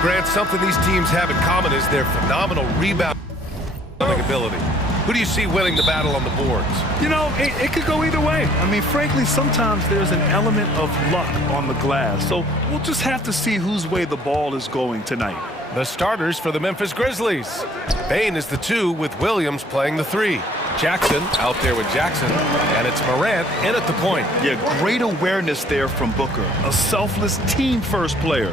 Grant, something these teams have in common is their phenomenal rebounding ability. Who do you see winning the battle on the boards? You know, it could go either way. I mean, frankly, sometimes there's an element of luck on the glass. So we'll just have to see whose way the ball is going tonight. The starters for the Memphis Grizzlies. Bain is the 2 with Williams playing the 3. Jackson out there with Jackson, and it's Morant in at the point. Yeah, great awareness there from Booker. A selfless team-first player.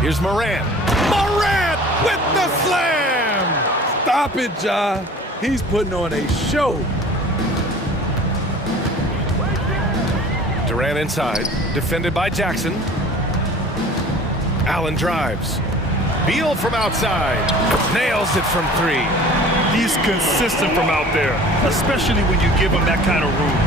Here's Morant. Morant with the slam! Stop it, Ja. He's putting on a show. Durant inside, defended by Jackson. Allen drives. Beal from outside. Nails it from 3. He's consistent from out there, especially when you give him that kind of room.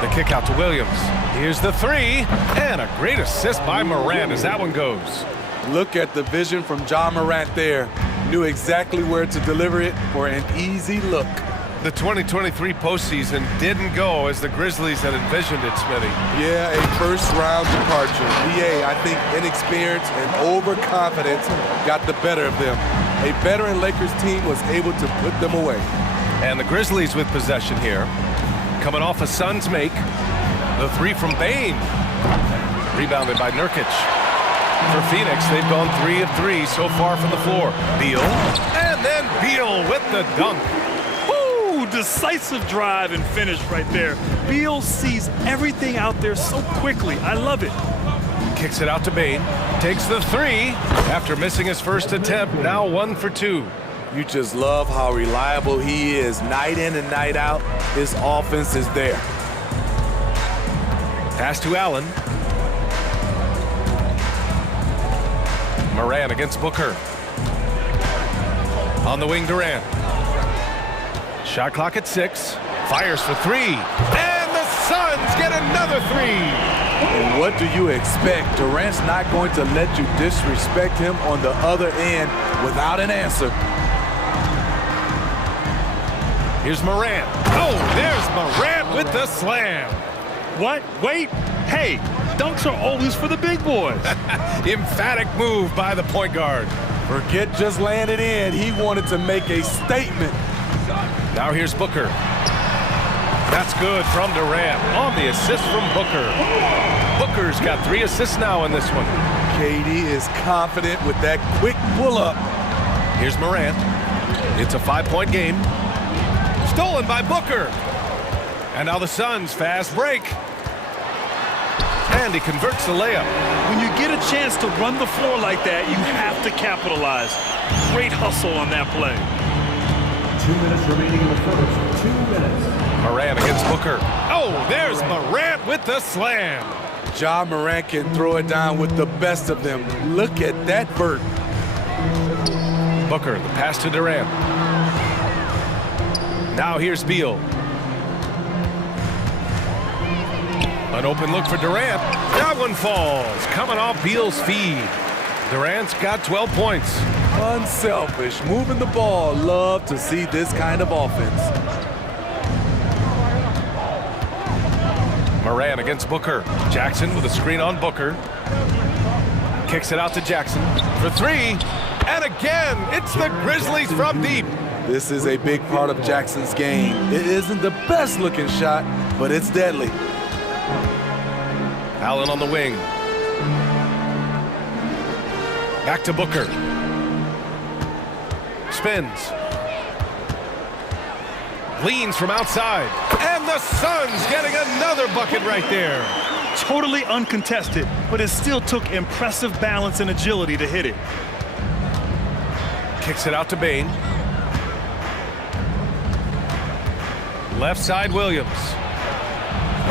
The kick out to Williams. Here's the 3, and a great assist by Morant as that one goes. Look at the vision from Ja Morant there. Knew exactly where to deliver it for an easy look. The 2023 postseason didn't go as the Grizzlies had envisioned it, Smitty. Yeah, a first-round departure. BA, I think inexperience and overconfidence got the better of them. A veteran Lakers team was able to put them away. And the Grizzlies with possession here. Coming off a Suns make. The 3 from Bain. Rebounded by Nurkic. For Phoenix, they've gone 3 of 3 so far from the floor. Beal, and then Beal with the dunk. Ooh, decisive drive and finish right there. Beal sees everything out there so quickly. I love it. Kicks it out to Bain. Takes the 3 after missing his first attempt. Now 1 for 2. You just love how reliable he is. Night in and night out, his offense is there. Pass to Allen. Morant against Booker. On the wing, Durant. Shot clock at 6. Fires for 3. And the Suns get another 3. And what do you expect? Durant's not going to let you disrespect him on the other end without an answer. Here's Morant. Oh, there's Morant with the slam. What? Wait. Hey, dunks are always for the big boys. Emphatic move by the point guard. Forget just laying it in. He wanted to make a statement. Now here's Booker. That's good from Durant on the assist from Booker. Booker's got 3 assists now in this one. KD is confident with that quick pull-up. Here's Morant. It's a 5-point game. Stolen by Booker. And now the Suns fast break. And he converts the layup. When you get a chance to run the floor like that, you have to capitalize. Great hustle on that play. 2 minutes remaining in the first. 2 minutes. Morant against Booker. Oh, there's Morant with the slam. Ja Morant can throw it down with the best of them. Look at that vert. Booker, the pass to Durant. Now here's Beal. An open look for Durant. That one falls. Coming off Beal's feed. Durant's got 12 points. Unselfish, moving the ball. Love to see this kind of offense. Morant against Booker. Jackson with a screen on Booker. Kicks it out to Jackson for 3. And again, it's the Grizzlies from deep. This is a big part of Jackson's game. It isn't the best looking shot, but it's deadly. Allen on the wing. Back to Booker. Spins. Leans from outside. And the Suns getting another bucket right there. Totally uncontested, but it still took impressive balance and agility to hit it. Kicks it out to Bain. Left side, Williams.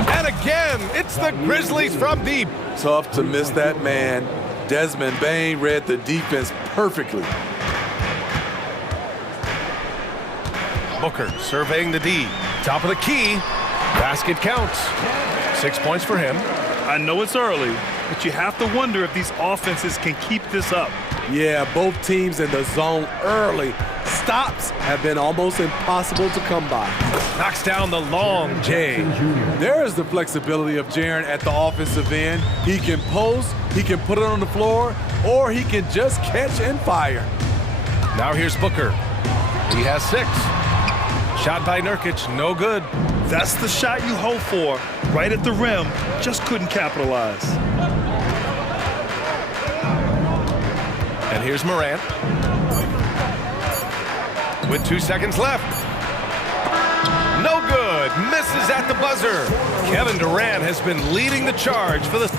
And again, it's the Grizzlies from deep. Tough to miss that man. Desmond Bain read the defense perfectly. Booker surveying the D. Top of the key. Basket counts. 6 points for him. I know it's early, but you have to wonder if these offenses can keep this up. Yeah, both teams in the zone early. Stops have been almost impossible to come by. Knocks down the long J. There's the flexibility of Jaren at the offensive end. He can post, he can put it on the floor, or he can just catch and fire. Now here's Booker. He has 6. Shot by Nurkic, no good. That's the shot you hope for. Right at the rim, just couldn't capitalize. And here's Morant. With 2 seconds left. No good. Misses at the buzzer. Kevin Durant has been leading the charge for the...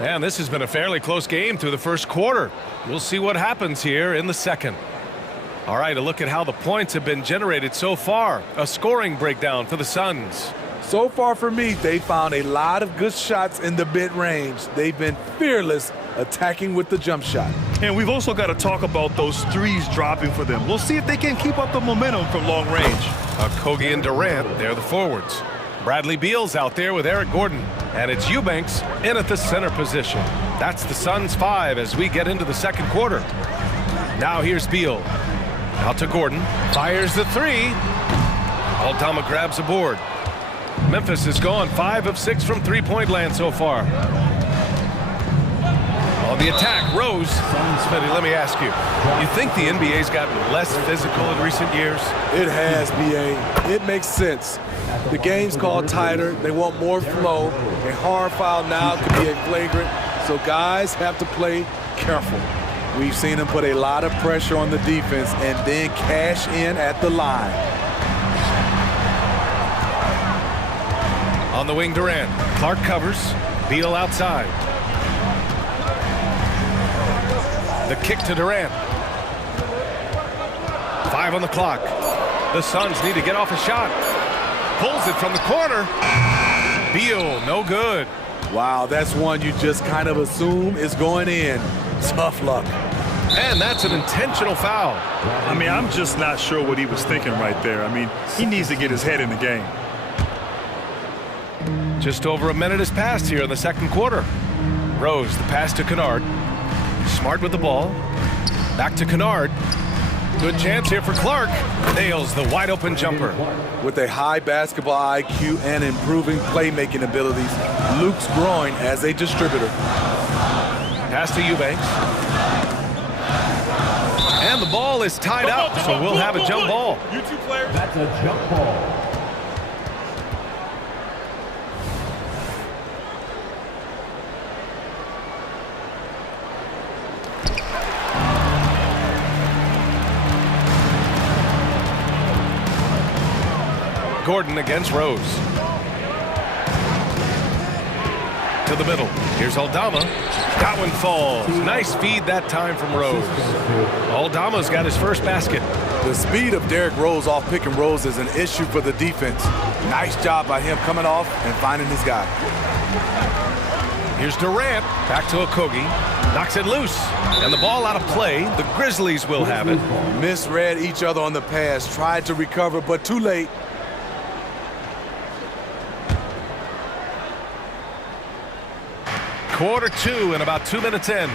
And this has been a fairly close game through the first quarter. We'll see what happens here in the second. All right, a look at how the points have been generated so far. A scoring breakdown for the Suns. So far for me, they found a lot of good shots in the mid-range. They've been fearless attacking with the jump shot. And we've also got to talk about those threes dropping for them. We'll see if they can keep up the momentum from long range. Kogi and Durant, they're the forwards. Bradley Beal's out there with Eric Gordon. And it's Eubanks in at the center position. That's the Suns 5 as we get into the second quarter. Now here's Beal. Out to Gordon. Fires the 3. Aldama grabs a board. Memphis has gone 5 of 6 from three-point land so far. On the attack, Rose. Smitty, let me ask you, you think the NBA's gotten less physical in recent years? It has, B.A. It makes sense. The game's called tighter. They want more flow. A hard foul now could be a flagrant, so guys have to play careful. We've seen them put a lot of pressure on the defense and then cash in at the line. On the wing, Durant. Clark covers. Beal outside. The kick to Durant. 5 on the clock. The Suns need to get off a shot. Pulls it from the corner. Beal, no good. Wow, that's one you just kind of assume is going in. Tough luck. And that's an intentional foul. I mean, I'm just not sure what he was thinking right there. I mean, he needs to get his head in the game. Just over a minute has passed here in the second quarter. Rose, the pass to Kennard. Smart with the ball. Back to Kennard. Good chance here for Clark. Nails the wide open jumper. With a high basketball IQ and improving playmaking abilities, Luke's growing as a distributor. Pass to Eubanks. And the ball is tied up, so we'll have a jump ball. You two players. That's a jump ball. Gordon against Rose. To the middle. Here's Aldama. That one falls. Nice feed that time from Rose. Aldama's got his first basket. The speed of Derrick Rose off pick and rolls is an issue for the defense. Nice job by him coming off and finding his guy. Here's Durant. Back to Okogie. Knocks it loose. And the ball out of play. The Grizzlies will have it. Misread each other on the pass. Tried to recover, but too late. Quarter 2 and about 2 minutes in.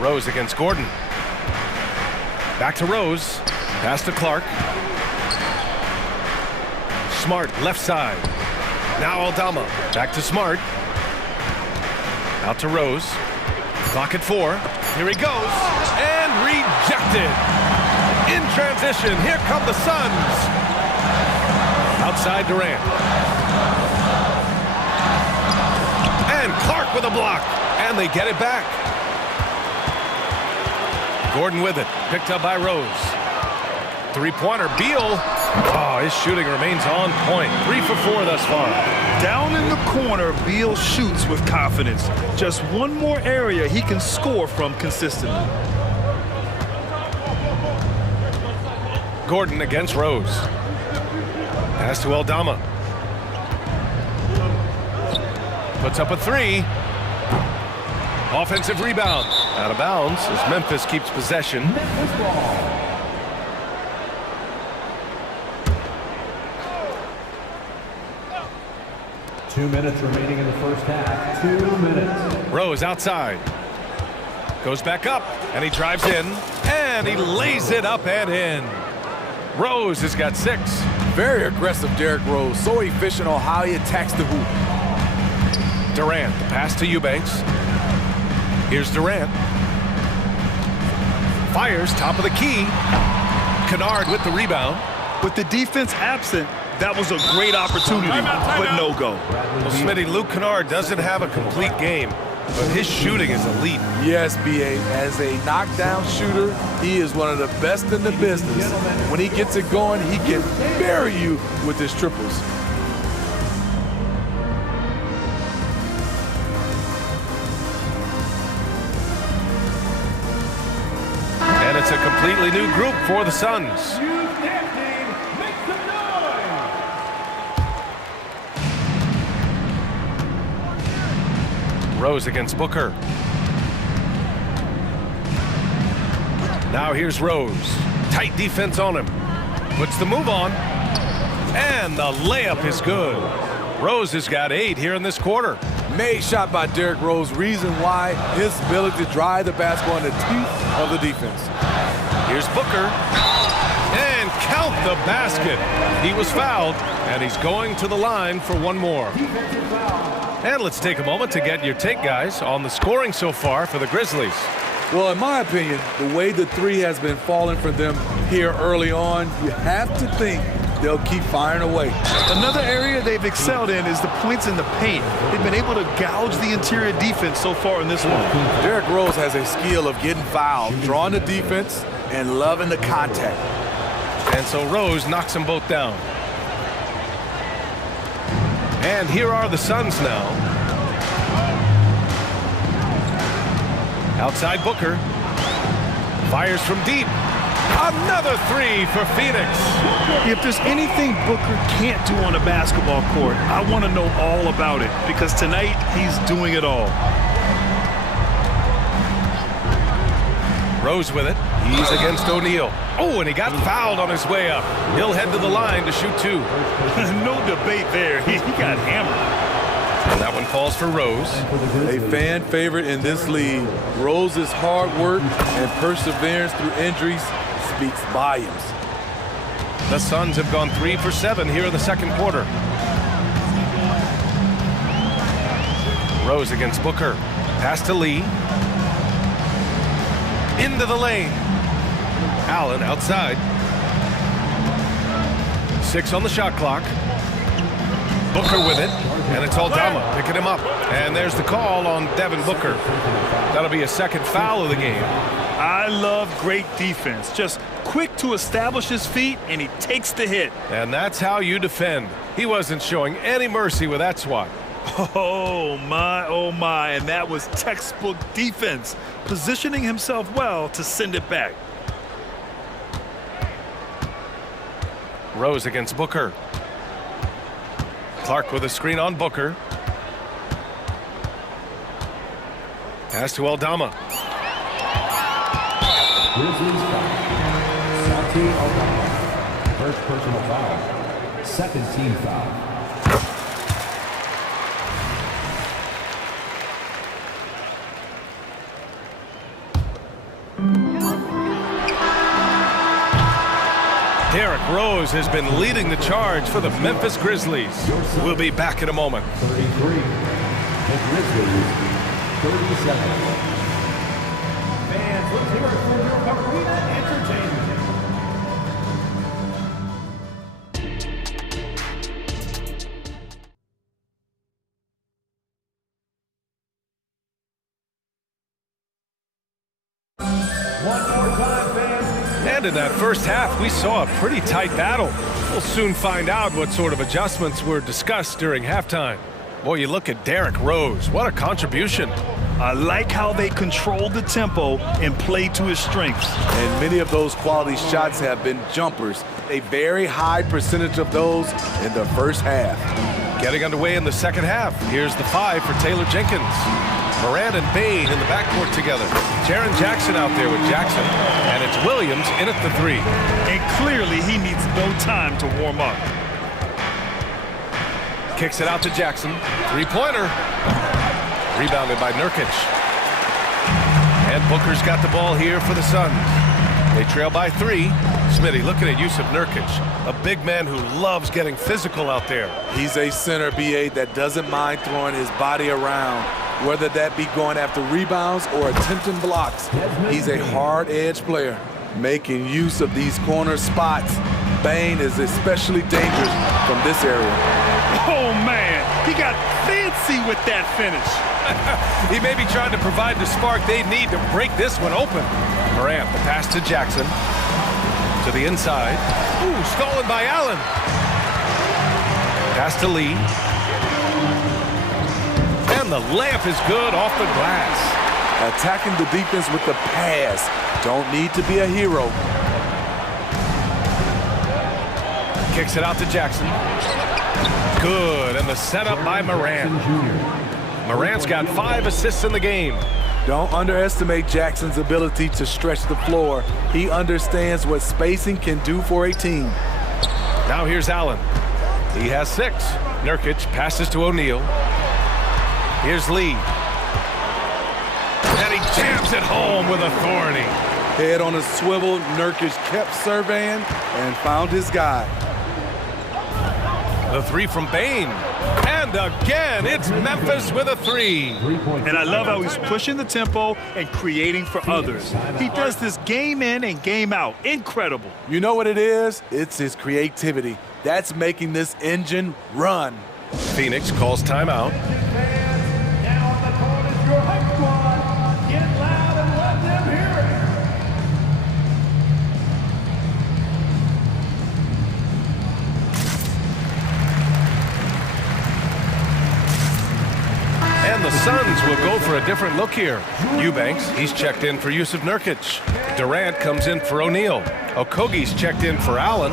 Rose against Gordon. Back to Rose. Pass to Clark. Smart left side. Now Aldama. Back to Smart. Out to Rose. Clock at 4. Here he goes. And rejected. In transition. Here come the Suns. Outside Durant. And Clark with a block. And they get it back. Gordon with it. Picked up by Rose. Three-pointer. Beal. Oh, his shooting remains on point. 3 for 4 thus far. Down in the corner, Beal shoots with confidence. Just one more area he can score from consistently. Gordon against Rose. Pass to Aldama. Puts up a 3. Offensive rebound. Out of bounds as Memphis keeps possession. 2 minutes remaining in the first half. 2 minutes. Rose outside. Goes back up, and he drives in, and he lays it up and in. Rose has got 6. Very aggressive, Derrick Rose. So efficient on how he attacks the hoop. Durant, the pass to Eubanks. Here's Durant. Fires, top of the key. Kennard with the rebound. With the defense absent, that was a great opportunity, but no go. Well, Smitty, Luke Kennard doesn't have a complete game, but his shooting is elite. Yes, B.A. As a knockdown shooter, he is one of the best in the business. When he gets it going, he can bury you with his triples. And it's a completely new group for the Suns. Rose against Booker. Now here's Rose. Tight defense on him. Puts the move on. And the layup is good. Rose has got 8 here in this quarter. Made shot by Derrick Rose. Reason why his ability to drive the basketball in the teeth of the defense. Here's Booker. And count the basket. He was fouled, and he's going to the line for one more. And let's take a moment to get your take, guys, on the scoring so far for the Grizzlies. Well, in my opinion, the way the three has been falling for them here early on, you have to think they'll keep firing away. Another area they've excelled in is the points in the paint. They've been able to gouge the interior defense so far in this one. Derrick Rose has a skill of getting fouled, drawing the defense, and loving the contact. And so Rose knocks them both down. And here are the Suns now. Outside Booker. Fires from deep. Another 3 for Phoenix. If there's anything Booker can't do on a basketball court, I want to know all about it, because tonight he's doing it all. Rose with it. He's against O'Neal. Oh, and he got fouled on his way up. He'll head to the line to shoot 2. No debate there. He got hammered. And that one falls for Rose. A fan favorite in this league. Rose's hard work and perseverance through injuries speaks volumes. The Suns have gone 3 for 7 here in the second quarter. Rose against Booker. Pass to Lee. Into the lane. Allen outside. 6 on the shot clock. Booker with it. And it's Aldama picking him up. And there's the call on Devin Booker. That'll be a second foul of the game. I love great defense. Just quick to establish his feet, and he takes the hit. And that's how you defend. He wasn't showing any mercy with that swat. Oh, my, and that was textbook defense, positioning himself well to send it back. Rose against Booker. Clark with a screen on Booker. Pass to Aldama. Grizzlies foul. Santi Aldama. First personal foul. Second team foul. Derrick Rose has been leading the charge for the Memphis Grizzlies. We'll be back in a moment. 33. The Grizzlies 37. Fans, let's hear it for your arena entertainment. One more time, fans. And in that first half, we saw a pretty tight battle. We'll soon find out what sort of adjustments were discussed during halftime. Boy, you look at Derrick Rose. What a contribution. I like how they controlled the tempo and played to his strengths. And many of those quality shots have been jumpers. A very high percentage of those in the first half. Getting underway in the second half. Here's the 5 for Taylor Jenkins. Moran and Bain in the backcourt together. Jaren Jackson out there with Jackson. And it's Williams in at the 3. And clearly he needs no time to warm up. Kicks it out to Jackson. Three-pointer. Rebounded by Nurkic. And Booker's got the ball here for the Suns. They trail by 3. Smitty looking at Yusuf Nurkic, a big man who loves getting physical out there. He's a center, BA, that doesn't mind throwing his body around, whether that be going after rebounds or attempting blocks. He's a hard-edge player, making use of these corner spots. Bane is especially dangerous from this area. Oh, man, he got fancy with that finish. He may be trying to provide the spark they need to break this one open. Morant, the pass to Jackson. To the inside. Ooh, stolen by Allen. Pass to Lee. And the layup is good off the glass. Attacking the defense with the pass. Don't need to be a hero. Kicks it out to Jackson. Good, and the setup by Morant. Morant's got 5 assists in the game. Don't underestimate Jackson's ability to stretch the floor. He understands what spacing can do for a team. Now here's Allen. He has 6. Nurkic passes to O'Neal. Here's Lee. And he jams it home with authority. Head on a swivel, Nurkic kept surveying and found his guy. The 3 from Bane. And again, it's Memphis with a 3. And I love how he's pushing the tempo and creating for others. He does this game in and game out. Incredible. You know what it is? It's his creativity. That's making this engine run. Phoenix calls timeout. Now on the court is your home squad. Get loud and let them hear it. And the Suns will go for a different look here. Eubanks, he's checked in for Yusuf Nurkic. Durant comes in for O'Neal. Okogie's checked in for Allen.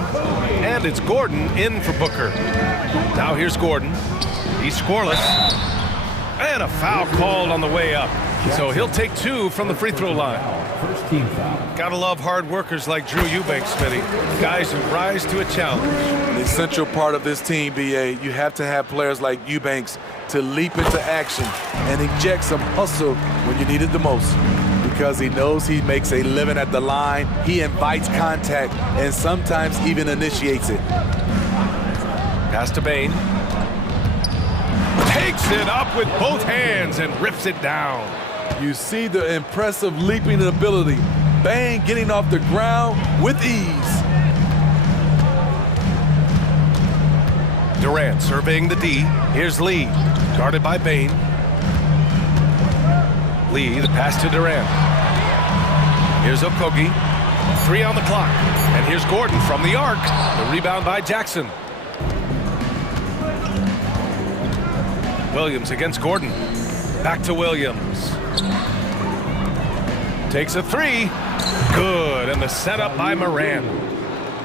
And it's Gordon in for Booker. Now here's Gordon. He's scoreless. And a foul called on the way up. So he'll take 2 from the free throw line. First team foul. Gotta love hard workers like Drew Eubanks, Smitty. Guys who rise to a challenge. The essential part of this team, BA, you have to have players like Eubanks to leap into action and inject some hustle when you need it the most. Because he knows he makes a living at the line, he invites contact, and sometimes even initiates it. Pass to Bane. Takes it up with both hands and rips it down. You see the impressive leaping ability. Bane getting off the ground with ease. Durant surveying the D. Here's Lee, guarded by Bane. Lee, the pass to Durant. Here's Okogie. 3 on the clock. And here's Gordon from the arc. The rebound by Jackson. Williams against Gordon. Back to Williams. Takes a 3. Good, and the setup by Morant.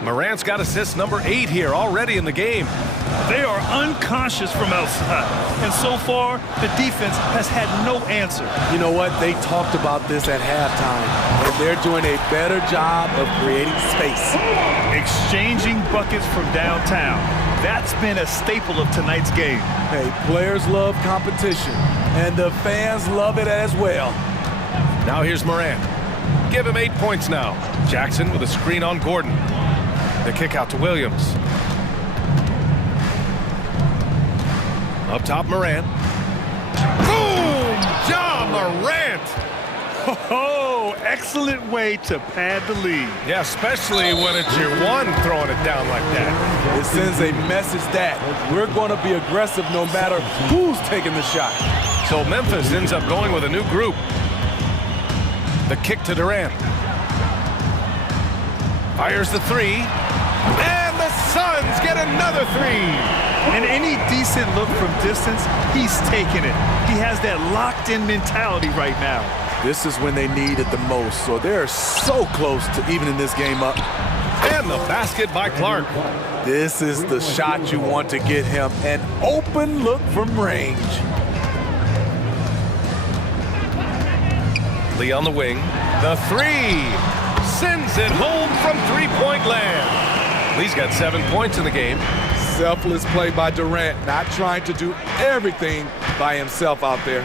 Morant's got assist number 8 here already in the game. They are unconscious from outside. And so far, the defense has had no answer. You know what? They talked about this at halftime, and they're doing a better job of creating space. Exchanging buckets from downtown. That's been a staple of tonight's game. Hey, players love competition, and the fans love it as well. Now here's Morant. Give him 8 points now. Jackson with a screen on Gordon. The kick out to Williams. Up top, Morant. Boom! Ja Morant! Oh, excellent way to pad the lead. Yeah, especially when it's your one throwing it down like that. It sends a message that we're going to be aggressive no matter who's taking the shot. So Memphis ends up going with a new group. The kick to Durant. Fires the 3. And the Suns get another 3. And any decent look from distance, he's taking it. He has that locked-in mentality right now. This is when they need it the most, so they're so close to evening this game up. And the basket by Clark. This is the shot you want to get him. An open look from range. Lee on the wing. The 3. Sends it home from three-point land. Lee's got 7 points in the game. Selfless play by Durant, not trying to do everything by himself out there.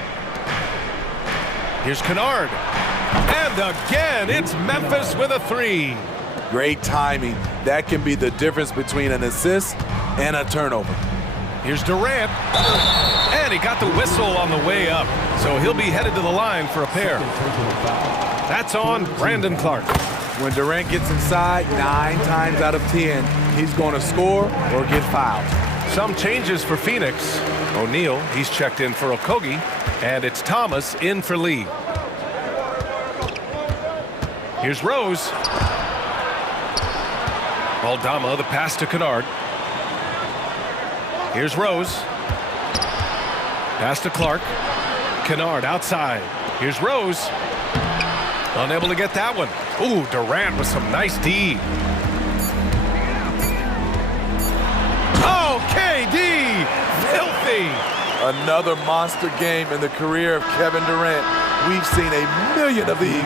Here's Kennard. And again, it's Memphis with a three. Great timing. That can be the difference between an assist and a turnover. Here's Durant. And he got the whistle on the way up. So he'll be headed to the line for a pair. That's on Brandon Clark. When Durant gets inside, 9 times out of 10, he's going to score or get fouled. Some changes for Phoenix. O'Neal, he's checked in for Okogie. And it's Thomas in for Lee. Here's Rose. Aldama, the pass to Kennard. Here's Rose. Pass to Clark. Kennard outside. Here's Rose. Unable to get that one. Ooh, Durant with some nice D. Oh, KD! Filthy! Another monster game in the career of Kevin Durant. We've seen a million of these.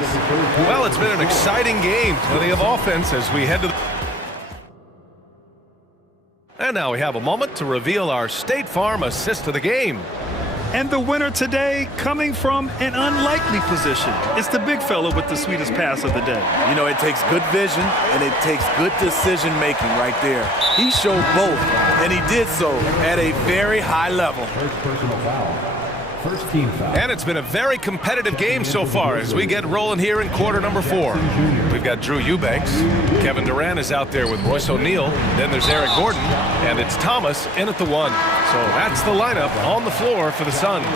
Well, it's been an exciting game. Plenty of offense as we head to the... And now we have a moment to reveal our State Farm assist of the game. And the winner today coming from an unlikely position. It's the big fella with the sweetest pass of the day. You know, it takes good vision and it takes good decision making right there. He showed both, and he did so at a very high level. First personal foul. First team foul. And it's been a very competitive game so far as we get rolling here in quarter number 4. We've got Drew Eubanks. Kevin Durant is out there with Royce O'Neal. Then there's Eric Gordon. And it's Thomas in at the 1. So that's the lineup on the floor for the Suns.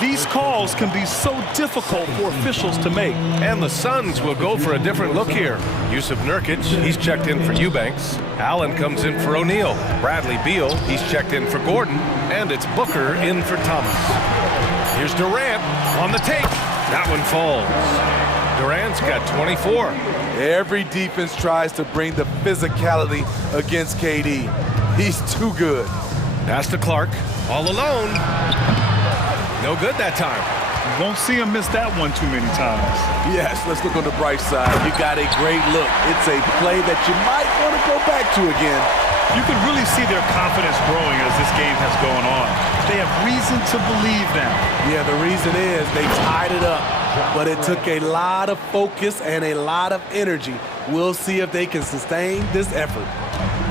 These calls can be so difficult for officials to make. And the Suns will go for a different look here. Yusuf Nurkic, he's checked in for Eubanks. Allen comes in for O'Neal. Bradley Beal, he's checked in for Gordon. And it's Booker in for Thomas. Here's Durant on the take. That one falls. Durant's got 24. Every defense tries to bring the physicality against KD. He's too good. Pass to Clark, all alone. No good that time. You won't see him miss that one too many times. Yes, let's look on the bright side. You got a great look. It's a play that you might want to go back to again. You can really see their confidence growing as this game has gone on. They have reason to believe now. Yeah, the reason is they tied it up, but it took a lot of focus and a lot of energy. We'll see if they can sustain this effort.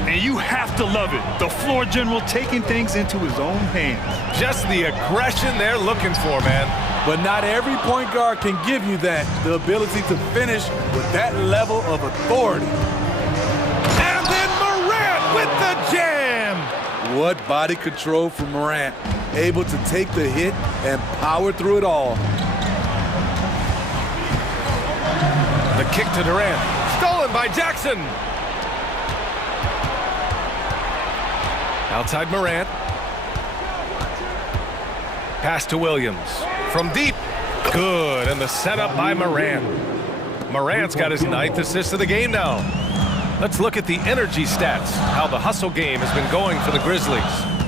And you have to love it. The floor general taking things into his own hands. Just the aggression they're looking for, man. But not every point guard can give you that, the ability to finish with that level of authority. And then Morant with the jam. What body control from Morant. Able to take the hit and power through it all. The kick to Durant. Stolen by Jackson. Outside Morant. Pass to Williams. From deep. Good. And the setup by Morant. Morant's got his 9th assist of the game now. Let's look at the energy stats. How the hustle game has been going for the Grizzlies.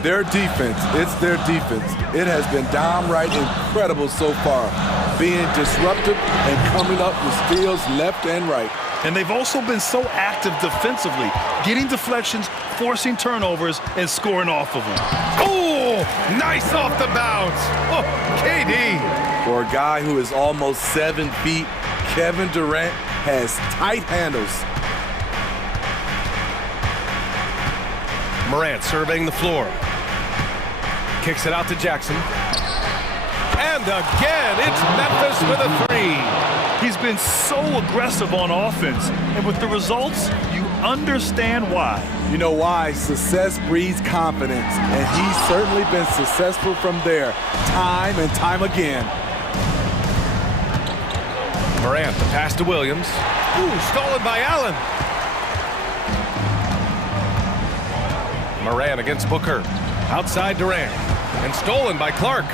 Their defense. It's their defense. It has been downright incredible so far. Being disruptive and coming up with steals left and right. And they've also been so active defensively, getting deflections, forcing turnovers, and scoring off of them. Oh, nice off the bounce. Oh, KD. For a guy who is almost 7 feet, Kevin Durant has tight handles. Morant surveying the floor. Kicks it out to Jackson. And again, it's Memphis with a 3. He's been so aggressive on offense, and with the results, you understand why. You know why? Success breeds confidence, and he's certainly been successful from there, time and time again. Morant, the pass to Williams. Ooh, stolen by Allen. Morant against Booker. Outside Durant. And stolen by Clark.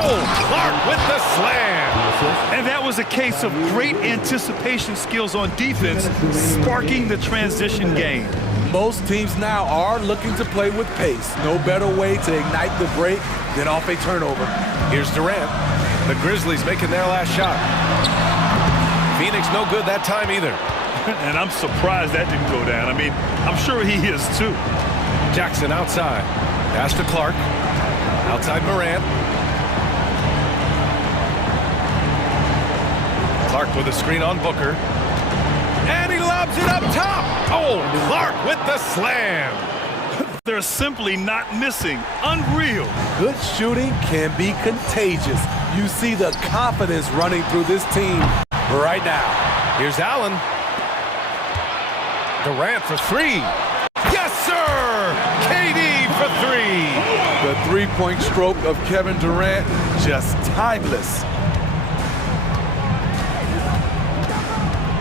Oh, Clark with the slam. And that was a case of great anticipation skills on defense, sparking the transition game. Most teams now are looking to play with pace. No better way to ignite the break than off a turnover. Here's Durant. The Grizzlies making their last shot. Phoenix no good that time either. And I'm surprised that didn't go down. I mean, I'm sure he is too. Jackson outside. Pass to Clark. Outside Morant. Clark with a screen on Booker. And he lobs it up top. Oh, Clark with the slam. They're simply not missing. Unreal. Good shooting can be contagious. You see the confidence running through this team right now. Here's Allen. Durant for three. Yes, sir! KD for three. The three-point stroke of Kevin Durant, just timeless.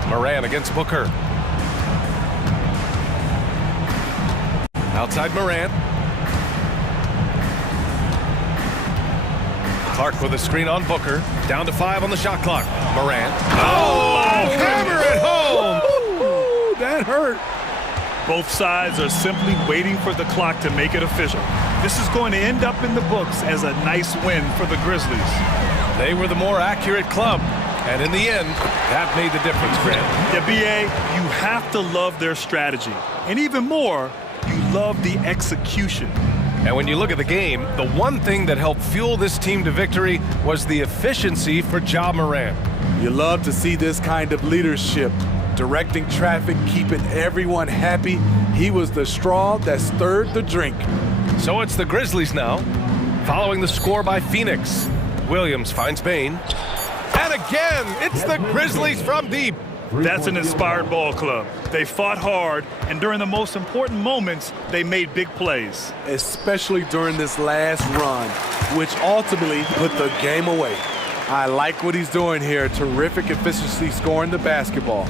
Morant against Booker. Outside Morant. Clark with a screen on Booker. Down to 5 on the shot clock. Morant. Oh! Hammer it home! Ooh, that hurt. Both sides are simply waiting for the clock to make it official. This is going to end up in the books as a nice win for the Grizzlies. They were the more accurate club. And in the end, that made the difference, Grant. Yeah, B.A., you have to love their strategy. And even more, you love the execution. And when you look at the game, the one thing that helped fuel this team to victory was the efficiency for Ja Morant. You love to see this kind of leadership, directing traffic, keeping everyone happy. He was the straw that stirred the drink. So it's the Grizzlies now, following the score by Phoenix. Williams finds Bain. And again, it's the Grizzlies from deep. That's an inspired ball club. They fought hard, and during the most important moments, they made big plays. Especially during this last run, which ultimately put the game away. I like what he's doing here. Terrific efficiency scoring the basketball.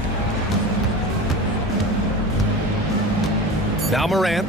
Now Morant.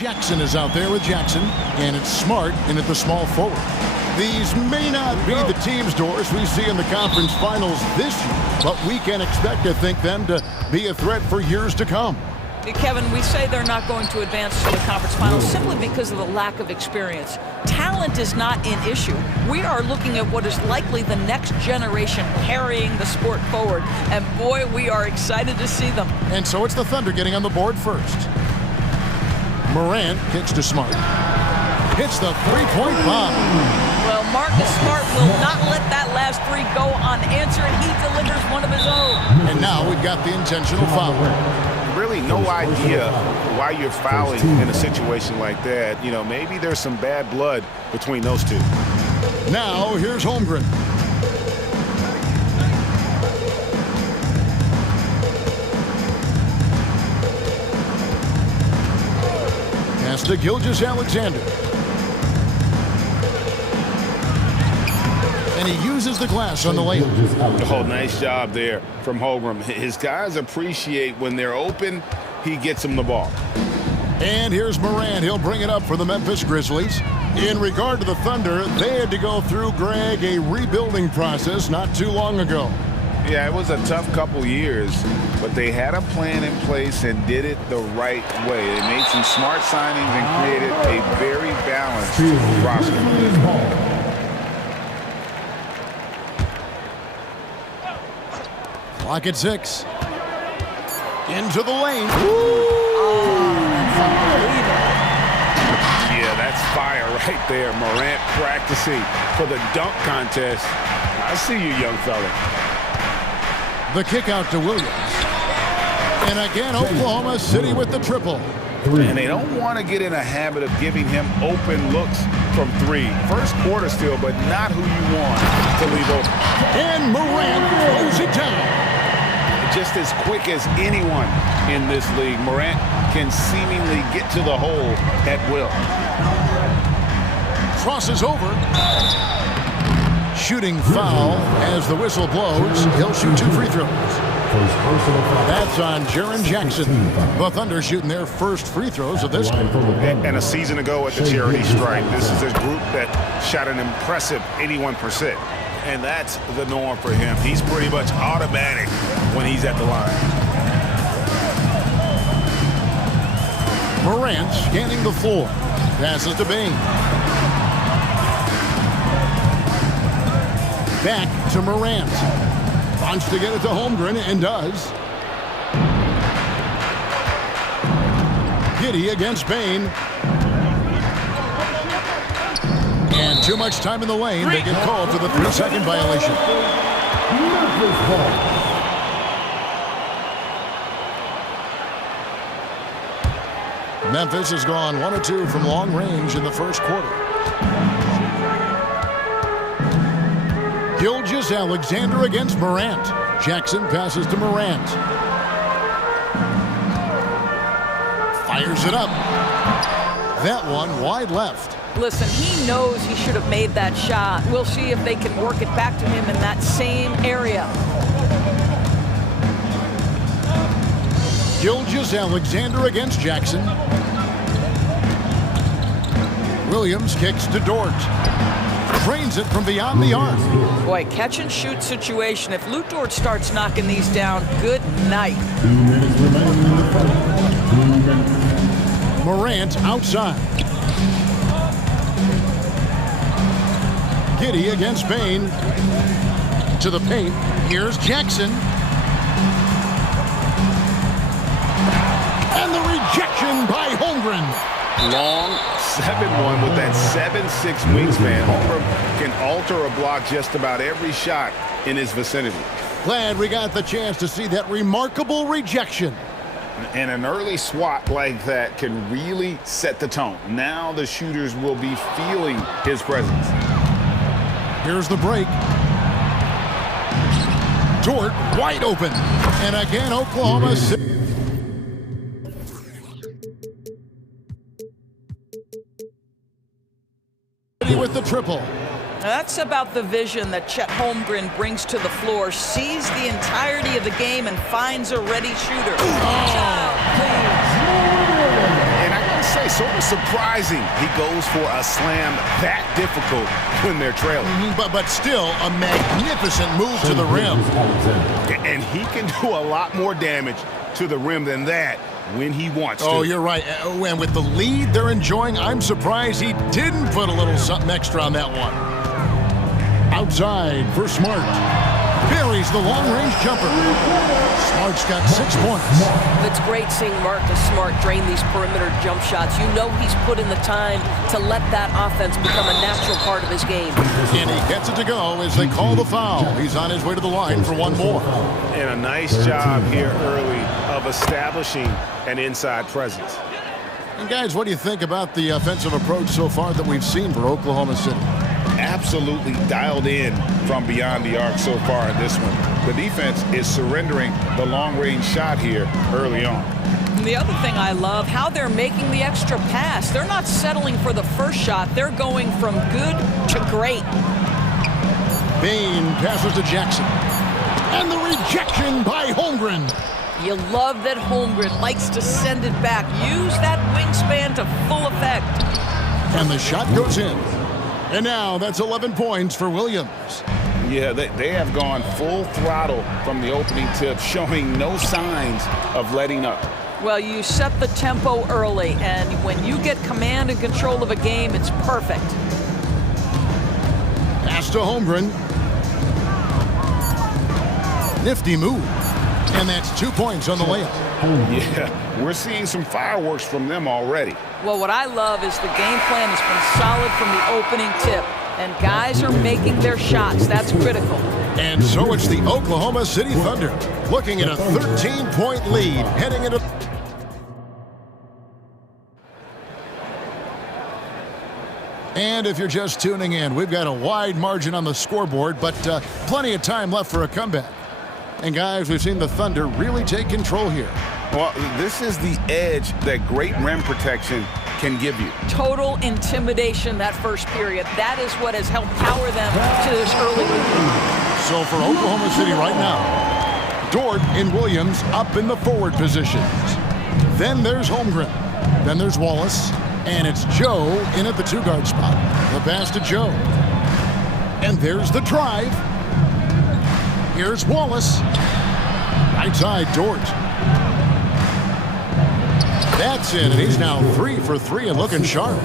Jackson is out there with Jackson, and it's Smart in at the small forward. These may not be the team's doors we see in the conference finals this year, but we can expect to think them to be a threat for years to come. Kevin, we say they're not going to advance to the conference finals simply because of the lack of experience. Talent is not an issue. We are looking at what is likely the next generation carrying the sport forward. And boy, we are excited to see them. And so it's the Thunder getting on the board first. Morant kicks to Smart. Hits the three-point bomb. Well, Marcus Smart will not let that last three go unanswered. He delivers one of his own. And now we've got the intentional foul. Really no idea why you're fouling in a situation like that. You know, maybe there's some bad blood between those two. Now here's Holmgren. Pass to Gilgeous-Alexander. And he uses the glass on the layup. Oh, nice job there from Holmgren. His guys appreciate when they're open, he gets them the ball. And here's Morant. He'll bring it up for the Memphis Grizzlies. In regard to the Thunder, they had to go through, Greg, a rebuilding process not too long ago. Yeah, it was a tough couple years, but they had a plan in place and did it the right way. They made some smart signings and created a very balanced roster. Clock at 6. Into the lane. Yeah, that's fire right there. Morant practicing for the dunk contest. I see you, young fella. The kick out to Williams. And again, Oklahoma City with the triple. And they don't want to get in a habit of giving him open looks from three. First quarter still, but not who you want to leave open. And Morant throws it down. Just as quick as anyone in this league, Morant can seemingly get to the hole at will. Crosses over. Shooting foul as the whistle blows. He'll shoot 2 free throws. That's on Jaren Jackson. The Thunder shooting their first free throws of this game. And a season ago at the charity strike, this is a group that shot an impressive 81%. And that's the norm for him. He's pretty much automatic when he's at the line. Morant scanning the floor. Passes to Bain. Back to Morant. Wants to get it to Holmgren and does. Giddey against Bain. And too much time in the lane. They get called for the 3-second violation. Memphis has gone 1 of 2 from long range in the first quarter. Gilgeous-Alexander against Morant. Jackson passes to Morant. Fires it up. That one wide left. Listen, he knows he should have made that shot. We'll see if they can work it back to him in that same area. Gilgeous-Alexander against Jackson. Williams kicks to Dort. Drains it from beyond the arc. Boy, catch and shoot situation. If Lou Dort starts knocking these down, good night. Morant outside. Giddey against Bain. To the paint. Here's Jackson. And the rejection by Holmgren. Long 7-1 with that 7'6" wingspan. Holmgren can alter a block just about every shot in his vicinity. Glad we got the chance to see that remarkable rejection. And an early swat like that can really set the tone. Now the shooters will be feeling his presence. Here's the break. Dort wide open. And again, Oklahoma City. With the triple. That's about the vision that Chet Holmgren brings to the floor. Sees the entirety of the game and finds a ready shooter. And I say, sort of surprising he goes for a slam that difficult when they're trailing. But still, a magnificent move to the rim. And he can do a lot more damage to the rim than that when he wants to. Oh, you're right. And with the lead they're enjoying, I'm surprised he didn't put a little something extra on that one. Outside for Smart. Buries the long-range jumper. Smart's got 6 points. It's great seeing Marcus Smart drain these perimeter jump shots. You know he's put in the time to let that offense become a natural part of his game. And he gets it to go as they call the foul. He's on his way to the line for one more. And a nice job here early of establishing an inside presence. And guys, what do you think about the offensive approach so far that we've seen for Oklahoma City? Absolutely dialed in from beyond the arc so far in this one. The defense is surrendering the long-range shot here early on. And the other thing I love, how they're making the extra pass. They're not settling for the first shot. They're going from good to great. Bain passes to Jackson. And the rejection by Holmgren. You love that Holmgren likes to send it back. Use that wingspan to full effect. And the shot goes in. And now that's 11 points for Williams. Yeah, they have gone full throttle from the opening tip, showing no signs of letting up. Well, you set the tempo early, and when you get command and control of a game, it's perfect. Pass to Holmgren. Nifty move. And that's 2 points on the layup. Yeah, we're seeing some fireworks from them already. Well, what I love is the game plan has been solid from the opening tip, and guys are making their shots. That's critical. And so it's the Oklahoma City Thunder looking at a 13-point lead heading into... And if you're just tuning in, we've got a wide margin on the scoreboard, but plenty of time left for a comeback. And guys, we've seen the Thunder really take control here. Well, this is the edge that great rim protection can give you. Total intimidation that first period. That is what has helped power them to this early lead. So for Oklahoma City right now, Dort and Williams up in the forward positions. Then there's Holmgren. Then there's Wallace. And it's Joe in at the two-guard spot. The pass to Joe. And there's the drive. Here's Wallace. Right side, Dort. That's in, and he's now 3 for 3 and looking sharp.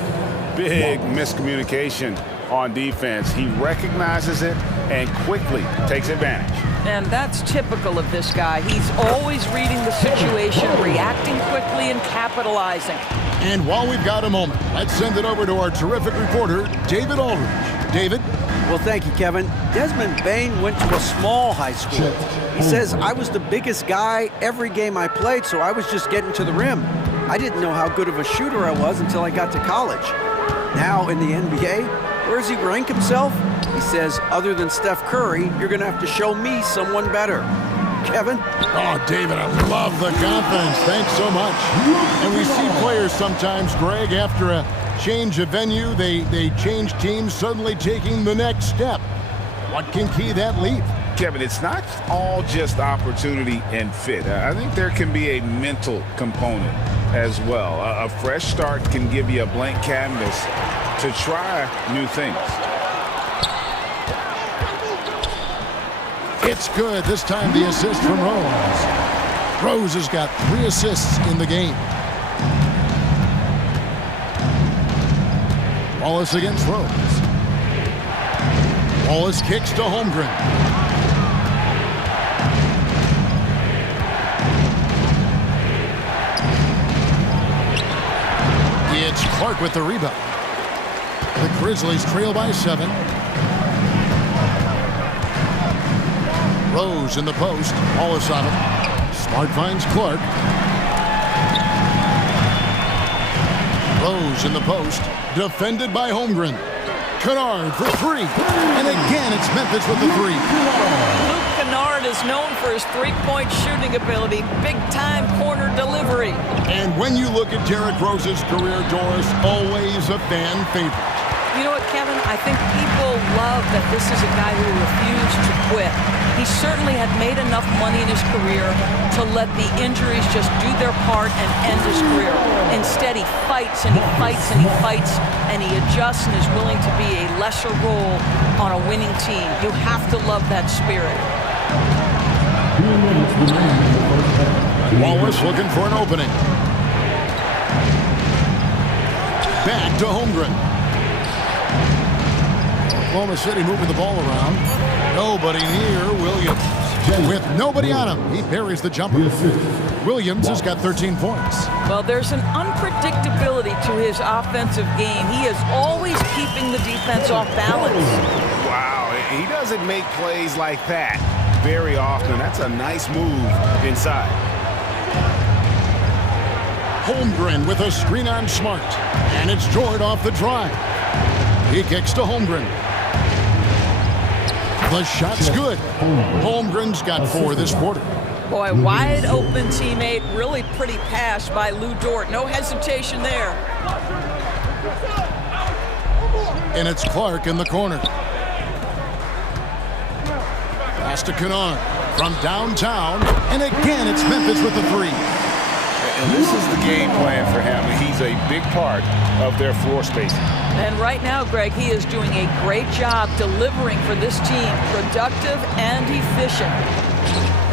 Big miscommunication on defense. He recognizes it and quickly takes advantage. And that's typical of this guy. He's always reading the situation, reacting quickly, and capitalizing. And while we've got a moment, let's send it over to our terrific reporter, David Aldridge. David? Well, thank you, Kevin. Desmond Bain went to a small high school. He says, I was the biggest guy every game I played, so I was just getting to the rim. I didn't know how good of a shooter I was until I got to college. Now in the NBA, where does he rank himself? He says, other than Steph Curry, you're going to have to show me someone better. Kevin? Oh, David, I love the confidence. Thanks so much. And we see players sometimes, Greg, after a change of venue, they change teams, suddenly taking the next step. What can key that leap? Kevin, it's not all just opportunity and fit. I think there can be a mental component as well. A fresh start can give you a blank canvas to try new things. It's good. This time the assist from Rose. Rose has got 3 assists in the game. Wallace against Rose. Wallace kicks to Holmgren. It's Clark with the rebound. The Grizzlies trail by 7. Rose in the post. Wallace on it. Smart finds Clark. Rose in the post. Defended by Holmgren. Kennard for 3. And again, it's Memphis with the 3. Luke Kennard is known for his three-point shooting ability. Big-time corner delivery. And when you look at Derrick Rose's career, Doris, always a fan favorite. You know what, Kevin? I think people love that this is a guy who refused to quit. He certainly had made enough money in his career to let the injuries just do their part and end his career. Instead, he fights and he fights and he fights, and he adjusts and is willing to be a lesser role on a winning team. You have to love that spirit. Wallace looking for an opening. Back to Holmgren. Oklahoma City moving the ball around. Nobody near Williams. With nobody on him, he buries the jumper. Williams has got 13 points. Well, there's an unpredictability to his offensive game. He is always keeping the defense off balance. Wow, he doesn't make plays like that very often. That's a nice move inside. Holmgren with a screen on Smart. And it's Jordan off the drive. He kicks to Holmgren. The shot's good. Holmgren's got 4 this quarter. Boy, wide open teammate. Really pretty pass by Lou Dort. No hesitation there. And it's Clark in the corner. Pass to Kennard from downtown. And again, it's Memphis with the 3. And this is the game plan for him. He's a big part of their floor spacing. And right now, Greg, he is doing a great job delivering for this team. Productive and efficient.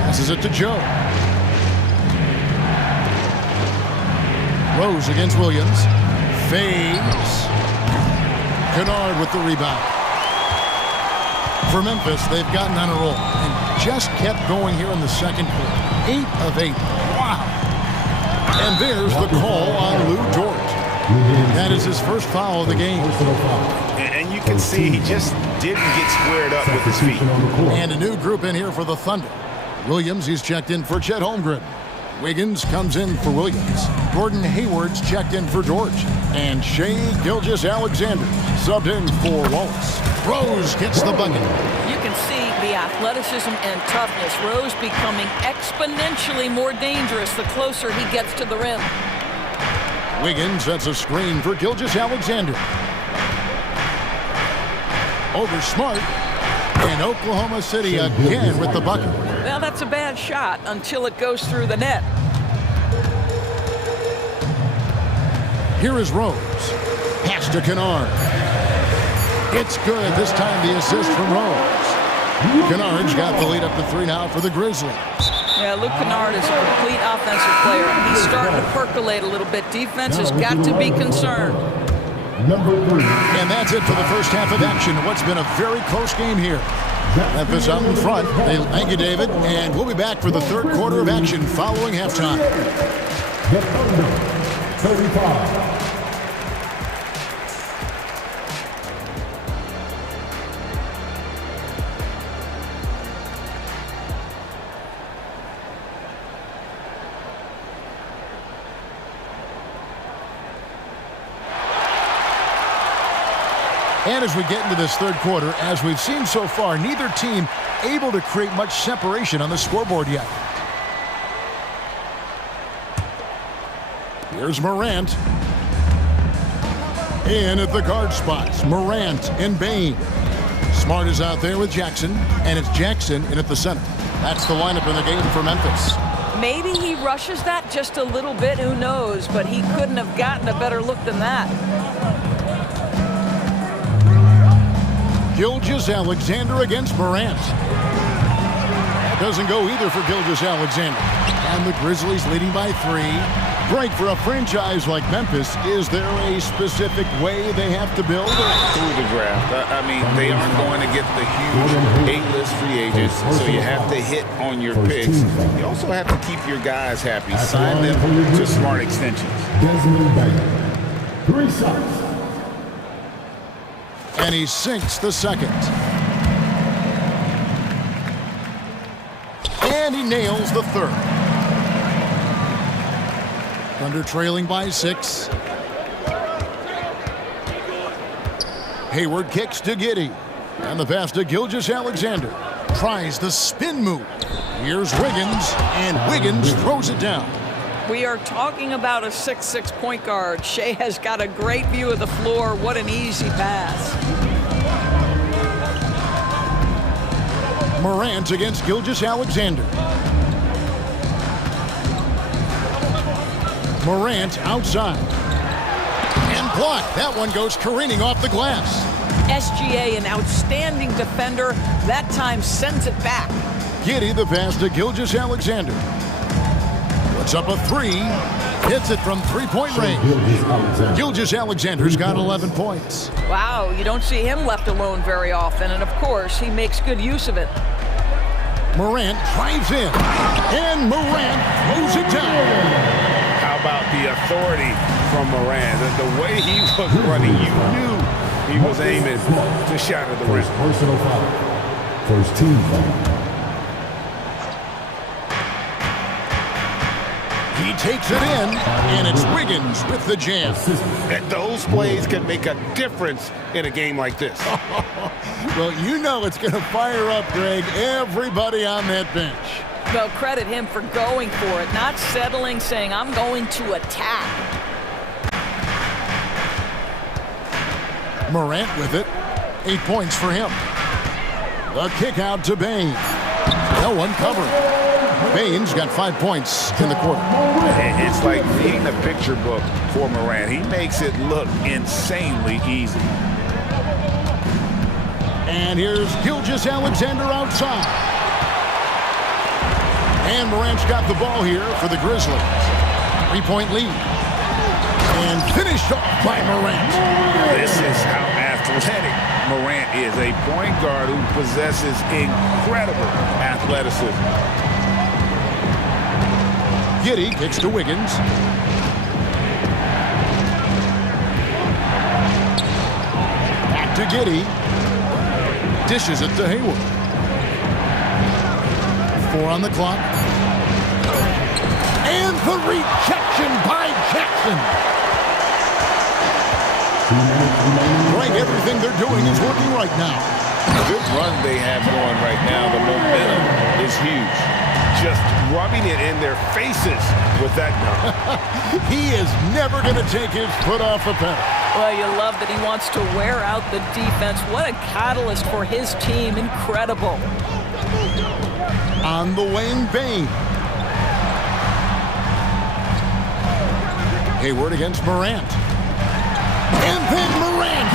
Passes it to Joe. Rose against Williams. Fades. Kennard with the rebound. For Memphis, they've gotten on a roll and just kept going here in the second quarter. 8 of 8. Wow. And there's the call on Lou Dort. That is his first foul of the game. And you can see he just didn't get squared up with his feet. And a new group in here for the Thunder. Williams, he's checked in for Chet Holmgren. Wiggins comes in for Williams. Gordon Hayward's checked in for George. And Shea Gilgeous-Alexander subbed in for Wallace. Rose gets the bucket. You can see the athleticism and toughness. Rose becoming exponentially more dangerous the closer he gets to the rim. Wiggins sets a screen for Gilgeous-Alexander. Over Smart. And Oklahoma City again with the bucket. Well, that's a bad shot until it goes through the net. Here is Rose. Pass to Kennard. It's good. This time the assist from Rose. Kennard's got the lead up to 3 now for the Grizzlies. Yeah, Luke Kennard is a complete offensive player. He's starting to percolate a little bit. Defense has got to be concerned. And that's it for the first half of action. What's been a very close game here. Memphis out in front. Thank you, David. And we'll be back for the third quarter of action following halftime. The Thunder, 35. And as we get into this third quarter, as we've seen so far, neither team able to create much separation on the scoreboard yet. Here's Morant. In at the guard spots. Morant and Bain. Smart is out there with Jackson, and it's Jackson in at the center. That's the lineup in the game for Memphis. Maybe he rushes that just a little bit, who knows, but he couldn't have gotten a better look than that. Gilgeous-Alexander against Morant. That doesn't go either for Gilgeous-Alexander. And the Grizzlies leading by 3. Greg, for a franchise like Memphis, is there a specific way they have to build? Through the draft. I mean, they aren't going to get the huge A-list free agents, so you have to hit on your picks. You also have to keep your guys happy. Sign them to smart extensions. 3 shots. And he sinks the second. And he nails the third. Thunder trailing by 6. Hayward kicks to Giddey. And the pass to Gilgeous-Alexander. Tries the spin move. Here's Wiggins, and Wiggins throws it down. We are talking about a 6'6" point guard. Shea has got a great view of the floor. What an easy pass. Morant against Gilgeous-Alexander. Morant outside. And blocked. That one goes careening off the glass. SGA, an outstanding defender, that time sends it back. Giddey the pass to Gilgeous-Alexander. Puts up a three. Hits it from three-point range. Gilgeous-Alexander's got 11 points. Wow, you don't see him left alone very often, and of course, he makes good use of it. Morant drives in, and Morant throws it down. How about the authority from Morant? The way he was running, you knew he was aiming to shatter the rim. Personal foul. First team foul. He takes it in, and it's Wiggins with the jam. And those plays can make a difference in a game like this. Well, you know it's going to fire up, Greg, everybody on that bench. Well, credit him for going for it, not settling, saying, I'm going to attack. Morant with it. 8 points for him. The kick out to Bain. No one covering. Bain's got 5 points in the quarter. It's like reading a picture book for Morant. He makes it look insanely easy. And here's Gilgeous-Alexander outside. And Morant's got the ball here for the Grizzlies. 3-point lead. And finished off by Morant. This is how athletic Morant is. A point guard who possesses incredible athleticism. Giddey kicks to Wiggins. Back to Giddey. Dishes it to Hayward. 4 on the clock. And the rejection by Jackson. Greg, everything they're doing is working right now. The good run they have going right now, the momentum is huge. Just rubbing it in their faces with that number. He is never going to take his foot off the pedal. Well, you love that he wants to wear out the defense. What a catalyst for his team. Incredible. On the wing, Bain. Hayward against Morant. And then Morant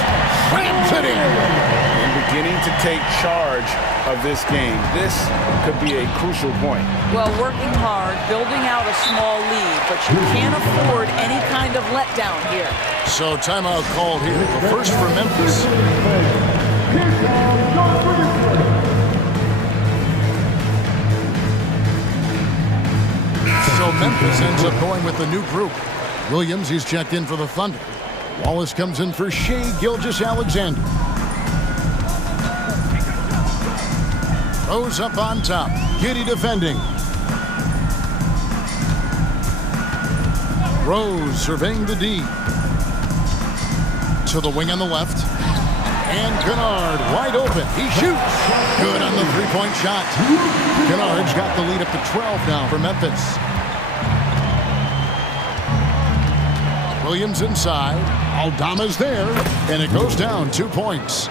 slams it in. And beginning to take charge of this game. This could be a crucial point. Well, working hard, building out a small lead, but you can't afford any kind of letdown here. So timeout called here. The first for Memphis. So Memphis ends up going with the new group. Williams, he's checked in for the Thunder. Wallace comes in for Shea Gilgeous-Alexander. Rose up on top. Giddey defending. Rose surveying the D. To the wing on the left. And Kennard wide open. He shoots. Good on the three-point shot. Kennard's got the lead up to 12 now for Memphis. Williams inside. Aldama's there. And it goes down 2 points.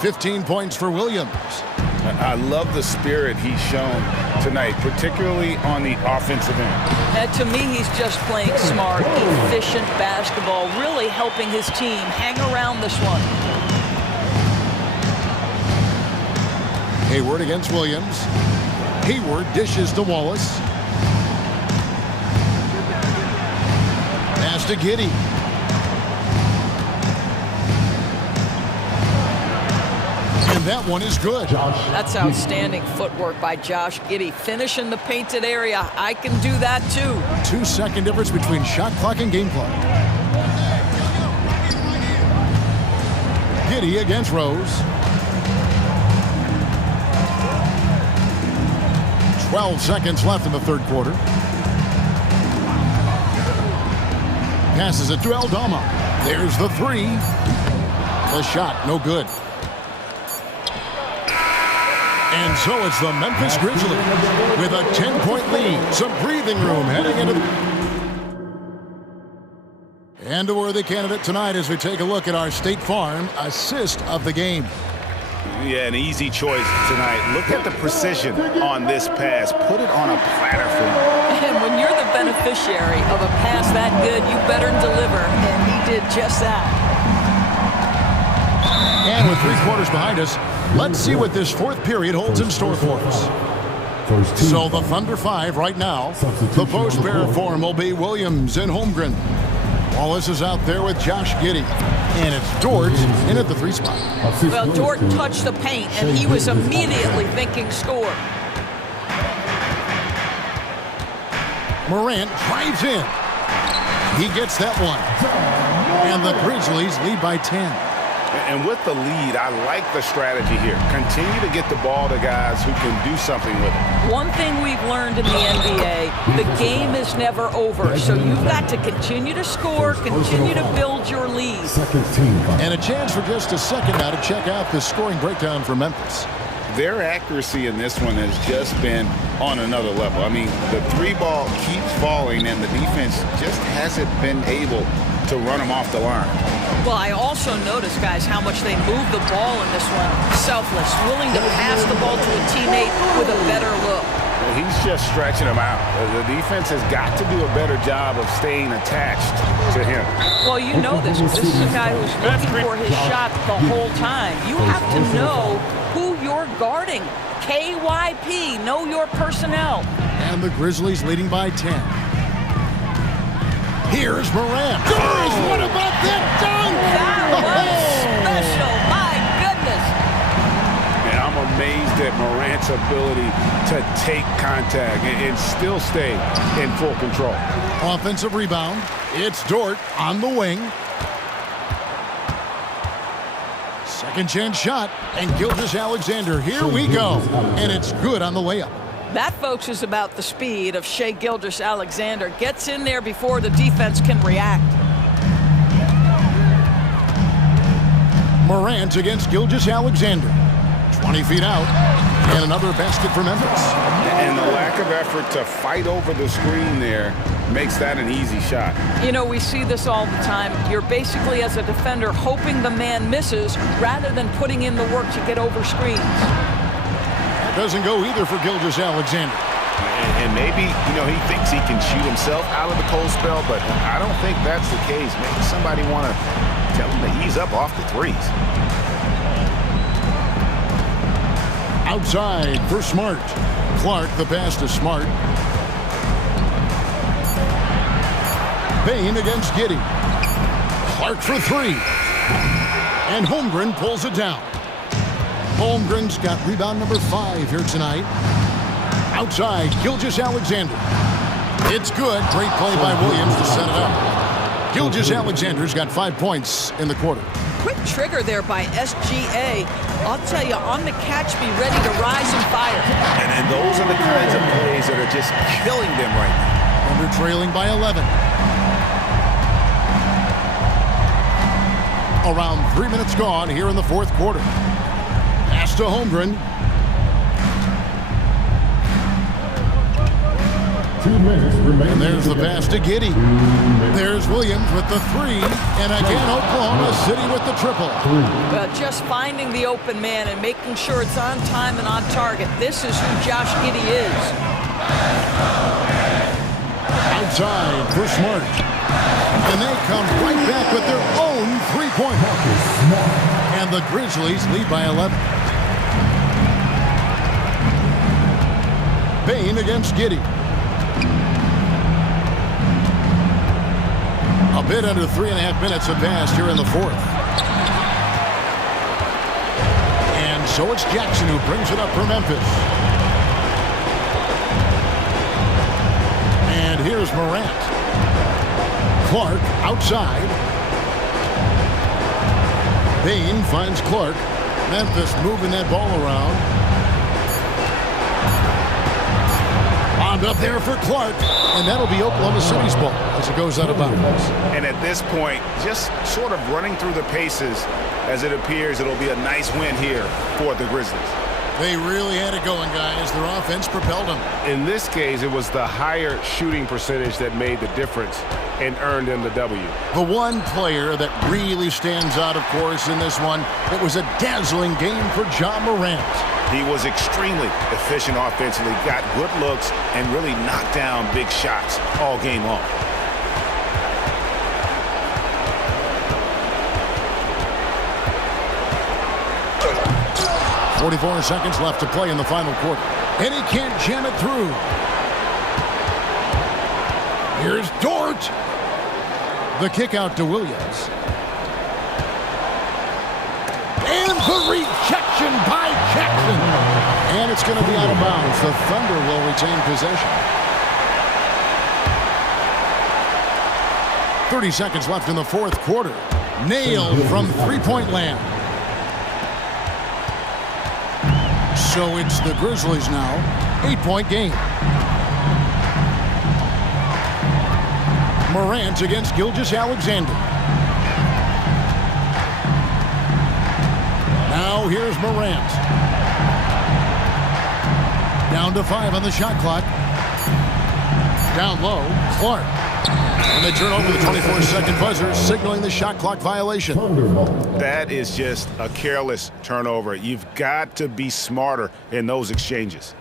15 points for Williams. I love the spirit he's shown tonight, particularly on the offensive end. To me, he's just playing smart, efficient basketball, really helping his team hang around this one. Hayward against Williams. Hayward dishes to Wallace. Pass to Giddey. And that one is good. That's outstanding footwork by Josh Giddey. Finishing the painted area. I can do that too. 2-second difference between shot clock and game clock. Giddey against Rose. 12 seconds left in the third quarter. Passes it to Aldama. There's the three. The shot, no good. And so it's the Memphis Grizzlies with a 10-point lead. Some breathing room heading into the... And a worthy candidate tonight as we take a look at our State Farm assist of the game. Yeah, an easy choice tonight. Look at the precision on this pass. Put it on a platter for him. And when you're the beneficiary of a pass that good, you better deliver, and he did just that. And with 3 quarters behind us, let's see what this 4th period holds in store for us. So the Thunder 5 right now. The post pair form will be Williams and Holmgren. Wallace is out there with Josh Giddey. And it's Dort in at the 3 spot. Well, Dort touched the paint, and he was immediately thinking score. Morant drives in. He gets that one. And the Grizzlies lead by 10. And with the lead, I like the strategy here. Continue to get the ball to guys who can do something with it. One thing we've learned in the NBA, the game is never over. So you've got to continue to score, continue to build your lead. And a chance for just a second now to check out the scoring breakdown for Memphis. Their accuracy in this one has just been on another level. I mean, the 3 ball keeps falling, and the defense just hasn't been able to run them off the line. Well, I also noticed, guys, how much they move the ball in this one. Selfless, willing to pass the ball to a teammate with a better look. Well, he's just stretching them out. The defense has got to do a better job of staying attached to him. Well, you know this. This is a guy who's looking for his shot the whole time. You have to know who you're guarding. KYP, know your personnel. And the Grizzlies leading by 10. Here's Morant. Doris, what about that dunk? That was special. My goodness. And I'm amazed at Morant's ability to take contact and still stay in full control. Offensive rebound. It's Dort on the wing. Second chance shot. And Gilgeous-Alexander. Here we go. And it's good on the layup. That, folks, is about the speed of Shai Gilgeous-Alexander. Gets in there before the defense can react. Morant against Gilgeous-Alexander. 20 feet out. And another basket for Memphis. And the lack of effort to fight over the screen there makes that an easy shot. You know, we see this all the time. You're basically, as a defender, hoping the man misses rather than putting in the work to get over screens. Doesn't go either for Gilgeous-Alexander. And maybe, you know, he thinks he can shoot himself out of the cold spell, but I don't think that's the case. Maybe somebody want to tell him to ease up off the 3s. Outside for Smart. Clark, the pass to Smart. Bain against Giddey. Clark for 3. And Holmgren pulls it down. Holmgren's got rebound number 5 here tonight. Outside, Gilgeous-Alexander. It's good. Great play by Williams to set it up. Gilgeous-Alexander's got 5 points in the quarter. Quick trigger there by SGA. I'll tell you, on the catch, be ready to rise and fire. And those are the kinds of plays that are just killing them right now. And they're trailing by 11. Around 3 minutes gone here in the 4th quarter. Pass to Holmgren. 2 minutes remaining. And there's the pass to Giddey. There's Williams with the 3. And again, Oklahoma City with the triple. Well, just finding the open man and making sure it's on time and on target. This is who Josh Giddey is. Outside for Smart. And they come right back with their own 3-pointer. And the Grizzlies lead by 11. Bain against Giddey. A bit under 3.5 minutes have passed here in the 4th. And so it's Jackson who brings it up for Memphis. And here's Morant. Clark outside. Bain finds Clark. Memphis moving that ball around. Bombed up there for Clark. And that'll be Oklahoma City's ball as it goes out of bounds. And at this point, just sort of running through the paces as it appears it'll be a nice win here for the Grizzlies. They really had it going, guys. Their offense propelled them. In this case, it was the higher shooting percentage that made the difference and earned them the W. The one player that really stands out, of course, in this one, it was a dazzling game for Ja Morant. He was extremely efficient offensively, got good looks, and really knocked down big shots all game long. .44 seconds left to play in the final quarter. And he can't jam it through. Here's Dort. The kick out to Williams. And the rejection by Jackson. And it's going to be out of bounds. The Thunder will retain possession. 30 seconds left in the fourth quarter. Nailed from three-point land. So it's the Grizzlies now. 8-point game. Morant against Gilgeous-Alexander. Now here's Morant. Down to 5 on the shot clock. Down low, Clark. And they turn over the 24-second buzzer, signaling the shot clock violation. That is just a careless turnover. You've got to be smarter in those exchanges.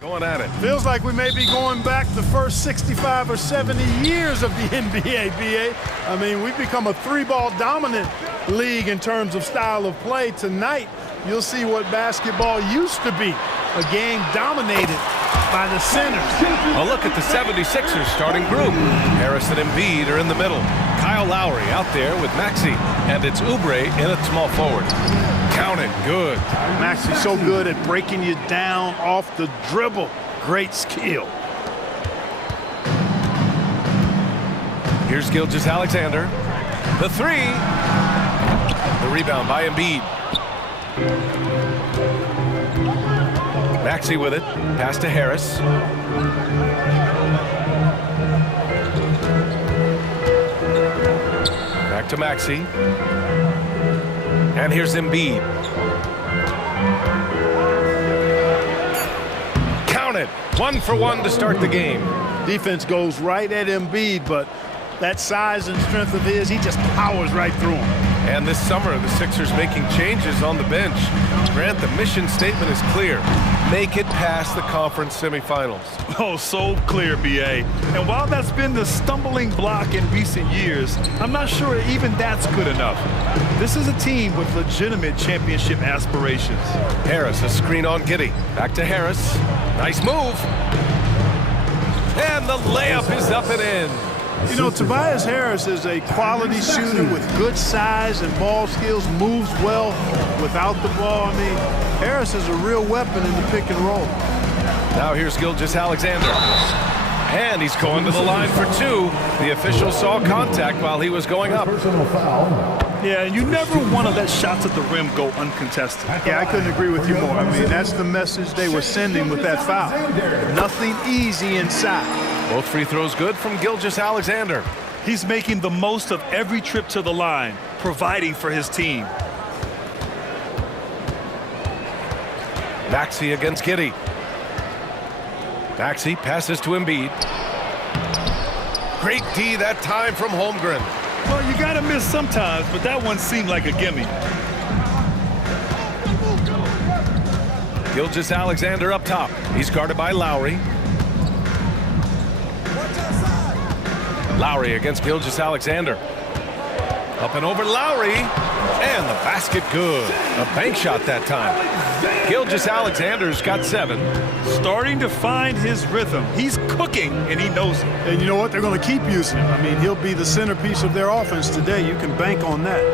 Going at it. Feels like we may be going back the first 65 or 70 years of the NBA, BA. I mean, we've become a three-ball dominant league in terms of style of play. Tonight, you'll see what basketball used to be, a game dominated by the centers. A look at the 76ers starting group. Harris and Embiid are in the middle. Kyle Lowry out there with Maxey, and it's Oubre in at small forward. Count it, good. Maxey's so good at breaking you down off the dribble. Great skill. Here's Gilgeous-Alexander. The three. The rebound by Embiid. Maxey with it. Pass to Harris. Back to Maxey. And here's Embiid. Count it. 1 for 1 to start the game. Defense goes right at Embiid, but that size and strength of his, he just powers right through him. And this summer, the Sixers making changes on the bench. Grant, the mission statement is clear. Make it past the conference semifinals. Oh, so clear, BA. And while that's been the stumbling block in recent years, I'm not sure even that's good enough. This is a team with legitimate championship aspirations. Harris, a screen on Giddey. Back to Harris. Nice move. And the layup is up and in. You know, Tobias Harris is a quality shooter with good size and ball skills, moves well without the ball. I mean, Harris is a real weapon in the pick and roll. Now here's Gilgeous-Alexander. And he's going to the line for two. The official saw contact while he was going up. Yeah, and you never want to let shots at the rim go uncontested. Yeah, I couldn't agree with you more. I mean, that's the message they were sending with that foul. Nothing easy inside. Both free throws good from Gilgeous-Alexander. He's making the most of every trip to the line, providing for his team. Maxey against Giddey. Maxey passes to Embiid. Great D that time from Holmgren. Well, you got to miss sometimes, but that one seemed like a gimme. Gilgeous-Alexander up top. He's guarded by Lowry. Lowry against Gilgeous-Alexander. Up and over Lowry. And the basket good. A bank shot that time. Gilgeous-Alexander's got 7. Starting to find his rhythm. He's cooking, and he knows it. And you know what? They're going to keep using him. I mean, he'll be the centerpiece of their offense today. You can bank on that.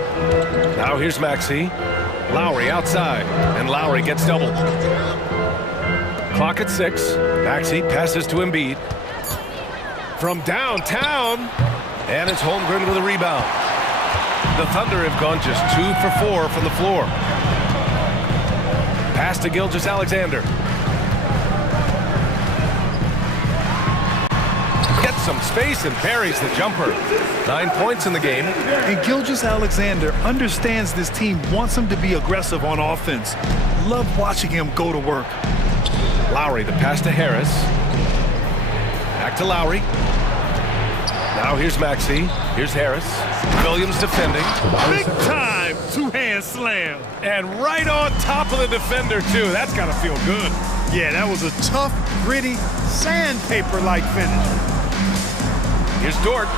Now here's Maxey. Lowry outside. And Lowry gets doubled. Clock at 6. Maxey passes to Embiid. From downtown. And it's Holmgren with a rebound. The Thunder have gone just 2 for 4 from the floor. Pass to Gilgeous-Alexander. Gets some space and buries the jumper. 9 points in the game. And Gilgeous-Alexander understands this team wants him to be aggressive on offense. Love watching him go to work. Lowry, the pass to Harris. Back to Lowry. Now here's Maxey. Here's Harris. Williams defending. Big time two-hand slam. And right on top of the defender, too. That's got to feel good. Yeah, that was a tough, gritty, sandpaper-like finish. Here's Dort.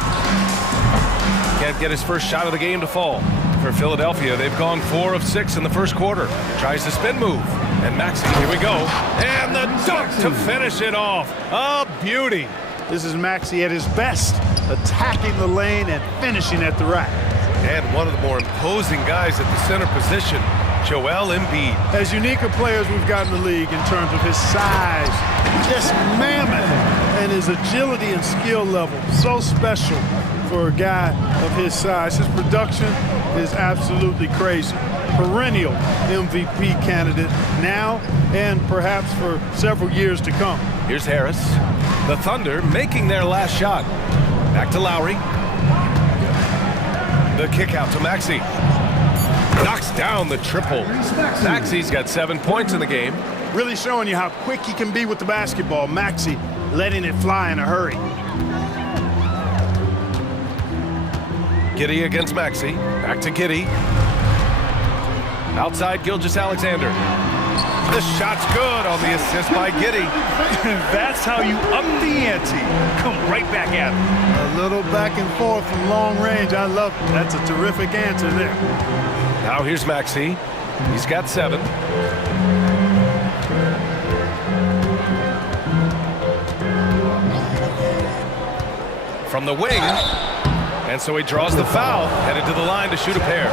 Can't get his first shot of the game to fall. For Philadelphia, they've gone 4 of 6 in the first quarter. Tries the spin move. And Maxey, here we go. And the dunk to finish it off. A beauty. This is Maxey at his best, attacking the lane and finishing at the rack. And one of the more imposing guys at the center position, Joel Embiid. As unique a player as we've got in the league in terms of his size, just mammoth, and his agility and skill level, so special for a guy of his size. His production is absolutely crazy. Perennial MVP candidate now and perhaps for several years to come. Here's Harris. The Thunder making their last shot. Back to Lowry. The kick out to Maxey. Knocks down the triple. Maxey's got 7 points in the game. Really showing you how quick he can be with the basketball. Maxey letting it fly in a hurry. Giddey against Maxey. Back to Giddey. Outside Gilgeous-Alexander. The shot's good on the assist by Giddey. That's how you up the ante. Come right back at him. A little back and forth from long range. I love it. That's a terrific answer there. Now here's Maxey. He's got 7. From the wing. And so he draws the foul, headed to the line to shoot a pair.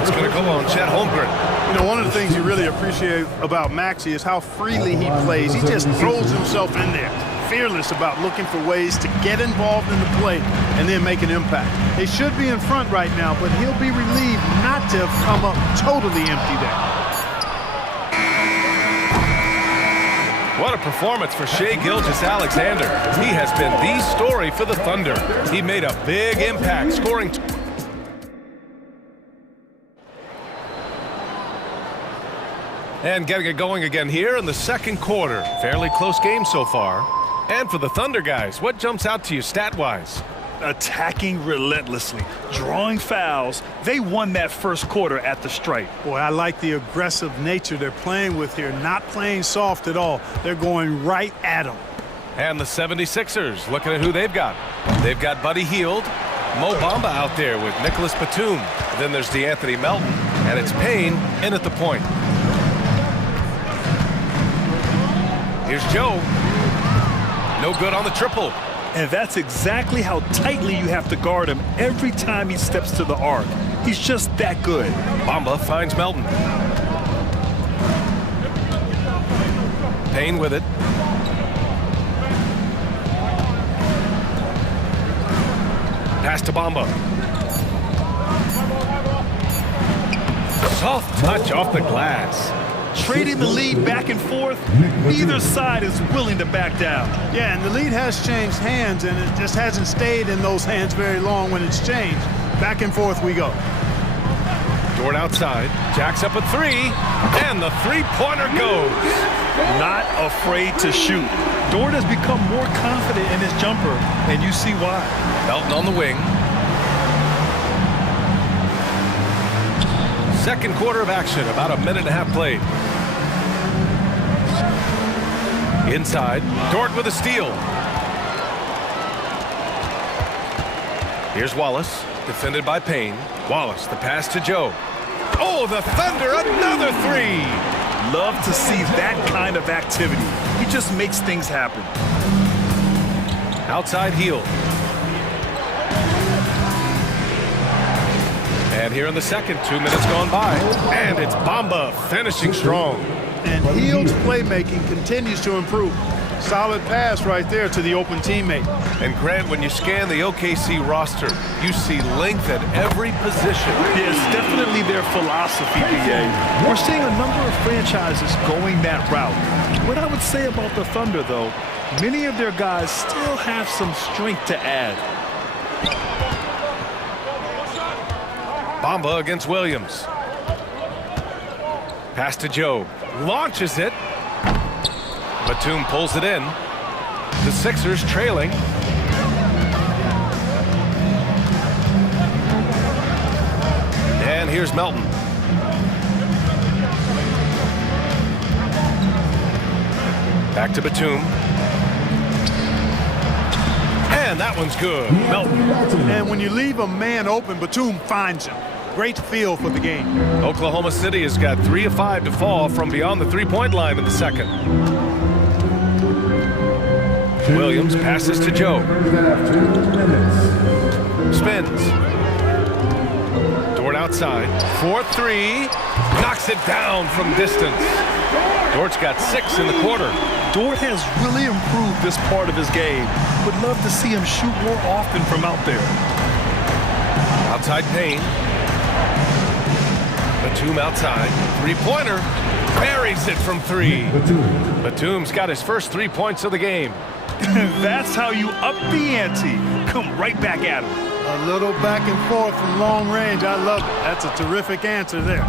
It's going to go on Chet Holmgren. You know, one of the things you really appreciate about Maxey is how freely he plays. He just throws himself in there, fearless about looking for ways to get involved in the play and then make an impact. They should be in front right now, but he'll be relieved not to have come up totally empty there. What a performance for Shai Gilgeous-Alexander. He has been the story for the Thunder. He made a big impact, scoring. And getting it going again here in the second quarter. Fairly close game so far. And for the Thunder guys, what jumps out to you stat-wise? Attacking relentlessly, drawing fouls. They won that first quarter at the stripe. Boy, I like the aggressive nature they're playing with here, not playing soft at all. They're going right at them. And the 76ers, looking at who they've got. They've got Buddy Hield, Mo Bamba out there with Nicholas Batum. Then there's DeAnthony Melton, and it's Payne in at the point. Here's Joe. No good on the triple. And that's exactly how tightly you have to guard him every time he steps to the arc. He's just that good. Bamba finds Melton. Payne with it. Pass to Bamba. Soft touch off the glass. Trading the lead back and forth, neither side is willing to back down. Yeah, and the lead has changed hands, and it just hasn't stayed in those hands very long when it's changed. Back and forth we go. Dort outside, jacks up a 3, and the three-pointer goes. Not afraid to shoot. Dort has become more confident in his jumper, and you see why. Melton on the wing. Second quarter of action, about a minute and a half played. Inside, Dort with a steal. Here's Wallace, defended by Payne. Wallace, the pass to Joe. Oh, the Thunder, another 3! Love to see that kind of activity. He just makes things happen. Outside heel. And here in the second, 2 minutes gone by. And it's Bamba finishing strong. And Hield's playmaking continues to improve. Solid pass right there to the open teammate. And Grant, when you scan the OKC roster, you see length at every position. Yeah, it's definitely their philosophy, BA. We're seeing a number of franchises going that route. What I would say about the Thunder, though, many of their guys still have some strength to add. Bamba against Williams. Pass to Joe. Launches it. Batum pulls it in. The Sixers trailing. And here's Melton. Back to Batum. And that one's good. Melton. And when you leave a man open, Batum finds him. Great feel for the game. Oklahoma City has got 3 of 5 to fall from beyond the three-point line in the second. Williams passes to Joe. Spins. Dort outside. 4-3. Knocks it down from distance. Dort's got 6 in the quarter. Dort has really improved this part of his game. Would love to see him shoot more often from out there. Outside Payne. Batum outside. Three-pointer. Buries it from 3. Batum's got his first 3 points of the game. That's how you up the ante. Come right back at him. A little back and forth from long range. I love it. That's a terrific answer there.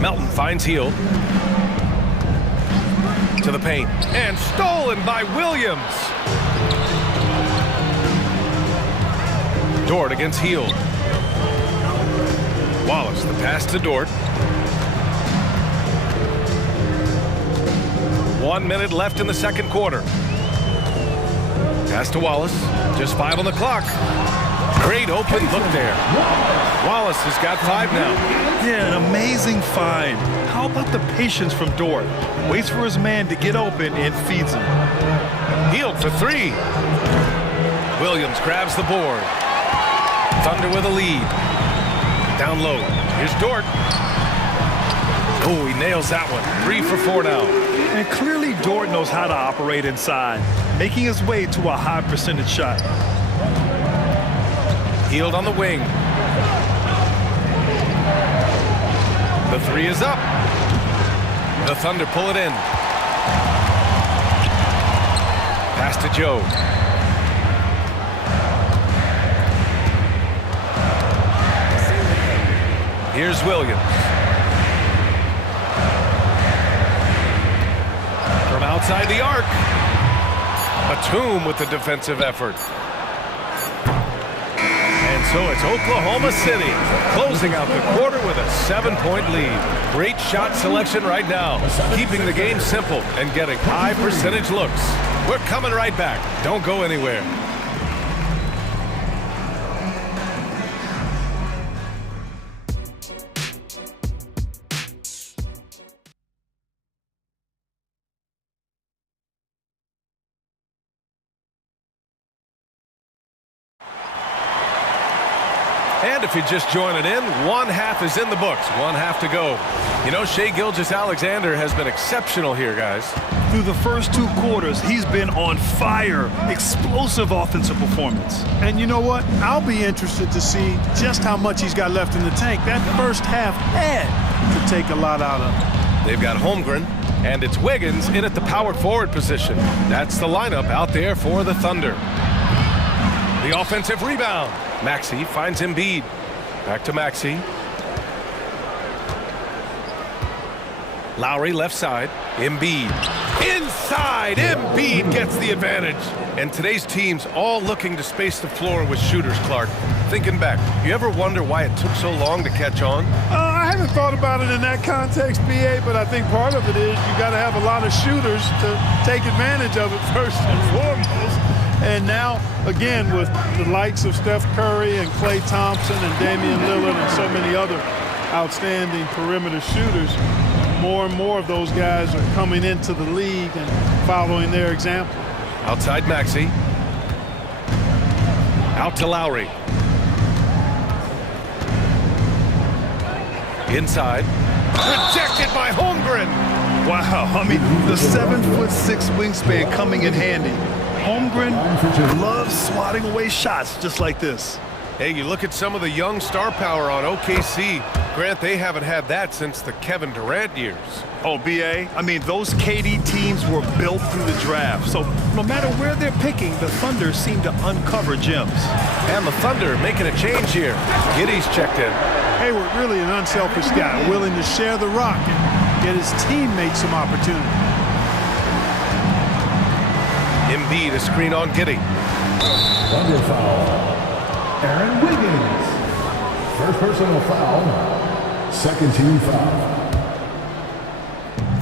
Melton finds Hield. To the paint. And stolen by Williams. Dort against Hield. Wallace, the pass to Dort. 1 minute left in the second quarter. Pass to Wallace. Just 5 on the clock. Great open look there. Wallace has got 5 now. Yeah, an amazing find. How about the patience from Dort? Waits for his man to get open and feeds him. Healed for 3. Williams grabs the board. Thunder with a lead. Down low. Here's Dort. Oh, he nails that one. 3 for 4 now. And clearly Dort knows how to operate inside, making his way to a high percentage shot. Healed on the wing. The 3 is up. The Thunder pull it in. Pass to Joe. Here's Williams. From outside the arc. Batum with the defensive effort. And so it's Oklahoma City closing out the quarter with a 7-point lead. Great shot selection right now, keeping the game simple and getting high percentage looks. We're coming right back. Don't go anywhere. And if you just join it in, 1 half is in the books. 1 half to go. You know, Shai Gilgeous-Alexander has been exceptional here, guys. Through the first 2 quarters, he's been on fire. Explosive offensive performance. And you know what? I'll be interested to see just how much he's got left in the tank. That first half had to take a lot out of him. They've got Holmgren, and it's Wiggins in at the power forward position. That's the lineup out there for the Thunder. The offensive rebound. Maxey finds Embiid. Back to Maxey. Lowry left side. Embiid. Inside! Embiid gets the advantage. And today's team's all looking to space the floor with shooters, Clark. Thinking back, you ever wonder why it took so long to catch on? I haven't thought about it in that context, BA, but I think part of it is you got to have a lot of shooters to take advantage of it first and foremost. And now, again, with the likes of Steph Curry and Klay Thompson and Damian Lillard and so many other outstanding perimeter shooters, more and more of those guys are coming into the league and following their example. Outside Maxey. Out to Lowry. Inside. Rejected by Holmgren. Wow, I mean, the 7'6" wingspan coming in handy. Holmgren loves swatting away shots just like this. Hey, you look at some of the young star power on OKC. Grant, they haven't had that since the Kevin Durant years. Oh, BA, I mean, those KD teams were built through the draft. So no matter where they're picking, the Thunder seem to uncover gems. And the Thunder making a change here. Giddey's checked in. Hayward really an unselfish guy, willing to share the rock and get his teammates some opportunity. Embiid, a screen on Giddey. Thunder foul. Aaron Wiggins. First personal foul. Second team foul.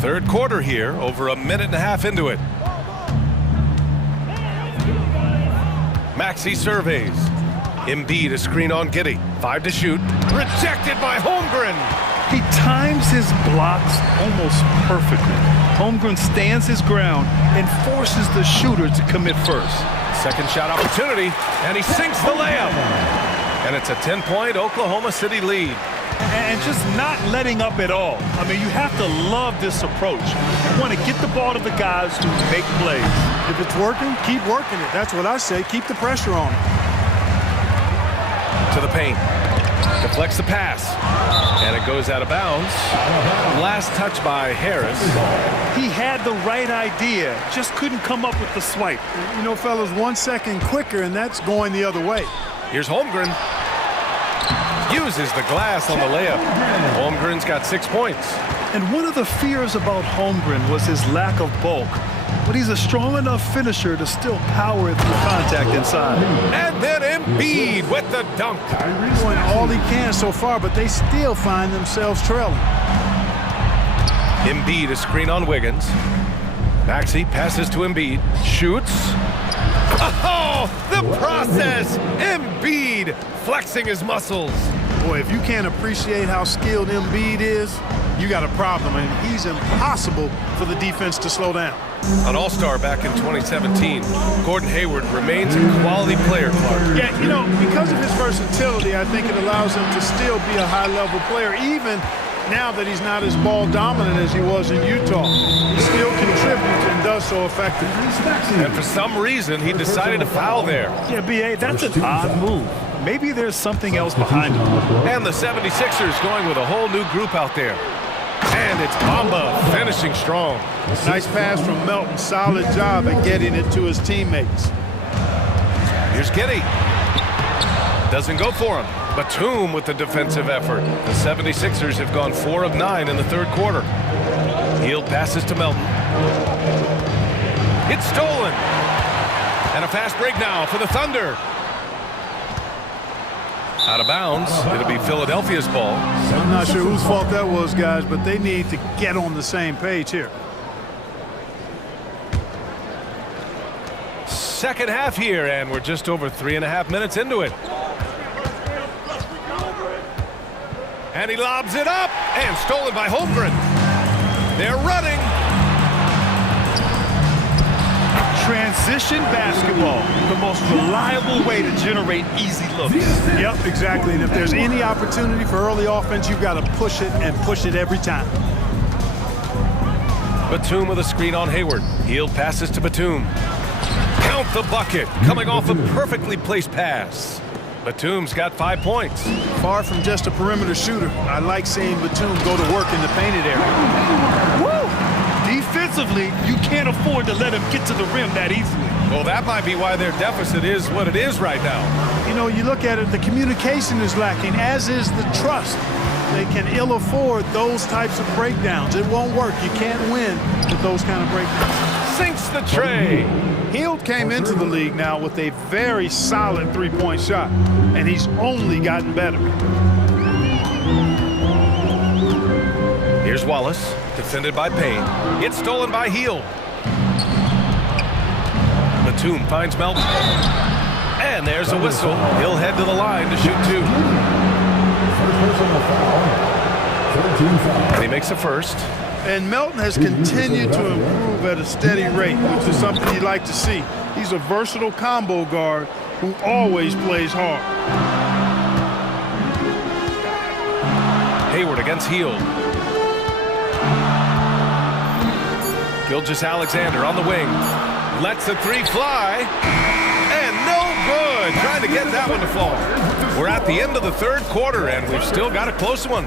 Third quarter here, over a minute and a half into it. Maxey surveys. Embiid, a screen on Giddey. 5 to shoot. Rejected by Holmgren. He times his blocks almost perfectly. Holmgren stands his ground and forces the shooter to commit first. Second shot opportunity, and he sinks the layup. And it's a 10-point Oklahoma City lead. And just not letting up at all. I mean, you have to love this approach. You want to get the ball to the guys who make plays. If it's working, keep working it. That's what I say. Keep the pressure on. To the paint. Deflects the pass. And it goes out of bounds. Last touch by Harris. He had the right idea, just couldn't come up with the swipe. You know, fellas, 1 second quicker, and that's going the other way. Here's Holmgren. Uses the glass on the layup. Holmgren's got 6 points. And one of the fears about Holmgren was his lack of bulk. But he's a strong enough finisher to still power it through contact inside. And then Embiid with the dunk. Doing all he can so far, but they still find themselves trailing. Embiid, a screen on Wiggins. Maxey passes to Embiid, shoots. Oh, the process! Embiid flexing his muscles. Boy, if you can't appreciate how skilled Embiid is, you got a problem, and he's impossible for the defense to slow down. An all-star back in 2017, Gordon Hayward remains a quality player, Clark. Yeah, you know, because of his versatility, I think it allows him to still be a high-level player, even now that he's not as ball-dominant as he was in Utah. He still contributes and does so effectively. And for some reason, he decided to foul there. Yeah, B.A., that's an odd move. Maybe there's something else behind it. And the 76ers going with a whole new group out there. And it's Bamba finishing strong. Nice pass from Melton. Solid job at getting it to his teammates. Here's Giddey. Doesn't go for him. Batum with the defensive effort. The 76ers have gone 4 of 9 in the third quarter. Hield passes to Melton. It's stolen. And a fast break now for the Thunder. Out of bounds. It'll be Philadelphia's ball. I'm not sure whose fault that was, guys, but they need to get on the same page here. Second half here, and we're just over 3.5 minutes into it. And he lobs it up, and stolen by Holmgren. They're running. Transition basketball, the most reliable way to generate easy looks. Yep, exactly. And if there's any opportunity for early offense, you've got to push it and push it every time. Batum with a screen on Hayward. Hield passes to Batum. Count the bucket, coming off a perfectly placed pass. Batum's got 5 points. Far from just a perimeter shooter, I like seeing Batum go to work in the painted area. Woo! Defensively, you can't afford to let him get to the rim that easily. Well, that might be why their deficit is what it is right now. You know, you look at it, the communication is lacking, as is the trust. They can ill afford those types of breakdowns. It won't work. You can't win with those kind of breakdowns. Sinks the tray. Hield came into the league now with a very solid three-point shot, and he's only gotten better. Here's Wallace, defended by Payne. It's stolen by Hield. Batum finds Melton. And there's a whistle. He'll head to the line to shoot 2. And he makes a first. And Melton has continued to improve at a steady rate, which is something you like to see. He's a versatile combo guard who always plays hard. Hayward against Hield. Gilgeous-Alexander on the wing. Lets the 3 fly. And no good. Trying to get that one to fall. We're at the end of the third quarter, and we've still got a close one.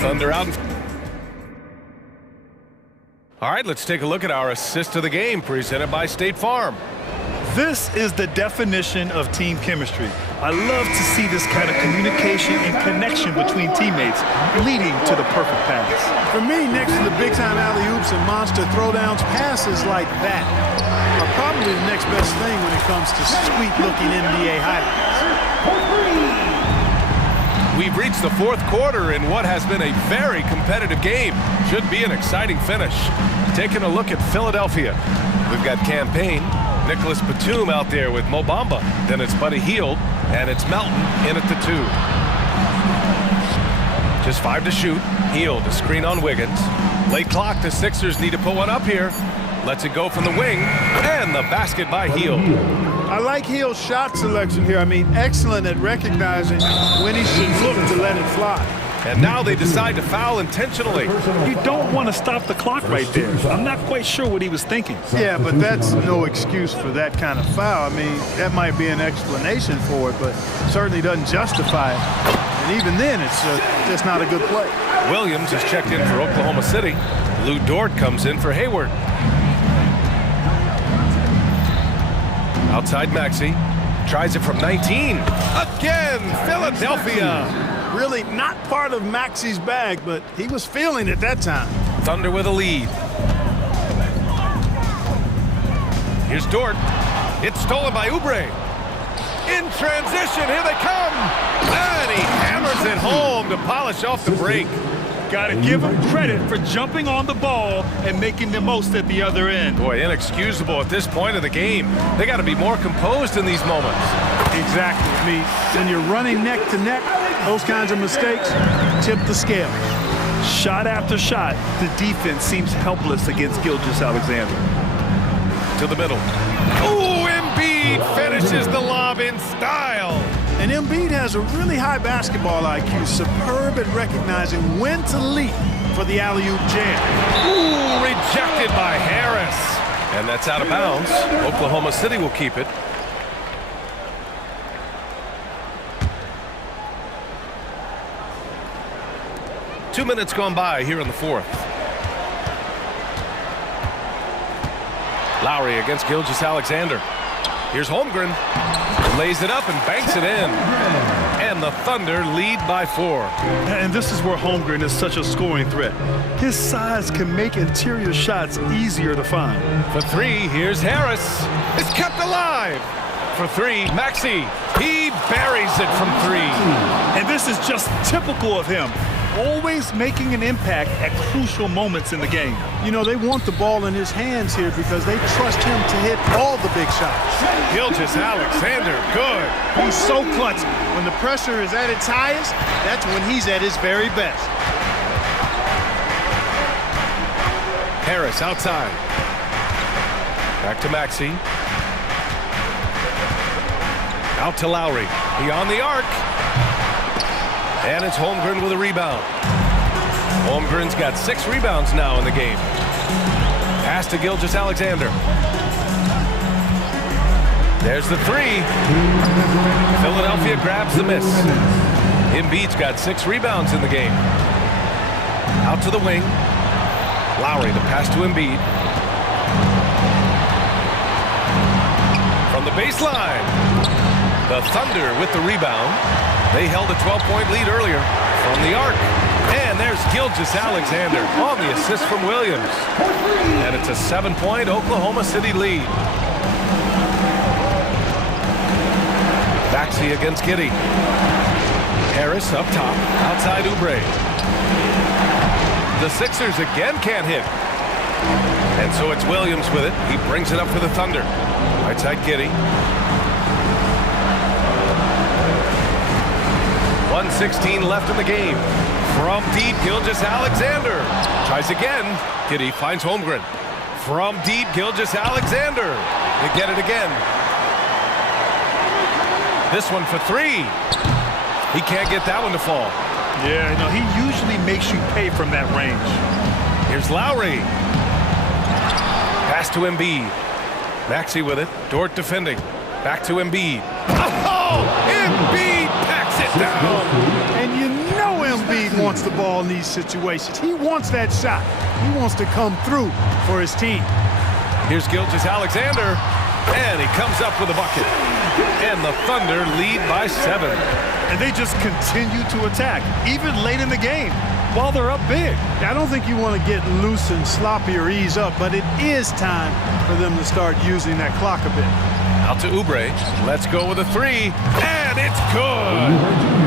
Thunder out. All right, let's take a look at our assist of the game presented by State Farm. This is the definition of team chemistry. I love to see this kind of communication and connection between teammates leading to the perfect pass. For me, next to the big-time alley-oops and monster throwdowns, passes like that are probably the next best thing when it comes to sweet-looking NBA highlights. We've reached the fourth quarter in what has been a very competitive game. Should be an exciting finish. Taking a look at Philadelphia. We've got Campaign, Nicholas Batum out there with Mo Bamba. Then it's Buddy Hield, and it's Melton in at the 2. Just 5 to shoot. Hield, a screen on Wiggins. Late clock, the Sixers need to put one up here. Lets it go from the wing, and the basket by Hield. I like Hield's shot selection here. I mean, excellent at recognizing when he should look to let it fly. And now they decide to foul intentionally. You don't want to stop the clock right there. I'm not quite sure what he was thinking. Yeah, but that's no excuse for that kind of foul. I mean, that might be an explanation for it, but certainly doesn't justify it. And even then, it's just not a good play. Williams is checked in for Oklahoma City. Lou Dort comes in for Hayward. Outside Maxey. Tries it from 19. Again, Philadelphia. Really not part of Maxey's bag, but he was feeling it that time. Thunder with a lead. Here's Dort. It's stolen by Oubre. In transition, here they come. And he hammers it home to polish off the break. Got to give him credit for jumping on the ball and making the most at the other end. Boy, inexcusable at this point of the game. They got to be more composed in these moments. Exactly. I mean, when you're running neck to neck, those kinds of mistakes tip the scale. Shot after shot, the defense seems helpless against Gilgeous-Alexander. To the middle. Ooh, Embiid finishes the lob in style. And Embiid has a really high basketball IQ, superb at recognizing when to leap for the alley-oop jam. Ooh, rejected by Harris. And that's out of bounds. Oklahoma City will keep it. Two minutes gone by here in the fourth. Lowry against Gilgeous-Alexander. Here's Holmgren. Lays it up and banks it in. And the Thunder lead by 4. And this is where Holmgren is such a scoring threat. His size can make interior shots easier to find. For 3, here's Harris. It's kept alive. For 3, Maxey. He buries it from 3. And this is just typical of him. Always making an impact at crucial moments in the game. You know, they want the ball in his hands here because they trust him to hit all the big shots. Gilgeous-Alexander, good. He's so clutch. When the pressure is at its highest, that's when he's at his very best. Harris outside. Back to Maxey. Out to Lowry. He on the arc. And it's Holmgren with a rebound. Holmgren's got 6 rebounds now in the game. Pass to Gilgeous-Alexander. There's the 3. Philadelphia grabs the miss. Embiid's got 6 rebounds in the game. Out to the wing. Lowry, the pass to Embiid. From the baseline. The Thunder with the rebound. They held a 12-point lead earlier from the arc. And there's Gilgeous-Alexander on the assist from Williams. And it's a 7-point Oklahoma City lead. Maxey against Giddey. Harris up top, outside Oubre. The Sixers again can't hit. And so it's Williams with it. He brings it up for the Thunder. Right side Giddey. 1:16 left in the game. From deep, Gilgeous-Alexander. Tries again. Giddey finds Holmgren. From deep, Gilgeous-Alexander. They get it again. This one for 3. He can't get that one to fall. Yeah, you know, he usually makes you pay from that range. Here's Lowry. Pass to Embiid. Maxey with it. Dort defending. Back to Embiid. Oh! Embiid packs it down. And you know Embiid wants the ball in these situations. He wants that shot. He wants to come through for his team. Here's Gilgeous-Alexander. And he comes up with a bucket. And the Thunder lead by 7. And they just continue to attack, even late in the game, while they're up big. I don't think you want to get loose and sloppy or ease up, but it is time for them to start using that clock a bit. Out to Oubre. Let's go with a 3. And it's good.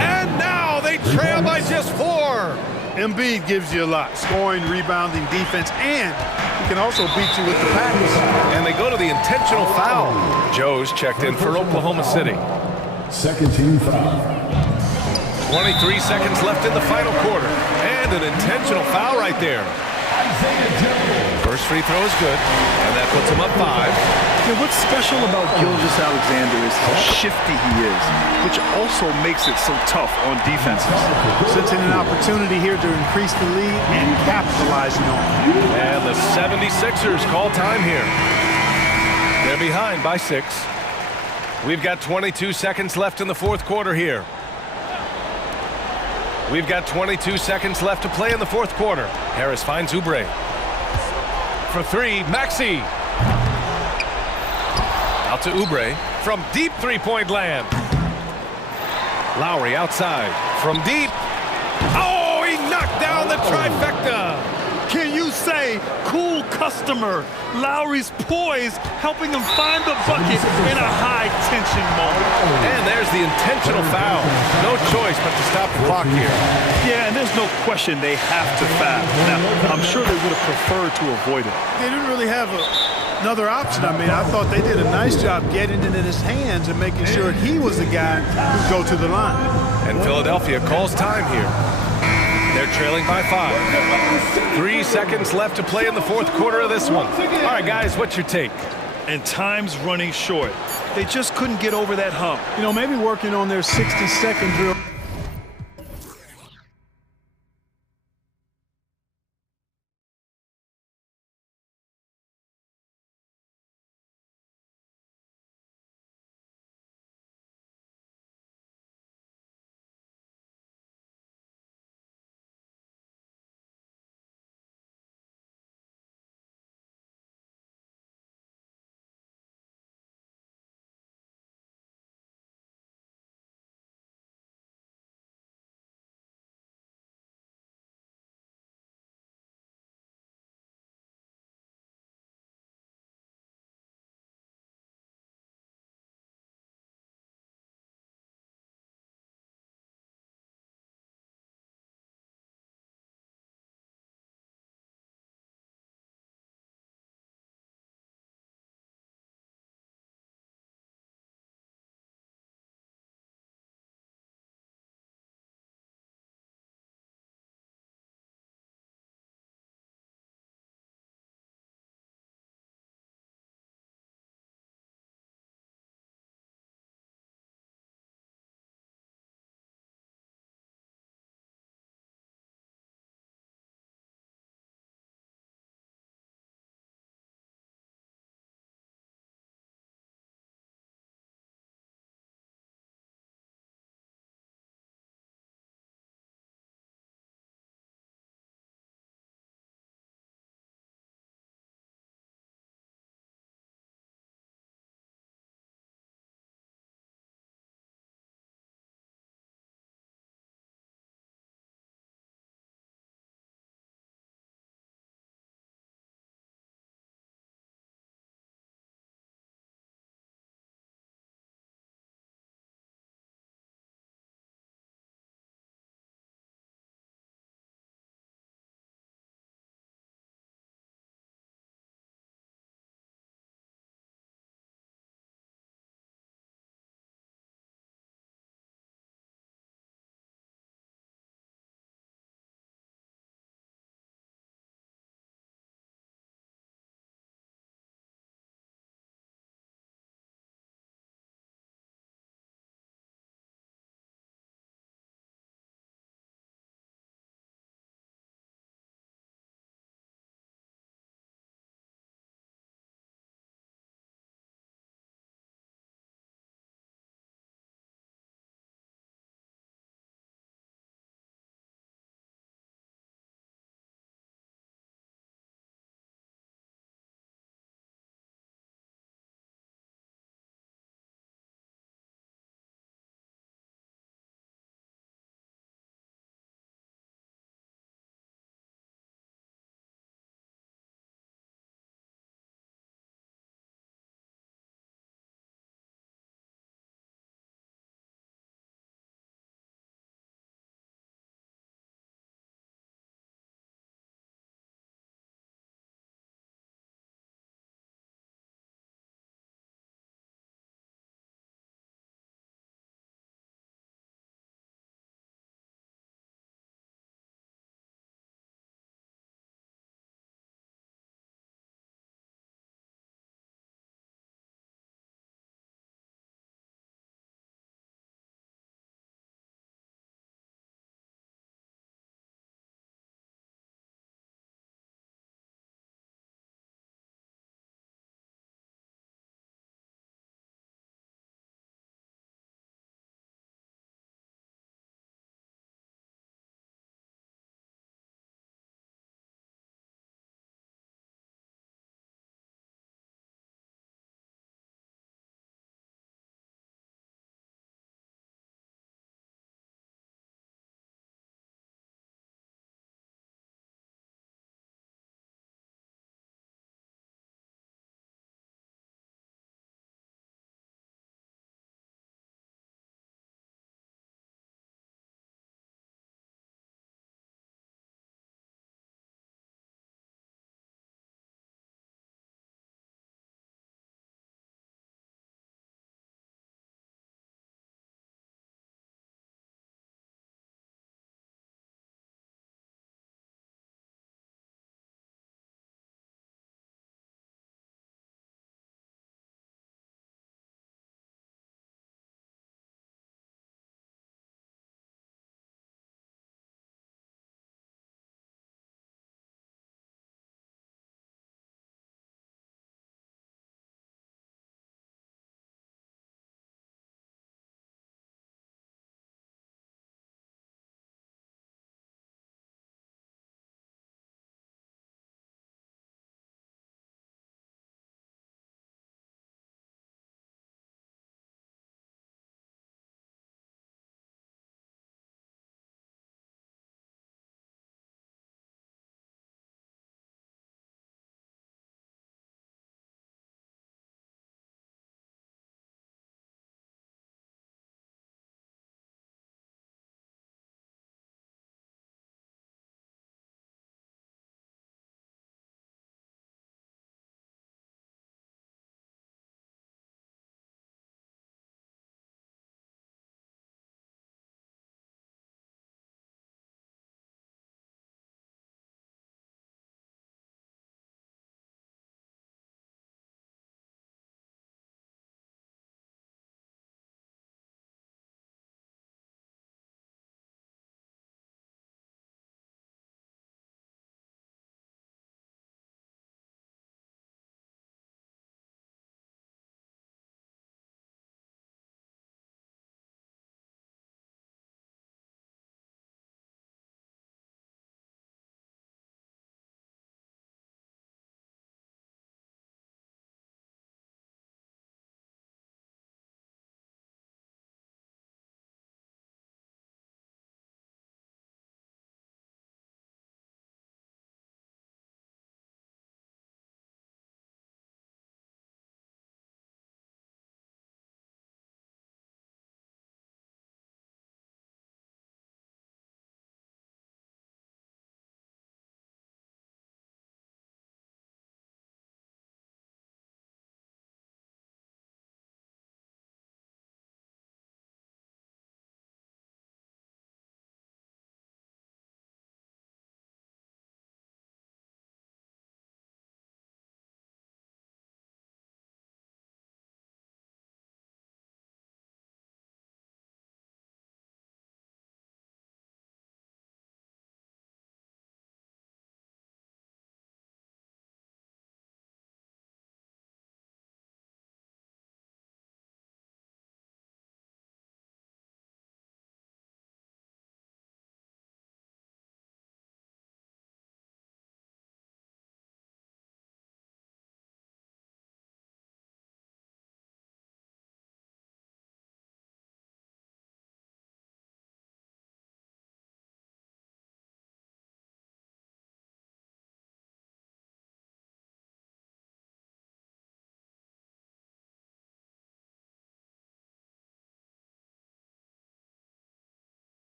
And now they trail by just 4. Embiid gives you a lot. Scoring, rebounding, defense, and he can also beat you with the pass. And they go to the intentional foul. Joe's checked in for Oklahoma City. Second team foul. 23 seconds left in the final quarter. And an intentional foul right there. First free throw is good. And that puts him up 5. Yeah, what's special about Gilgeous-Alexander is how shifty he is, which also makes it so tough on defenses. Sensing an opportunity here to increase the lead and capitalizing on it. And the 76ers call time here. They're behind by 6. We've got 22 seconds left in the fourth quarter here. We've got 22 seconds left to play in the fourth quarter. Harris finds Oubre. For 3, Maxey. Out to Oubre from deep three-point land. Lowry outside from deep. Oh, he knocked down the trifecta. Can you say a cool customer. Lowry's poise helping him find the bucket in a high-tension moment. And there's the intentional foul. No choice but to stop the clock here. Yeah, and there's no question they have to foul. Now, I'm sure they would have preferred to avoid it. They didn't really have another option. I mean, I thought they did a nice job getting it in his hands and making sure he was the guy who'd go to the line. And Philadelphia calls time here. They're trailing by 5. 3 seconds left to play in the fourth quarter of this one. All right, guys, what's your take? And time's running short. They just couldn't get over that hump. You know, maybe working on their 60-second drill.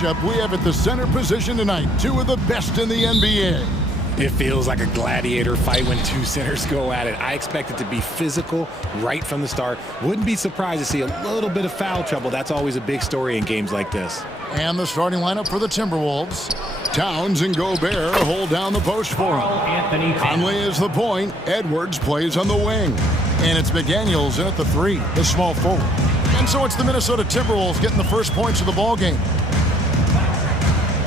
matchup we have at the center position tonight. Two of the best in the NBA. It feels like a gladiator fight when two centers go at it. I expect it to be physical right from the start. Wouldn't be surprised to see a little bit of foul trouble. That's always a big story in games like this. And the starting lineup for the Timberwolves. Towns and Gobert hold down the post for him. Conley is the point. Edwards plays on the wing. And it's McDaniels in at the 3, the small forward. And so it's the Minnesota Timberwolves getting the first points of the ball game.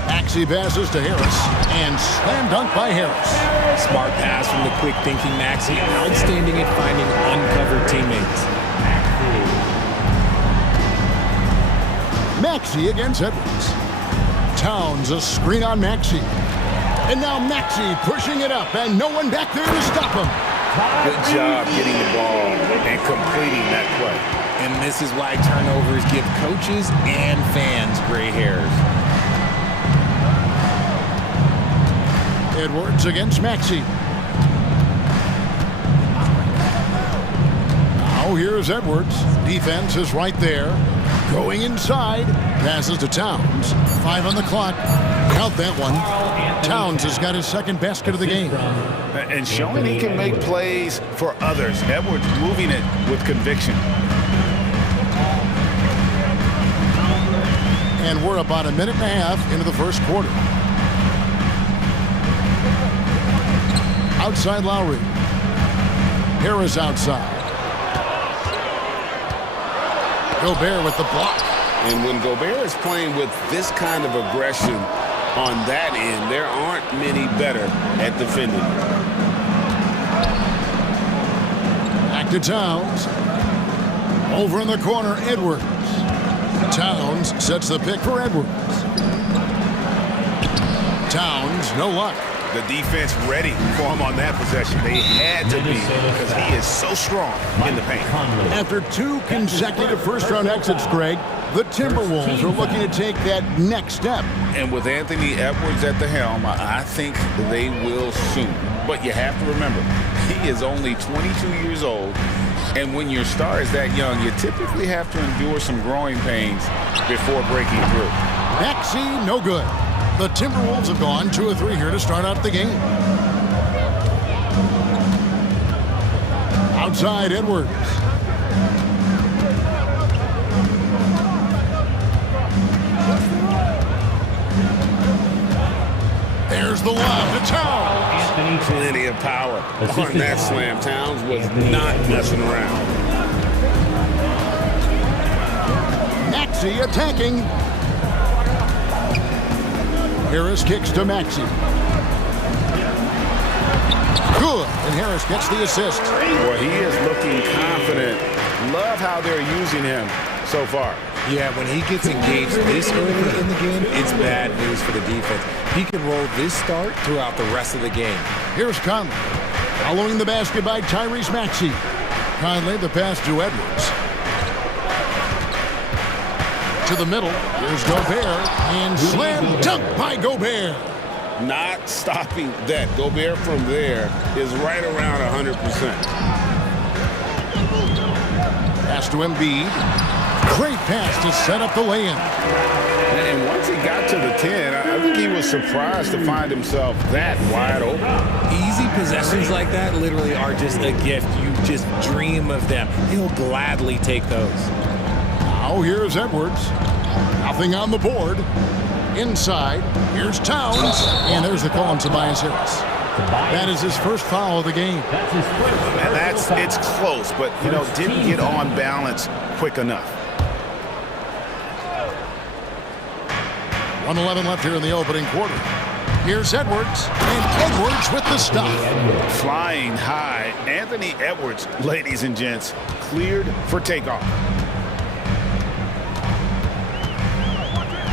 Maxey passes to Harris, and slam dunk by Harris. Smart pass from the quick-thinking Maxey. Outstanding at finding uncovered teammates. Maxey against Edwards. Towns a screen on Maxey. And now Maxey pushing it up, and no one back there to stop him. Good job getting the ball and completing that play. And this is why turnovers give coaches and fans gray hairs. Edwards against Maxey. Now here's Edwards. Defense is right there. Going inside. Passes to Towns. 5 on the clock. Count that one. Towns has got his second basket of the game. And showing he can make plays for others. Edwards moving it with conviction. And we're about a minute and a half into the first quarter. Outside Lowry. Harris outside. Gobert with the block. And when Gobert is playing with this kind of aggression on that end, there aren't many better at defending. Back to Towns. Over in the corner, Edwards. Towns sets the pick for Edwards. Towns, no luck. The defense ready for him on that possession. They had to be because he is so strong in the paint. After 2 consecutive first-round exits, Greg, the Timberwolves are looking to take that next step. And with Anthony Edwards at the helm, I think they will soon. But you have to remember, he is only 22 years old. And when your star is that young, you typically have to endure some growing pains before breaking through. Maxey, no good. The Timberwolves have gone 2 of 3 here to start out the game. Outside, Edwards. There's the lob to Towns. Plenty of power on that slam. Towns was not messing around. Maxey attacking. Harris kicks to Maxey. Good, and Harris gets the assist. Well, he is looking confident. Love how they're using him so far. Yeah, when he gets engaged this early in the game, it's bad news for the defense. He can roll this start throughout the rest of the game. Here's Conley. Following the basket by Tyrese Maxey. Conley, the pass to Edwards. To the middle. Here's Gobert. And slam dunk by Gobert. Not stopping that. Gobert from there is right around 100%. Pass to Embiid. Great pass to set up the lay-in. And once he got to the 10, I think he was surprised to find himself that wide open. Easy possessions like that literally are just a gift. You just dream of them. He'll gladly take those. Now here's Edwards. Nothing on the board. Inside, here's Towns. And there's the call on Tobias Harris. That is his first foul of the game. And it's close, but, didn't get on balance quick enough. 1:11 left here in the opening quarter. Here's Edwards, and Edwards with the stop. Flying high, Anthony Edwards, ladies and gents, cleared for takeoff.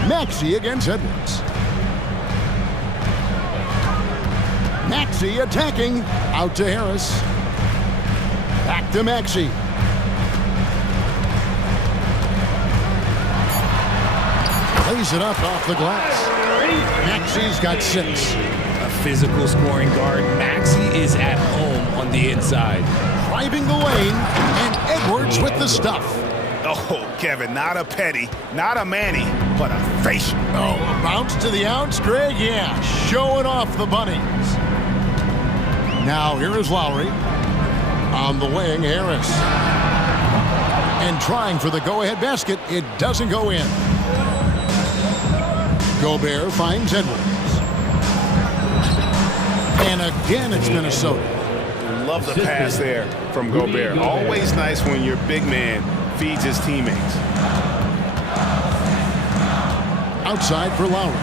Maxey against Edwards. Maxey attacking. Out to Harris. Back to Maxey. Lays it up off the glass. Maxey's got 6. A physical scoring guard. Maxey is at home on the inside. Driving the lane, and Edwards with the stuff. Oh, Kevin, not a petty, not a Manny, but a facial. Oh, a bounce to the ounce, Greg? Yeah, showing off the bunnies. Now here is Lowry. On the wing, Harris. And trying for the go-ahead basket. It doesn't go in. Gobert finds Edwards. And again, it's Minnesota. Love the pass there from Gobert. Always nice when your big man feeds his teammates. Outside for Lowry.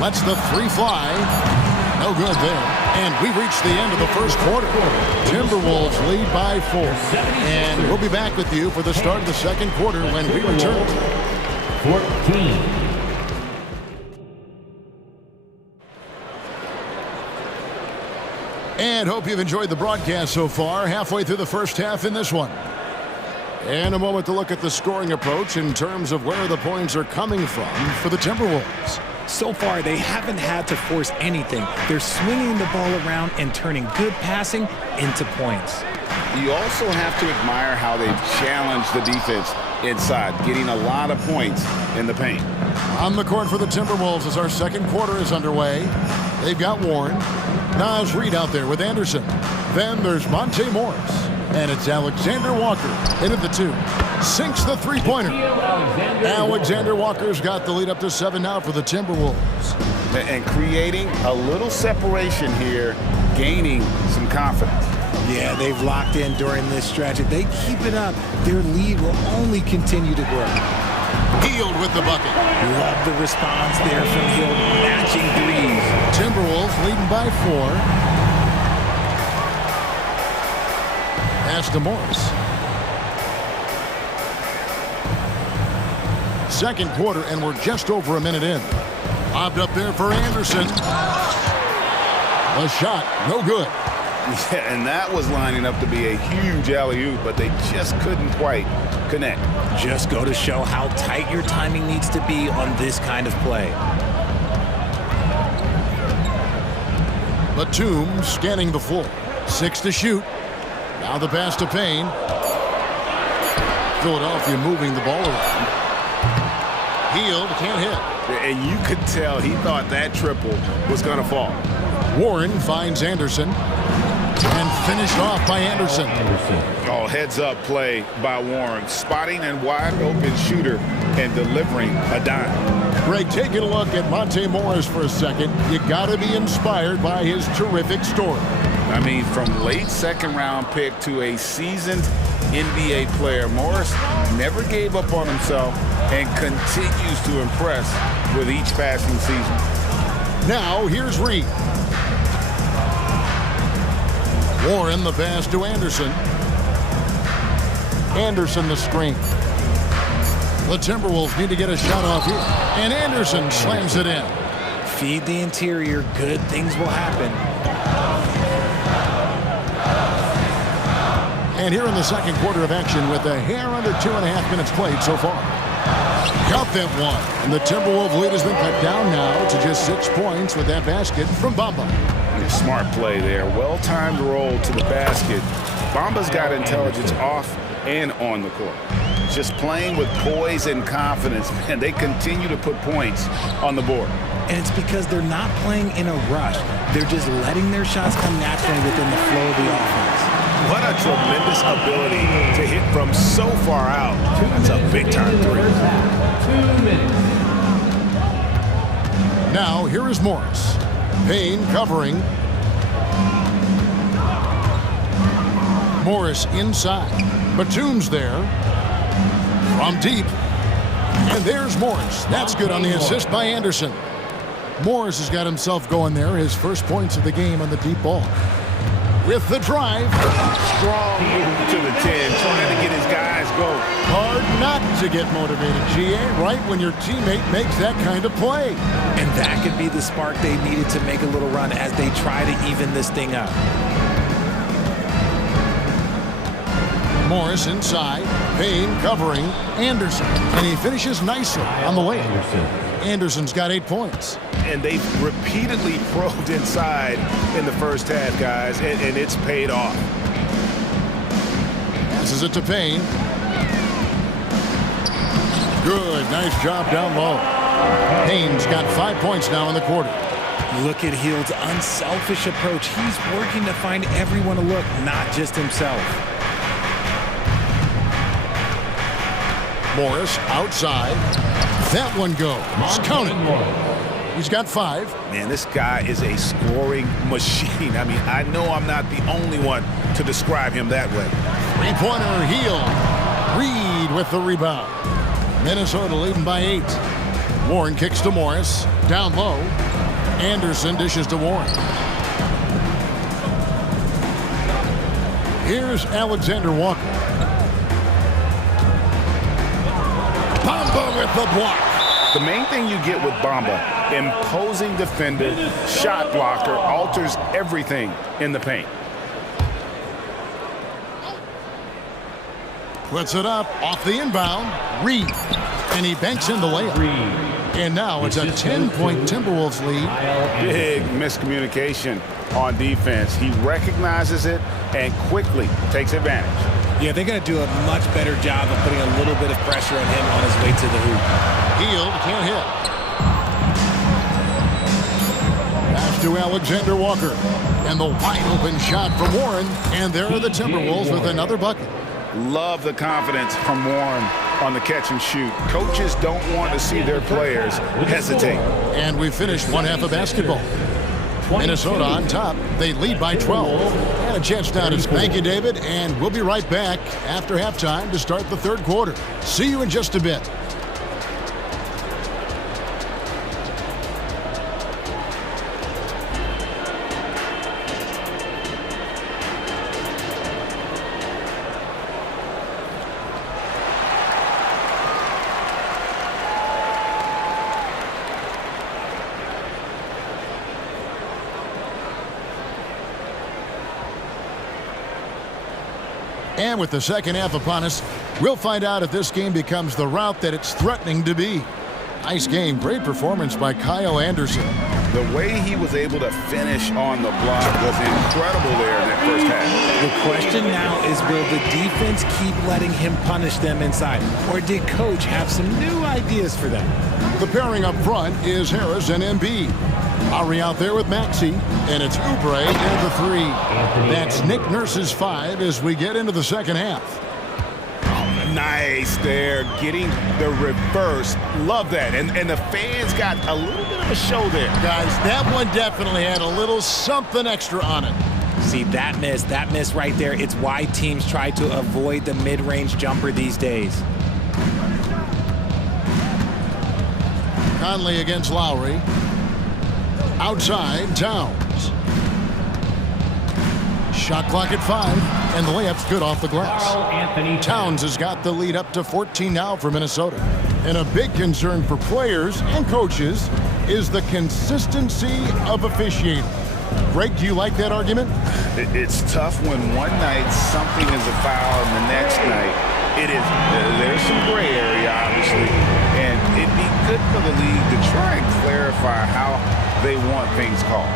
Lets the three fly. No good there. And we've reached the end of the first quarter. Timberwolves lead by 4. And we'll be back with you for the start of the second quarter when we return. 14. And hope you've enjoyed the broadcast so far. Halfway through the first half in this one. And a moment to look at the scoring approach in terms of where the points are coming from for the Timberwolves. So far, they haven't had to force anything. They're swinging the ball around and turning good passing into points. You also have to admire how they've challenged the defense inside, getting a lot of points in the paint. On the court for the Timberwolves as our second quarter is underway. They've got Warren. Nas Reed out there with Anderson. Then there's Monte Morris. And it's Alexander Walker in at the 2. Sinks the three-pointer. Alexander Walker's got the lead up to 7 now for the Timberwolves. And creating a little separation here, gaining some confidence. Yeah, they've locked in during this stretch. If they keep it up, their lead will only continue to grow. Hield with the bucket. Love the response there from Hield, matching threes. Timberwolves leading by 4. Pass to Morris. Second quarter, and we're just over a minute in. Lobbed up there for Anderson. A shot, no good. Yeah, and that was lining up to be a huge alley-oop, but they just couldn't quite connect. Just go to show how tight your timing needs to be on this kind of play. Batum scanning the floor. 6 to shoot. Now the pass to Payne. Philadelphia moving the ball around. Hield can't hit. And you could tell he thought that triple was going to fall. Warren finds Anderson. And finished off by Anderson. Oh, heads-up play by Warren. Spotting and wide-open shooter and delivering a dime. Greg, taking a look at Monte Morris for a second. You got to be inspired by his terrific story. I mean, from late second-round pick to a seasoned NBA player, Morris never gave up on himself and continues to impress with each passing season. Now, here's Reed. Warren the pass to Anderson. Anderson the screen. The Timberwolves need to get a shot off here. And Anderson slams it in. Feed the interior. Good things will happen. And here in the second quarter of action with a hair under 2.5 minutes played so far. Got them one. And the Timberwolves lead has been cut down now to just 6 points with that basket from Bamba. Smart play there. Well-timed roll to the basket. Bamba's got intelligence off and on the court. Just playing with poise and confidence, and they continue to put points on the board. And it's because they're not playing in a rush. They're just letting their shots come naturally within the flow of the offense. What a tremendous ability to hit from so far out. That's a big-time 3. 2 minutes. Now, here is Morris. Payne covering. Morris inside. Batum's there. From deep. And there's Morris. That's good on the assist by Anderson. Morris has got himself going there. His first points of the game on the deep ball. With the drive. Strong move to the 10, trying to get his guys going. Hard not to get motivated, GA, right when your teammate makes that kind of play. And that could be the spark they needed to make a little run as they try to even this thing up. Morris inside. Payne covering Anderson. And he finishes nicely on the layup. Anderson's got 8 points. And they've repeatedly probed inside in the first half, guys, and it's paid off. Passes it to Payne. Good, nice job down low. Payne's got 5 points now in the quarter. Look at Hield's unselfish approach. He's working to find everyone a look, not just himself. Morris outside. That one goes. Count it. He's got 5. Man, this guy is a scoring machine. I mean, I know I'm not the only one to describe him that way. Three-pointer, Hield. Reed with the rebound. Minnesota leading by 8. Warren kicks to Morris. Down low. Anderson dishes to Warren. Here's Alexander Walker. Bamba with the block. The main thing you get with Bamba, imposing defender, shot blocker, alters everything in the paint. Puts it up off the inbound. Reed. And he banks in the layup. And now it's a 10-point Timberwolves lead. Big miscommunication on defense. He recognizes it and quickly takes advantage. Yeah, they're going to do a much better job of putting a little bit of pressure on him on his way to the hoop. Hield can't hit. Pass to Alexander Walker. And the wide open shot from Warren. And there are the Timberwolves with another bucket. Love the confidence from Warren on the catch and shoot. Coaches don't want to see their players hesitate. And we finished one half of basketball. Minnesota on top. They lead by 12. And a chance now to thank you, David. And we'll be right back after halftime to start the third quarter. See you in just a bit. And with the second half upon us, we'll find out if this game becomes the route that it's threatening to be. Nice game. Great performance by Kyle Anderson. The way he was able to finish on the block was incredible there in that first half. The question now is, will the defense keep letting him punish them inside? Or did Coach have some new ideas for them? The pairing up front is Harris and Embiid. Ari out there with Maxey, and it's Oubre into the 3. That's Nick Nurse's 5 as we get into the second half. Nice there, getting the reverse. Love that. And the fans got a little bit of a show there. Guys, that one definitely had a little something extra on it. See, that miss right there, it's why teams try to avoid the mid-range jumper these days. Conley against Lowry. Outside, Towns. Shot clock at 5, and the layup's good off the glass. Towns has got the lead up to 14 now for Minnesota. And a big concern for players and coaches is the consistency of officiating. Greg, do you like that argument? It's tough when one night something is a foul and the next night it is. There's some gray area, obviously, and it'd be good for the league to try and clarify how they want things called.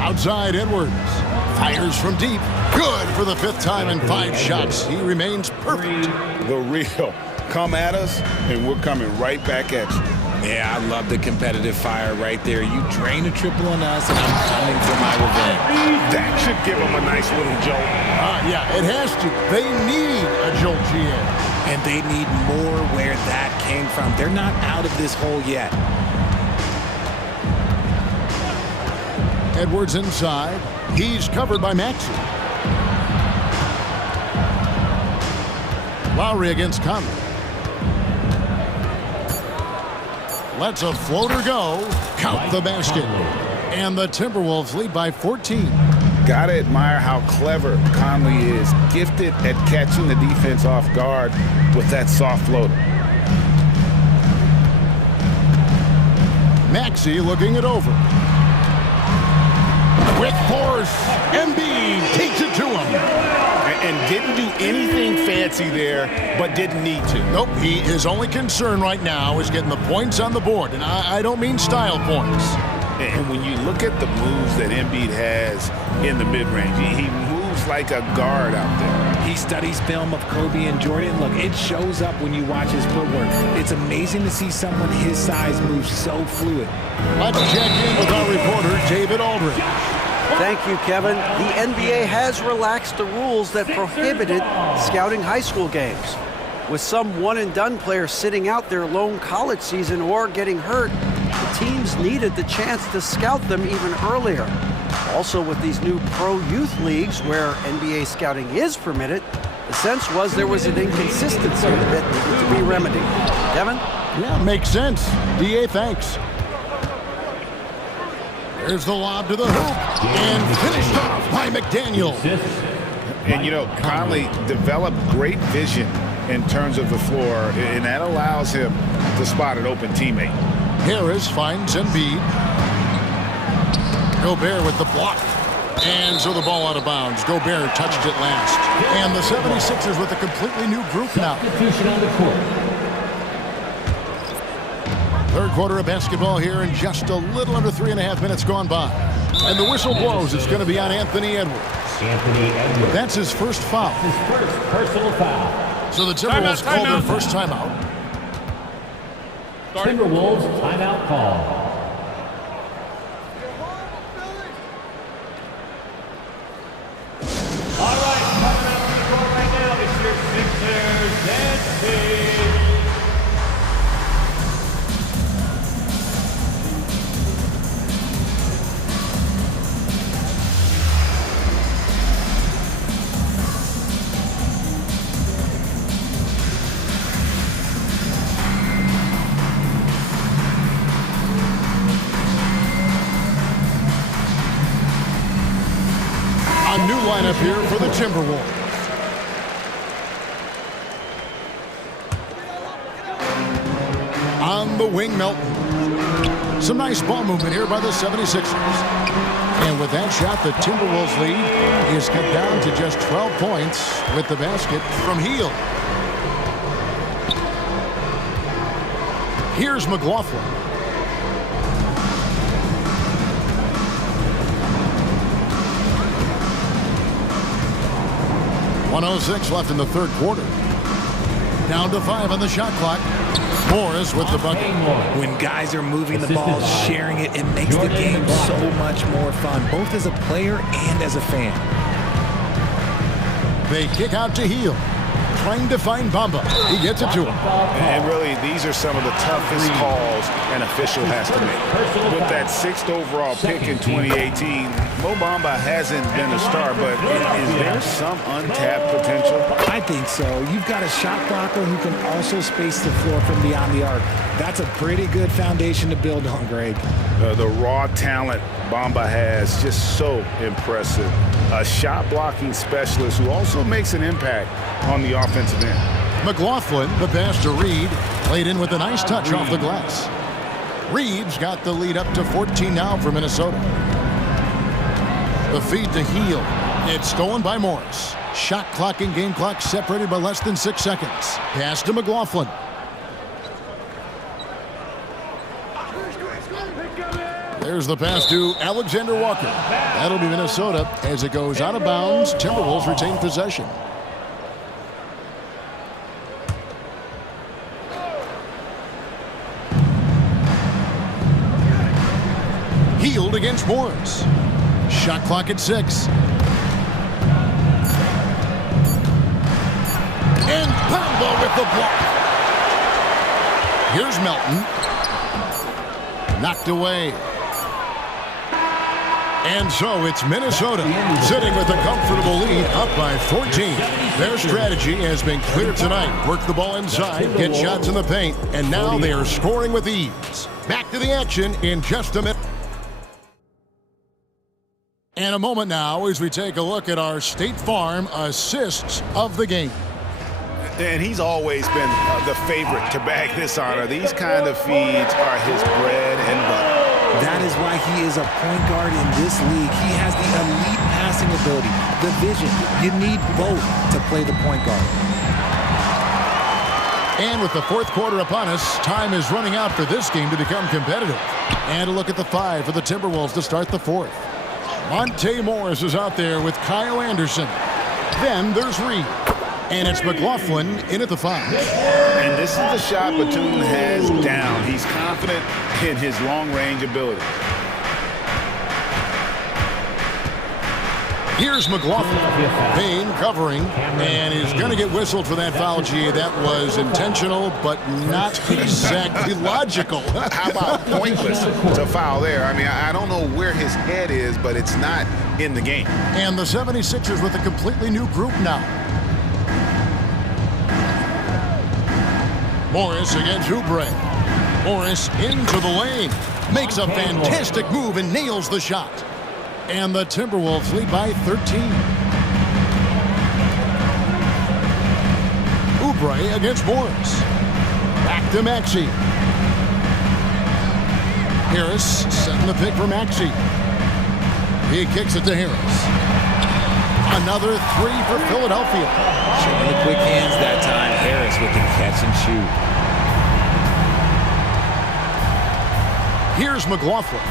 Outside, Edwards fires from deep. Good for the 5th time in 5 shots. He remains perfect. The real. Come at us, and we're coming right back at you. Yeah, I love the competitive fire right there. You drain a triple on us, and I'm coming for my revenge. That should give them a nice little jolt. Yeah, it has to. They need a jolt, GM. And they need more where that came from. They're not out of this hole yet. Edwards inside. He's covered by Maxey. Lowry against Conley. Lets a floater go. Count the basket. And the Timberwolves lead by 14. Gotta admire how clever Conley is. Gifted at catching the defense off guard with that soft floater. Maxey looking it over. With force, Embiid takes it to him. And didn't do anything fancy there, but didn't need to. Nope, his only concern right now is getting the points on the board. And I don't mean style points. And when you look at the moves that Embiid has in the mid-range, he moves like a guard out there. He studies film of Kobe and Jordan. Look, it shows up when you watch his footwork. It's amazing to see someone his size move so fluid. Let's check in with our reporter, David Aldridge. Thank you, Kevin. The NBA has relaxed the rules that prohibited scouting high school games. With some one-and-done players sitting out their lone college season or getting hurt, the teams needed the chance to scout them even earlier. Also, with these new pro youth leagues where NBA scouting is permitted, the sense was there was an inconsistency that needed to be remedied. Kevin? Yeah, makes sense. DA, thanks. There's the lob to the hoop, and finished off by McDaniel. And, you know, Conley developed great vision in terms of the floor, and that allows him to spot an open teammate. Harris finds Embiid. Gobert with the block. And so the ball out of bounds. Gobert touched it last. And the 76ers with a completely new group now. Third quarter of basketball here in just a little under 3.5 minutes gone by. And the whistle blows. It's going to be on Anthony Edwards. That's his first foul. His first personal foul. So the Timberwolves call their first timeout. Timberwolves timeout call. All right, coming up to the court right now, it's your Sixers and Page. A new lineup here for the Timberwolves. On the wing, Melton. Some nice ball movement here by the 76ers. And with that shot, the Timberwolves lead is cut down to just 12 points with the basket from Hield. Here's McLaughlin. .106 left in the third quarter. Down to 5 on the shot clock. Morris with the bucket. When guys are moving the ball, sharing it, it makes the game so much more fun, both as a player and as a fan. They kick out to Hield. Trying to find Bamba. He gets it to him. And really, these are some of the toughest calls an official has to make. With that 6th overall pick in 2018, Mo Bamba hasn't been a star, but is there some untapped potential? I think so. You've got a shot blocker who can also space the floor from beyond the arc. That's a pretty good foundation to build on, Greg. The raw talent Bamba has, just so impressive. A shot blocking specialist who also makes an impact on the offensive end. McLaughlin, the pass to Reed, played in with a nice touch off the glass. Reed's got the lead up to 14 now for Minnesota. The feed to Hield. It's stolen by Morris. Shot clock and game clock separated by less than 6 seconds. Pass to McLaughlin. There's the pass to Alexander Walker. That'll be Minnesota as it goes out of bounds. Timberwolves retain possession. Hield against Morris. Shot clock at 6. And Bamba with the block. Here's Melton. Knocked away. And so it's Minnesota sitting with a comfortable lead up by 14. Their strategy has been clear tonight. Work the ball inside, get shots in the paint, and now they are scoring with ease. Back to the action in just a minute. And a moment now as we take a look at our State Farm assists of the game. And he's always been the favorite to bag this honor. These kind of feeds are his bread and butter. That is why he is a point guard in this league. He has the elite passing ability, the vision. You need both to play the point guard. And with the fourth quarter upon us, time is running out for this game to become competitive. And a look at the 5 for the Timberwolves to start the fourth. Monte Morris is out there with Kyle Anderson. Then there's Reed. And it's McLaughlin in at the 5. And this is the shot Batum has down. He's confident in his long-range ability. Here's McLaughlin. Payne covering, and he's going to get whistled for that foul, G. That was intentional, but not exactly logical. How about pointless to foul there? I mean, I don't know where his head is, but it's not in the game. And the 76ers with a completely new group now. Morris against Oubre. Morris into the lane. Makes a fantastic move and nails the shot. And the Timberwolves lead by 13. Oubre against Morris. Back to Maxey. Harris setting the pick for Maxey. He kicks it to Harris. Another 3 for Philadelphia. Showing the quick hands that time. Harris with the catch and shoot. Here's McLaughlin.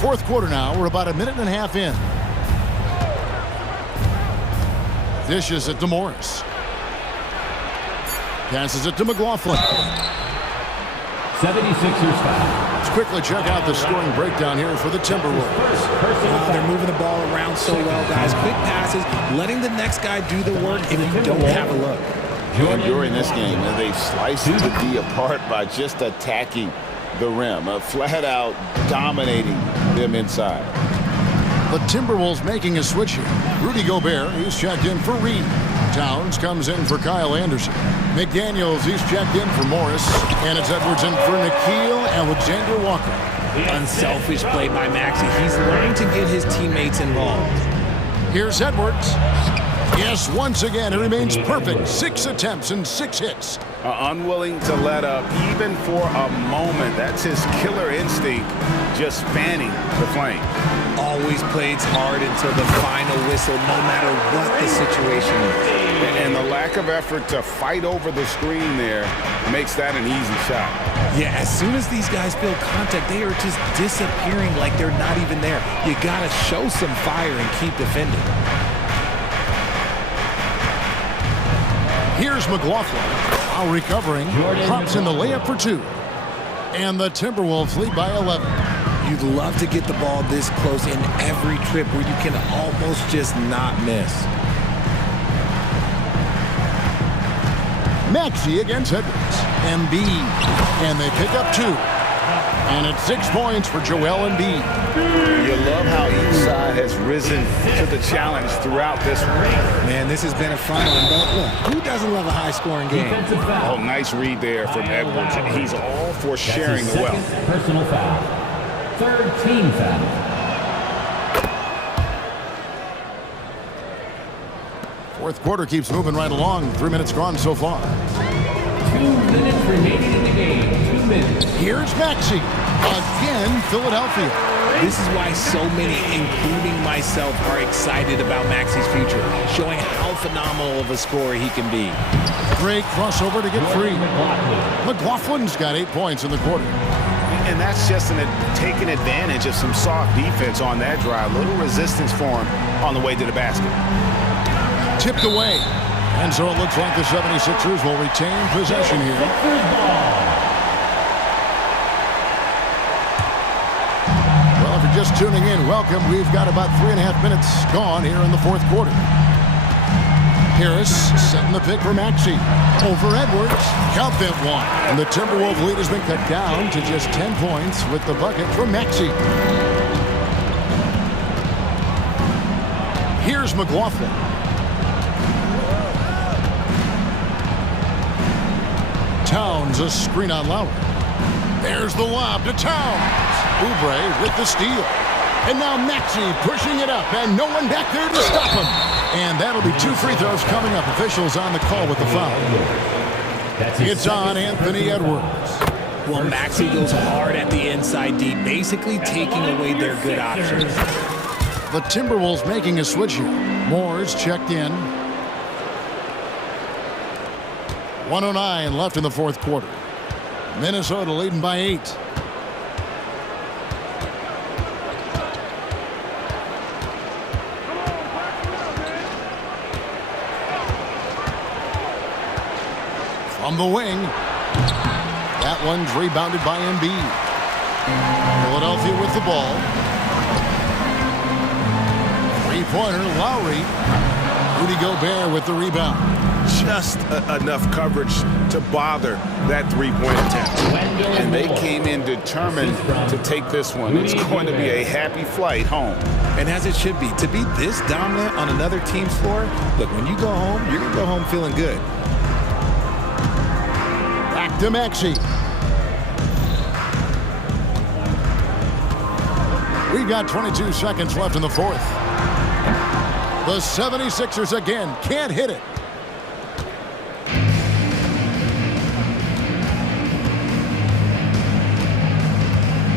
Fourth quarter now. We're about a minute and a half in. Dishes it to Morris. Passes it to McLaughlin. 76ers foul. Let's quickly check out the scoring breakdown here for the Timberwolves. They're moving the ball around so well, guys. Quick passes, letting the next guy do the work if you don't have a look. And during this game, they sliced the D apart by just attacking the rim, flat out dominating them inside. The Timberwolves making a switch here. Rudy Gobert, he's checked in for Reed. Towns comes in for Kyle Anderson. McDaniels, he's checked in for Morris. And it's Edwards in for Nickeil Alexander-Walker. Unselfish play by Maxey. He's learned to get his teammates involved. Here's Edwards. Yes, once again, it remains perfect. 6 attempts and 6 hits. Unwilling to let up, even for a moment. That's his killer instinct, just fanning the flame. Always plays hard until the final whistle, no matter what the situation is. And the lack of effort to fight over the screen there makes that an easy shot. Yeah, as soon as these guys feel contact, they are just disappearing like they're not even there. You got to show some fire and keep defending. Here's McLaughlin. While recovering, drops in the layup for 2. And the Timberwolves lead by 11. You'd love to get the ball this close in every trip where you can almost just not miss. Maxey against Edwards. Embiid. And they pick up 2. And it's 6 points for Joel Embiid. You love how each side has risen to the challenge throughout this one. Man, this has been a fun one. But look, who doesn't love a high-scoring game? Oh, nice read there from Edwards. He's all for sharing the wealth. Personal foul. 3rd team foul. Fourth quarter keeps moving right along. 3 minutes gone so far. 2 minutes remaining in the game. 2 minutes. Here's Maxey. Again, Philadelphia. This is why so many, including myself, are excited about Maxey's future, showing how phenomenal of a scorer he can be. Great crossover to get free. McLaughlin's got 8 points in the quarter. And that's just taking advantage of some soft defense on that drive. Little resistance for him on the way to the basket. Tipped away. And so it looks like the 76ers will retain possession here. Well, if you're just tuning in, welcome. We've got about 3.5 minutes gone here in the fourth quarter. Harris setting the pick for Maxey. Over Edwards. Count them 1. And the Timberwolves lead has been cut down to just 10 points with the bucket from Maxey. Here's McLaughlin. Towns, a screen on Lowry. There's the lob to Towns. Oubre with the steal. And now Maxey pushing it up, and no one back there to stop him. And that'll be 2 free throws coming up. Officials on the call with the foul. It's on Anthony Edwards. Well, Maxey goes hard at the inside D, basically taking away their good options. The Timberwolves making a switch here. Moore's checked in. 1:09 left in the fourth quarter. Minnesota leading by 8. From the wing. That one's rebounded by Embiid. Philadelphia with the ball. Three-pointer, Lowry. Rudy Gobert with the rebound. Just enough coverage to bother that three-point attempt. And they came in determined to take this one. It's going to be a happy flight home. And as it should be. To be this dominant on another team's floor, look, when you go home, you're going to go home feeling good. Back to Maxey. We've got 22 seconds left in the fourth. The 76ers again can't hit it.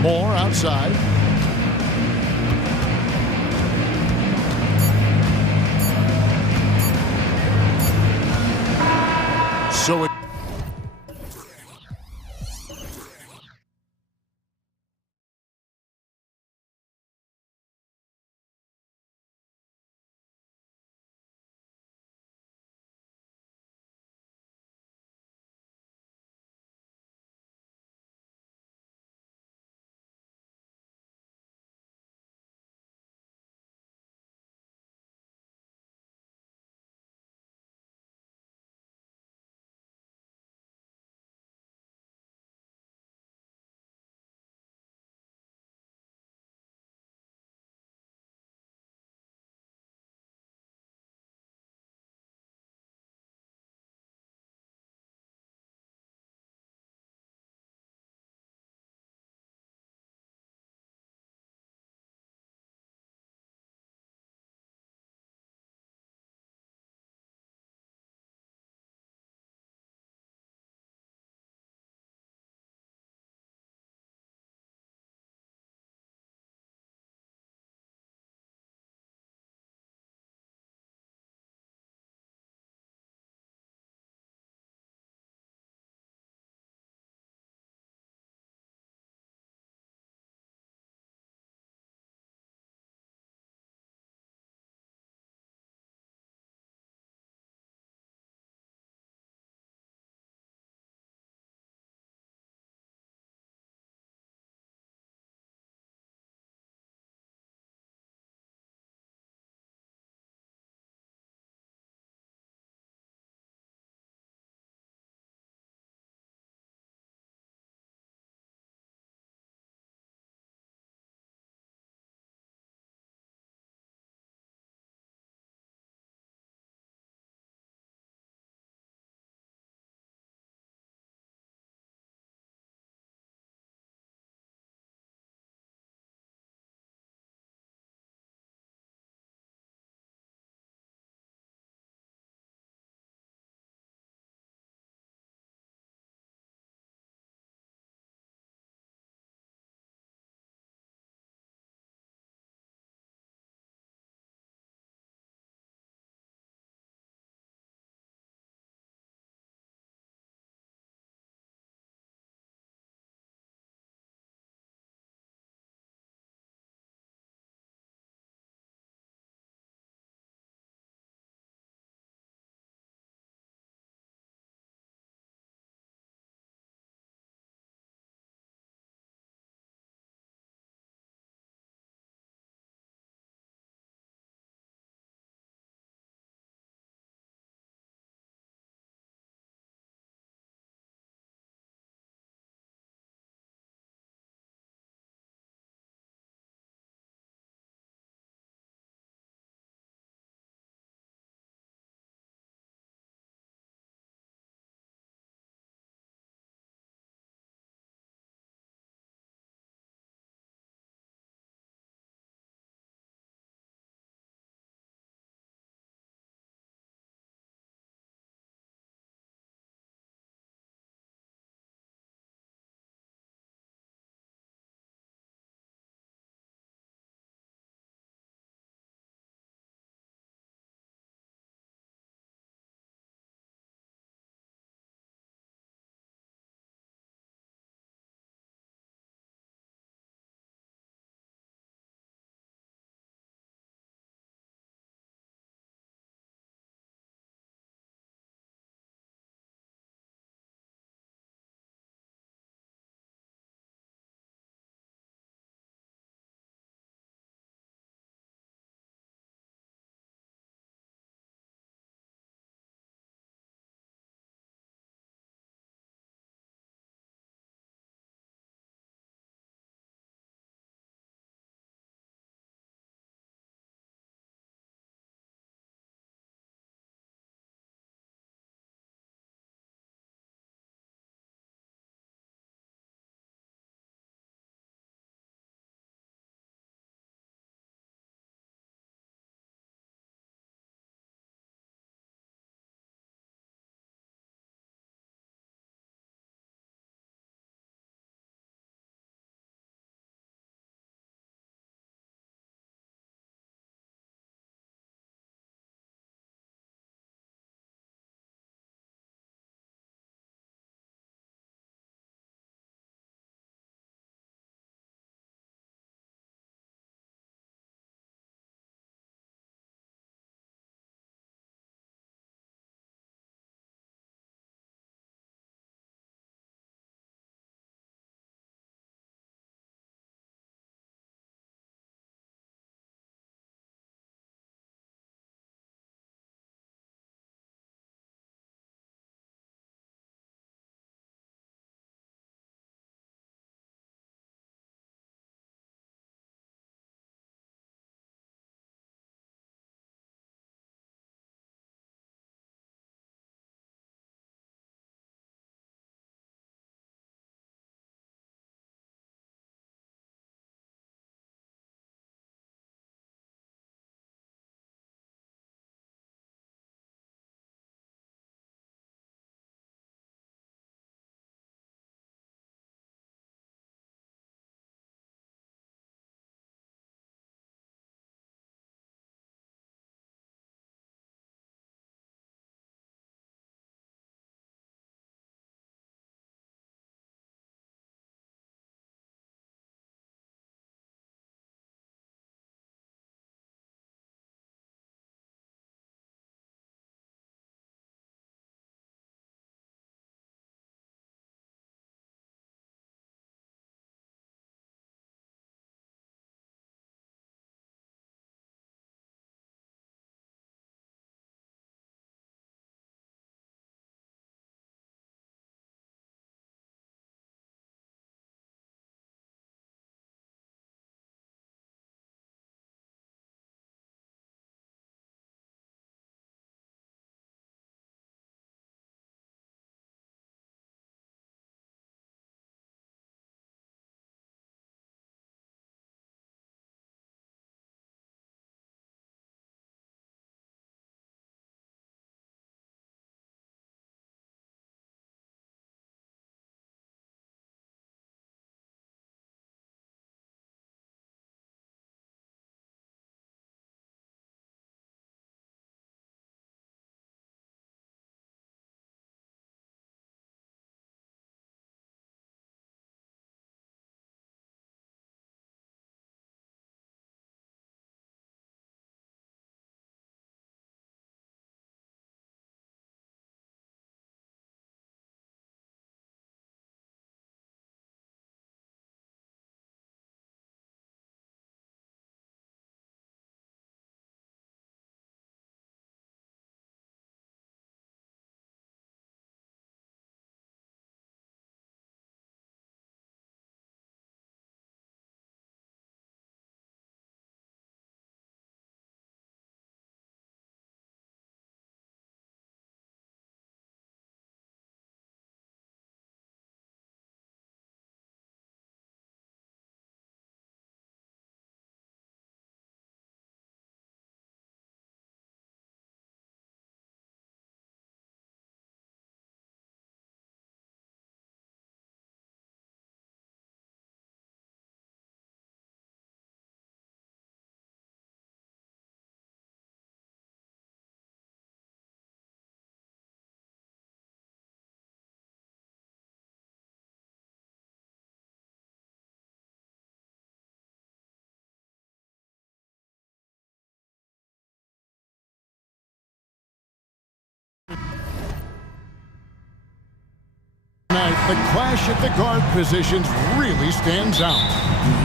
Moore outside. So it the clash at the guard positions really stands out.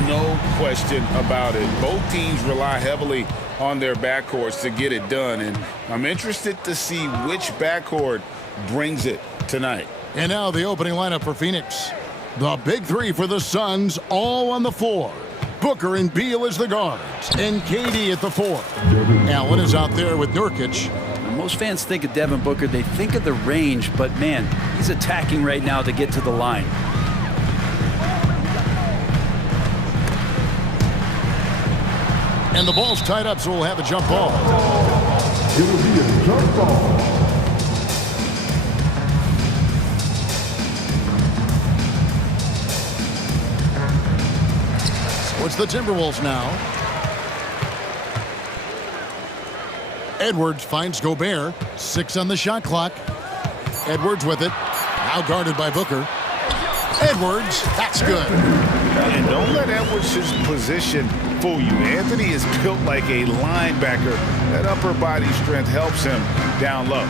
No question about it. Both teams rely heavily on their backcourts to get it done, and I'm interested to see which backcourt brings it tonight. And now the opening lineup for Phoenix. The big three for the Suns, all on the floor. Booker and Beal as the guards, and KD at the four. Allen is out there with Nurkic. Most fans think of Devin Booker, they think of the range, but man, he's attacking right now to get to the line. And the ball's tied up, so we'll have a jump ball. It will be a jump ball. So it's the Timberwolves now. Edwards finds Gobert. 6 on the shot clock. Edwards with it. Now guarded by Booker. Edwards, that's good. And don't let Edwards' position fool you. Anthony is built like a linebacker. That upper body strength helps him down low.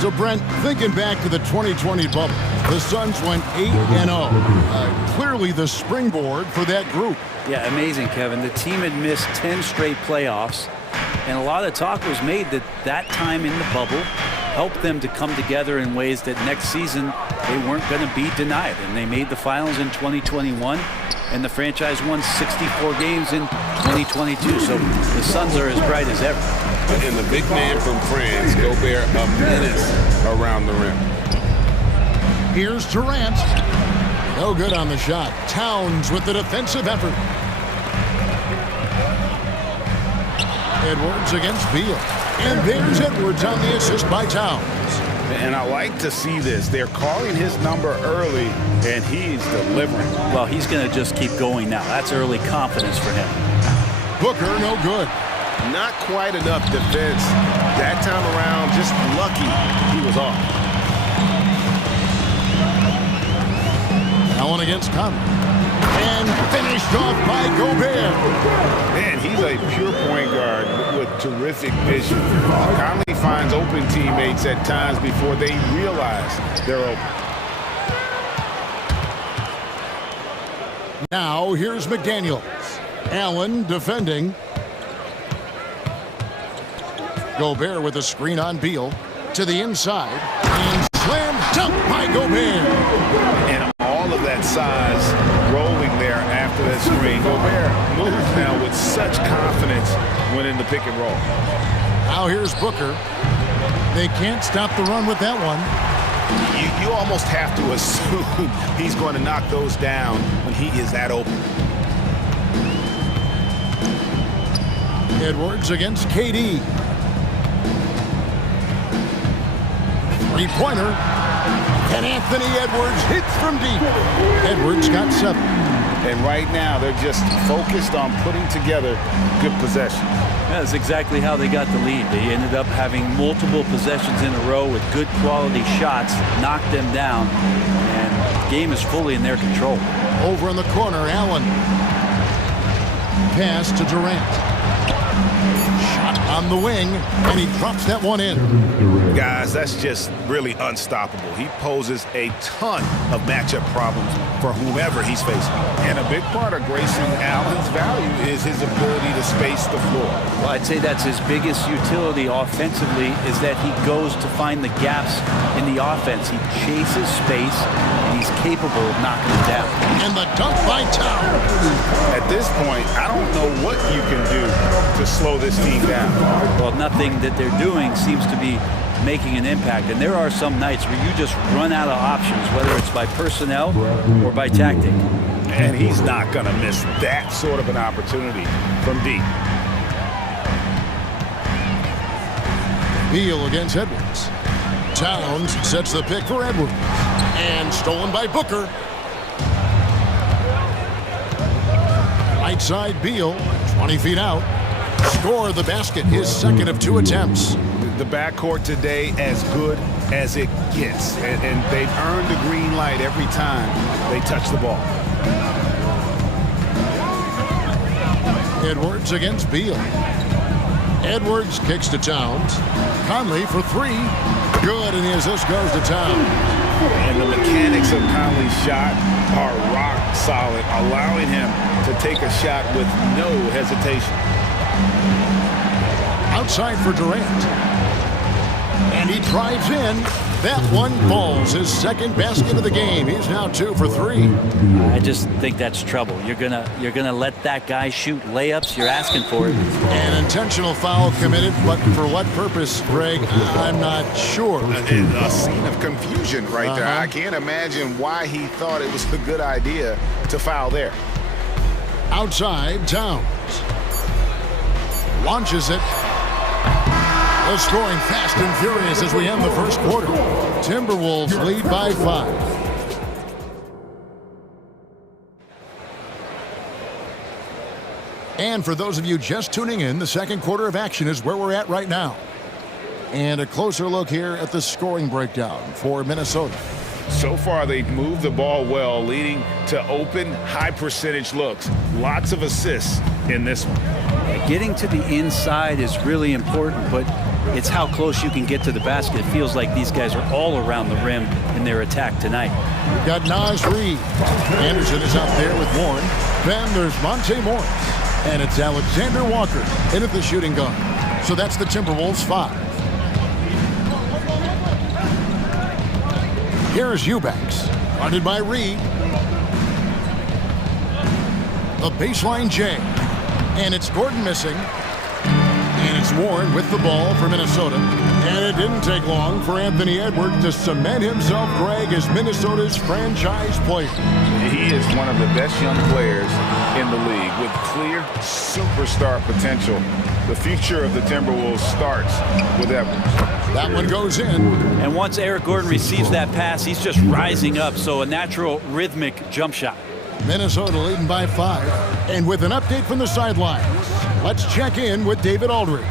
So, Brent, thinking back to the 2020 bubble, the Suns went 8-0. Clearly the springboard for that group. Yeah, amazing, Kevin. The team had missed 10 straight playoffs, and a lot of talk was made that that time in the bubble helped them to come together in ways that next season they weren't going to be denied. And they made the finals in 2021, and the franchise won 64 games in 2022. So the Suns are as bright as ever. And the big man from France, Gobert, a menace around the rim. Here's Durant. No good on the shot. Towns with the defensive effort. Edwards against Beal. And there's Edwards on the assist by Towns. And I like to see this. They're calling his number early, and he's delivering. Well, he's going to just keep going now. That's early confidence for him. Booker, no good. Not quite enough defense. That time around, just lucky he was off. Allen against Conley. And finished off by Gobert. Man, he's a pure point guard with terrific vision. Conley finds open teammates at times before they realize they're open. Now here's McDaniels. Allen defending. Gobert with a screen on Beal to the inside. And slam dunk by Gobert. And all of that size rolling there after that screen. Gobert moves now with such confidence when in the pick and roll. Now here's Booker. They can't stop the run with that one. You almost have to assume he's going to knock those down when he is that open. Edwards against KD. Three-pointer. And Anthony Edwards hits from deep. Edwards got 7. And right now, they're just focused on putting together good possession. That's exactly how they got the lead. They ended up having multiple possessions in a row with good quality shots, knocked them down, and the game is fully in their control. Over in the corner, Allen. Pass to Durant. Shot on the wing, and he drops that one in. Guys, that's just really unstoppable. He poses a ton of matchup problems for whomever he's facing. And a big part of Grayson Allen's value is his ability to space the floor. Well, I'd say that's his biggest utility offensively, is that he goes to find the gaps in the offense. He chases space, and he's capable of knocking it down. And the dunk by Towns. At this point, I don't know what you can do to slow this team down. Well, nothing that they're doing seems to be making an impact, and there are some nights where you just run out of options, whether it's by personnel or by tactic. And he's not going to miss that sort of an opportunity from deep. Beal against Edwards. Towns sets the pick for Edwards. And stolen by Booker. Right side Beal, 20 feet out. Score the basket, his second of 2 attempts. The backcourt today as good as it gets. And they've earned the green light every time they touch the ball. Edwards against Beal. Edwards kicks to Towns. Conley for 3. Good, and the assist goes to Towns. And the mechanics of Conley's shot are rock solid, allowing him to take a shot with no hesitation. Outside for Durant. And he drives in. That one falls, his second basket of the game. He's now 2 for 3. I just think that's trouble. You're gonna let that guy shoot layups. You're asking for it. An intentional foul committed, but for what purpose, Greg? I'm not sure. A scene of confusion right there. I can't imagine why he thought it was a good idea to foul there. Outside, Towns. Launches it. The scoring fast and furious as we end the first quarter. Timberwolves lead by 5. And for those of you just tuning in, the second quarter of action is where we're at right now. And a closer look here at the scoring breakdown for Minnesota. So far, they've moved the ball well, leading to open, high-percentage looks. Lots of assists in this one. Getting to the inside is really important, but it's how close you can get to the basket. It feels like these guys are all around the rim in their attack tonight. We've got Naz Reid. Anderson is out there with Warren. Then there's Monte Morris. And it's Alexander Walker in at the shooting guard. So that's the Timberwolves 5. Here's Eubanks, guarded by Reed. The baseline J. And it's Gordon missing. And it's Warren with the ball for Minnesota. And it didn't take long for Anthony Edwards to cement himself, Greg, as Minnesota's franchise player. He is one of the best young players in the league with clear superstar potential. The future of the Timberwolves starts with Edwards. That one goes in. And once Eric Gordon receives that pass, he's just rising up. So a natural rhythmic jump shot. Minnesota leading by 5. And with an update from the sidelines, let's check in with David Aldridge.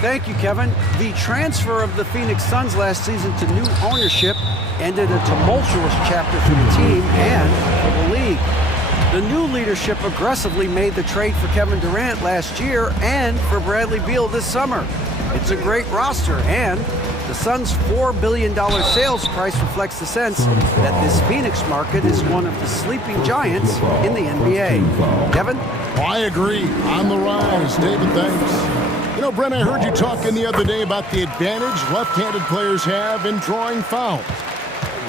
Thank you, Kevin. The transfer of the Phoenix Suns last season to new ownership ended a tumultuous chapter for the team and for the league. The new leadership aggressively made the trade for Kevin Durant last year and for Bradley Beal this summer. It's a great roster, and the Suns' $4 billion sales price reflects the sense that this Phoenix market is one of the sleeping giants in the NBA. Kevin? I agree. On the rise. David, thanks. You know, Brent, I heard you talking the other day about the advantage left-handed players have in drawing fouls.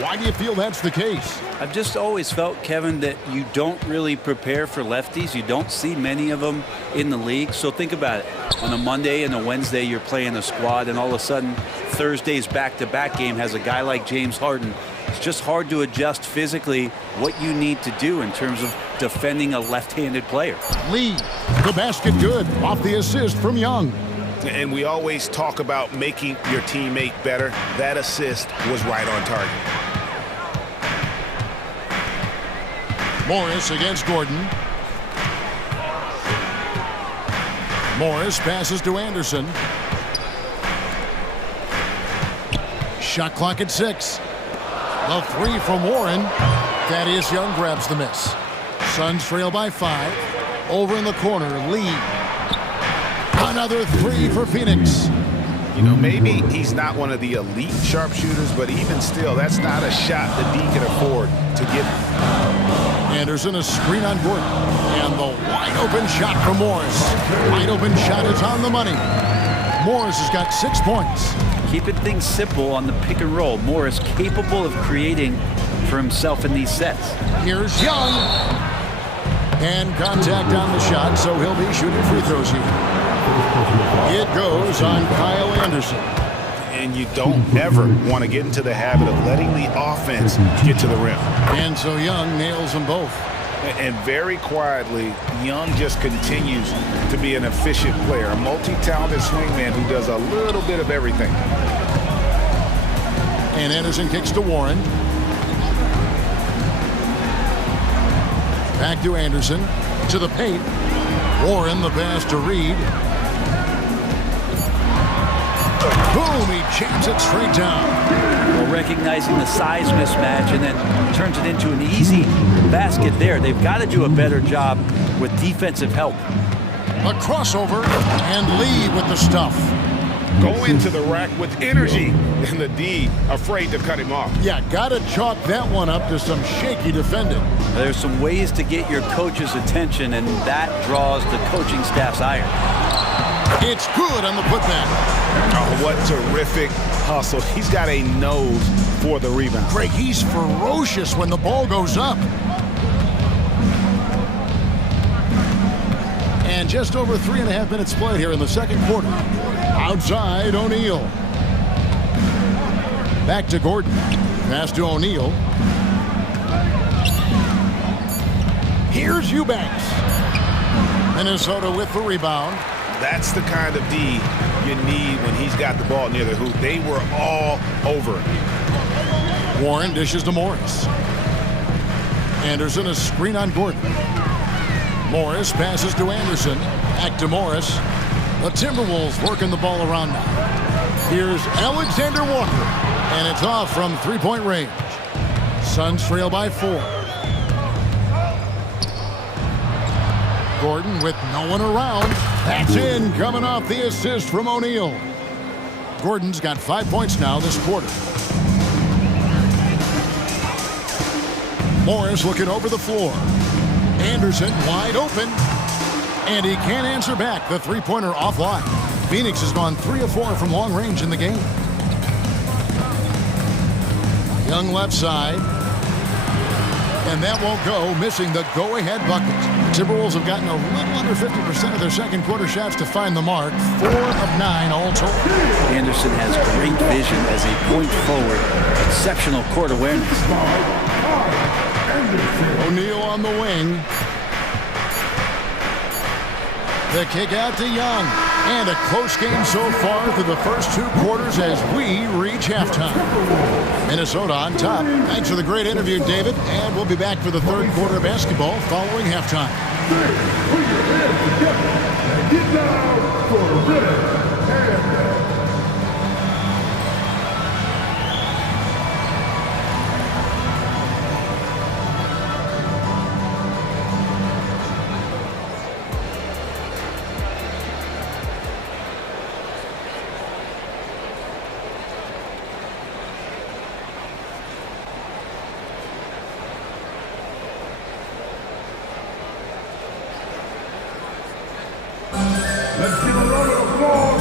Why do you feel that's the case? I've just always felt, Kevin, that you don't really prepare for lefties. You don't see many of them in the league. So think about it. On a Monday and a Wednesday, you're playing a squad, and all of a sudden, Thursday's back-to-back game has a guy like James Harden. It's just hard to adjust physically what you need to do in terms of defending a left-handed player. Lee, the basket good off the assist from Young. And we always talk about making your teammate better. That assist was right on target. Morris against Gordon. Morris passes to Anderson. Shot clock at 6. The 3 from Warren. Thaddeus Young grabs the miss. Suns trail by 5. Over in the corner, Lee. Another 3 for Phoenix. You know, maybe he's not one of the elite sharpshooters, but even still, that's not a shot that D can afford to give him. Anderson, a screen on Gordon. And the wide open shot from Morris. Wide open shot is on the money. Morris has got 6 points. Keeping things simple on the pick and roll. Morris capable of creating for himself in these sets. Here's Young. And contact on the shot, so he'll be shooting free throws here. It goes on Kyle Anderson. And you don't ever want to get into the habit of letting the offense get to the rim. And so Young nails them both. And very quietly, Young just continues to be an efficient player, a multi-talented swingman who does a little bit of everything. And Anderson kicks to Warren. Back to Anderson. To the paint. Warren the pass to Reed. Boom, he jams it straight down. Well, recognizing the size mismatch and then turns it into an easy basket there. They've got to do a better job with defensive help. A crossover, and Lee with the stuff. go into the rack with energy, and the D afraid to cut him off. Yeah, got to chalk that one up to some shaky defending. There's some ways to get your coach's attention, and that draws the coaching staff's ire. It's good on the putback. Oh, what terrific hustle. He's got a nose for the rebound. Greg, he's ferocious when the ball goes up. And just over 3.5 minutes played here in the second quarter. Outside, O'Neal. Back to Gordon. Pass to O'Neal. Here's Eubanks. Minnesota with the rebound. That's the kind of D you need when he's got the ball near the hoop. They were all over it. Warren dishes to Morris. Anderson, a screen on Gordon. Morris passes to Anderson. Back to Morris. The Timberwolves working the ball around now. Here's Alexander Walker. And it's off from three-point range. Suns trail by 4. Gordon with no one around. That's in, coming off the assist from O'Neal. Gordon's got 5 points now this quarter. Morris looking over the floor. Anderson wide open. And he can't answer back. The three-pointer offline. Phoenix has gone 3 of 4 from long range in the game. Young left side. And that won't go, missing the go-ahead bucket. Timberwolves have gotten a little under 50% of their second quarter shots to find the mark. 4 of 9 all told. Anderson has great vision as a point forward. Exceptional court awareness. O'Neal on the wing. The kick out to Young. And a close game so far through the first 2 quarters as we reach halftime. Minnesota on top. Thanks for the great interview, David. And we'll be back for the third quarter of basketball following halftime. Put your hands together and get down for a minute.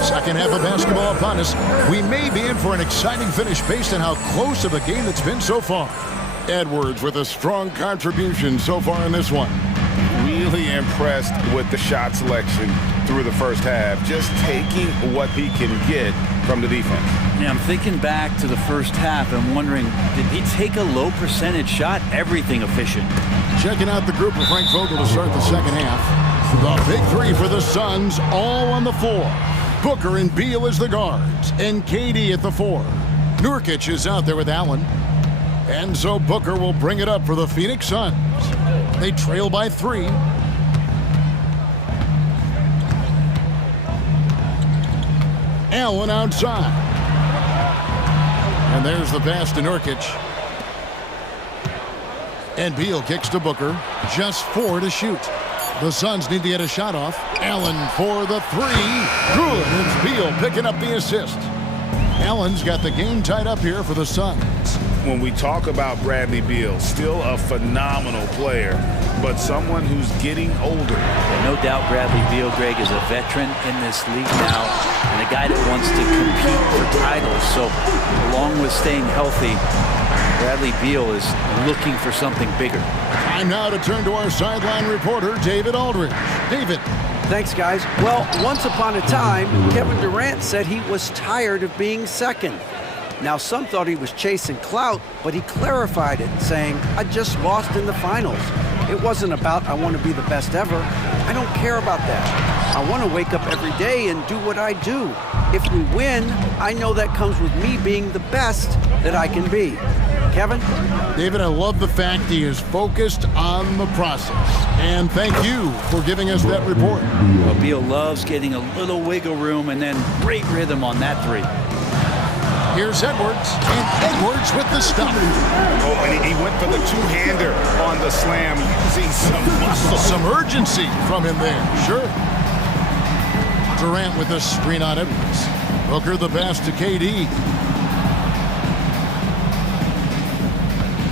Second half of basketball upon us. We may be in for an exciting finish based on how close of a game it's been so far. Edwards with a strong contribution so far in this one. Really impressed with the shot selection through the first half. Just taking what he can get from the defense. Yeah, I'm thinking back to the first half and wondering, did he take a low percentage shot? Everything efficient. Checking out the group of Frank Vogel to start the second half. The big three for the Suns, all on the floor. Booker and Beal as the guards, and KD at the 4. Nurkic is out there with Allen. And so Booker will bring it up for the Phoenix Suns. They trail by 3. Allen outside. And there's the pass to Nurkic. And Beal kicks to Booker. Just 4 to shoot. The Suns need to get a shot off. Allen for the 3. Good. It's Beal picking up the assist. Allen's got the game tied up here for the Suns. When we talk about Bradley Beal, still a phenomenal player, but someone who's getting older. And no doubt Bradley Beal, Greg, is a veteran in this league now and a guy that wants to compete for titles. So along with staying healthy, Bradley Beal is looking for something bigger. Time now to turn to our sideline reporter, David Aldridge. David. Thanks, guys. Well, once upon a time, Kevin Durant said he was tired of being second. Now, some thought he was chasing clout, but he clarified it, saying, I just lost in the finals. It wasn't about I want to be the best ever. I don't care about that. I want to wake up every day and do what I do. If we win, I know that comes with me being the best that I can be. Kevin? David, I love the fact he is focused on the process. And thank you for giving us that report. Well, Beal loves getting a little wiggle room and then great rhythm on that 3. Here's Edwards, and Edwards with the stop. Oh, and he went for the two-hander on the slam, using some muscle. Some urgency from him there, sure. Durant with the screen on Edwards. Booker the pass to KD.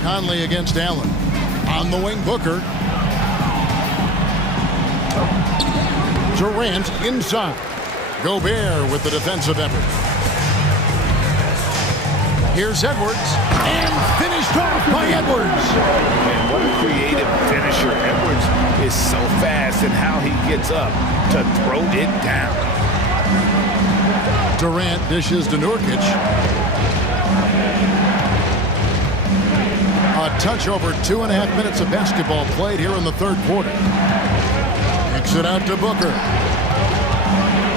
Conley against Allen. On the wing, Booker. Durant inside. Gobert with the defensive effort. Here's Edwards. And finished off by Edwards. Man, what a creative finisher. Edwards is so fast in how he gets up to throw it down. Durant dishes to Nurkic. A touch over 2.5 minutes of basketball played here in the third quarter. Kicks it out to Booker.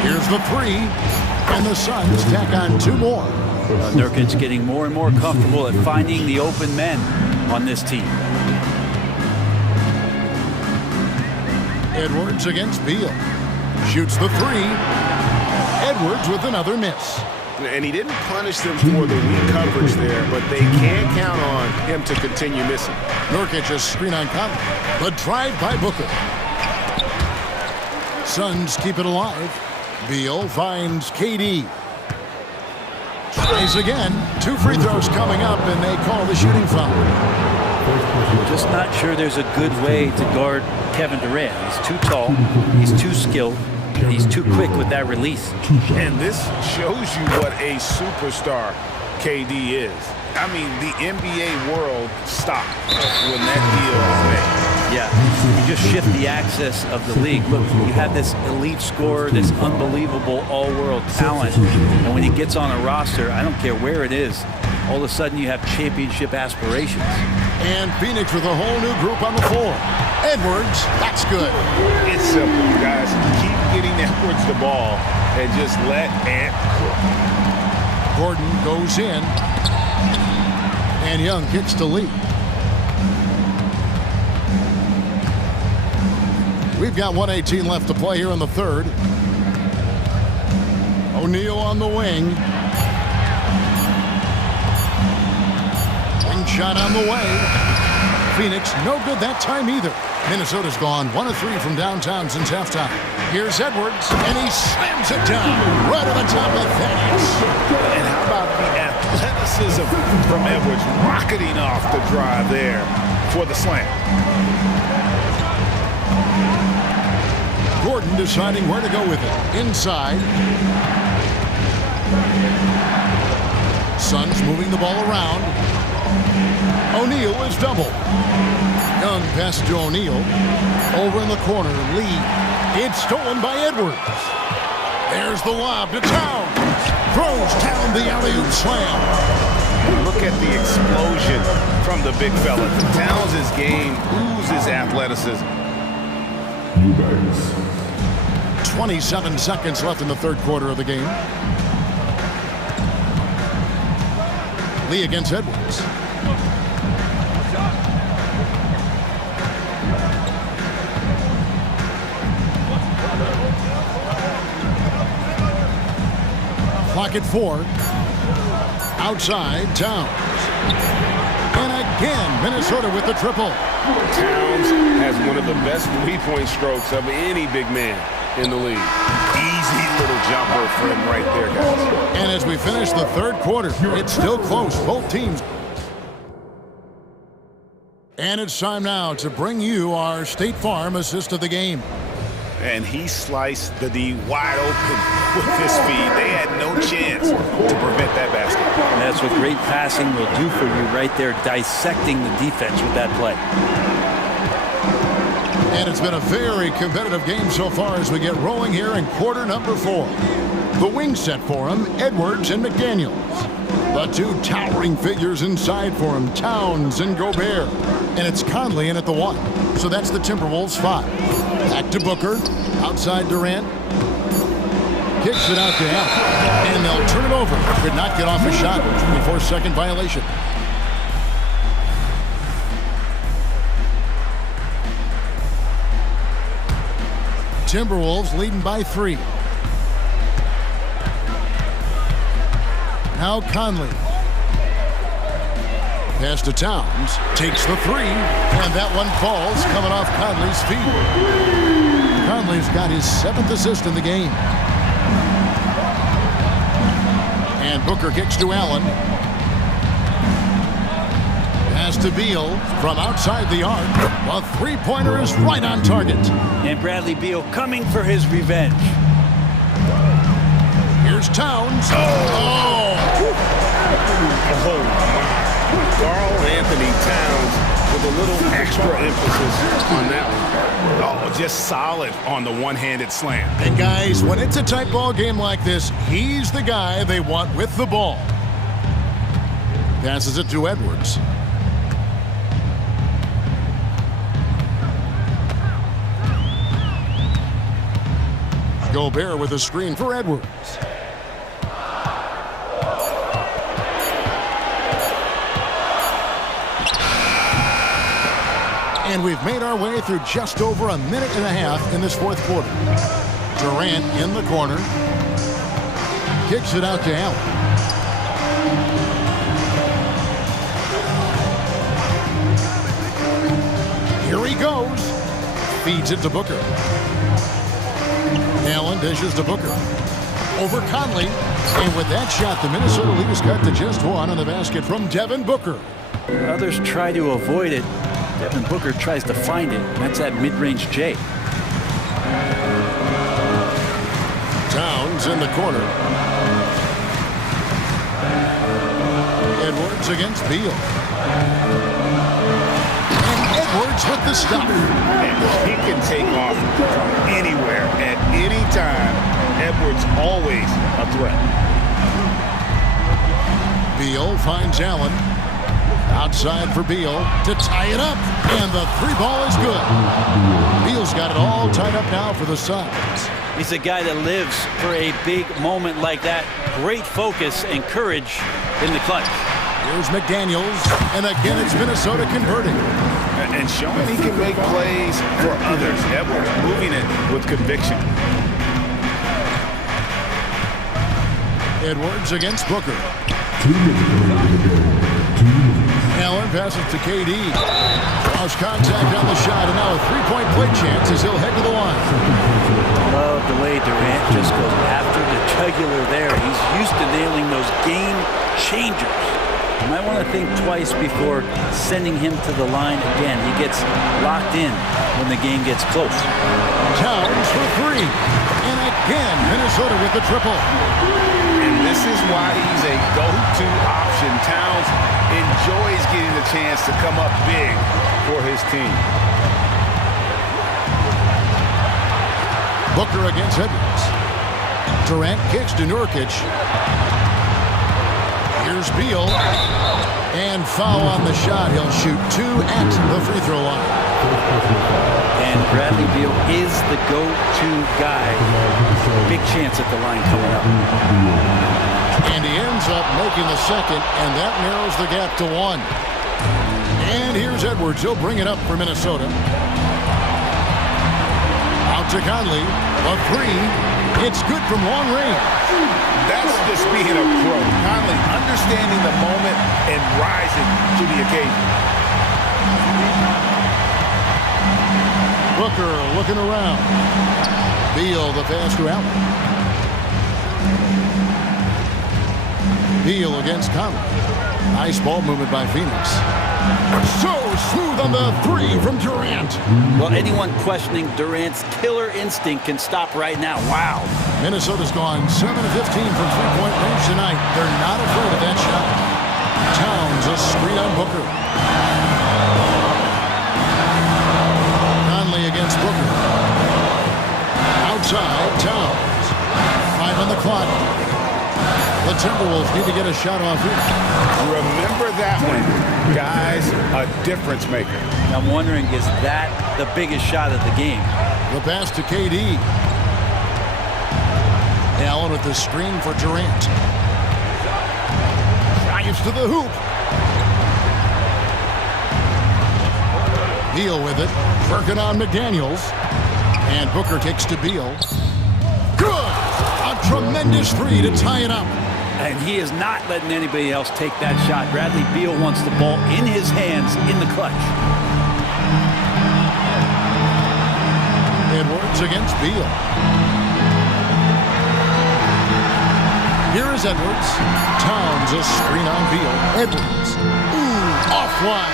Here's the three. And the Suns tack on 2 more. Nurkic getting more and more comfortable at finding the open men on this team. Edwards against Beal. Shoots the three. Edwards with another miss. And he didn't punish them for the weak coverage there, but they can't count on him to continue missing. Nurkic a screen on Conley. The drive by Booker. Suns keep it alive. Beal finds KD. Tries again. 2 free throws coming up, and they call the shooting foul. Just not sure there's a good way to guard Kevin Durant. He's too tall, he's too skilled, and he's too quick with that release. And this shows you what a superstar KD is. I mean, the NBA world stopped when that deal was made. Yeah, you just shift the axis of the league. Look, you have this elite scorer, this unbelievable all-world talent, and when he gets on a roster, I don't care where it is, all of a sudden you have championship aspirations. And Phoenix with a whole new group on the floor. Edwards, that's good. It's simple, guys. Keep getting Edwards the ball and just let Ant cook. Gordon goes in. And Young kicks to lead. We've got 1:18 left to play here in the third. O'Neal on the wing. Wing shot on the way. Phoenix, no good that time either. Minnesota's gone 1 of 3 from downtown since halftime. Here's Edwards, and he slams it down right on the top of Thaddeus. And how about the athleticism from Edwards rocketing off the drive there for the slam. Gordon deciding where to go with it. Inside. Suns moving the ball around. O'Neal is doubled. Young pass to O'Neal. Over in the corner, Lee. It's stolen by Edwards. There's the lob to Towns. Throws down the alley-oop slam. Look at the explosion from the big fella. Towns' game oozes athleticism. 27 seconds left in the third quarter of the game. Lee against Edwards. Clock at 4. Outside, Towns. And again, Minnesota with the triple. Towns has one of the best three-point strokes of any big man in the league. Easy little jumper for him right there, guys. And as we finish the third quarter, it's still close, both teams. And it's time now to bring you our State Farm assist of the game. And he sliced the D wide open with his speed. They had no chance to prevent that basket. And that's what great passing will do for you right there, dissecting the defense with that play. And it's been a very competitive game so far as we get rolling here in quarter number 4. The wing set for him, Edwards and McDaniels. The 2 towering figures inside for him, Towns and Gobert. And it's Conley in at the 1. So that's the Timberwolves 5. Back to Booker, outside Durant. Kicks it out to Allen. And they'll turn it over. Could not get off a shot. 24-second violation. Timberwolves leading by 3. Now Conley. Pass to Towns. Takes the 3. And that one falls coming off Conley's feet. Conley's got his 7th assist in the game. And Booker kicks to Allen. Pass to Beal from outside the arc. A three-pointer is right on target. And Bradley Beal coming for his revenge. Here's Towns. Oh, my. Karl Anthony Towns with a little extra emphasis on that one. Oh, just solid on the one-handed slam. And guys, when it's a tight ball game like this, he's the guy they want with the ball. Passes it to Edwards. Gobert with a screen for Edwards. And we've made our way through just over a minute and a half in this fourth quarter. Durant in the corner. Kicks it out to Allen. Here he goes. Feeds it to Booker. Allen dishes to Booker. Over Conley. And with that shot, the Minnesota lead is cut to just one on the basket from Devin Booker. Others try to avoid it. Devin Booker tries to find it. That's that mid-range J. Towns in the corner. Edwards against Beal. And Edwards with the stop. And he can take off from anywhere at any time. Edwards always a threat. Beal finds Allen. Outside for Beal to tie it up. And the three ball is good. Beal's got it all tied up now for the Suns. He's a guy that lives for a big moment like that. Great focus and courage in the clutch. Here's McDaniels. And again, it's Minnesota converting. And showing he can make plays for others. Edwards moving it with conviction. Edwards against Booker. Allen passes to KD. Lost contact on the shot, and now a three-point play chance as he'll head to the line. Love the way Durant just goes after the jugular there. He's used to nailing those game changers. You might want to think twice before sending him to the line again. He gets locked in when the game gets close. Towns for three. And again, Minnesota with the triple. And this is why he's a go-to option. Towns enjoys getting the chance to come up big for his team. Booker against Edwards. Durant kicks to Nurkic. Here's Beal. And foul on the shot. He'll shoot two at the free throw line. And Bradley Beal is the go-to guy. Big chance at the line coming up. And he ends up making the second, and that narrows the gap to one. And here's Edwards. He'll bring it up for Minnesota. Out to Conley. A three. It's good from long range. That's just being a pro. Conley understanding the moment and rising to the occasion. Booker looking around. Beal the pass to Allen. Beal against Conley. Nice ball movement by Phoenix. So smooth on the three from Durant. Well, anyone questioning Durant's killer instinct can stop right now. Wow. Minnesota's gone 7 of 15 from three-point range tonight. They're not afraid of that shot. Towns a screen on Booker. Conley against Booker. Outside, Towns. 5 on the clock. The Timberwolves need to get a shot off here. Remember that one, guys, a difference maker. I'm wondering, is that the biggest shot of the game? The pass to KD. Allen with the screen for Durant. Drives to the hoop. Beal with it. Working on McDaniels. And Booker takes to Beal. Good! A tremendous three to tie it up. And he is not letting anybody else take that shot. Bradley Beal wants the ball in his hands in the clutch. Edwards against Beal. Here is Edwards. Towns a screen on Beal. Edwards. Ooh, offline.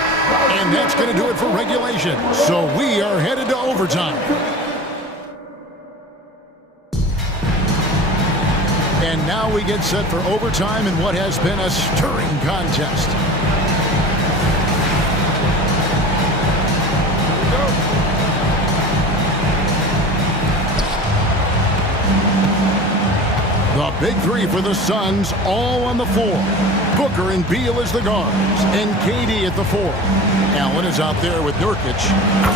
And that's going to do it for regulation. So we are headed to overtime. And now we get set for overtime in what has been a stirring contest. The big three for the Suns, all on the floor. Booker and Beal as the guards, and KD at the four. Allen is out there with Nurkic.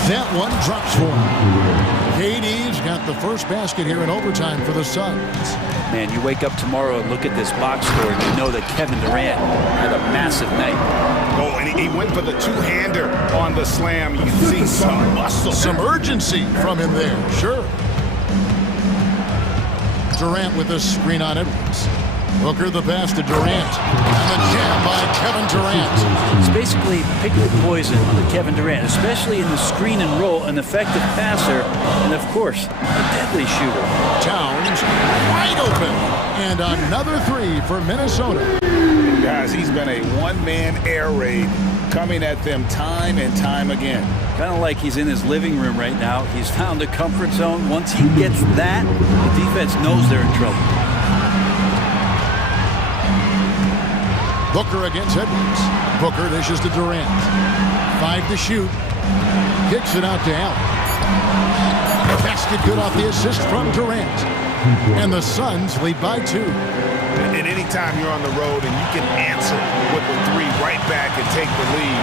That one drops for him. KD's got the first basket here in overtime for the Suns. Man, you wake up tomorrow and look at this box score, and you know that Kevin Durant had a massive night. Oh, and he went for the two-hander on the slam. You see some muscle. Some urgency from him there, sure. Durant with a screen on Edwards. Booker the pass to Durant. And the jam by Kevin Durant. It's basically picking the poison with Kevin Durant, especially in the screen and roll, an effective passer, and of course, a deadly shooter. Towns wide open. And another three for Minnesota. Guys, he's been a one-man air raid coming at them time and time again. Kind of like he's in his living room right now. He's found a comfort zone. Once he gets that, the defense knows they're in trouble. Booker against Edwards. Booker dishes to Durant. 5 to shoot. Kicks it out to Allen. Basket good off the assist from Durant. And the Suns lead by 2. And anytime you're on the road and you can answer with the three right back and take the lead,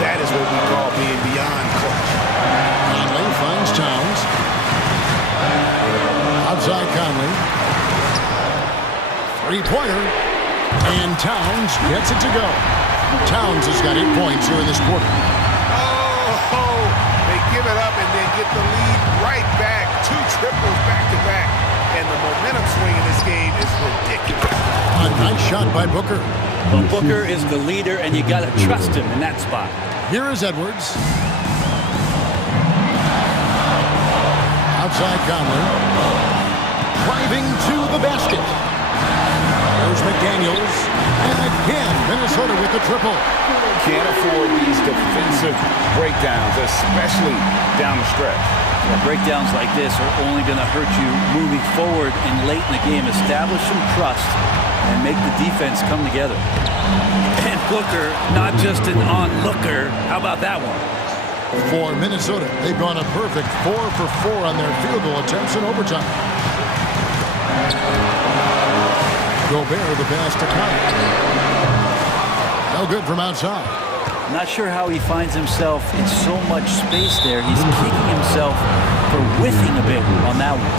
that is what we call being beyond clutch. Conley finds Towns. Outside Conley. Three-pointer. And Towns gets it to go. Towns has got 8 points here in this quarter. Oh, they give it up and then get the lead right back. 2 triples back-to-back. And the momentum swing in this game is ridiculous. A nice shot by Booker. Well, Booker is the leader, and you got to trust him in that spot. Here is Edwards. Outside Conley. Driving to the basket. There's McDaniels. And again, Minnesota with the triple. Can't afford these defensive breakdowns, especially down the stretch. Well, breakdowns like this are only going to hurt you moving forward and late in the game. Establish some trust and make the defense come together. And Booker, not just an onlooker. How about that one? For Minnesota, they've gone a perfect 4 for 4 on their field goal attempts in overtime. Gobert the pass to Conley. No good from outside. Not sure how he finds himself in so much space there. He's kicking himself for whiffing a bit on that one.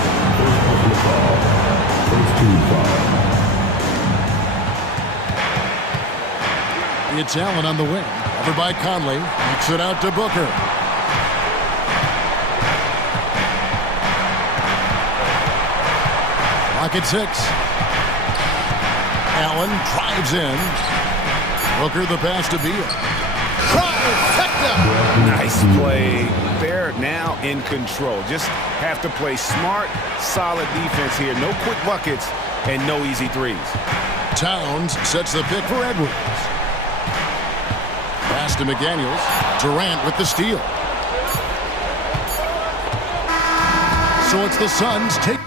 It's Allen on the wing. Over by Conley. Kicks it out to Booker. Clock at 6. Allen drives in. Booker the pass to Beal. Nice play. They're now in control. Just have to play smart, solid defense here. No quick buckets and no easy threes. Towns sets the pick for Edwards. Pass to McDaniels. Durant with the steal. So it's the Suns take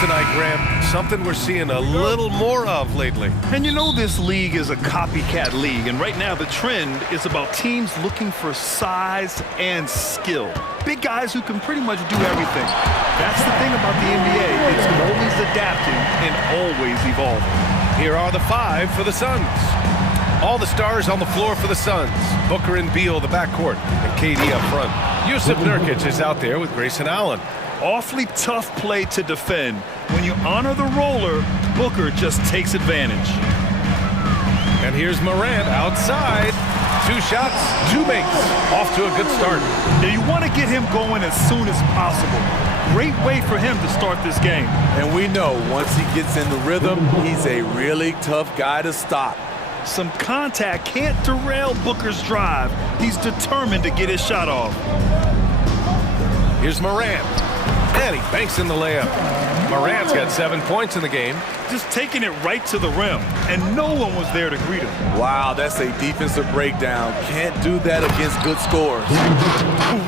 tonight, Graham. Something we're seeing a little more of lately. And you know this league is a copycat league, and right now the trend is about teams looking for size and skill. Big guys who can pretty much do everything. That's the thing about the NBA. It's always adapting and always evolving. Here are the 5 for the Suns. All the stars on the floor for the Suns. Booker and Beal, the backcourt, and KD up front. Yusuf Nurkic is out there with Grayson Allen. Awfully tough play to defend. When you honor the roller, Booker just takes advantage. And here's Morant outside. 2 shots, 2 makes. Off to a good start. Now you want to get him going as soon as possible. Great way for him to start this game. And we know once he gets in the rhythm, he's a really tough guy to stop. Some contact can't derail Booker's drive. He's determined to get his shot off. Here's Morant. And he banks in the layup. Morant's got 7 points in the game. Just taking it right to the rim, and no one was there to greet him. Wow, that's a defensive breakdown. Can't do that against good scores.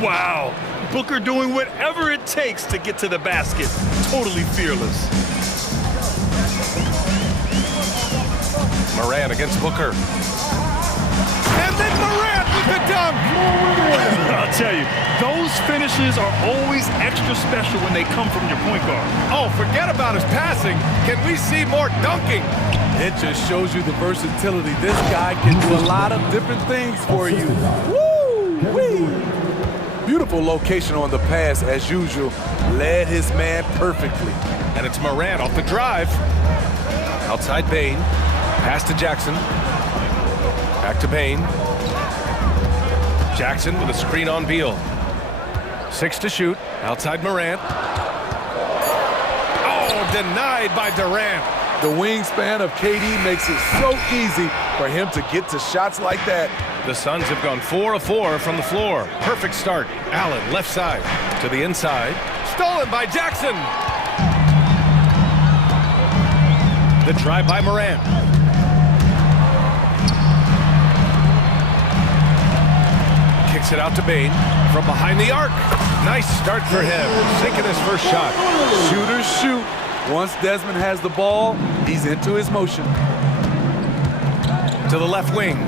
Wow. Booker doing whatever it takes to get to the basket. Totally fearless. Morant against Booker. And then Morant with the dunk! I'll tell you, those finishes are always extra special when they come from your point guard. Oh, forget about his passing. Can we see more dunking? It just shows you the versatility. This guy can do a lot of different things for you. Woo! Beautiful location on the pass, as usual. Led his man perfectly. And it's Morant off the drive. Outside Bane. Pass to Jackson. Back to Bane. Jackson with a screen on Beal. 6 to shoot. Outside Morant. Oh, denied by Durant. The wingspan of KD makes it so easy for him to get to shots like that. The Suns have gone 4 of 4 from the floor. Perfect start. Allen, left side. To the inside. Stolen by Jackson. The drive by Morant. Kicks it out to Bane from behind the arc. Nice start for him. Sinking his first shot. Shooters shoot. Once Desmond has the ball, he's into his motion. To the left wing.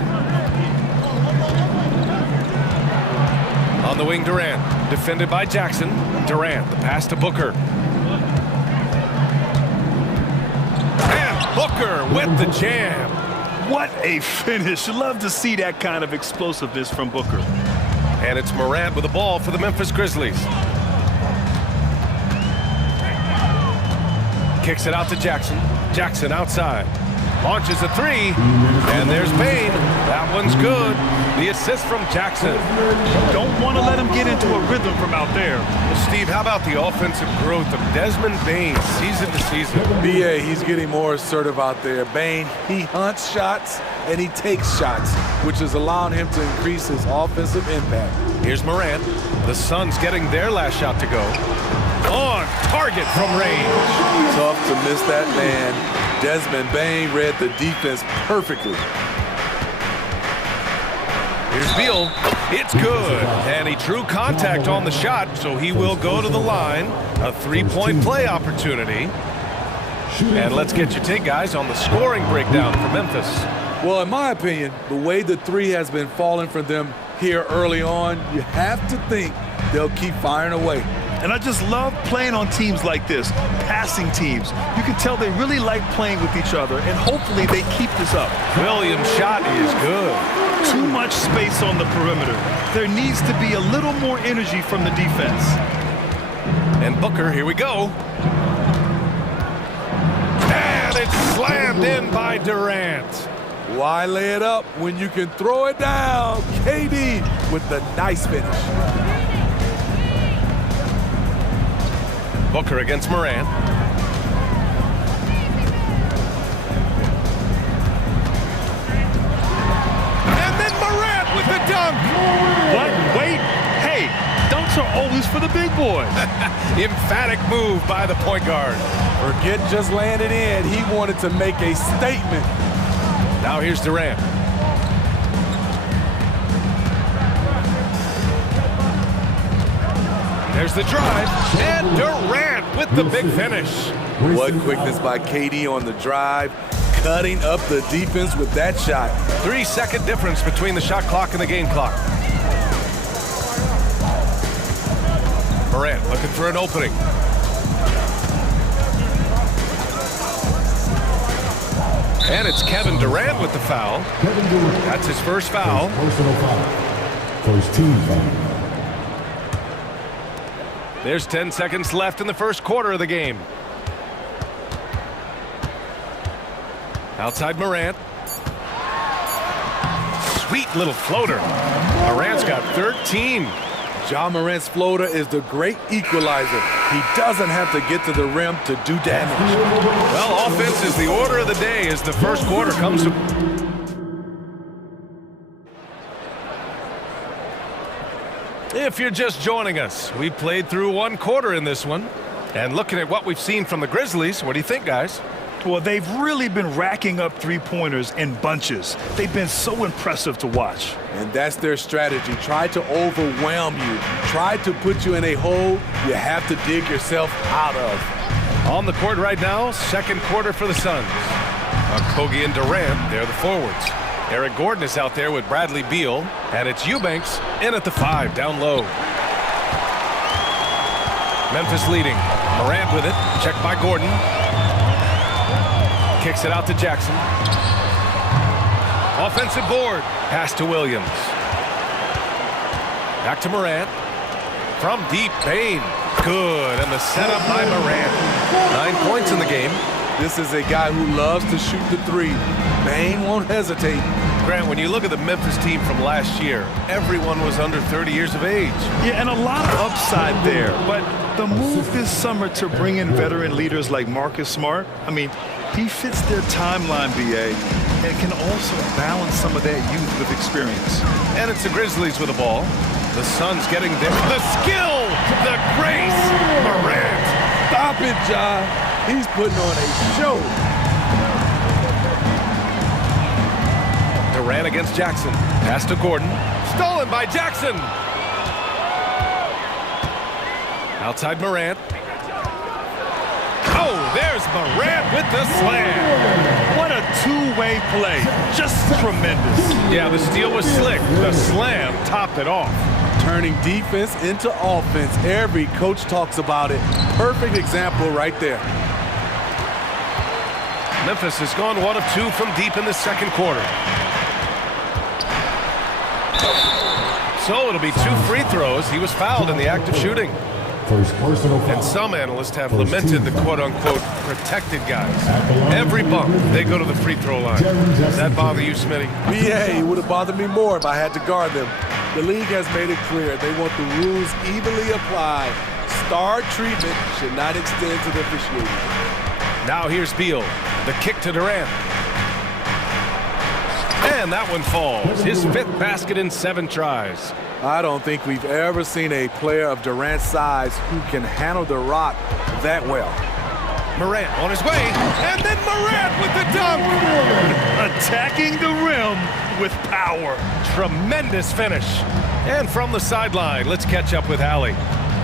On the wing, Durant. Defended by Jackson. Durant, the pass to Booker. And Booker with the jam. What a finish. Love to see that kind of explosiveness from Booker. And it's Morant with the ball for the Memphis Grizzlies. Kicks it out to Jackson. Jackson outside. Launches a 3. And there's Bane. That one's good. The assist from Jackson. Don't want to let him get into a rhythm from out there. Well, Steve, how about the offensive growth of Desmond Bane season to season? BA, he's getting more assertive out there. Bane, he hunts shots and he takes shots, which is allowing him to increase his offensive impact. Here's Morant. The Suns getting their last shot to go. On target from range. Tough to miss that man. Desmond Bane read the defense perfectly. Here's Beal. It's good. And he drew contact on the shot, so he will go to the line. A 3-point play opportunity. And let's get your take, guys, on the scoring breakdown for Memphis. Well, in my opinion, the way the 3 has been falling for them here early on, you have to think they'll keep firing away. And I just love playing on teams like this, passing teams. You can tell they really like playing with each other, and hopefully they keep this up. Williams' shot is good. Too much space on the perimeter. There needs to be a little more energy from the defense. And Booker, here we go. And it's slammed in by Durant. Why lay it up when you can throw it down? KD with the nice finish. Booker against Morant. And then Morant with the dunk. What? Wait. Hey, dunks are always for the big boy. Emphatic move by the point guard. Forget just laying it in. He wanted to make a statement. Now here's Durant. There's the drive, and Durant with the big finish. What quickness by KD on the drive, cutting up the defense with that shot. 3-second difference between the shot clock and the game clock. Morant looking for an opening. And it's Kevin Durant with the foul. That's his first foul. Personal foul. First team foul. There's 10 seconds left in the first quarter of the game. Outside Morant. Sweet little floater. Morant's got 13. Ja Morant's floater is the great equalizer. He doesn't have to get to the rim to do damage. Well, offense is the order of the day as the first quarter comes to... If you're just joining us, we played through one quarter in this one. And looking at what we've seen from the Grizzlies, what do you think, guys? Well, they've really been racking up three-pointers in bunches. They've been so impressive to watch. And that's their strategy. Try to overwhelm you. Try to put you in a hole you have to dig yourself out of. On the court right now, second quarter for the Suns. Kogi and Durant, they're the forwards. Eric Gordon is out there with Bradley Beal. And it's Eubanks in at the 5, down low. Memphis leading. Morant with it. Checked by Gordon. Kicks it out to Jackson. Offensive board. Pass to Williams. Back to Morant. From deep, Bane. Good. And the setup by Morant. 9 points in the game. This is a guy who loves to shoot the three. Bane won't hesitate. Grant, when you look at the Memphis team from last year, everyone was under 30 years of age. Yeah, and a lot of upside there. But the move this summer to bring in veteran leaders like Marcus Smart, I mean, he fits their timeline, BA, and can also balance some of that youth with experience. And it's the Grizzlies with the ball. The Suns getting there. The skill, the grace, Morant. Stop it, Ja. He's putting on a show. Durant against Jackson. Pass to Gordon. Stolen by Jackson. Outside Morant. Oh, there's Morant with the slam. What a two-way play. Just tremendous. Yeah, the steal was slick. The slam topped it off. Turning defense into offense. Every coach talks about it. Perfect example right there. Memphis has gone 1 of 2 from deep in the second quarter. So it'll be 2 free throws. He was fouled in the act of shooting. First personal foul. And some analysts have lamented the quote-unquote protected guys. Every bump, they go to the free throw line. Does that bother you, Smitty? BA, it would have bothered me more if I had to guard them. The league has made it clear they want the rules evenly applied. Star treatment should not extend to the officiating. Now here's Beal. The kick to Durant. And that one falls. His 5th basket in 7 tries. I don't think we've ever seen a player of Durant's size who can handle the rock that well. Morant on his way, and then Morant with the dunk! Attacking the rim with power. Tremendous finish. And from the sideline, let's catch up with Allie.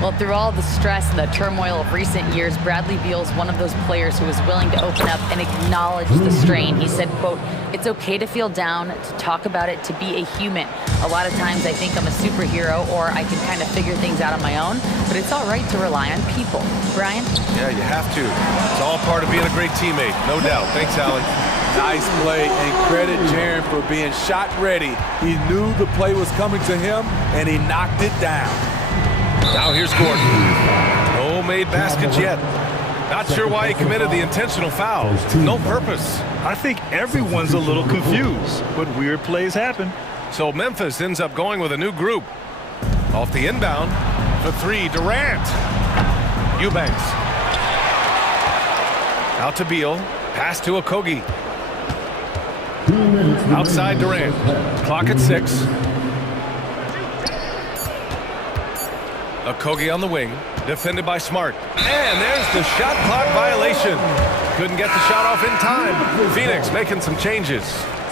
Well, through all the stress and the turmoil of recent years, Bradley Beal is one of those players who is willing to open up and acknowledge the strain. He said, quote, "It's okay to feel down, to talk about it, to be a human. A lot of times I think I'm a superhero or I can kind of figure things out on my own, but it's all right to rely on people." Brian? Yeah, you have to. It's all part of being a great teammate, no doubt. Thanks, Allie. Nice play, and credit Jaren for being shot ready. He knew the play was coming to him, and he knocked it down. Now here's Gordon. No made baskets yet. Not sure why he committed the intentional foul. No purpose. I think everyone's a little confused, but weird plays happen. So Memphis ends up going with a new group. Off the inbound, for 3, Durant. Eubanks. Out to Beal. Pass to Okogie. Outside Durant. Clock at 6. Okogie on the wing, defended by Smart. And there's the shot clock violation. Couldn't get the shot off in time. Phoenix making some changes.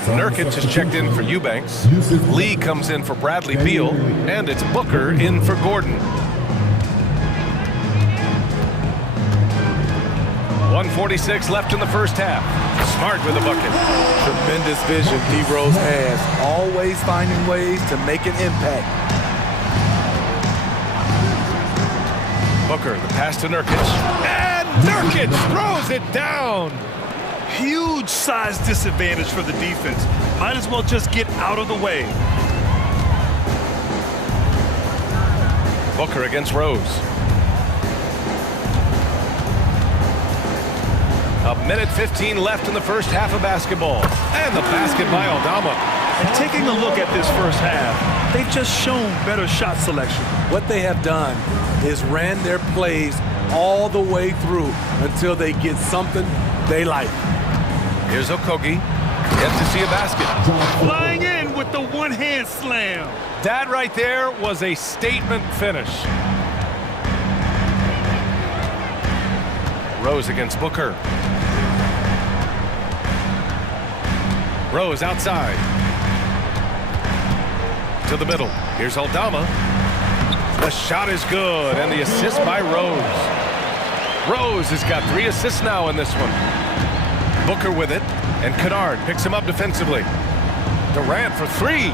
Nurkic has checked in for Eubanks. Lee comes in for Bradley Beal. And it's Booker in for Gordon. 1:46 left in the first half. Smart with the bucket. Tremendous vision D. Rose has. Always finding ways to make an impact. Booker, the pass to Nurkic. And Nurkic throws it down. Huge size disadvantage for the defense. Might as well just get out of the way. Booker against Rose. A minute 15 left in the first half of basketball. And the basket by Aldama. And taking a look at this first half, they've just shown better shot selection. What they have done is ran their plays all the way through until they get something they like. Here's Okogie. Gets to see a basket. Flying in with the one-hand slam. That right there was a statement finish. Rose against Booker. Rose outside. To the middle. Here's Aldama. The shot is good, and the assist by Rose. Rose has got 3 assists now in this one. Booker with it, and Kennard picks him up defensively. Durant for 3.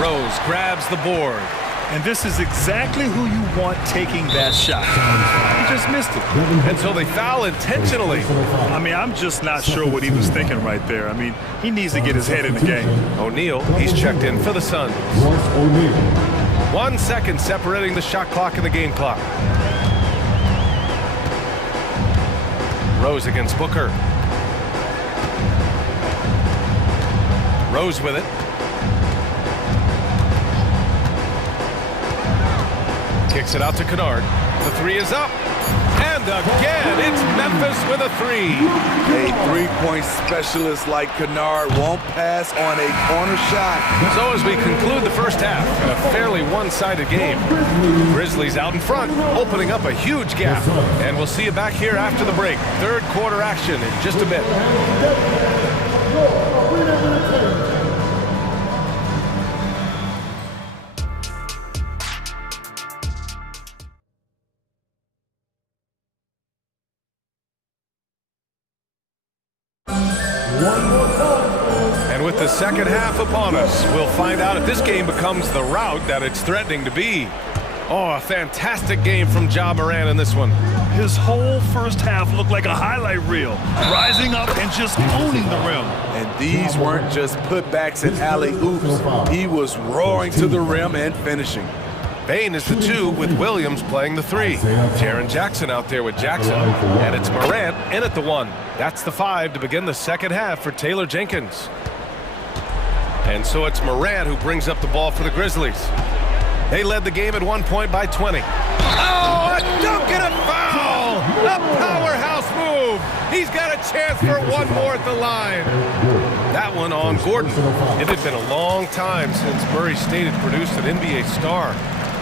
Rose grabs the board. And this is exactly who you want taking that shot. He just missed it. And so they foul intentionally. I mean, I'm just not sure what he was thinking right there. I mean, he needs to get his head in the game. O'Neal, he's checked in for the Suns. 1 second separating the shot clock and the game clock. Rose against Booker. Rose with it. Kicks it out to Kennard. The 3 is up. And again, it's Memphis with a 3. A three-point specialist like Kennard won't pass on a corner shot. So as we conclude the first half in a fairly one-sided game, Grizzlies out in front, opening up a huge gap. And we'll see you back here after the break. Third quarter action in just a bit. And with the second half upon us, we'll find out if this game becomes the rout that it's threatening to be. Oh, a fantastic game from Ja Morant in this one. His whole first half looked like a highlight reel, rising up and just owning the rim. And these weren't just putbacks and alley-oops. He was roaring to the rim and finishing. Bane is the 2 with Williams playing the 3. Jaren Jackson out there with Jackson. And it's Morant in at the 1. That's the 5 to begin the second half for Taylor Jenkins. And so it's Morant who brings up the ball for the Grizzlies. They led the game at one point by 20. Oh, a dunk and a foul! A powerhouse move! He's got a chance for one more at the line. That one on Gordon. It had been a long time since Murray State had produced an NBA star.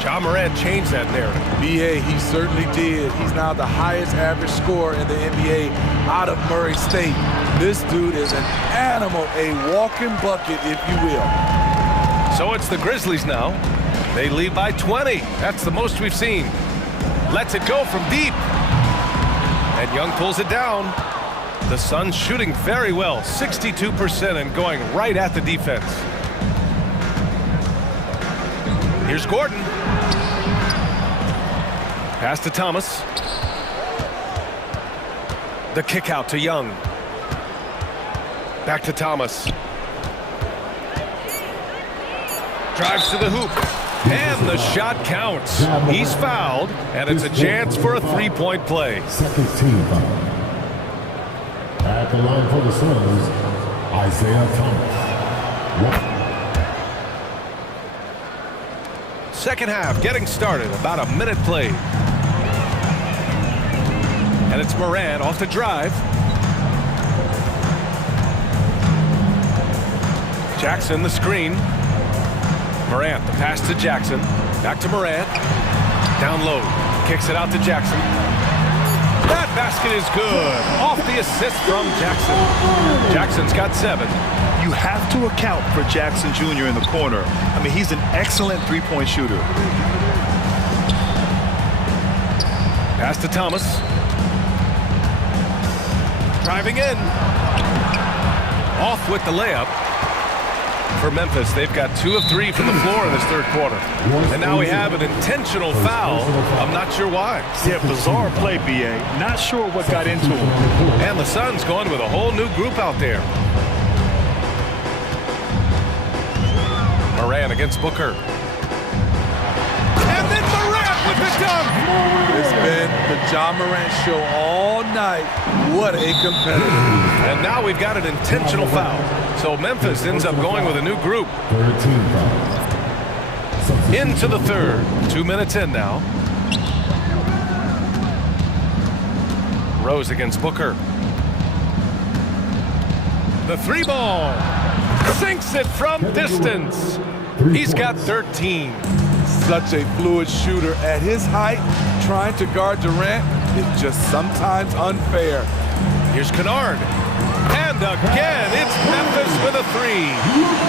Ja Morant changed that narrative. BA, he certainly did. He's now the highest average scorer in the NBA out of Murray State. This dude is an animal, a walking bucket, if you will. So it's the Grizzlies now. They lead by 20. That's the most we've seen. Lets it go from deep. And Young pulls it down. The Suns shooting very well, 62% and going right at the defense. Here's Gordon. Pass to Thomas. The kick out to Young. Back to Thomas. Drives to the hoop. And the shot counts. He's fouled, and it's a chance for a three-point play. Second team foul. At the line for the Suns, Isaiah Thomas. Second half getting started, about a minute played. And it's Morant off the drive. Jackson the screen. Morant, the pass to Jackson. Back to Morant. Down low. Kicks it out to Jackson. That basket is good. Off the assist from Jackson. Jackson's got 7. You have to account for Jackson Jr. in the corner. I mean, he's an excellent three-point shooter. Pass to Thomas. Driving in. Off with the layup. For Memphis, they've got 2 of 3 from the floor in this third quarter. And now we have an intentional foul. I'm not sure why. Yeah, bizarre play, B.A. Not sure what got into him. And the Suns going with a whole new group out there. Moran against Booker. And then Moran with the dunk. It's been the Ja Morant show all night. What a competitor. And now we've got an intentional foul. So Memphis ends up going with a new group. Into the third. 2 minutes in now. Rose against Booker. The 3 ball. Sinks it from distance. He's got 13. Such a fluid shooter at his height. Trying to guard Durant is just sometimes unfair. Here's Kennard. And again, it's Memphis with a 3.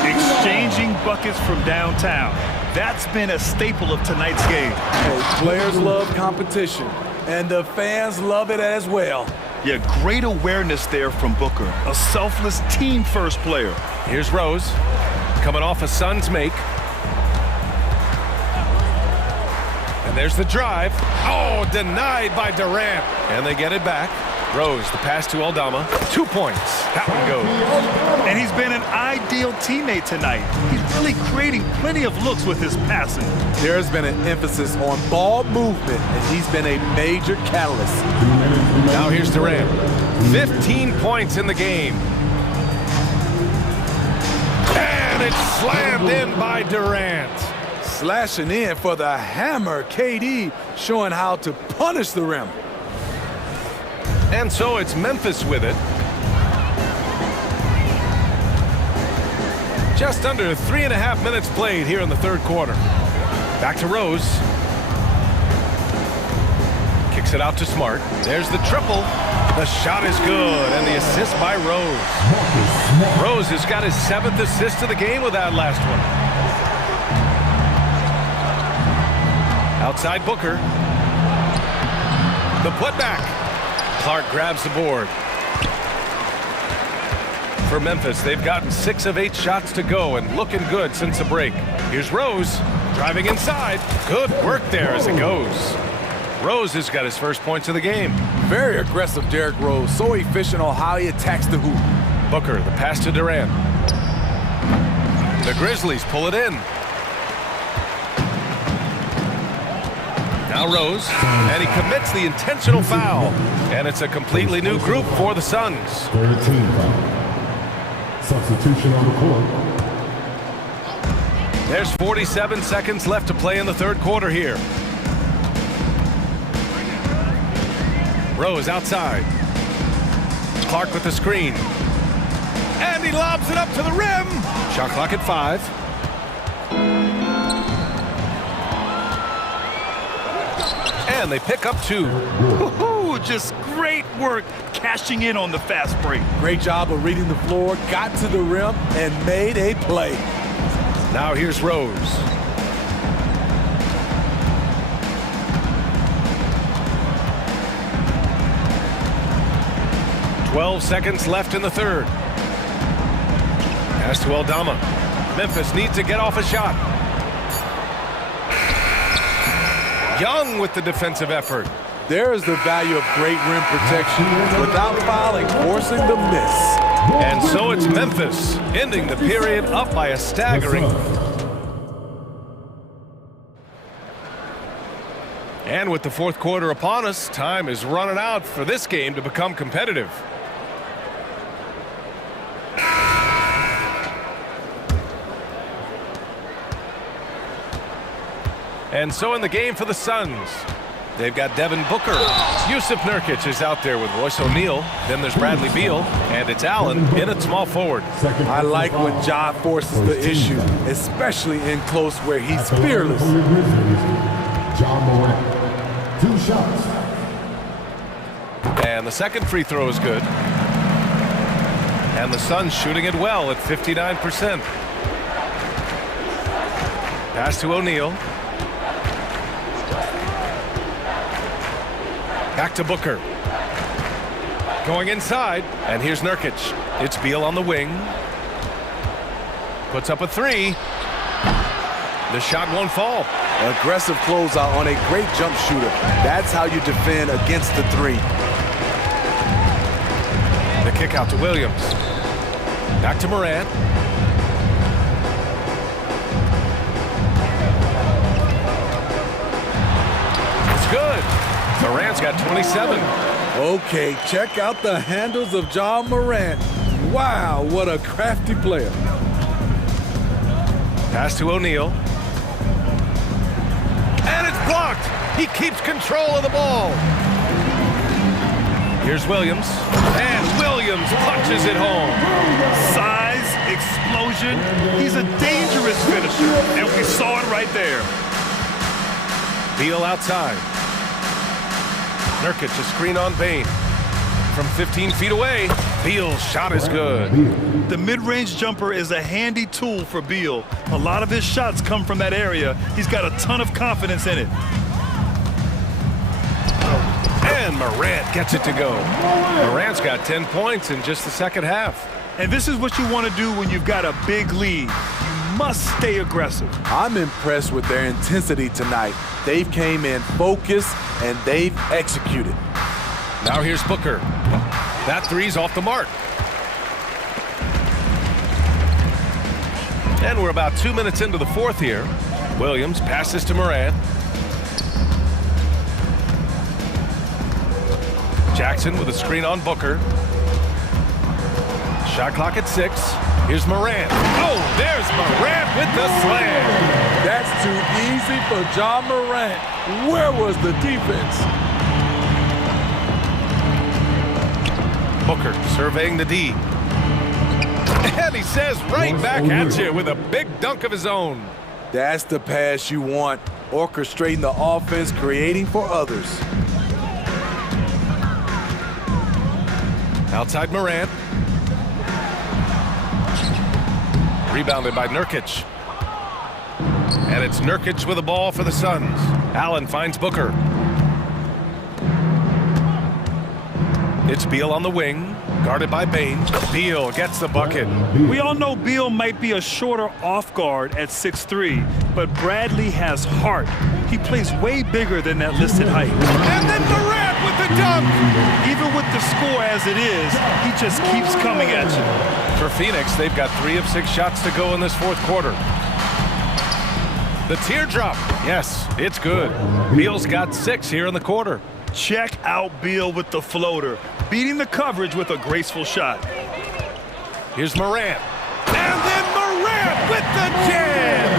Exchanging buckets from downtown. That's been a staple of tonight's game. Hey, players love competition, and the fans love it as well. Yeah, great awareness there from Booker. A selfless team-first player. Here's Rose, coming off a Suns make. And there's the drive. Oh, denied by Durant. And they get it back. Rose, the pass to Aldama. 2 points. That one goes. And he's been an ideal teammate tonight. He's really creating plenty of looks with his passing. There's been an emphasis on ball movement, and he's been a major catalyst. Now here's Durant. 15 points in the game. And it's slammed in by Durant. Slashing in for the hammer. KD showing how to punish the rim. And so it's Memphis with it. Just under 3.5 minutes played here in the third quarter. Back to Rose. Kicks it out to Smart. There's the triple. The shot is good, and the assist by Rose. Rose has got his 7th assist of the game with that last one. Outside Booker. The putback. Clark grabs the board. For Memphis, they've gotten 6 of 8 shots to go and looking good since the break. Here's Rose driving inside. Good work there as it goes. Rose has got his first points of the game. Very aggressive, Derrick Rose. So efficient on how he attacks the hoop. Booker, the pass to Durant. The Grizzlies pull it in. Now Rose, and he commits the intentional foul. And it's a completely new group for the Suns. Third team foul. Substitution on the court. There's 47 seconds left to play in the third quarter here. Rose outside. Clark with the screen. And he lobs it up to the rim. Shot clock at 5. And they pick up 2. Woohoo! Just great work cashing in on the fast break. Great job of reading the floor, got to the rim, and made a play. Now here's Rose. "12 seconds left in the third. Pass to Aldama. Memphis needs to get off a shot. Young with the defensive effort. There is the value of great rim protection without fouling, forcing the miss. And so it's Memphis ending the period up by a staggering. And with the fourth quarter upon us, time is running out for this game to become competitive. And so in the game for the Suns, they've got Devin Booker. Yusuf Nurkic is out there with Royce O'Neal. Then there's Bradley Beal, and it's Allen in at small forward. I like when Ja forces the issue, especially in close where he's fearless. Ja Morant. 2 shots. And the second free throw is good. And the Suns shooting it well at 59%. Pass to O'Neal. Back to Booker. Going inside, and here's Nurkic. It's Beal on the wing. Puts up a three. The shot won't fall. Aggressive closeout on a great jump shooter. That's how you defend against the three. The kick out to Williams. Back to Morant. It's good. Morant's got 27. Okay, check out the handles of John Morant. Wow, what a crafty player. Pass to O'Neal. And it's blocked. He keeps control of the ball. Here's Williams. And Williams punches it home. Size, explosion. He's a dangerous finisher, and we saw it right there. Beal outside. Nurkic, a screen on Bane. From 15 feet away, Beal's shot is good. The mid-range jumper is a handy tool for Beal. A lot of his shots come from that area. He's got a ton of confidence in it. And Morant gets it to go. Morant's got 10 points in just the second half. And this is what you want to do when you've got a big lead. You must stay aggressive. I'm impressed with their intensity tonight. They've came in focused and they've executed. Now here's Booker. That three's off the mark. And we're about 2 minutes into the fourth here. Williams passes to Morant. Jackson with a screen on Booker. Shot clock at 6. Here's Morant. Oh, there's Morant with the slam. That's too easy for John Morant. Where was the defense? Booker surveying the D. And he says right back at you with a big dunk of his own. That's the pass you want. Orchestrating the offense, creating for others. Outside Morant. Rebounded by Nurkic. And it's Nurkic with the ball for the Suns. Allen finds Booker. It's Beal on the wing, guarded by Bane. Beal gets the bucket. We all know Beal might be a shorter off guard at 6'3", but Bradley has heart. He plays way bigger than that listed height. And then Morant with the dunk. Even with the score as it is, he just keeps coming at you. For Phoenix, they've got 3 of 6 shots to go in this fourth quarter. The teardrop. Yes, it's good. Beal's got 6 here in the quarter. Check out Beal with the floater, beating the coverage with a graceful shot. Here's Morant. And then Morant with the jam.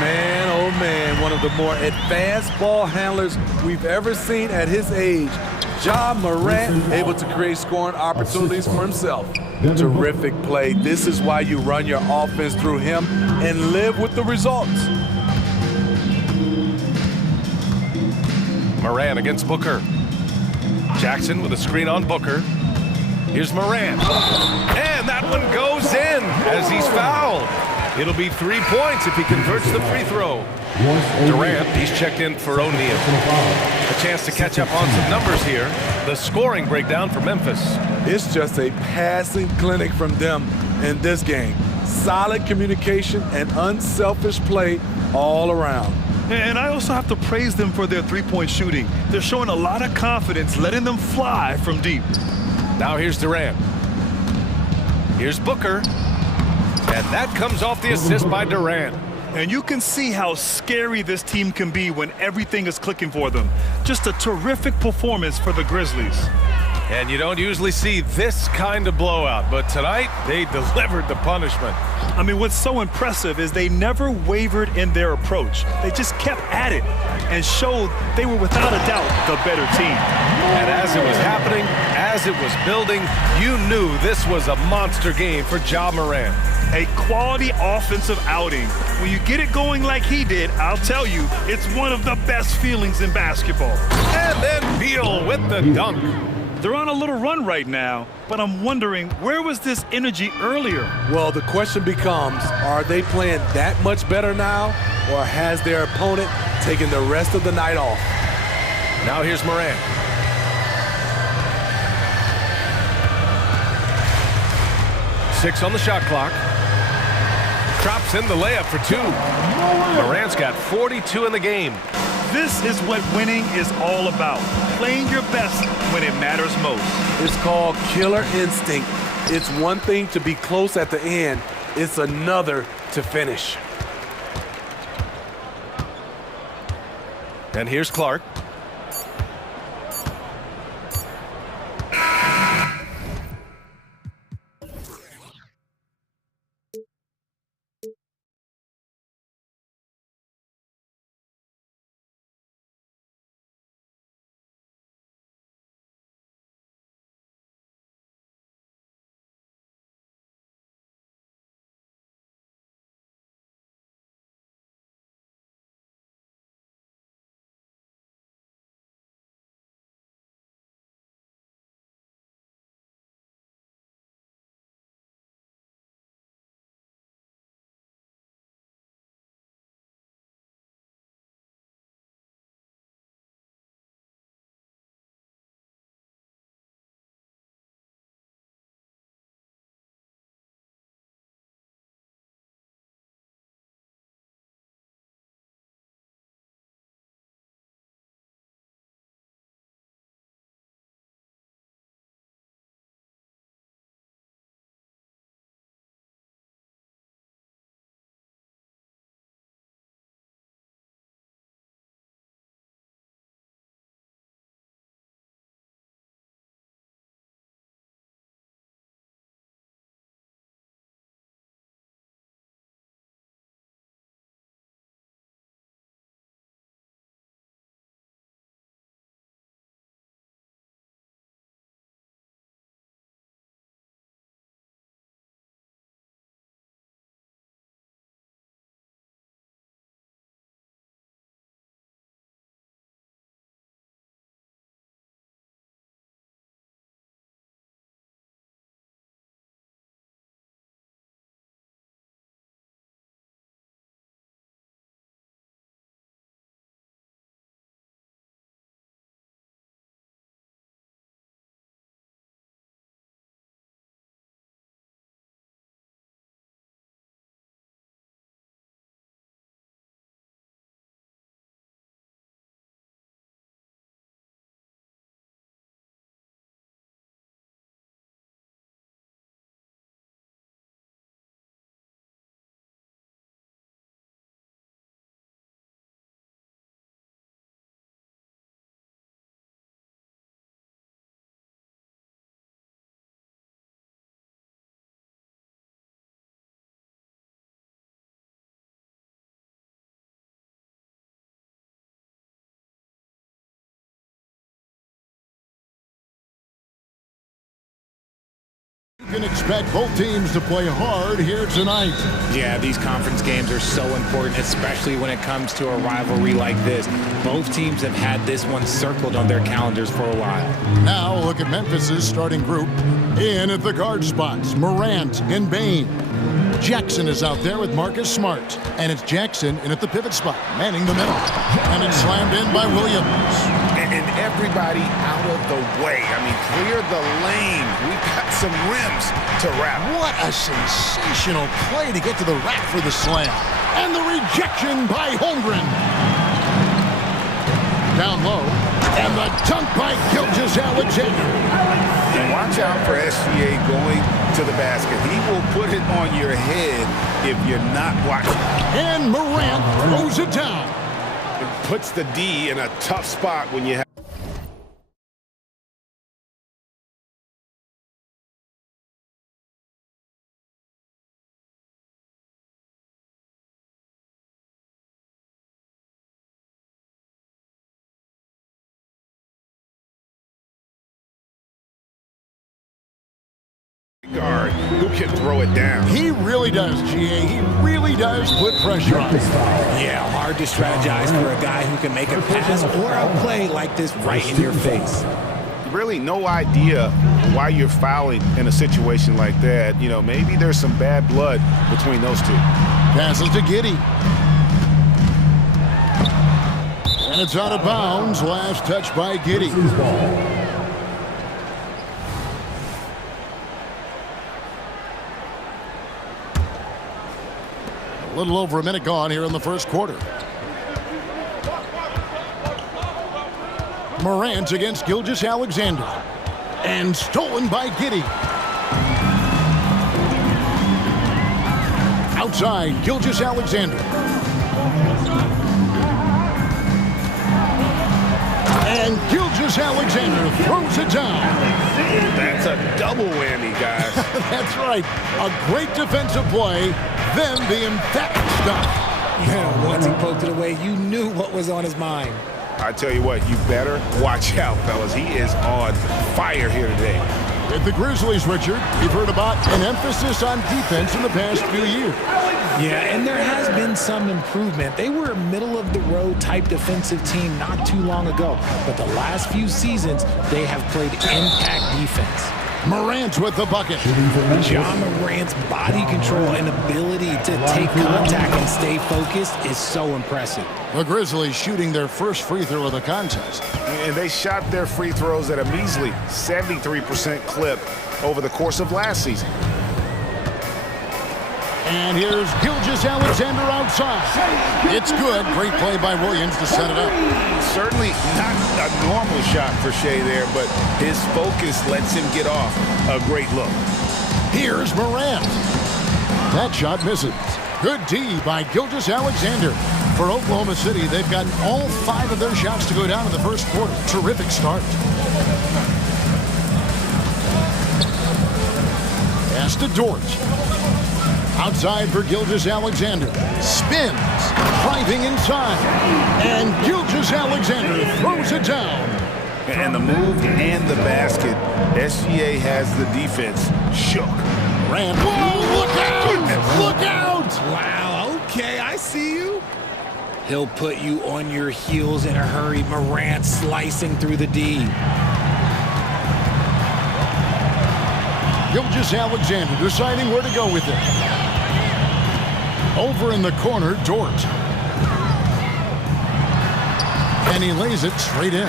Man, oh man, one of the more advanced ball handlers we've ever seen at his age. John Morant able to create scoring opportunities for himself. Terrific play. This is why you run your offense through him and live with the results. Morant against Booker. Jackson with a screen on Booker. Here's Morant. And that one goes in as he's fouled. It'll be 3 points if he converts the free throw. Durant, he's checked in for O'Neal. A chance to catch up on some numbers here. The scoring breakdown for Memphis. It's just a passing clinic from them in this game. Solid communication and unselfish play all around. And I also have to praise them for their three-point shooting. They're showing a lot of confidence, letting them fly from deep. Now here's Durant. Here's Booker. And that comes off the assist by Durant. And you can see how scary this team can be when everything is clicking for them. Just a terrific performance for the Grizzlies. And you don't usually see this kind of blowout, but tonight they delivered the punishment. I mean, what's so impressive is they never wavered in their approach. They just kept at it and showed they were without a doubt the better team. And as it was happening, as it was building, you knew this was a monster game for Ja Morant. A quality offensive outing. When you get it going like he did, I'll tell you, it's one of the best feelings in basketball. And then Beal with the dunk. They're on a little run right now, but I'm wondering, where was this energy earlier? Well, the question becomes, are they playing that much better now, or has their opponent taken the rest of the night off? Now here's Morant. 6 on the shot clock. Drops in the layup for 2. Morant's got 42 in the game. This is what winning is all about. Playing your best when it matters most. It's called killer instinct. It's one thing to be close at the end. It's another to finish. And here's Clark. You can expect both teams to play hard here tonight. Yeah, these conference games are so important, especially when it comes to a rivalry like this. Both teams have had this one circled on their calendars for a while. Now look at Memphis's starting group. In at the guard spots, Morant and Bain. Jackson is out there with Marcus Smart. And it's Jackson in at the pivot spot, manning the middle. And it's slammed in by Williams. And everybody out of the way. I mean, clear the lane. We've got some rims to wrap. What a sensational play to get to the rack for the slam. And the rejection by Holmgren. Down low. And the dunk by Gilgeous-Alexander. And watch out for SGA going to the basket. He will put it on your head if you're not watching. And Morant throws it down. It puts the D in a tough spot when you have. Guard who can throw it down. He really does, GA. He really does put pressure on. Yeah, hard to strategize for a guy who can make a pass or a play like this right in your face. Really no idea why you're fouling in a situation like that. You know, maybe there's some bad blood between those two. Passes to Giddey. And it's out of bounds. Last touch by Giddey. little over a minute gone here in the first quarter. Morant against Gilgeous-Alexander. And stolen by Giddey. Outside, Gilgeous-Alexander. And Gilgeous-Alexander throws it down. That's a double whammy, guys. That's right. A great defensive play, then the emphatic stuff. Yeah, once he poked it away, you knew what was on his mind. I tell you what, you better watch out, fellas. He is on fire here today. With the Grizzlies, Richard, we've heard about an emphasis on defense in the past few years. Yeah, and there has been some improvement. They were a middle-of-the-road type defensive team not too long ago, but the last few seasons, they have played impact defense. Morant with the bucket. John Morant's body control and ability to take contact and stay focused is so impressive. The Grizzlies shooting their first free throw of the contest. And they shot their free throws at a measly 73% clip over the course of last season. And here's Gilgeous-Alexander outside. It's good. Great play by Williams to set it up. Certainly not a normal shot for Shea there, but his focus lets him get off a great look. Here's Morant. That shot misses. Good D by Gilgeous-Alexander. For Oklahoma City, they've gotten all 5 of their shots to go down in the first quarter. Terrific start. Pass to Dort. Outside for Gilgeous-Alexander. Spins. Driving inside. And Gilgeous-Alexander throws it down. And the move and the basket. SGA has the defense shook. Morant. Whoa, look out! Look out! Wow, okay, I see you. He'll put you on your heels in a hurry. Morant slicing through the D. Gilgeous-Alexander deciding where to go with it. Over in the corner, Dort. And he lays it straight in.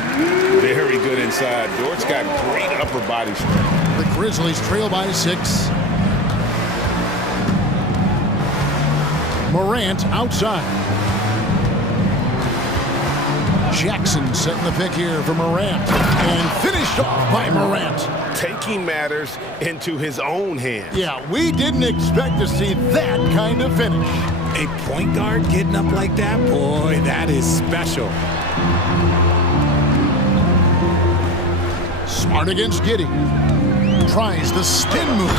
Very good inside. Dort's got great upper body strength. The Grizzlies trail by 6. Morant outside. Jackson setting the pick here for Morant. And finished off by Morant. Taking matters into his own hands. Yeah, we didn't expect to see that kind of finish. A point guard getting up like that? Boy, that is special. Smart against Giddey. Tries the spin move.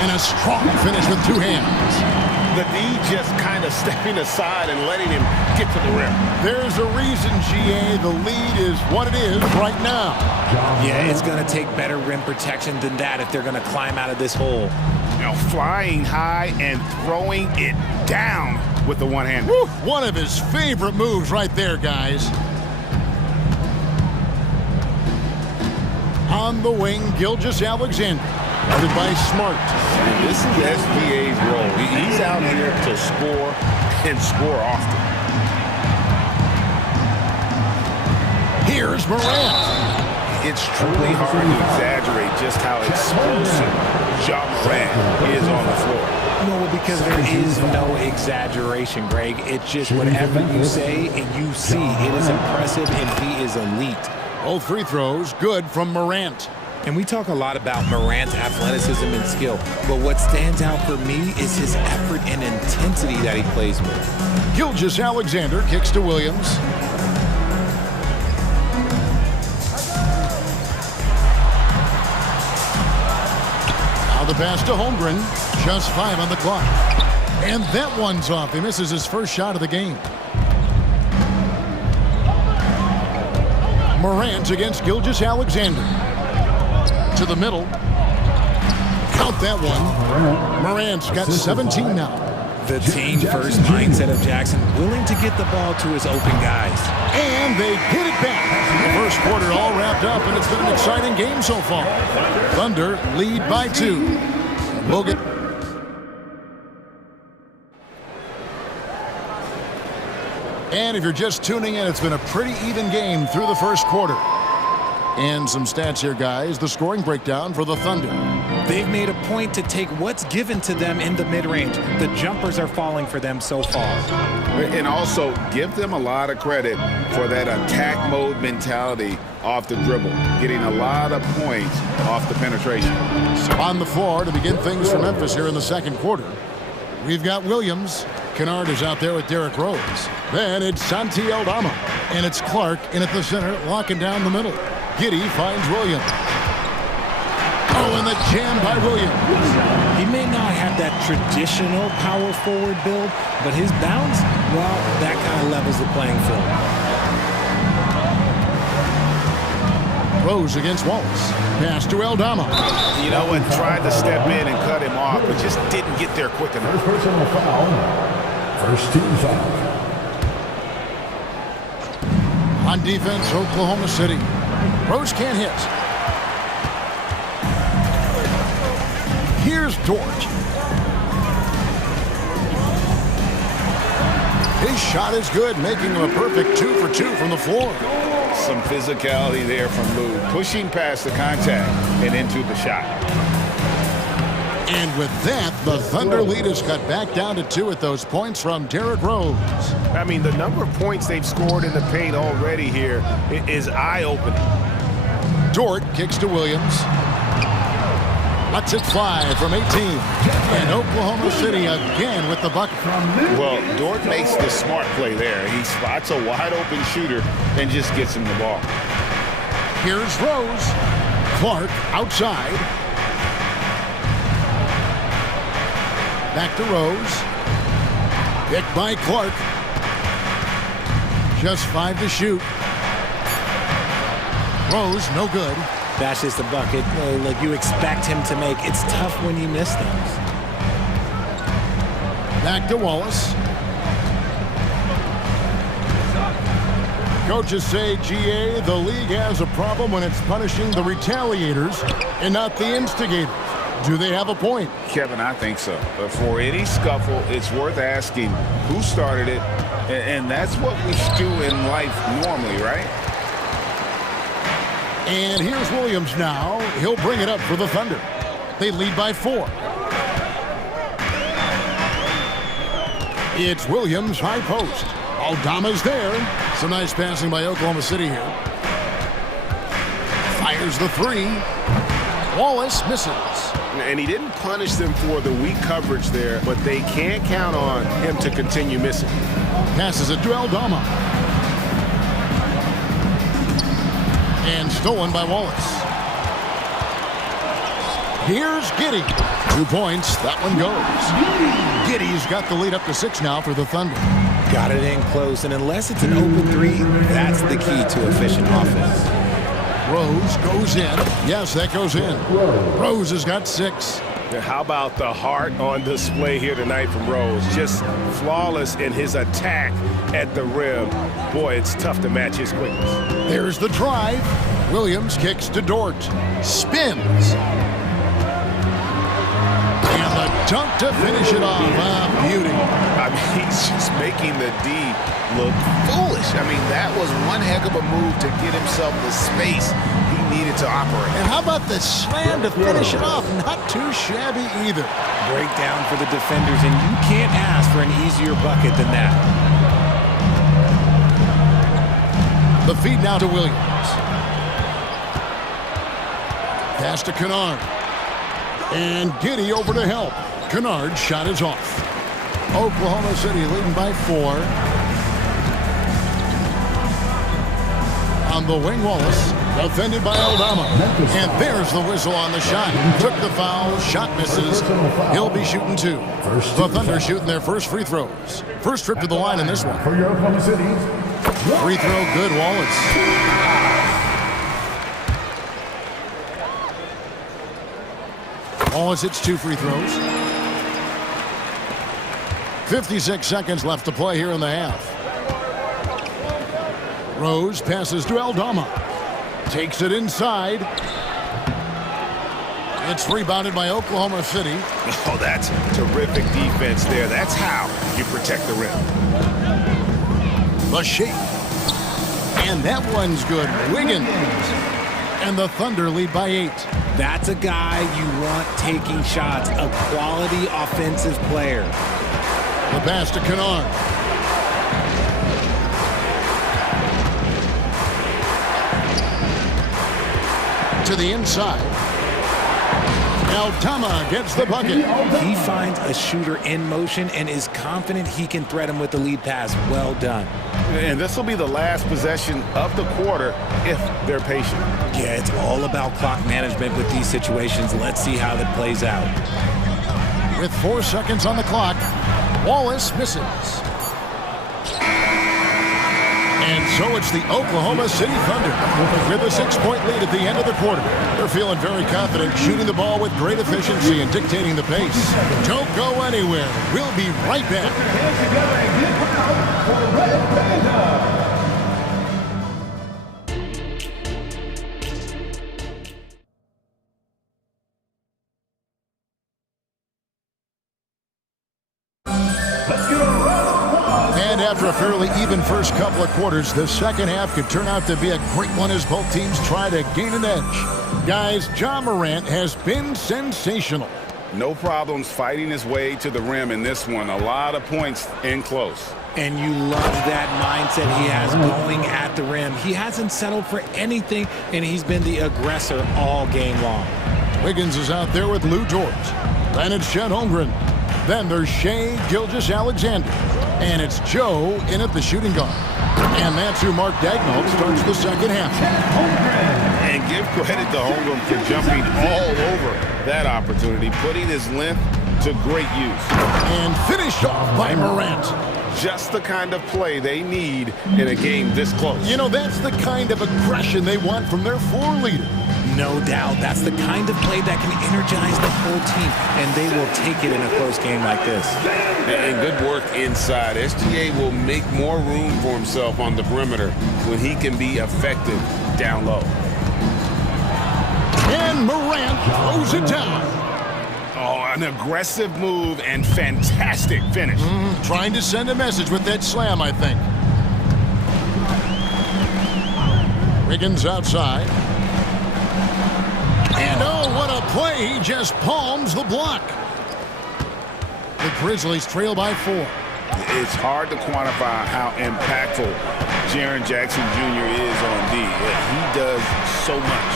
And a strong finish with 2 hands. The D just kind of stepping aside and letting him get to the rim. There's a reason, GA, the lead is what it is right now. Yeah, it's going to take better rim protection than that if they're going to climb out of this hole. Now flying high and throwing it down with the one hand. Woo, one of his favorite moves right there, guys. On the wing, Gilgeous-Alexander. Guarded by Smart. And this is SGA's role. He's out here to score and score often. Here's Morant. It's truly hard to exaggerate just how explosive Ja Morant is on the floor. No, because there is no exaggeration, Greg. It's just whatever you say and you see. It is impressive and he is elite. Both free throws good from Morant. And we talk a lot about Morant's athleticism and skill, but what stands out for me is his effort and intensity that he plays with. Gilgeous-Alexander kicks to Williams. Now the pass to Holmgren. Just 5 on the clock. And that one's off. He misses his first shot of the game. Morant against Gilgeous-Alexander. To the middle. Count that one. Morant's got 17 now. The team-first mindset of Jackson, willing to get the ball to his open guys. And they get it back. The first quarter all wrapped up, and it's been an exciting game so far. Thunder lead by 2. We'll get... And if you're just tuning in, it's been a pretty even game through the first quarter. And some stats here, guys. The scoring breakdown for the Thunder. They've made a point to take what's given to them in the mid-range. The jumpers are falling for them so far. And also give them a lot of credit for that attack mode mentality off the dribble, getting a lot of points off the penetration. So on the floor to begin things for Memphis here in the second quarter, we've got Williams. Kennard is out there with Derrick Rose. Then it's Santi Aldama. And it's Clark in at the center, locking down the middle. Giddey finds Williams. Oh, and the jam by Williams. He may not have that traditional power forward build, but his bounce, well, that kind of levels the playing field. Rose against Wallace. Pass to Aldama. You know what? Tried to step in and cut him off, but just didn't get there quick enough. First personal foul. First team foul. On defense, Oklahoma City. Rose can't hit. Here's Dort. His shot is good, making him a perfect 2 for 2 from the floor. Some physicality there from Lou, pushing past the contact and into the shot. And with that, the Thunder lead is cut back down to 2 at those points from Derrick Rose. I mean, the number of points they've scored in the paint already here is eye-opening. Dort kicks to Williams. Lets it fly from 18. And Oklahoma City again with the bucket. Well, Dort makes the smart play there. He spots a wide-open shooter and just gets him the ball. Here's Rose. Clark outside. Back to Rose. Picked by Clark. Just 5 to shoot. Rose, no good. That's just a bucket like you expect him to make. It's tough when you miss those. Back to Wallace. Coaches say, GA, the league has a problem when it's punishing the retaliators and not the instigators. Do they have a point? Kevin, I think so. But for any scuffle, it's worth asking who started it, and that's what we do in life normally, right? And here's Williams now. He'll bring it up for the Thunder. They lead by 4. It's Williams, high post. Aldama's there. Some nice passing by Oklahoma City here. Fires the 3. Wallace misses. And he didn't punish them for the weak coverage there, but they can't count on him to continue missing. Passes it to Aldama. And stolen by Wallace. Here's Giddey. 2 points. That one goes. Giddey's got the lead up to 6 now for the Thunder. Got it in close, and unless it's an open 3, that's the key to efficient offense. Rose goes in. Yes, that goes in. Rose has got 6. How about the heart on display here tonight from Rose? Just flawless in his attack at the rim. Boy, it's tough to match his quickness. There's the drive. Williams kicks to Dort. Spins. And the dunk to finish it off. Beauty. I mean, he's just making the D look foolish. I mean, that was one heck of a move to get himself the space he needed to operate. And how about the slam to finish it off? Not too shabby either. Breakdown for the defenders, and you can't ask for an easier bucket than that. The feed now to Williams. Pass to Kennard. And Giddey over to help. Kennard's shot is off. Oklahoma City leading by 4. On the wing, Wallace. Defended by Aldama. And there's the whistle on the shot. Took the foul. Shot misses. He'll be shooting 2. The Thunder shooting their first free throws. First trip to the line in this one. For your Oklahoma City. Free throw good, Wallace. Wallace hits 2 free throws. 56 seconds left to play here in the half. Rose passes to Aldama. Takes it inside. It's rebounded by Oklahoma City. Oh, that's terrific defense there. That's how you protect the rim. The shape. And that one's good. Wiggins. And the Thunder lead by 8. That's a guy you want taking shots, a quality offensive player. The pass to Kennard. To the inside. Now Tama gets the bucket. He finds a shooter in motion and is confident he can thread him with the lead pass. Well done. And this will be the last possession of the quarter if they're patient. Yeah, it's all about clock management with these situations. Let's see how that plays out. With 4 seconds on the clock, Wallace misses. And so it's the Oklahoma City Thunder with a 6-point lead at the end of the quarter. They're feeling very confident, shooting the ball with great efficiency and dictating the pace. Don't go anywhere. We'll be right back. And after a fairly even first couple of quarters, the second half could turn out to be a great one as both teams try to gain an edge. Guys, Ja Morant has been sensational. No problems fighting his way to the rim in this one. A lot of points in close. And you love that mindset he has going at the rim. He hasn't settled for anything, and he's been the aggressor all game long. Wiggins is out there with Lou George. Then it's Chet Holmgren. Then there's Shai Gilgeous-Alexander. And it's Joe in at the shooting guard. And that's who Mark Daigneault starts the second half. And give credit to Holmgren for jumping all over that opportunity, putting his length to great use. And finished off by Morant. Just the kind of play they need in a game this close. You know, that's the kind of aggression they want from their floor leader. No doubt. That's the kind of play that can energize the whole team, and they will take it in a close game like this. And good work inside. SGA will make more room for himself on the perimeter when he can be effective down low. And Morant throws it down. Oh, an aggressive move and fantastic finish. Trying to send a message with that slam, I think. Wiggins outside. And oh, what a play. He just palms the block. The Grizzlies trail by 4. It's hard to quantify how impactful Jaren Jackson Jr. is on D. He does so much.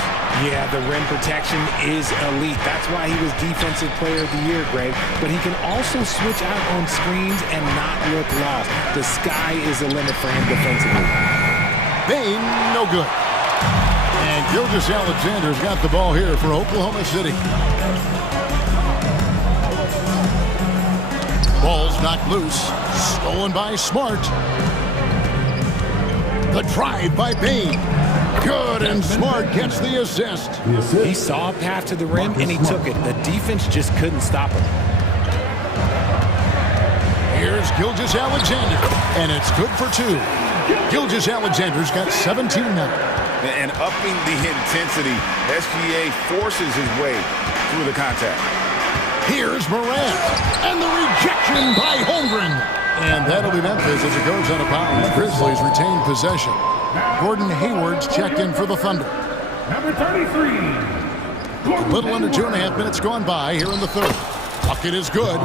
Yeah, the rim protection is elite. That's why he was Defensive Player of the Year, Greg. But he can also switch out on screens and not look lost. The sky is the limit for him defensively. Bane, no good. And Gilgeous-Alexander's got the ball here for Oklahoma City. Ball's knocked loose. Stolen by Smart. The drive by Bane. Good, and Smart gets the assist. He saw a path to the rim, and he took it. The defense just couldn't stop him. Here's Gilgeous-Alexander, and it's good for 2. Gilgeous-Alexander's got 17 now. And upping the intensity, SGA forces his way through the contact. Here's Morant, and the rejection by Holmgren. And that'll be Memphis as it goes out of bounds. Grizzlies retain possession. Gordon Hayward's checked in for the Thunder. Number 33. A little under 2.5 minutes gone by here in the third. Bucket is good.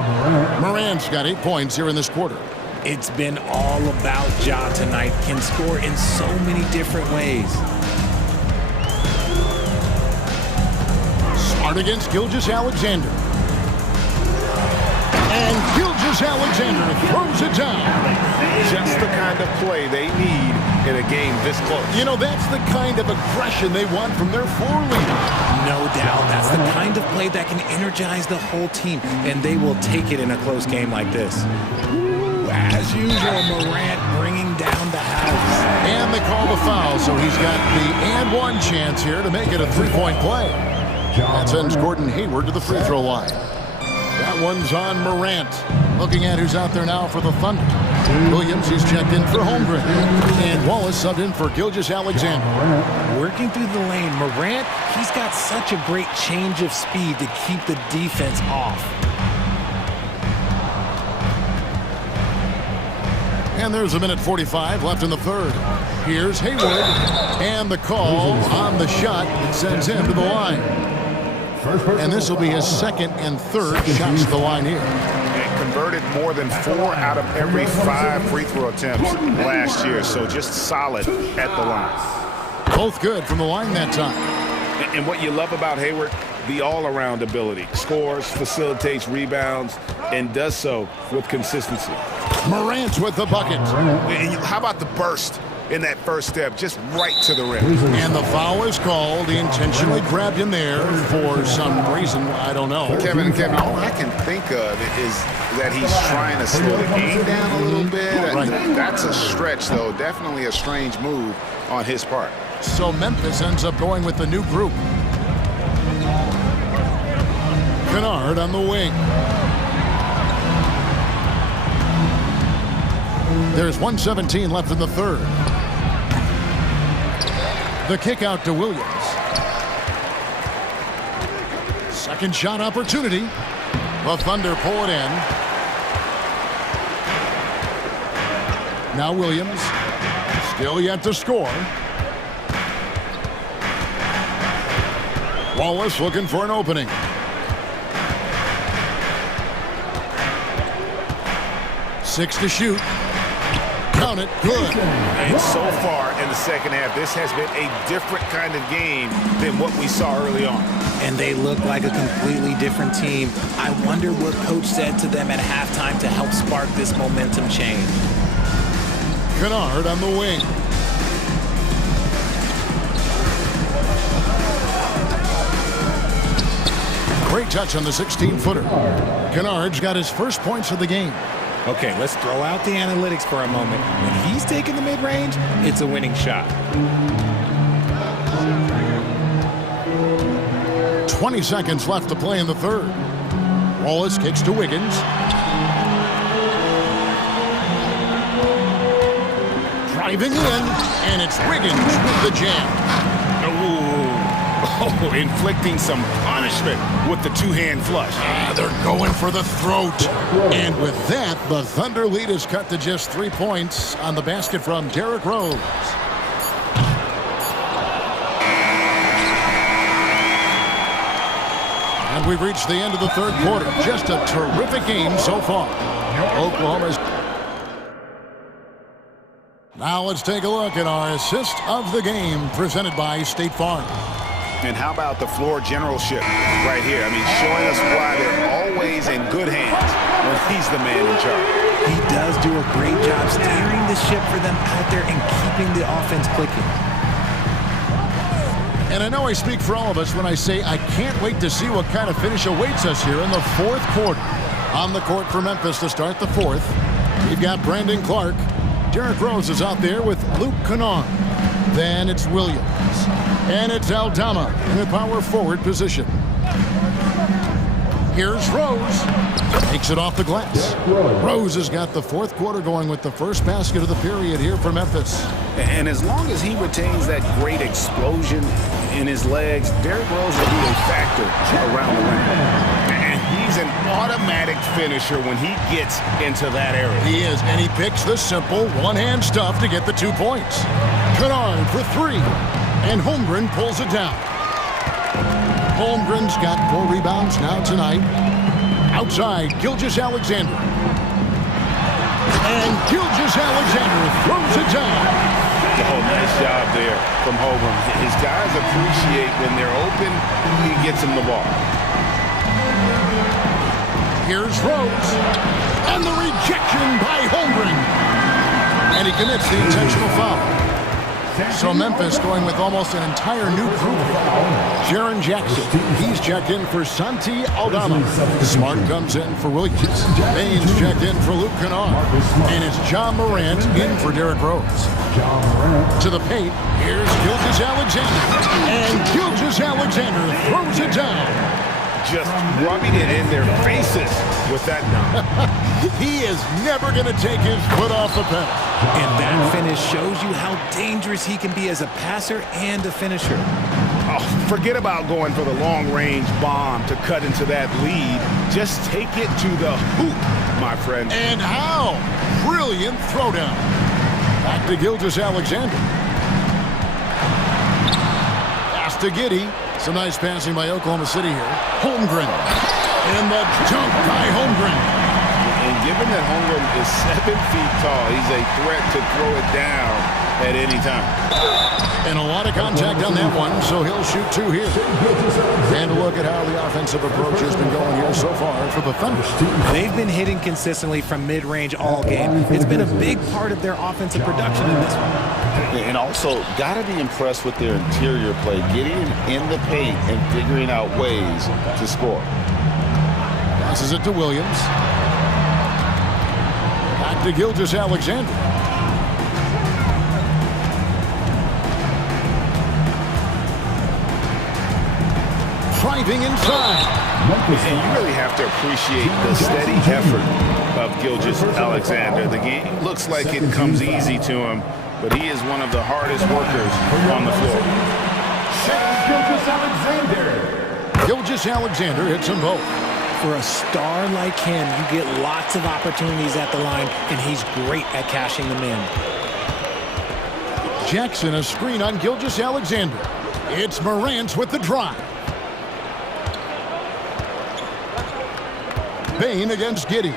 Morant's got 8 points here in this quarter. It's been all about Ja tonight. Can score in so many different ways. Smart against Gilgeous-Alexander. And Gilgeous-Alexander throws it down. Just the kind of play they need in a game this close. You know, that's the kind of aggression they want from their floor leader. No doubt. That's the kind of play that can energize the whole team, and they will take it in a close game like this. As usual, Morant bringing down the house. And they call the foul, so he's got the and one chance here to make it a 3-point play. That sends Gordon Hayward to the free throw line. That one's on Morant. Looking at who's out there now for the Thunder. Williams, he's checked in for Holmgren. And Wallace subbed in for Gilgeous-Alexander. Working through the lane, Morant, he's got such a great change of speed to keep the defense off. And there's a minute 45 left in the third. Here's Hayward, and the call on the shot that sends him to the line. And this will be his second and third shots to the line here. And converted more than 4 out of every 5 free throw attempts last year, so just solid at the line. Both good from the line that time. And what you love about Hayward, the all-around ability. Scores, facilitates rebounds, and does so with consistency. Morant with the bucket. And how about the burst in that first step, just right to the rim? And the foul is called. He intentionally grabbed him there for some reason, I don't know. Kevin, all I can think of is that he's trying to slow the game down a little bit. Right. That's a stretch, though. Definitely a strange move on his part. So Memphis ends up going with the new group. Kennard on the wing. There's 1:17 left in the third. The kick out to Williams. Second shot opportunity. The Thunder pull it in. Now Williams. Still yet to score. Wallace looking for an opening. Six to shoot. Count it. Good. And so far in the second half, this has been a different kind of game than what we saw early on. And they look like a completely different team. I wonder what coach said to them at halftime to help spark this momentum change. Kennard on the wing. Great touch on the 16-footer. Kennard's got his first points of the game. Okay, let's throw out the analytics for a moment. When he's taking the mid-range, it's a winning shot. 20 seconds left to play in the third. Wallace kicks to Wiggins. Driving in, and it's Wiggins with the jam. Oh, inflicting some punishment with the two-hand flush. They're going for the throat. And with that, the Thunder lead is cut to just 3 points on the basket from Derrick Rose. And we've reached the end of the third quarter. Just a terrific game so far. Oklahoma's. Now let's take a look at our assist of the game presented by State Farm. And how about the floor generalship right here? I mean, showing us why they're always in good hands when he's the man in charge. He does do a great job steering the ship for them out there and keeping the offense clicking. And I know I speak for all of us when I say I can't wait to see what kind of finish awaits us here in the fourth quarter. On the court for Memphis to start the fourth, we've got Brandon Clark. Derrick Rose is out there with Luke Kennard. Then it's Williams. And it's Aldama in the power forward position. Here's Rose. Takes it off the glass. Rose has got the fourth quarter going with the first basket of the period here for Memphis. And as long as he retains that great explosion in his legs, Derrick Rose will be a factor around the rim. And he's an automatic finisher when he gets into that area. He is, and he picks the simple one-hand stuff to get the 2 points. Kennard for three. And Holmgren pulls it down. Holmgren's got 4 rebounds now tonight. Outside, Gilgeous-Alexander. And Gilgeous-Alexander throws it down. Oh, nice job there from Holmgren. His guys appreciate when they're open, he gets them the ball. Here's Rose. And the rejection by Holmgren. And he commits the intentional foul. So Memphis going with almost an entire new group. Jaren Jackson, he's checked in for Santi Aldama. Smart comes in for Williams. Baines checked in for Luke Kennard. And it's John Morant in for Derrick Rose. To the paint, here's Gilgeous-Alexander. And Gilgeous-Alexander throws it down. Just rubbing it in their faces with that dunk. He is never going to take his foot off the pedal. And that finish shows you how dangerous he can be as a passer and a finisher. Oh, forget about going for the long-range bomb to cut into that lead. Just take it to the hoop, my friend. And how? Brilliant throwdown. Back to Gilgeous-Alexander. Pass to Giddey. Some nice passing by Oklahoma City here. Holmgren. And the jump by Holmgren. And given that Holmgren is 7 feet tall, he's a threat to throw it down at any time. And a lot of contact on that one, so he'll shoot 2 here. And look at how the offensive approach has been going here so far for the Thunder. They've been hitting consistently from mid-range all game. It's been a big part of their offensive production in this one. And also, got to be impressed with their interior play, getting in the paint and figuring out ways to score. Passes it to Williams. Back to Gilgeous-Alexander. Driving inside. And you really have to appreciate the steady effort of Gilgeous-Alexander. The game looks like it comes easy to him, but he is one of the hardest workers on the floor. Gilgeous-Alexander hits them both. For a star like him, you get lots of opportunities at the line, and he's great at cashing them in. Jackson, a screen on Gilgeous-Alexander. It's Morant with the drive. Bain against Giddey.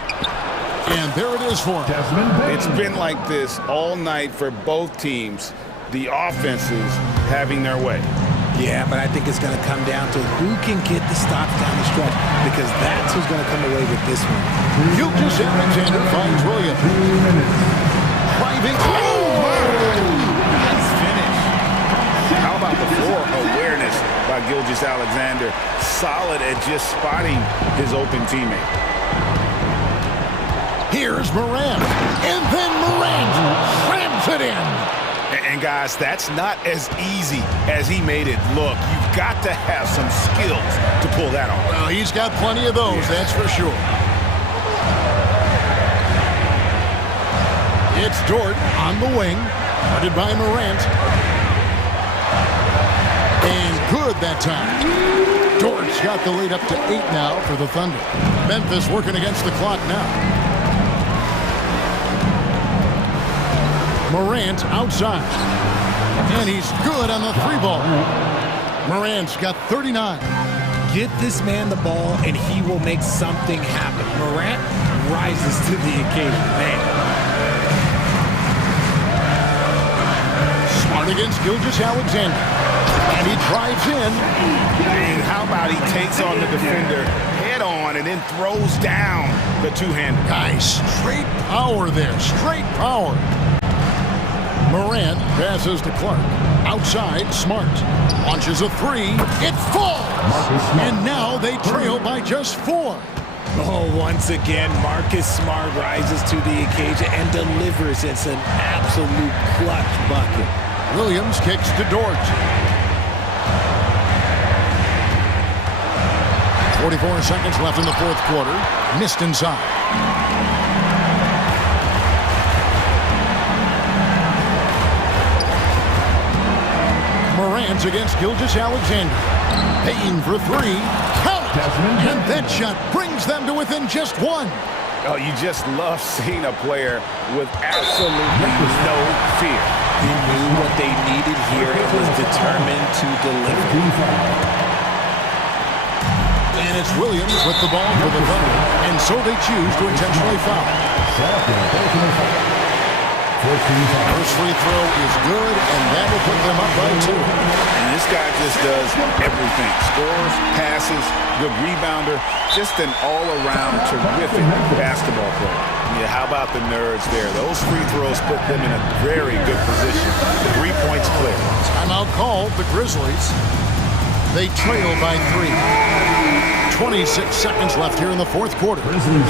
And there it is for him. It's been like this all night for both teams. The offenses having their way. Yeah, but I think it's going to come down to who can get the stops down the stretch, because that's who's going to come away with this one. Gilgeous-Alexander finds Williams. Driving. Nice finish. How about the floor awareness by Gilgeous-Alexander? Solid at just spotting his open teammate. Here's Morant. And then Morant slams it in. And guys, that's not as easy as he made it look. You've got to have some skills to pull that off. Well, he's got plenty of those, that's for sure. It's Dort on the wing, guarded by Morant. And good that time. Dort's got the lead up to 8 now for the Thunder. Memphis working against the clock now. Morant outside. And he's good on the 3-ball. Morant's got 39. Get this man the ball, and he will make something happen. Morant rises to the occasion, man. Smart against Gilgeous-Alexander. And he drives in. And how about he takes on the defender head on and then throws down the two-hander. Guys, straight power there. Straight power. Morant passes to Clark. Outside, Smart. Launches a 3. It falls! And now they trail by just 4. Oh, once again, Marcus Smart rises to the occasion and delivers. It's an absolute clutch bucket. Williams kicks to Dort. 44 seconds left in the fourth quarter. Missed inside. Morant against Gilgeous-Alexander. Payne for 3. Count! And that shot brings them to within just 1. Oh, you just love seeing a player with absolutely no fear. He knew what they needed here and was determined to deliver. And it's Williams with the ball for the Thunder, and so they choose to intentionally foul. First free throw is good, and that will put them up by 2. And this guy just does everything. Scores, passes, good rebounder, just an all-around terrific basketball player. Yeah, how about the nerds there? Those free throws put them in a very good position. 3 points clear. Timeout called, the Grizzlies. They trail by 3. 26 seconds left here in the fourth quarter.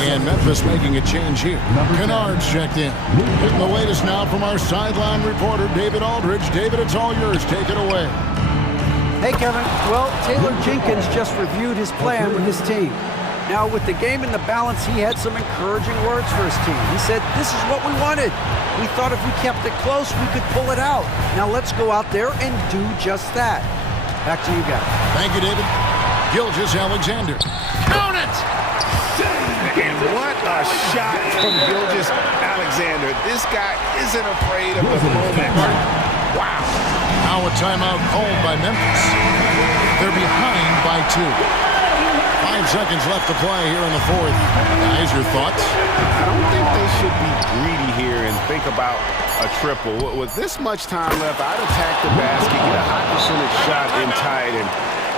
And Memphis making a change here. Kennard's checked in. Getting the latest now from our sideline reporter, David Aldridge. David, it's all yours. Take it away. Hey, Kevin. Well, Taylor Jenkins just reviewed his plan with his team. Now, with the game in the balance, he had some encouraging words for his team. He said, this is what we wanted. We thought if we kept it close, we could pull it out. Now, let's go out there and do just that. Back to you guys. Thank you, David. Gilgeous-Alexander. Count it! And what a shot from Gilgeous-Alexander. This guy isn't afraid of the moment. Wow. Now a timeout called by Memphis. They're behind by 2. 5 seconds left to play here in the fourth. Guys, your thoughts? I don't think they should be greedy here and think about a triple. With this much time left, I'd attack the basket, get a high percentage shot in tight, and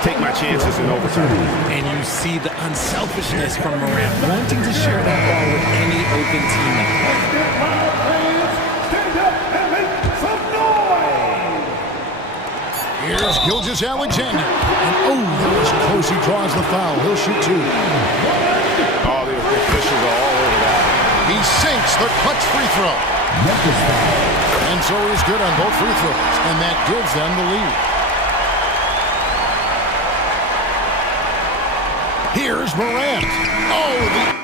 take my chances in overtime. And you see the unselfishness from Morant, wanting to share that ball with any open teammate. Here's Gilgeous-Alexander. And that was close. He draws the foul. He'll shoot 2. All the officials are all over that. He sinks the clutch free throw. And so he's good on both free throws. And that gives them the lead. Here's Morant. Oh, the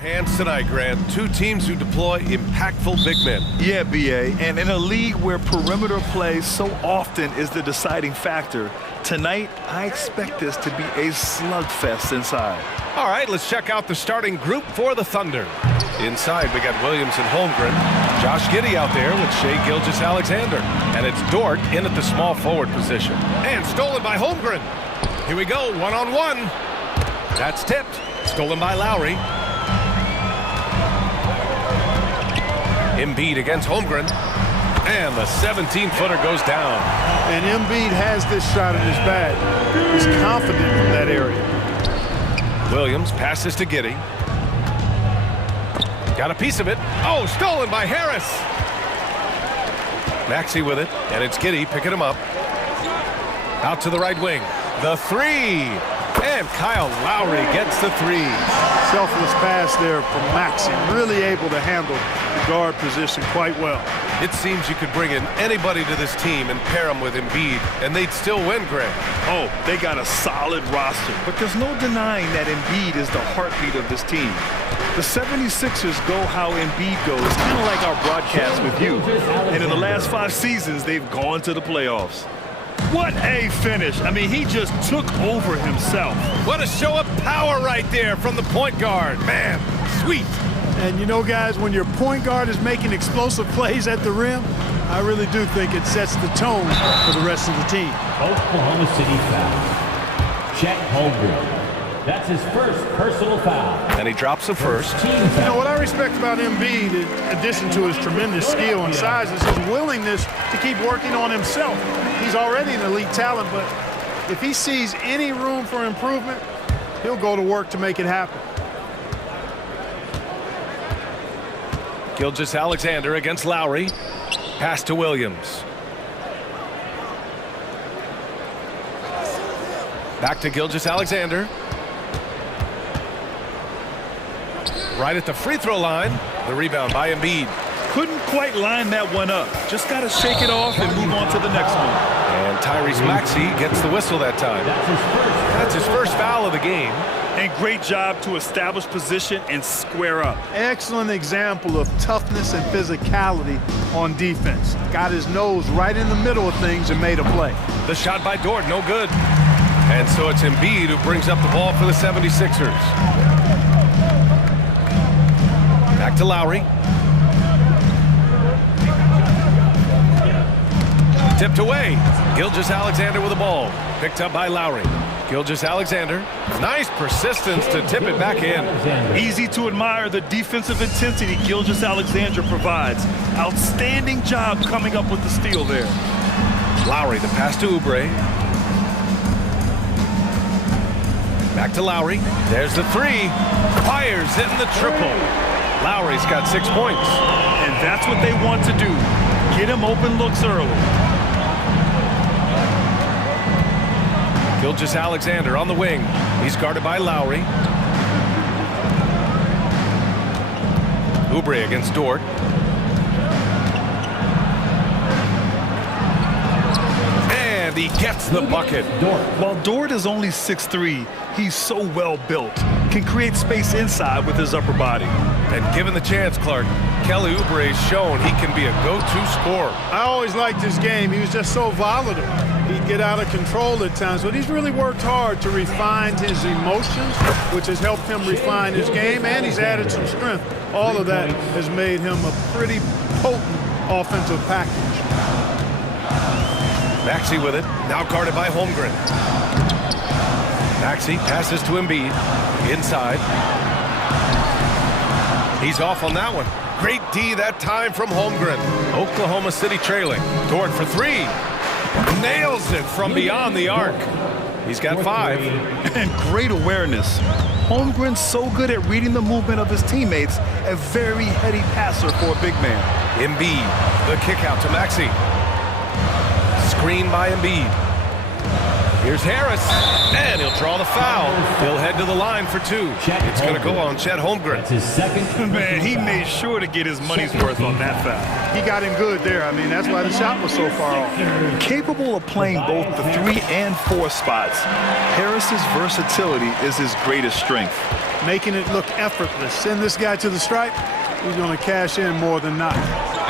Hands tonight, Grant. Two teams who deploy impactful big men. Yeah, BA. And in a league where perimeter play so often is the deciding factor, tonight I expect this to be a slugfest inside. All right, let's check out the starting group for the Thunder. Inside, we got Williams and Holmgren. Josh Giddey out there with Shai Gilgeous-Alexander. And it's Dort in at the small forward position. And stolen by Holmgren. Here we go, one-on-one. That's tipped. Stolen by Lowry. Embiid against Holmgren. And the 17-footer goes down. And Embiid has this shot in his bag. He's confident in that area. Williams passes to Giddey. Got a piece of it. Oh, stolen by Harris. Maxey with it, and it's Giddey picking him up. Out to the right wing. The three. And Kyle Lowry gets the three. Selfless pass there from Maxey. Really able to handle the guard position quite well. It seems you could bring in anybody to this team and pair them with Embiid, and they'd still win, Greg. Oh, they got a solid roster. But there's no denying that Embiid is the heartbeat of this team. The 76ers go how Embiid goes, kind of like our broadcast with you. And in the last 5 seasons, they've gone to the playoffs. What a finish. I mean, he just took over himself. What a show of power right there from the point guard. Man, sweet. And you know, guys, when your point guard is making explosive plays at the rim, I really do think it sets the tone for the rest of the team. Oklahoma City foul. Chet Holmgren. That's his first personal foul. And he drops the first. You know, what I respect about Embiid, in addition to his tremendous skill and size, is his willingness to keep working on himself. He's already an elite talent, but if he sees any room for improvement, he'll go to work to make it happen. Gilgeous-Alexander against Lowry. Pass to Williams. Back to Gilgeous-Alexander. Right at the free throw line. The rebound by Embiid. Couldn't quite line that one up. Just got to shake it off and move on to the next one. And Tyrese Maxey gets the whistle that time. That's his first foul of the game. And great job to establish position and square up. Excellent example of toughness and physicality on defense. Got his nose right in the middle of things and made a play. The shot by Dort, no good. And so it's Embiid who brings up the ball for the 76ers. Back to Lowry. Tipped away. Gilgeous-Alexander with the ball. Picked up by Lowry. Gilgeous-Alexander. Nice persistence to tip it back in. Easy to admire the defensive intensity Gilgeous-Alexander provides. Outstanding job coming up with the steal there. Lowry, the pass to Oubre. Back to Lowry. There's the three. Fires in the triple. Lowry's got 6 points. And that's what they want to do. Get him open looks early. Gilgeous-Alexander on the wing. He's guarded by Lowry. Oubre against Dort. And he gets the bucket. While Dort is only 6'3", he's so well built. Can create space inside with his upper body. And given the chance, Clark, Kelly Oubre's shown he can be a go-to scorer. I always liked his game. He was just so volatile. He'd get out of control at times, but he's really worked hard to refine his emotions, which has helped him refine his game, and he's added some strength. All of that has made him a pretty potent offensive package. Maxey with it, now guarded by Holmgren. Maxey passes to Embiid, inside. He's off on that one. Great D that time from Holmgren. Oklahoma City trailing. Dort for three. Nails it from beyond the arc. He's got 5. And great awareness. Holmgren's so good at reading the movement of his teammates. A very heady passer for a big man. Embiid, the kick out to Maxey. Screen by Embiid. Here's Harris, and he'll draw the foul. He'll head to the line for two. It's going to go on Chet Holmgren. That's his second. Man, he made sure to get his money's worth on that foul. He got him good there. I mean, that's why the shot was so far off. Capable of playing both the 3 and 4 spots, Harris's versatility is his greatest strength. Making it look effortless. Send this guy to the stripe, he's going to cash in more than not.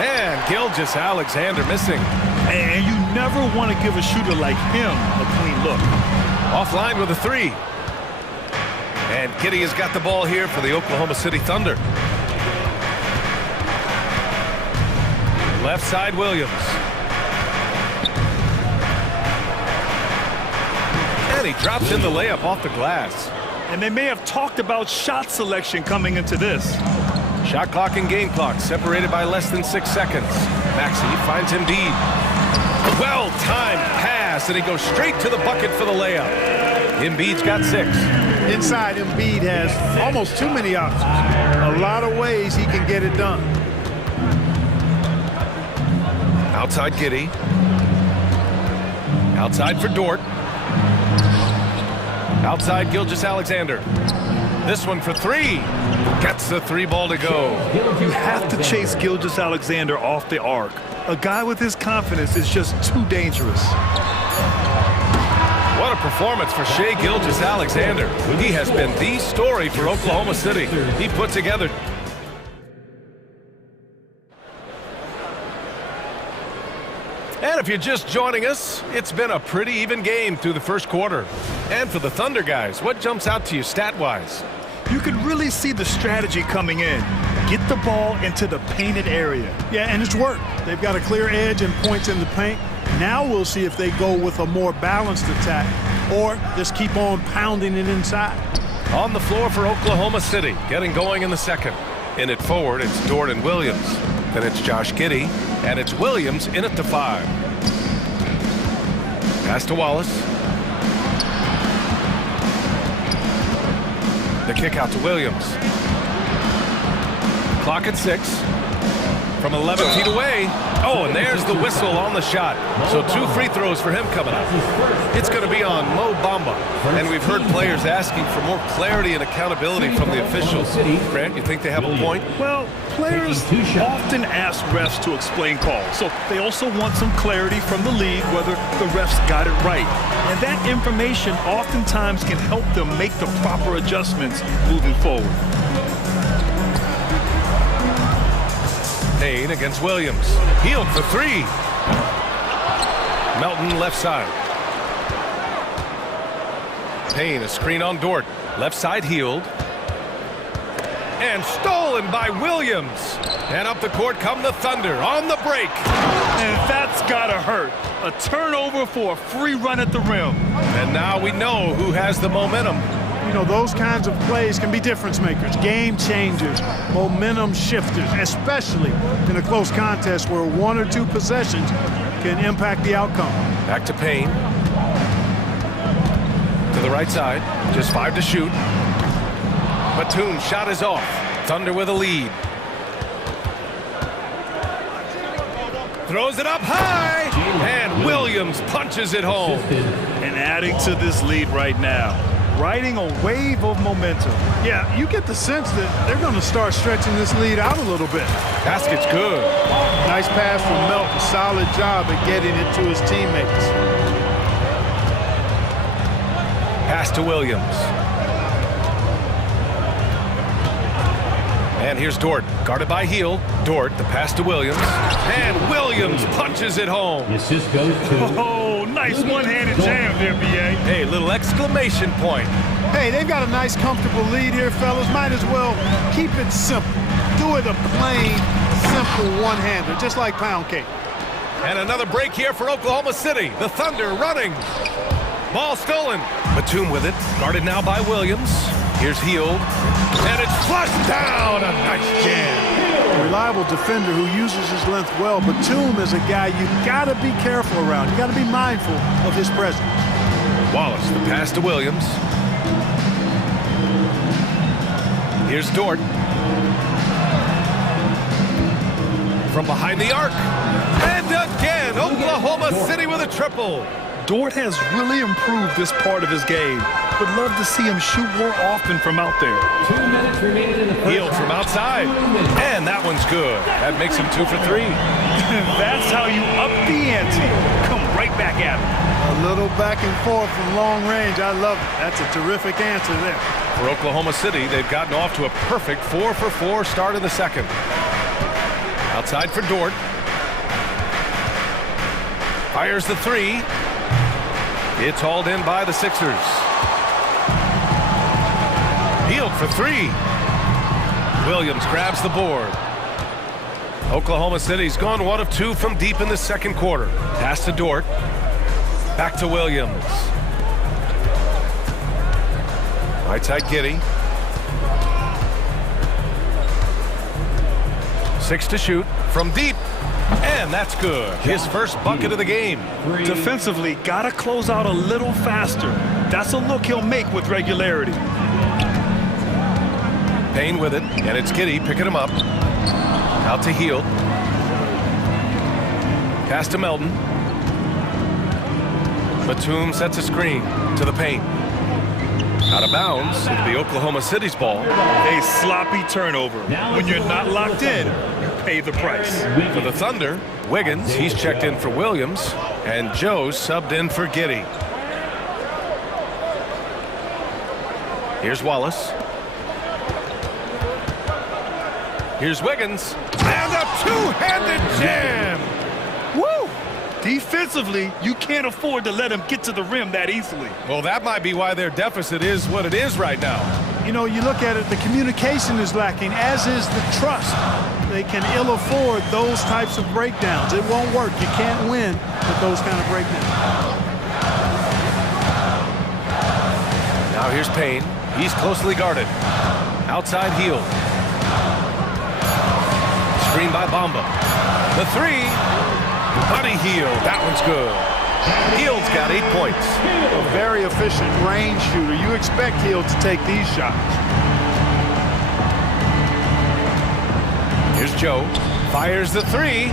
And Gilgeous-Alexander missing. And you never want to give a shooter like him a clean look. Offline with a 3. And Giddey has got the ball here for the Oklahoma City Thunder. Left side, Williams. And he drops in the layup off the glass. And they may have talked about shot selection coming into this. Shot clock and game clock separated by less than 6 seconds. Maxey finds Embiid. Well-timed pass, and he goes straight to the bucket for the layup. Embiid's got 6. Inside, Embiid has almost too many options. A lot of ways he can get it done. Outside Giddey. Outside for Dort. Outside Gilgeous-Alexander. This one for 3. Gets the 3 ball to go. You have to chase Gilgeous-Alexander off the arc. A guy with his confidence is just too dangerous. What a performance for Shai Gilgeous-Alexander. He has been the story for Oklahoma City. He put together. And if you're just joining us, it's been a pretty even game through the first quarter. And for the Thunder guys, what jumps out to you stat-wise? You can really see the strategy coming in. Get the ball into the painted area. Yeah, and it's worked. They've got a clear edge and points in the paint. Now we'll see if they go with a more balanced attack or just keep on pounding it inside. On the floor for Oklahoma City, getting going in the second. In it forward, it's Dort and Williams. Then it's Josh Giddey, and it's Williams in at the 5. Pass to Wallace. The kick out to Williams. Clock at 6. From 11 feet away. Oh, and there's the whistle on the shot. So 2 free throws for him coming up. It's going to be on Mo Bamba. And we've heard players asking for more clarity and accountability from the officials. Grant, you think they have a point? Well, players often ask refs to explain calls. So they also want some clarity from the league whether the refs got it right. And that information oftentimes can help them make the proper adjustments moving forward. Payne against Williams. Healed for 3. Melton left side. Payne, a screen on Dort. Left side healed. And stolen by Williams. And up the court come the Thunder on the break. And that's gotta hurt. A turnover for a free run at the rim. And now we know who has the momentum. You know, those kinds of plays can be difference makers, game changers, momentum shifters, especially in a close contest where 1 or 2 possessions can impact the outcome. Back to Payne. To the right side. Just 5 to shoot. Batum's shot is off. Thunder with a lead. Throws it up high. And Williams punches it home. And adding to this lead right now. Riding a wave of momentum. Yeah, you get the sense that they're going to start stretching this lead out a little bit. Basket's good. Nice pass from Melton. Solid job at getting it to his teammates. Pass to Williams. And here's Dort, guarded by Heel. Dort, the pass to Williams. And Williams punches it home. The assist goes to... Oh, nice one-handed jam there, B.A. Hey, little exclamation point. Hey, they've got a nice, comfortable lead here, fellas. Might as well keep it simple. Do it a plain, simple one-hander, just like pound cake. And another break here for Oklahoma City. The Thunder running. Ball stolen. Batum with it, guarded now by Williams. Here's Hield, and it's flushed down. A nice jam. A reliable defender who uses his length well. Batum is a guy you gotta be careful around. You gotta be mindful of his presence. Wallace, the pass to Williams. Here's Dort. From behind the arc. And again, Oklahoma City with a triple. Dort has really improved this part of his game. Would love to see him shoot more often from out there. 2 minutes remaining in the first. Hield from outside, and that one's good. That makes him 2 for 3. That's how you up the ante. Come right back at him. A little back and forth from long range. I love it. That's a terrific answer there. For Oklahoma City, they've gotten off to a perfect 4 for 4 start in the second. Outside for Dort. Fires the 3. It's hauled in by the Sixers. Hield for 3. Williams grabs the board. Oklahoma City's gone 1 of 2 from deep in the second quarter. Pass to Dort. Back to Williams. Right side Giddey. 6 to shoot from deep. And that's good. His first bucket of the game. Defensively, gotta close out a little faster. That's a look he'll make with regularity. Payne with it, and it's Giddey picking him up. Out to Hield. Pass to Melton. Batum sets a screen to the paint. Out of bounds, it'll be Oklahoma City's ball. A sloppy turnover. When you're not locked in, you pay the price. For the Thunder, Wiggins, he's checked in for Williams, and Joe's subbed in for Giddey. Here's Wallace. Here's Wiggins. And a two-handed jam! Woo! Defensively, you can't afford to let him get to the rim that easily. Well, that might be why their deficit is what it is right now. You know, you look at it, the communication is lacking, as is the trust. They can ill afford those types of breakdowns. It won't work. You can't win with those kind of breakdowns. Now here's Payne. He's closely guarded. Outside Hield. Screen by Bamba. The 3. Buddy Hield. That one's good. Hield's got 8 points. A very efficient range shooter. You expect Hield to take these shots. Here's Joe. Fires the 3.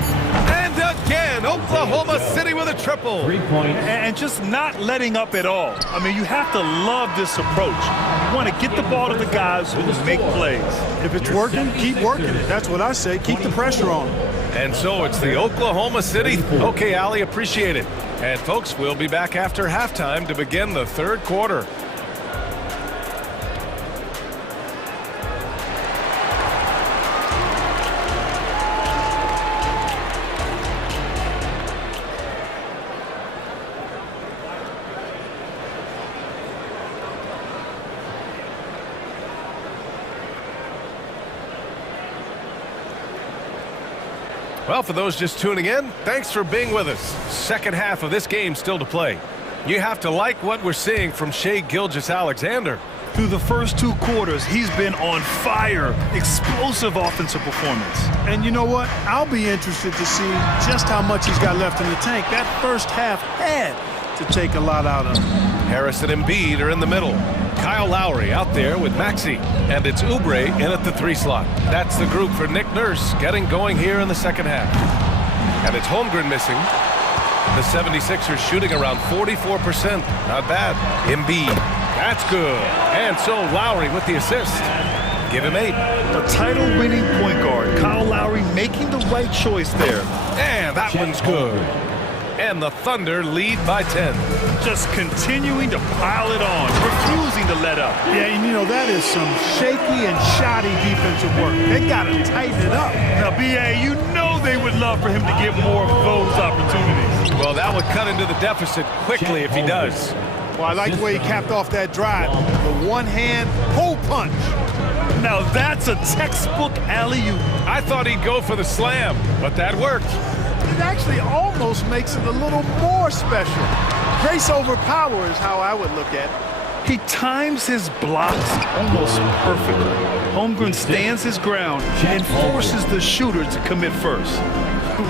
And again, Oklahoma City with a triple. 3-point. And just not letting up at all. I mean, you have to love this approach. You want to get the ball to the guys who make plays. If it's working, keep working it. That's what I say. Keep the pressure on them. And so it's the Oklahoma City. Okay, Ali, appreciate it. And folks, we'll be back after halftime to begin the third quarter. Well, for those just tuning in, thanks for being with us. Second half of this game still to play. You have to like what we're seeing from Shai Gilgeous-Alexander. Through the first 2 quarters, he's been on fire. Explosive offensive performance. And you know what? I'll be interested to see just how much he's got left in the tank. That first half had to take a lot out of him. Harris and Embiid are in the middle. Kyle Lowry out there with Maxey. And it's Oubre in at the 3 slot. That's the group for Nick Nurse getting going here in the second half. And it's Holmgren missing. The 76ers shooting around 44%. Not bad. Embiid. That's good. And so Lowry with the assist. Give him 8. A title-winning point guard. Kyle Lowry making the right choice there. And that one's good. And the Thunder lead by 10. Just continuing to pile it on, refusing to let up. Yeah, and you know, that is some shaky and shoddy defensive work. They got to tighten it up. Now, B.A., you know they would love for him to get more of those opportunities. Well, that would cut into the deficit quickly if he does. Well, I like the way he capped off that drive. The one-hand hole punch. Now, that's a textbook alley-oop. I thought he'd go for the slam, but that worked. It actually almost makes it a little more special. Grace over power is how I would look at it. He times his blocks almost perfectly. Holmgren stands his ground and forces the shooter to commit first.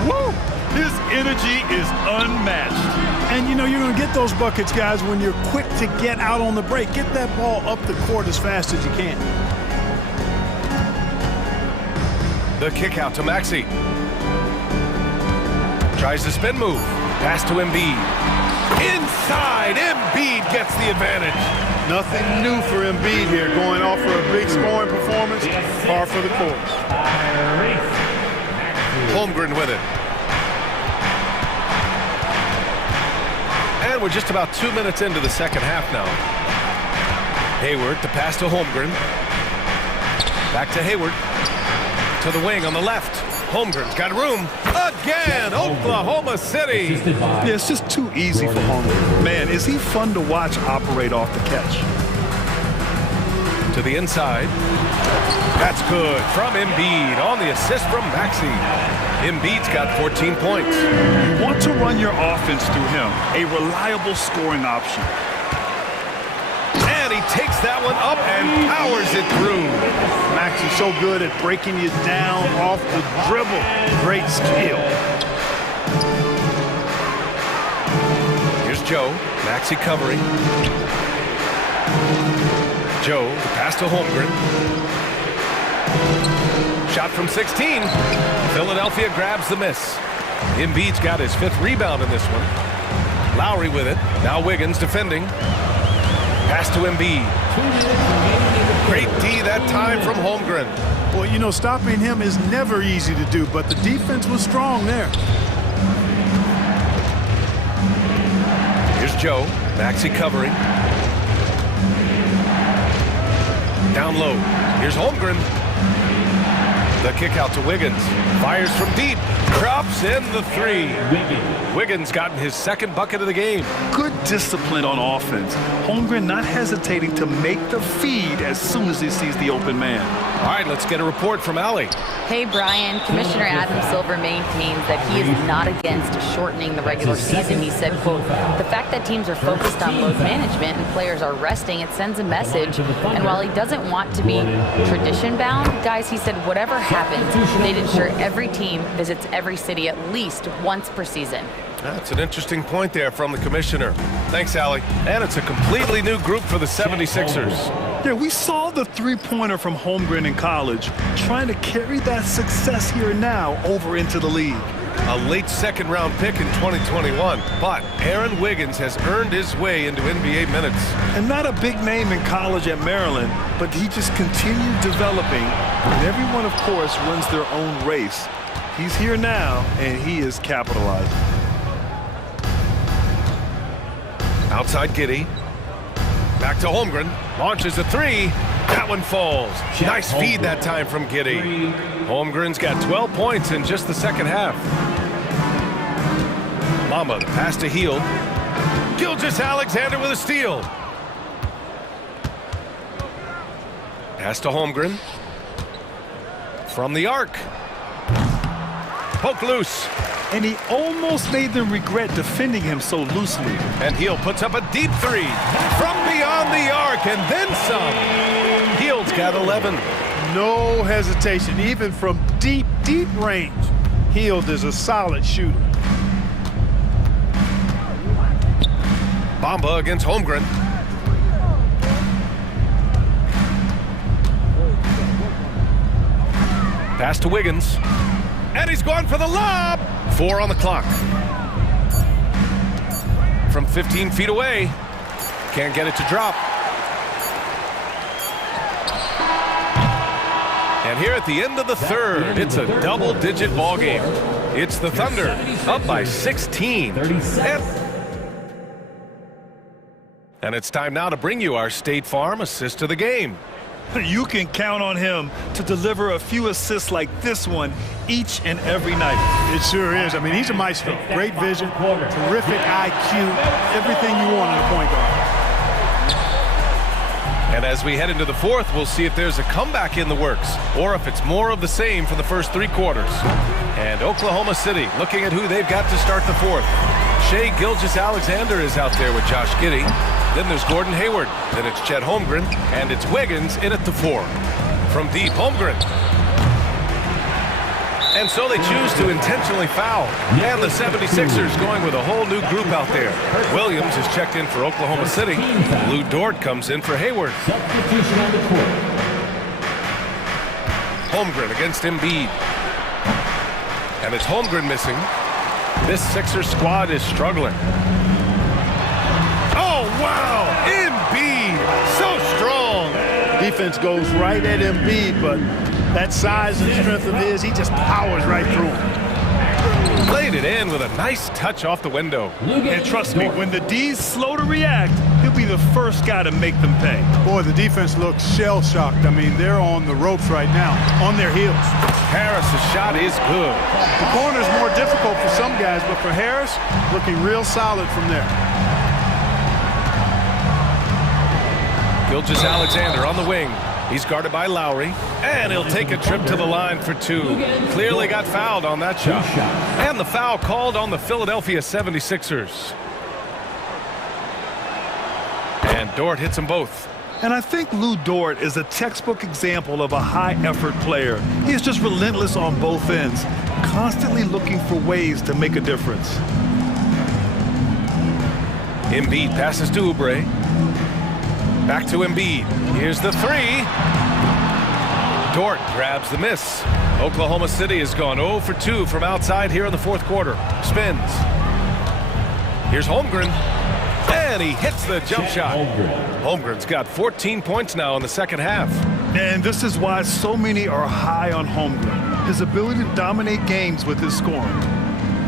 Woo! His energy is unmatched. And you know, you're going to get those buckets, guys, when you're quick to get out on the break. Get that ball up the court as fast as you can. The kick out to Maxey. Tries the spin move. Pass to Embiid. Inside, Embiid gets the advantage. Nothing new for Embiid here, going off for a big scoring performance, par for the course. Holmgren with it. And we're just about 2 minutes into the second half now. Hayward, the pass to Holmgren. Back to Hayward. To the wing on the left. Holmgren's got room. Again, Oklahoma City. Yeah, it's just too easy for Holmgren. Man, is he fun to watch operate off the catch. To the inside. That's good from Embiid on the assist from Maxey. Embiid's got 14 points. You want to run your offense through him, a reliable scoring option. And he takes that one up and powers it through. Maxey's so good at breaking you down off the dribble. Great skill. Here's Joe. Maxey covering. Joe, the pass to Holmgren. Shot from 16. Philadelphia grabs the miss. Embiid's got his 5th rebound in this one. Lowry with it. Now Wiggins defending. Pass to Embiid. Great D that time from Holmgren. Well, you know, stopping him is never easy to do, but the defense was strong there. Here's Joe. Maxey covering. Down low. Here's Holmgren. The kick out to Wiggins. Fires from deep. Drops in the 3. Wiggins gotten his 2nd bucket of the game. Good discipline on offense. Holmgren not hesitating to make the feed as soon as he sees the open man. All right, let's get a report from Allie. Hey, Brian. Commissioner Adam Silver maintains that he is not against shortening the regular season. He said, quote, the fact that teams are focused on load management and players are resting, it sends a message. And while he doesn't want to be tradition-bound, guys, he said whatever happens, they'd ensure every team visits every city at least once per season. That's an interesting point there from the commissioner. Thanks, Allie. And it's a completely new group for the 76ers. Yeah, we saw the three-pointer from Holmgren in college, trying to carry that success here now over into the league. A late 2nd-round pick in 2021, but Aaron Wiggins has earned his way into NBA minutes. And not a big name in college at Maryland, but he just continued developing, and everyone, of course, runs their own race. He's here now, and he is capitalizing. Outside Giddey. Back to Holmgren. Launches a 3. That one falls. Nice feed that time from Giddey. Holmgren's got 12 points in just the 2nd half. Mama, the pass to Hield. Gilgeous-Alexander with a steal. Pass to Holmgren. From the arc. Poke loose. And he almost made them regret defending him so loosely. And Hield puts up a deep 3 from beyond the arc, and then some. Hield's got 11. No hesitation, even from deep, deep range. Hield is a solid shooter. Bamba against Holmgren. Pass to Wiggins. And he's gone for the lob. 4 on the clock. From 15 feet away. Can't get it to drop. And here at the end of the 3rd, it's a double-digit ball game. It's the Thunder up by 16. And it's time now to bring you our State Farm assist of the game. You can count on him to deliver a few assists like this one each and every night. It sure is. I mean, he's a maestro. Great vision, terrific IQ, everything you want in a point guard. And as we head into the 4th, we'll see if there's a comeback in the works or if it's more of the same for the first 3 quarters. And Oklahoma City looking at who they've got to start the 4th. Shai Gilgeous-Alexander is out there with Josh Giddey. Then there's Gordon Hayward. Then it's Chet Holmgren. And it's Wiggins in at the 4. From deep, Holmgren. And so they choose to intentionally foul. And the 76ers going with a whole new group out there. Williams is checked in for Oklahoma City. Lou Dort comes in for Hayward. Substitution on the court. Holmgren against Embiid. And it's Holmgren missing. This Sixers squad is struggling. Wow, Embiid, so strong. Defense goes right at Embiid, but that size and strength of his, he just powers right through him. Laid it in with a nice touch off the window. And trust me, when the D's slow to react, he'll be the first guy to make them pay. Boy, the defense looks shell-shocked. I mean, they're on the ropes right now, on their heels. Harris's shot is good. The corner's more difficult for some guys, but for Harris, looking real solid from there. Gilgeous-Alexander on the wing. He's guarded by Lowry, and he'll take a trip to the line for two. Clearly got fouled on that shot. And the foul called on the Philadelphia 76ers. And Dort hits them both. And I think Lou Dort is a textbook example of a high-effort player. He is just relentless on both ends, constantly looking for ways to make a difference. Embiid passes to Oubre. Back to Embiid. Here's the three. Dort grabs the miss. Oklahoma City has gone 0 for 2 from outside here in the fourth quarter. Spins. Here's Holmgren. And he hits the jump shot. Holmgren's got 14 points now in the second half. And this is why so many are high on Holmgren. His ability to dominate games with his scoring.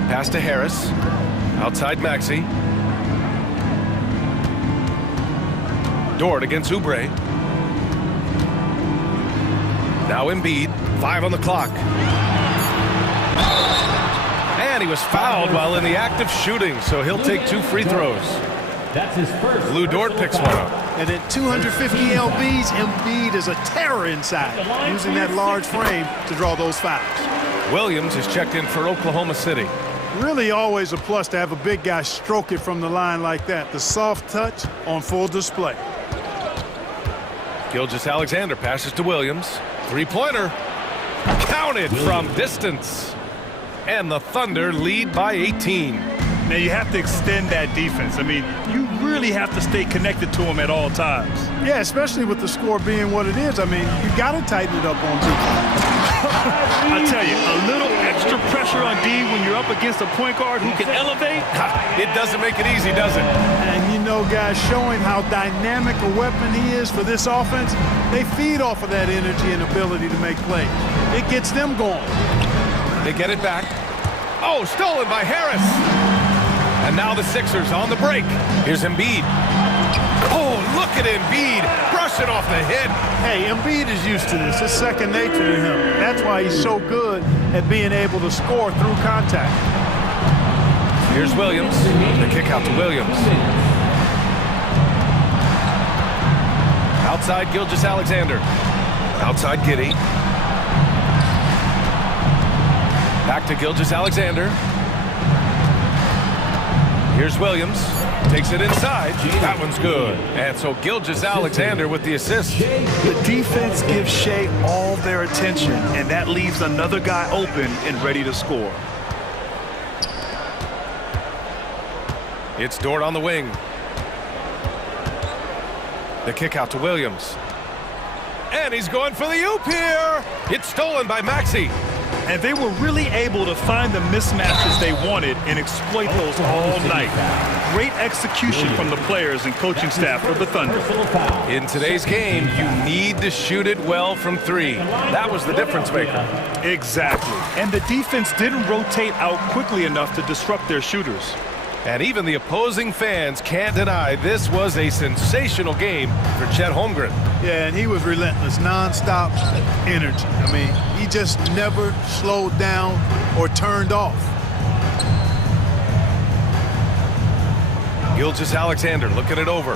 Pass to Harris. Outside Maxey. Dort against Oubre. Now Embiid, 5 on the clock. And he was fouled while in the act of shooting, so he'll take 2 free throws. That's his first. Lou Dort picks one up. And at 250 lbs, Embiid is a terror inside, using that large frame to draw those fouls. Williams is checked in for Oklahoma City. Really always a plus to have a big guy stroke it from the line like that. The soft touch on full display. Gilgeous-Alexander passes to Williams. Three-pointer. Counted from distance. And the Thunder lead by 18. Now you have to extend that defense. I mean, you really have to stay connected to him at all times. Yeah, especially with the score being what it is. I mean, you got to tighten it up on defense. I tell you, a little extra pressure on D when you're up against a point guard who can elevate. It doesn't make it easy, does it? And you know, guys, showing how dynamic a weapon he is for this offense, they feed off of that energy and ability to make plays. It gets them going. They get it back. Oh, stolen by Harris. And now the Sixers on the break. Here's Embiid. Oh, look at Embiid brushing off the hit. Hey, Embiid is used to this. It's second nature to him. That's why he's so good at being able to score through contact. Here's Williams. The kick out to Williams. Outside Gilgeous-Alexander. Outside Giddey. Back to Gilgeous-Alexander. Here's Williams. Takes it inside. That one's good. And so Gilgeous-Alexander with the assist. The defense gives Shea all their attention, and that leaves another guy open and ready to score. It's Dort on the wing. The kick out to Williams. And he's going for the oop here. It's stolen by Maxey. And they were really able to find the mismatches they wanted and exploit those all night. Great execution from the players and coaching staff of the Thunder. In today's game, you need to shoot it well from 3. That was the difference maker. Exactly. And the defense didn't rotate out quickly enough to disrupt their shooters. And even the opposing fans can't deny this was a sensational game for Chet Holmgren. Yeah, and he was relentless, nonstop energy. I mean, he just never slowed down or turned off. Gilgeous-Alexander looking it over.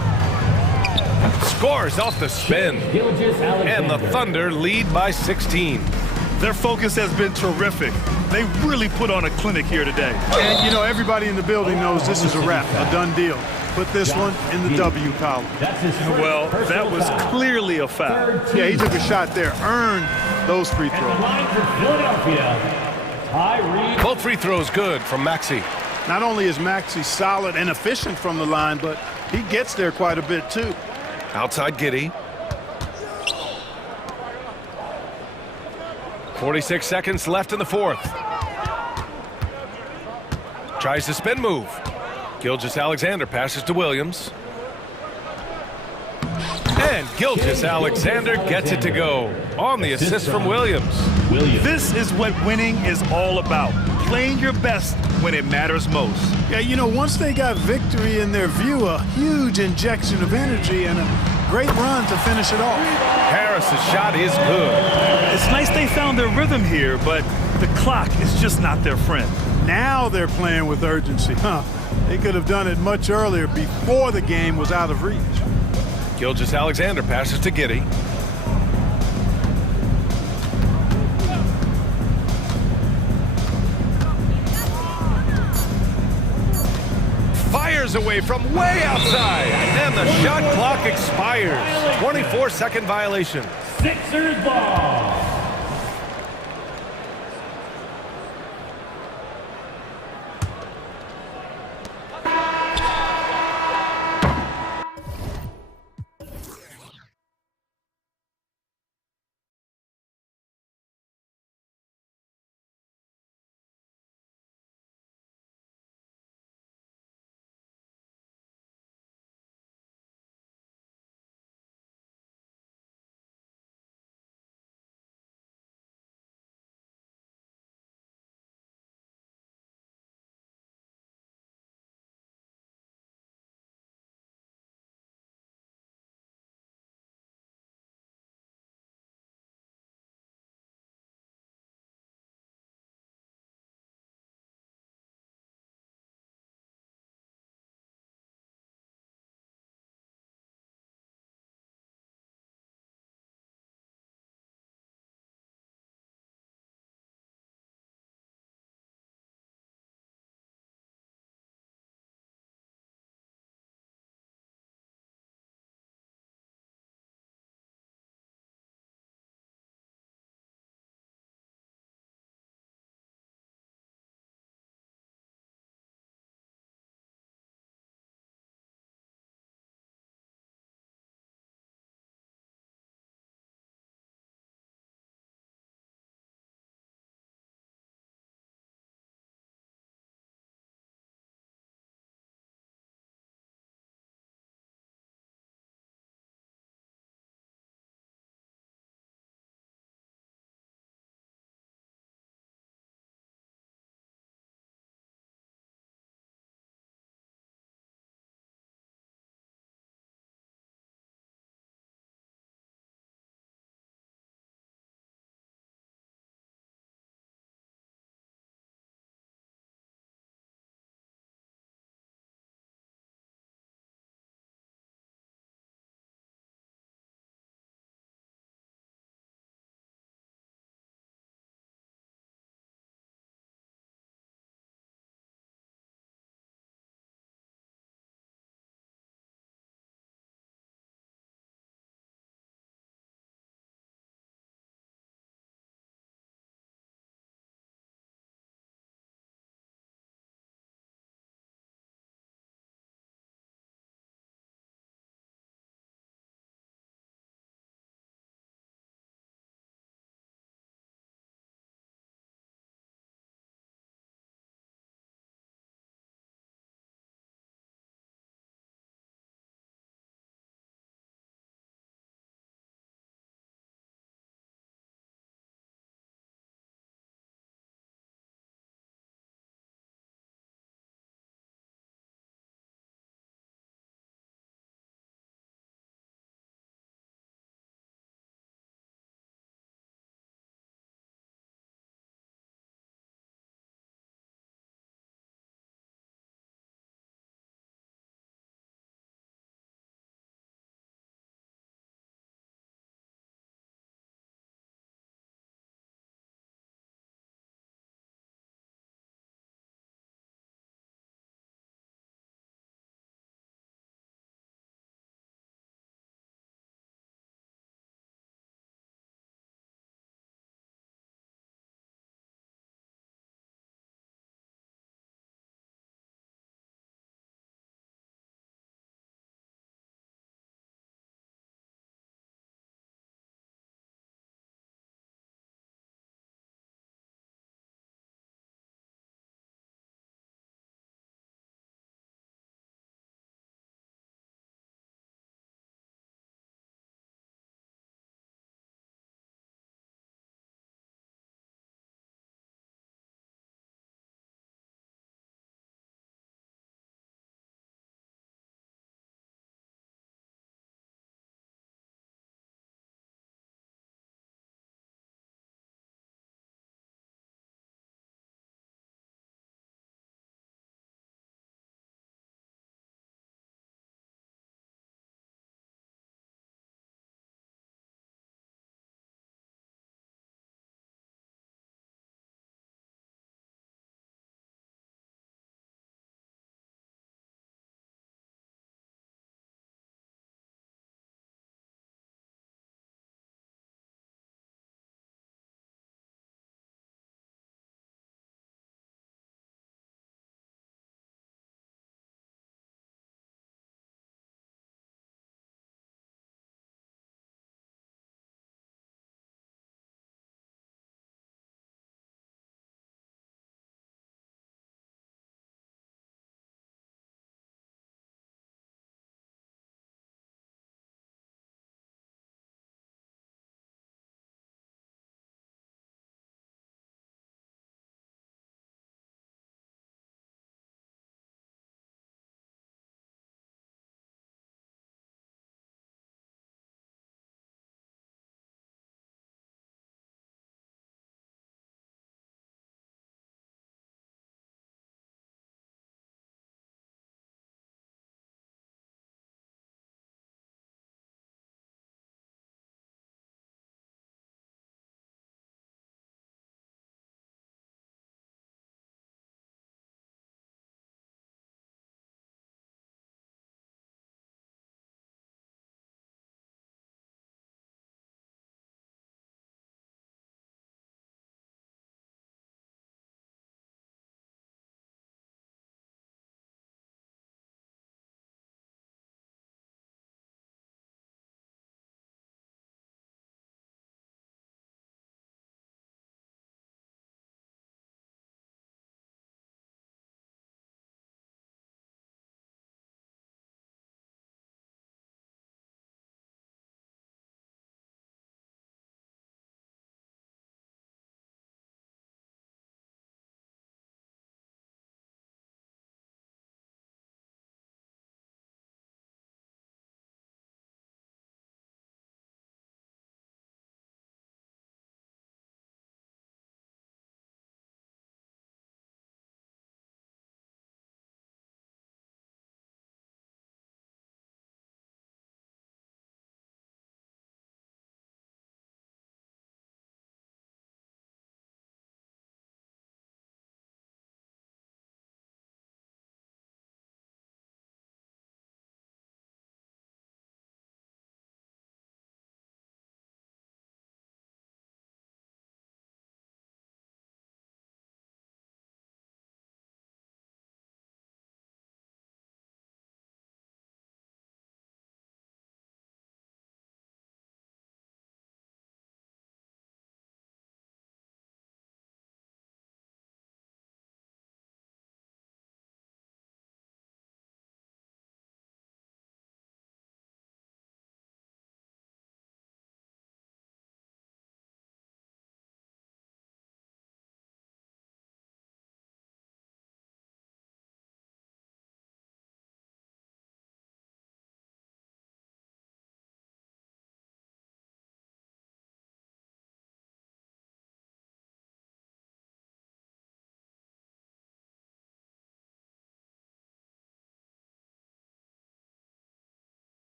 Scores off the spin. And the Thunder lead by 16. Their focus has been terrific. They really put on a clinic here today. And, you know, everybody in the building knows this is a wrap, a done deal. Put this one in the W column. Well, that was clearly a foul. Yeah, he took a shot there, earned those free throws. Both free throws good from Maxey. Not only is Maxey solid and efficient from the line, but he gets there quite a bit, too. Outside Giddey. 46 seconds left in the fourth. Tries to spin move. Gilgeous-Alexander passes to Williams. And Gilgeous-Alexander gets it to go on the assist from Williams. This is what winning is all about. Playing your best when it matters most. Yeah, you know, once they got victory in their view, a huge injection of energy and a great run to finish it off. Harris's shot is good. It's nice they found their rhythm here, but the clock is just not their friend. Now they're playing with urgency, huh? They could have done it much earlier before the game was out of reach. Gilgeous-Alexander passes to Giddey. Fires away from way outside, and the shot clock expires. 24-second violation. Sixers ball.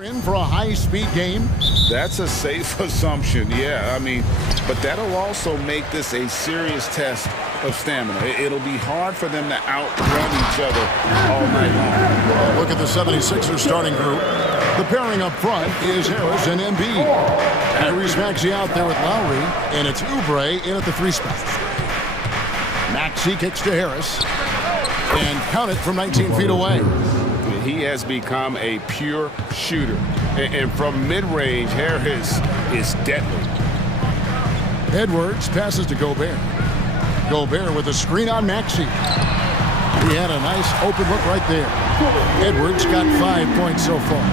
In for a high-speed game. That's a safe assumption, yeah. I mean, but that'll also make this a serious test of stamina. It'll be hard for them to outrun each other all night long. Look at the 76ers starting group. The pairing up front is Harris and Embiid. Tyrese Maxey out there with Lowry, and it's Oubre in at the 3 spot. Maxey kicks to Harris, and count it from 19 feet away. He has become a pure shooter. And from mid-range, Harris is deadly. Edwards passes to Gobert. Gobert with a screen on Maxey. He had a nice open look right there. Edwards got 5 points so far.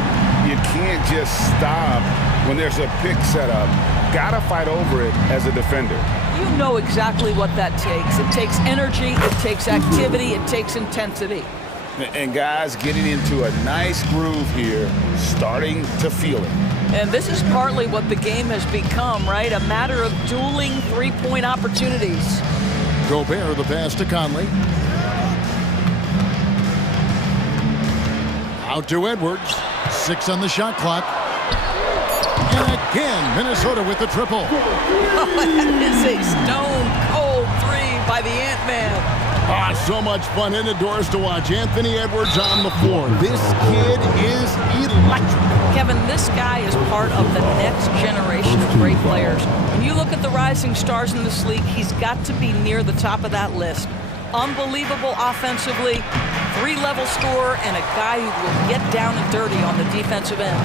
You can't just stop when there's a pick set up. Gotta fight over it as a defender. You know exactly what that takes. It takes energy, it takes activity, it takes intensity. And guys getting into a nice groove here, starting to feel it. And this is partly what the game has become, right? A matter of dueling three-point opportunities. Gobert, the pass to Conley. Out to Edwards. 6 on the shot clock. And again, Minnesota with the triple. Oh, that is a stone-cold 3 by the Ant-Man. So much fun indoors to watch. Anthony Edwards on the floor. This kid is electric. Kevin, this guy is part of the next generation of great players. When you look at the rising stars in this league, he's got to be near the top of that list. Unbelievable offensively, 3-level scorer, and a guy who will get down and dirty on the defensive end.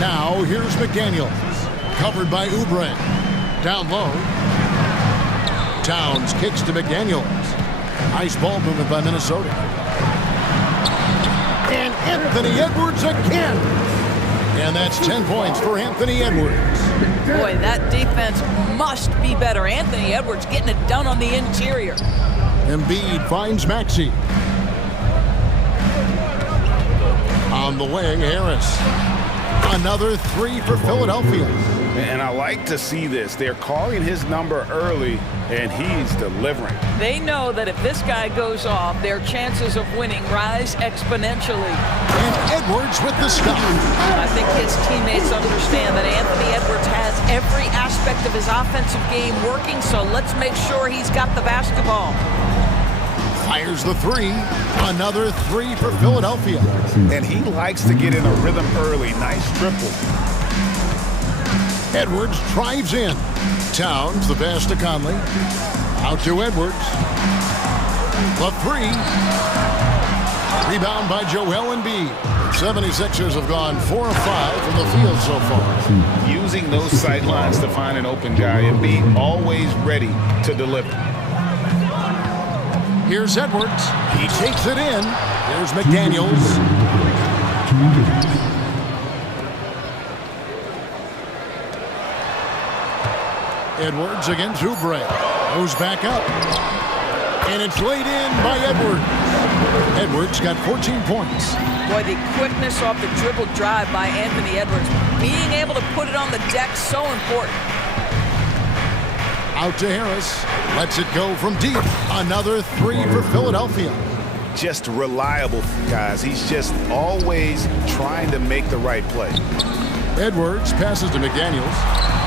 Now, here's McDaniels. Covered by Oubre. Down low. Towns kicks to McDaniels. Nice ball movement by Minnesota. And Anthony Edwards again. And that's 10 points for Anthony Edwards. Boy, that defense must be better. Anthony Edwards getting it done on the interior. Embiid finds Maxey. On the wing, Harris. Another 3 for Philadelphia. And I like to see this. They're calling his number early, and he's delivering. They know that if this guy goes off, their chances of winning rise exponentially. And Edwards with the stop. I think his teammates understand that Anthony Edwards has every aspect of his offensive game working, so let's make sure he's got the basketball. Fires the 3. Another 3 for Philadelphia. And he likes to get in a rhythm early. Nice triple. Edwards drives in. Towns, the pass to Conley. Out to Edwards. The 3. Rebound by Joel Embiid. 76ers have gone 4 of 5 from the field so far. Using those sight lines to find an open guy. Embiid always ready to deliver. Here's Edwards. He takes it in. Here's McDaniels. Edwards against Oubre. Goes back up. And it's laid in by Edwards. Edwards got 14 points. Boy, the quickness off the dribble drive by Anthony Edwards. Being able to put it on the deck, so important. Out to Harris. Lets it go from deep. Another 3 for Philadelphia. Just reliable, guys. He's just always trying to make the right play. Edwards passes to McDaniels.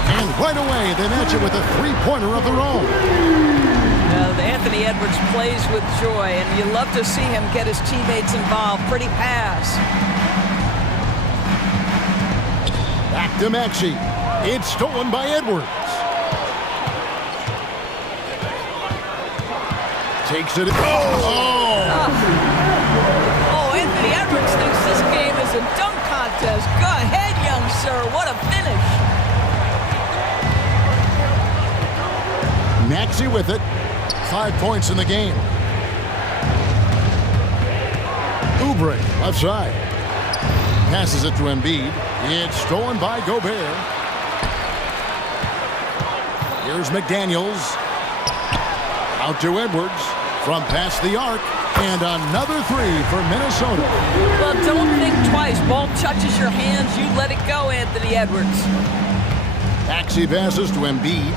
And right away, they match it with a 3-pointer of their own. Anthony Edwards plays with joy, and you love to see him get his teammates involved. Pretty pass. Back to Maxey. It's stolen by Edwards. Takes it. Anthony Edwards thinks this game is a dunk contest. Go ahead, young sir. What a finish. Maxey with it. 5 points in the game. Oubre, left side. Passes it to Embiid. It's stolen by Gobert. Here's McDaniels. Out to Edwards. From past the arc. And another 3 for Minnesota. Well, don't think twice. Ball touches your hands. You let it go, Anthony Edwards. Maxey passes to Embiid.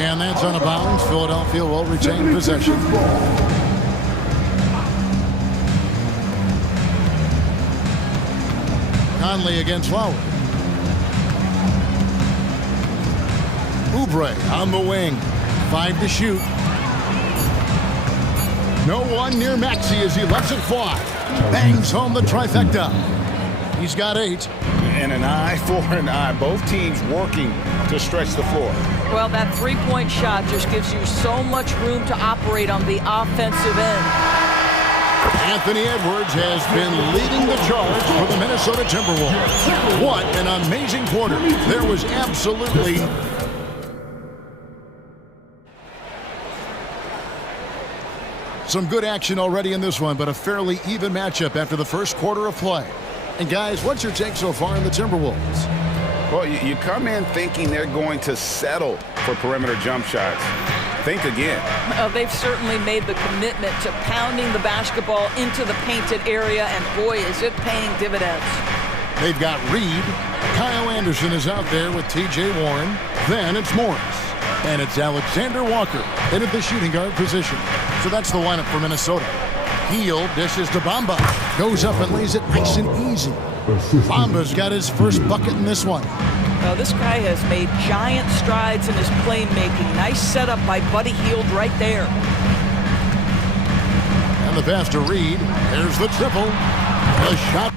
And that's out of bounds. Philadelphia will retain possession. Conley against Lowry. Oubre on the wing. 5 to shoot. No one near Maxey as he lets it fly. Bangs home the trifecta. He's got 8. And an eye for an eye. Both teams working to stretch the floor. Well, that three-point shot just gives you so much room to operate on the offensive end. Anthony Edwards has been leading the charge for the Minnesota Timberwolves. What an amazing quarter. There was absolutely some good action already in this one, but a fairly even matchup after the first quarter of play. And guys, what's your take so far on the Timberwolves? Well, you come in thinking they're going to settle for perimeter jump shots. Think again. They've certainly made the commitment to pounding the basketball into the painted area, and boy, is it paying dividends. They've got Reed. Kyle Anderson is out there with T.J. Warren. Then it's Morris. And it's Alexander Walker in at the shooting guard position. So that's the lineup for Minnesota. Heel dishes to Bamba. Goes up and lays it nice and easy. Bamba's got his first bucket in this one. This guy has made giant strides in his playmaking. Nice setup by Buddy Hield right there. And the pass to Reed. There's the triple. The shot.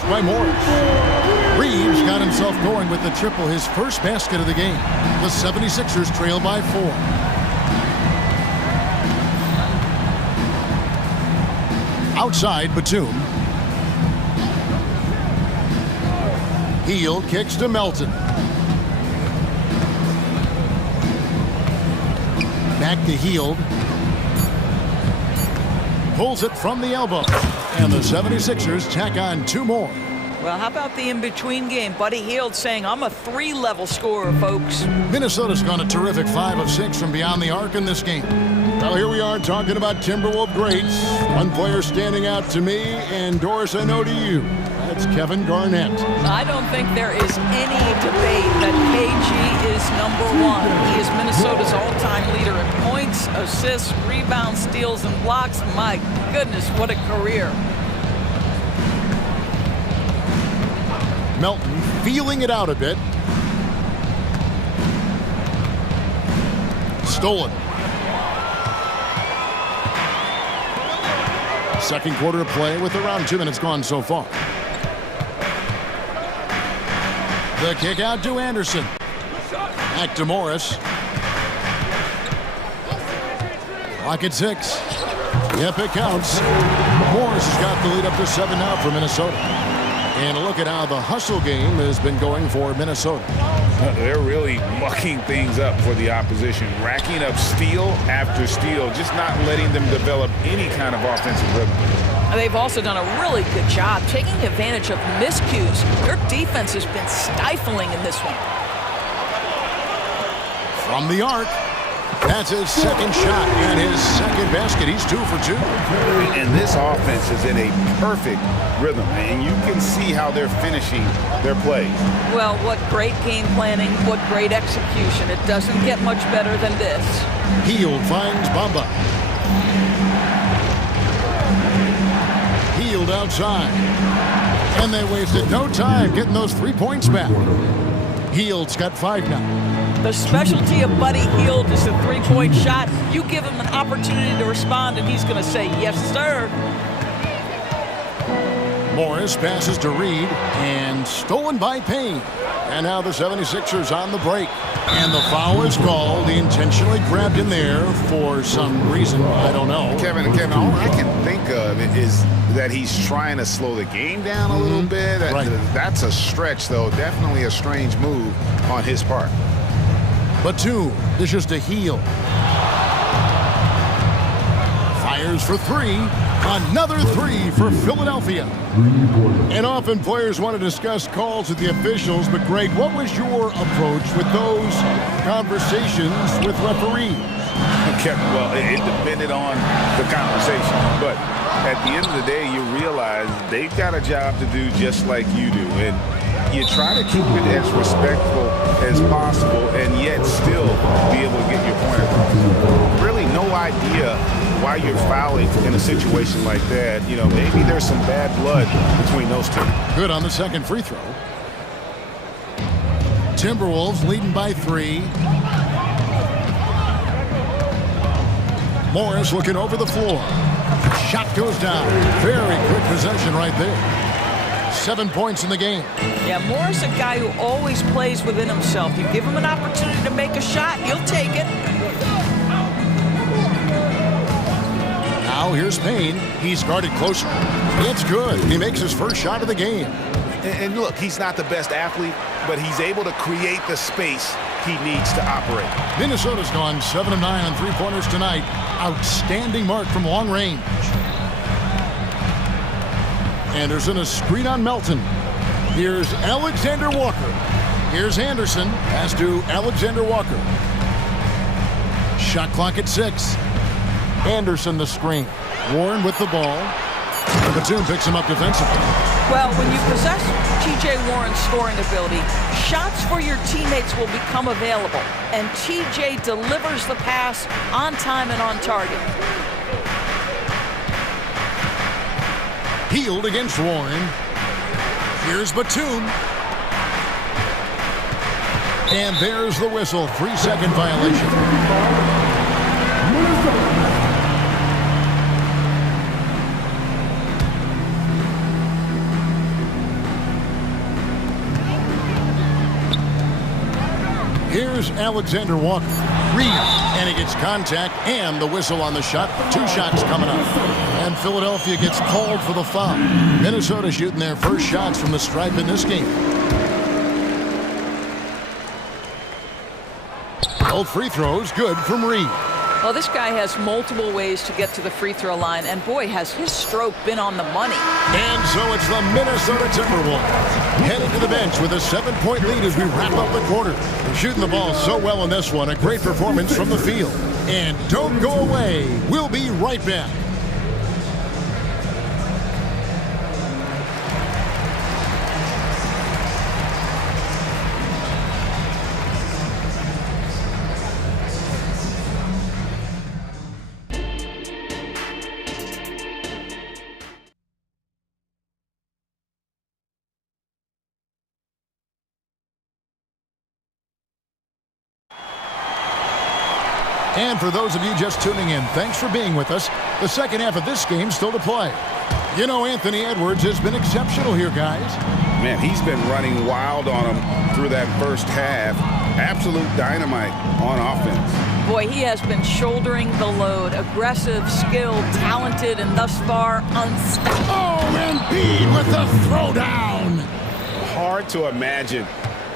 By Morris. Reeves got himself going with the triple, his first basket of the game. The 76ers trail by 4. Outside, Batum. Hield kicks to Melton. Back to Hield. Pulls it from the elbow. And the 76ers tack on 2 more. Well, how about the in-between game? Buddy Hield saying, I'm a 3-level scorer, folks. Minnesota's gone a terrific 5 of 6 from beyond the arc in this game. Well, here we are talking about Timberwolves greats. One player standing out to me, and Doris, I know to you. That's Kevin Garnett. I don't think there is any debate that KG is #1. He is Minnesota's all-time leader in points, assists, rebounds, steals, and blocks. My goodness, what a career. Melton feeling it out a bit. Stolen. Second quarter of play with around 2 minutes gone so far. The kick out to Anderson. Back to Morris. Clock at 6. Yep, it counts. Morris has got the lead up to 7 now for Minnesota. And look at how the hustle game has been going for Minnesota. They're really mucking things up for the opposition, racking up steal after steal, just not letting them develop any kind of offensive rhythm. They've also done a really good job taking advantage of miscues. Their defense has been stifling in this one. From the arc. That's his second shot and his second basket. He's 2 for 2. And this offense is in a perfect rhythm, and you can see how they're finishing their plays. Well, what great game planning, what great execution. It doesn't get much better than this. Hield finds Bamba. Hield outside. And they wasted no time getting those 3 points back. Hield's got 5 now. The specialty of Buddy Hield is the 3-point shot. You give him an opportunity to respond, and he's going to say, yes, sir. Morris passes to Reed, and stolen by Payne. And now the 76ers on the break. And the foul is called. He intentionally grabbed him there for some reason. I don't know. Kevin, all I can think of is that he's trying to slow the game down a little bit. Right. That's a stretch, though. Definitely a strange move on his part. Batum dishes to Hield. Fires for 3. Another 3 for Philadelphia. And often players want to discuss calls with the officials, but Greg, what was your approach with those conversations with referees? Well, it depended on the conversation, but at the end of the day, you realize they've got a job to do just like you do, and you try to keep it as respectful as possible and yet still be able to get your point across. Really no idea why you're fouling in a situation like that. You know, maybe there's some bad blood between those two. Good on the second free throw. Timberwolves leading by 3. Morris looking over the floor. Shot goes down. Very quick possession right there. 7 points in the game. Yeah, Morris, a guy who always plays within himself. You give him an opportunity to make a shot, he'll take it. Now here's Payne. He's guarded closer. It's good. He makes his first shot of the game. And look, he's not the best athlete, but he's able to create the space he needs to operate. Minnesota's gone 7 of 9 on 3-pointers tonight. Outstanding mark from long range. Anderson, a screen on Melton. Here's Alexander Walker. Here's Anderson. Pass to Alexander Walker. Shot clock at 6. Anderson the screen. Warren with the ball. Batum picks him up defensively. Well, when you possess T.J. Warren's scoring ability, shots for your teammates will become available, and T.J. delivers the pass on time and on target. Hield against Warren. Here's Batum. And there's the whistle. 3-second violation. Here's Alexander Walker. Reed, and he gets contact and the whistle on the shot. 2 shots coming up. And Philadelphia gets called for the foul. Minnesota shooting their first shots from the stripe in this game. Both free throws good from Reed. Well, this guy has multiple ways to get to the free throw line, and boy, has his stroke been on the money. And so it's the Minnesota Timberwolves heading to the bench with a 7-point lead as we wrap up the quarter. They're shooting the ball so well in this one. A great performance from the field. And don't go away. We'll be right back. And for those of you just tuning in, thanks for being with us. The second half of this game still to play. You know, Anthony Edwards has been exceptional here, guys. Man, he's been running wild on him through that first half. Absolute dynamite on offense. Boy, he has been shouldering the load. Aggressive, skilled, talented, and thus far unstoppable. Oh, and Embiid with the throwdown. Hard to imagine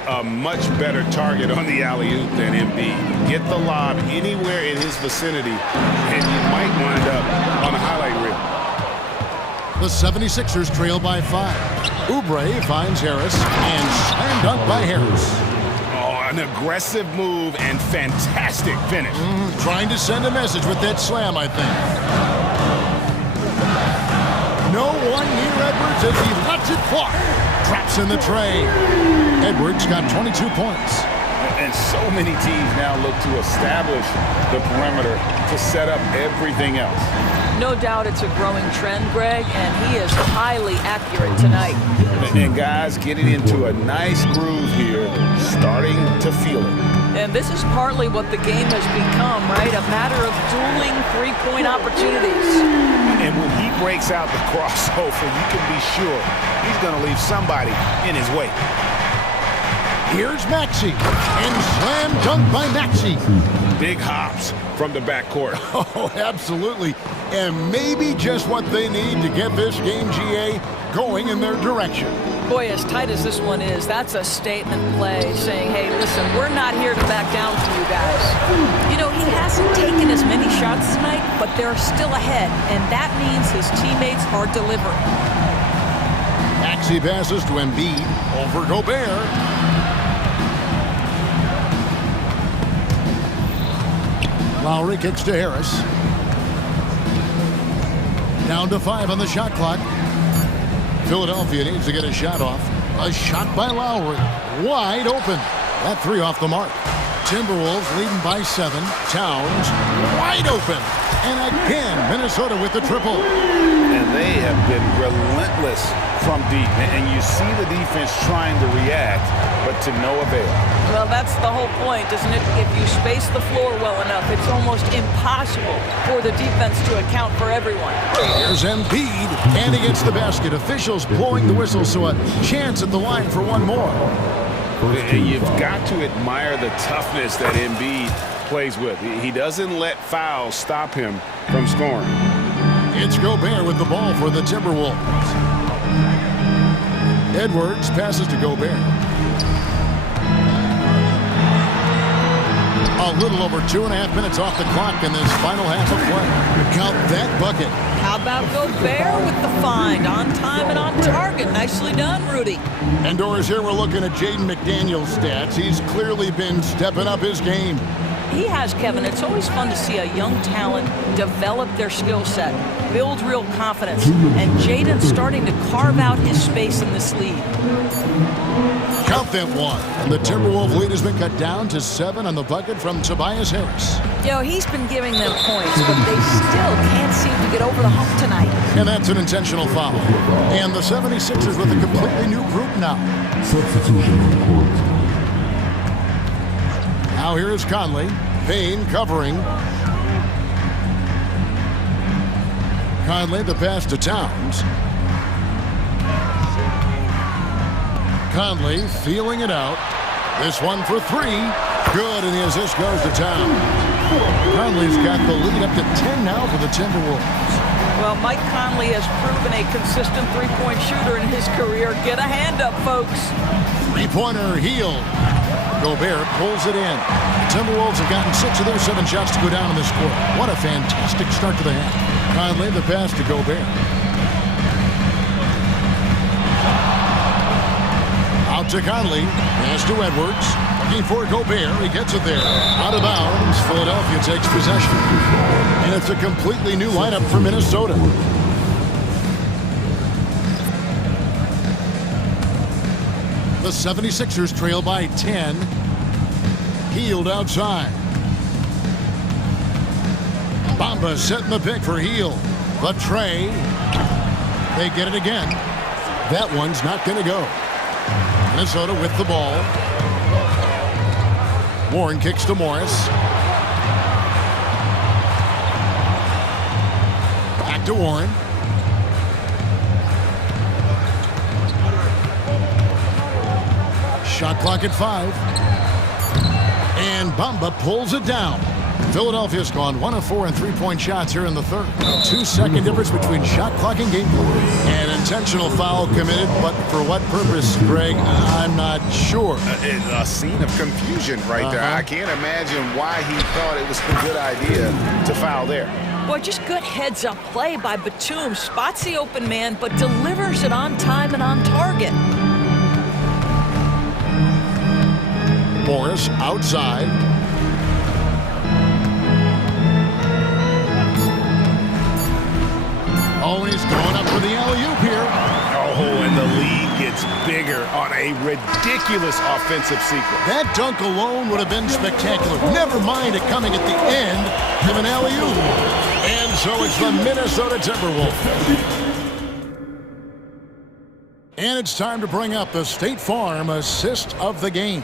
a much better target on the alley-oop than Embiid. Get the lob anywhere in his vicinity, and you might wind up on a highlight reel. The 76ers trail by 5. Oubre finds Harris, and slam dunk by Harris. Oh, an aggressive move and fantastic finish. Trying to send a message with that slam, I think. No one near Edwards as he lets it fly. Traps in the tray. Edwards got 22 points. And so many teams now look to establish the perimeter to set up everything else. No doubt it's a growing trend, Greg, and he is highly accurate tonight. And guys getting into a nice groove here, starting to feel it. And this is partly what the game has become, right? A matter of dueling three-point opportunities. And when he breaks out the crossover, you can be sure he's going to leave somebody in his way. Here's Maxey, and slam dunk by Maxey. Big hops from the backcourt. Oh, absolutely. And maybe just what they need to get this game, GA, going in their direction. Boy, as tight as this one is, that's a statement play saying, hey, listen, we're not here to back down from you guys. You know, he hasn't taken as many shots tonight, but they're still ahead, and that means his teammates are delivering. Maxey passes to Embiid over Gobert. Lowry kicks to Harris. Down to 5 on the shot clock. Philadelphia needs to get a shot off. A shot by Lowry. Wide open. That 3 off the mark. Timberwolves leading by 7. Towns wide open. And again, Minnesota with the triple. And they have been relentless from deep. And you see the defense trying to react, but to no avail. Well, that's the whole point, isn't it? If you space the floor well enough, it's almost impossible for the defense to account for everyone. Here's Embiid, and he gets the basket. Officials blowing the whistle, so a chance at the line for one more. And you've got to admire the toughness that Embiid plays with. He doesn't let fouls stop him from scoring. It's Gobert with the ball for the Timberwolves. Edwards passes to Gobert. A little over 2.5 minutes off the clock in this final half of play. Count that bucket. How about Gobert with the find? On time and on target. Nicely done, Rudy. And Doris, here we're looking at Jaden McDaniel's stats. He's clearly been stepping up his game. He has, Kevin. It's always fun to see a young talent develop their skill set, build real confidence, and Jaden's starting to carve out his space in this league. Count that one. And the Timberwolves lead has been cut down to 7 on the bucket from Tobias Harris. You know, he's been giving them points, but they still can't seem to get over the hump tonight. And that's an intentional foul. And the 76ers with a completely new group now. Substitution on the court. Now here is Conley. Payne covering. Conley, the pass to Towns. Conley feeling it out. This one for 3. Good, and the assist goes to Towns. Conley's got the lead up to 10 now for the Timberwolves. Well, Mike Conley has proven a consistent three-point shooter in his career. Get a hand up, folks. Three-pointer, Hield. Gobert pulls it in. The Timberwolves have gotten 6 of their 7 shots to go down in this quarter. What a fantastic start to the half. Conley, the pass to Gobert. Out to Conley. Pass to Edwards. Looking for Gobert. He gets it there. Out of bounds. Philadelphia takes possession. And it's a completely new lineup for Minnesota. The 76ers trail by 10. Hield outside. Bamba setting the pick for Hield. The tray. They get it again. That one's not going to go. Minnesota with the ball. Warren kicks to Morris. Back to Warren. Shot clock at 5. And Bamba pulls it down. Philadelphia's gone 1 of 4 in three-point shots here in the third. 2-second difference between shot clock and game clock. An intentional foul committed, but for what purpose, Greg, I'm not sure. A scene of confusion right there. I can't imagine why he thought it was a good idea to foul there. Well, just good heads-up play by Batum. Spots the open man, but delivers it on time and on target. Morris outside. Oh, he's going up for the alley-oop here. Oh, and the lead gets bigger on a ridiculous offensive sequence. That dunk alone would have been spectacular. Never mind it coming at the end of an alley-oop. And so it's the Minnesota Timberwolves. And it's time to bring up the State Farm assist of the game.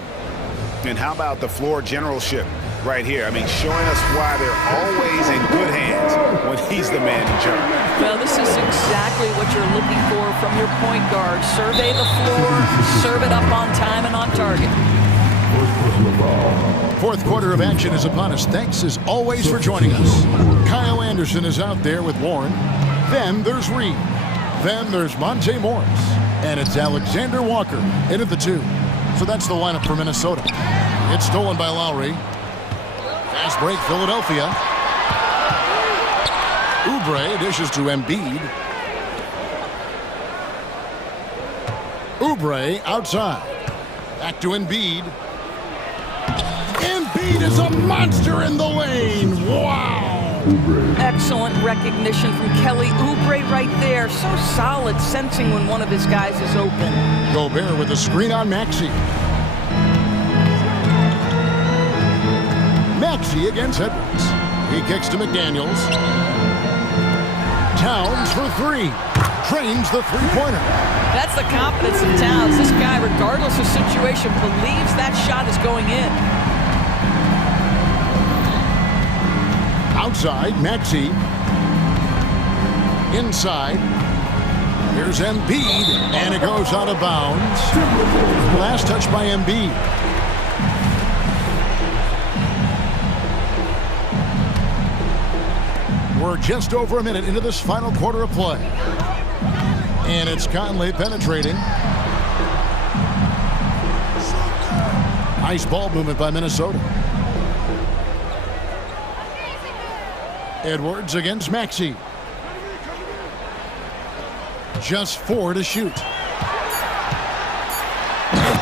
And how about the floor generalship right here? I mean, showing us why they're always in good hands when he's the man in charge. Well, this is exactly what you're looking for from your point guard. Survey the floor, serve it up on time and on target. Fourth quarter of action is upon us. Thanks as always for joining us. Kyle Anderson is out there with Warren. Then there's Reed. Then there's Monte Morris. And it's Alexander Walker into the 2. So that's the lineup for Minnesota. It's stolen by Lowry. Fast break, Philadelphia. Oubre dishes to Embiid. Oubre outside. Back to Embiid. Embiid is a monster in the lane. Wow. Excellent recognition from Kelly Oubre right there. So solid, sensing when one of his guys is open. Gobert with a screen on Maxey. Maxey against Edwards. He kicks to McDaniels. Towns for 3. Drains the three-pointer. That's the confidence of Towns. This guy, regardless of situation, believes that shot is going in. Outside, Maxey. Inside. Here's Embiid, and it goes out of bounds. Last touch by Embiid. We're just over a minute into this final quarter of play. And it's Conley penetrating. Nice ball movement by Minnesota. Edwards against Maxey. Just 4 to shoot.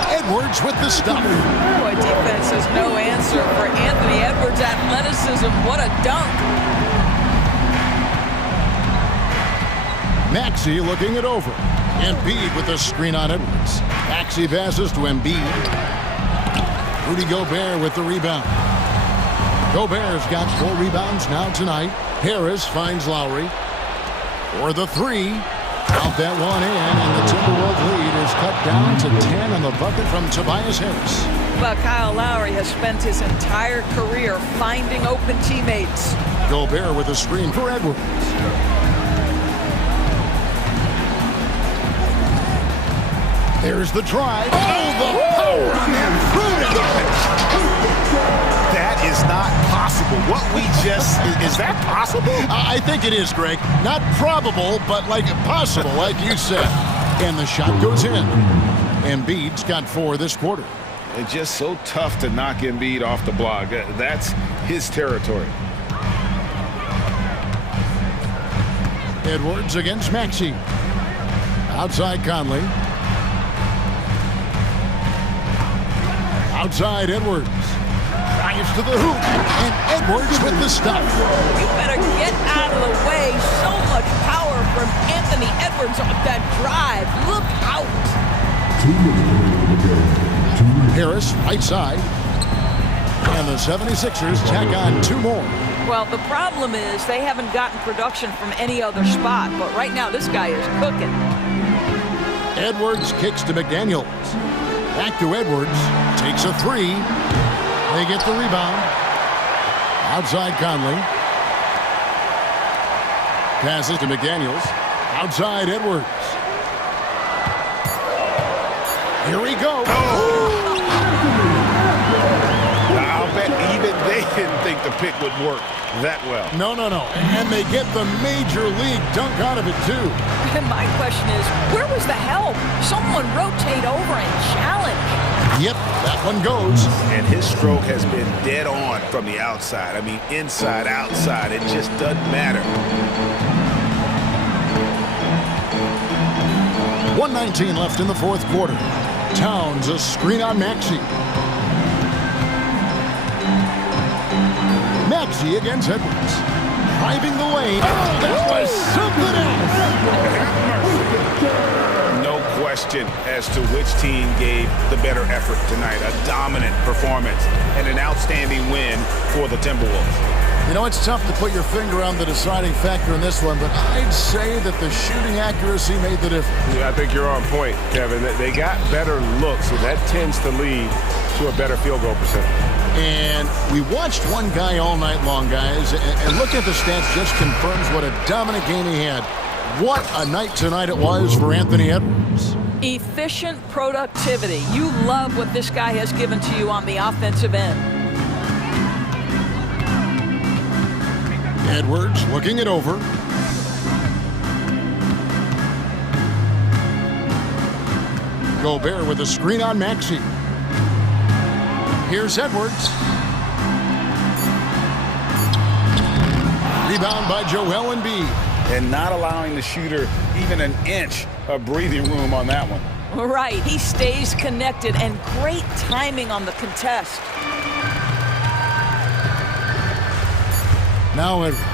Edwards with the stop. Boy, defense has no answer for Anthony Edwards' athleticism. What a dunk. Maxey looking it over. Embiid with the screen on Edwards. Maxey passes to Embiid. Rudy Gobert with the rebound. Gobert's got 4 rebounds now tonight. Harris finds Lowry for the 3. Count that one in, and the Timberwolves lead is cut down to 10 on the bucket from Tobias Harris. Well, Kyle Lowry has spent his entire career finding open teammates. Gobert with a screen for Edwards. There's the drive. Oh, the power on that through That is not possible. What we just, is that possible? I think it is, Greg. Not probable, but like possible, like you said. And the shot goes in. Embiid's got 4 this quarter. It's just so tough to knock Embiid off the block. That's his territory. Edwards against Maxey. Outside Conley. Outside Edwards. Drives to the hoop. And Edwards with the stop. You better get out of the way. So much power from Anthony Edwards on that drive. Look out. Harris, right side. And the 76ers tack on 2 more. Well, the problem is they haven't gotten production from any other spot, but right now this guy is cooking. Edwards kicks to McDaniels. Back to Edwards. Takes a 3. They get the rebound. Outside Conley. Passes to McDaniels. Outside Edwards. Here we go. I'll bet even they didn't think the pick would work that well. No. And they get the major league dunk out of it, too. And my question is, where was the help? Someone rotate over and challenge. Yep, that one goes. And his stroke has been dead on from the outside. I mean, inside, outside, it just doesn't matter. 1:19 left in the 4th quarter. Towns a screen on Maxey. Maxey against Edwards. Driving the lane. Oh, that was something else. No question as to which team gave the better effort tonight. A dominant performance and an outstanding win for the Timberwolves. You know, it's tough to put your finger on the deciding factor in this one, but I'd say that the shooting accuracy made the difference. Yeah, I think you're on point, Kevin. They got better looks, and that tends to lead to a better field goal percentage. And we watched one guy all night long, guys, and looking at the stats just confirms what a dominant game he had. What a night tonight it was for Anthony Edwards. Efficient productivity. You love what this guy has given to you on the offensive end. Edwards looking it over. Gobert with a screen on Maxey. Here's Edwards. Rebound by Joel Embiid. And not allowing the shooter even an inch of breathing room on that one. Right, he stays connected, and great timing on the contest. Now Edwards.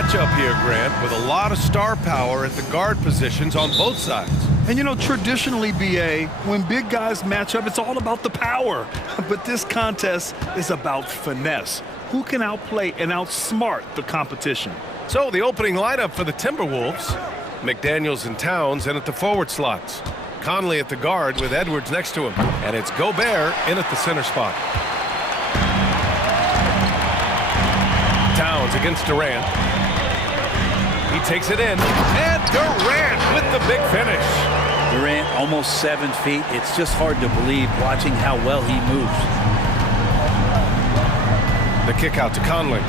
matchup here, Grant, with a lot of star power at the guard positions on both sides. And you know, traditionally, BA, when big guys match up, it's all about the power. But this contest is about finesse. Who can outplay and outsmart the competition? So the opening lineup for the Timberwolves, McDaniels and Towns in at the forward slots. Conley at the guard with Edwards next to him. And it's Gobert in at the center spot. Towns against Durant. He takes it in. And Durant with the big finish. Durant almost 7 feet. It's just hard to believe watching how well he moves. The kick out to Conley.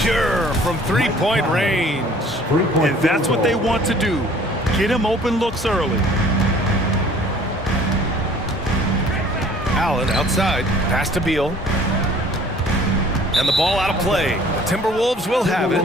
Pure from three-point range. And that's what they want to do. Get him open looks early. Allen outside. Pass to Beal. And the ball out of play. The Timberwolves will have it.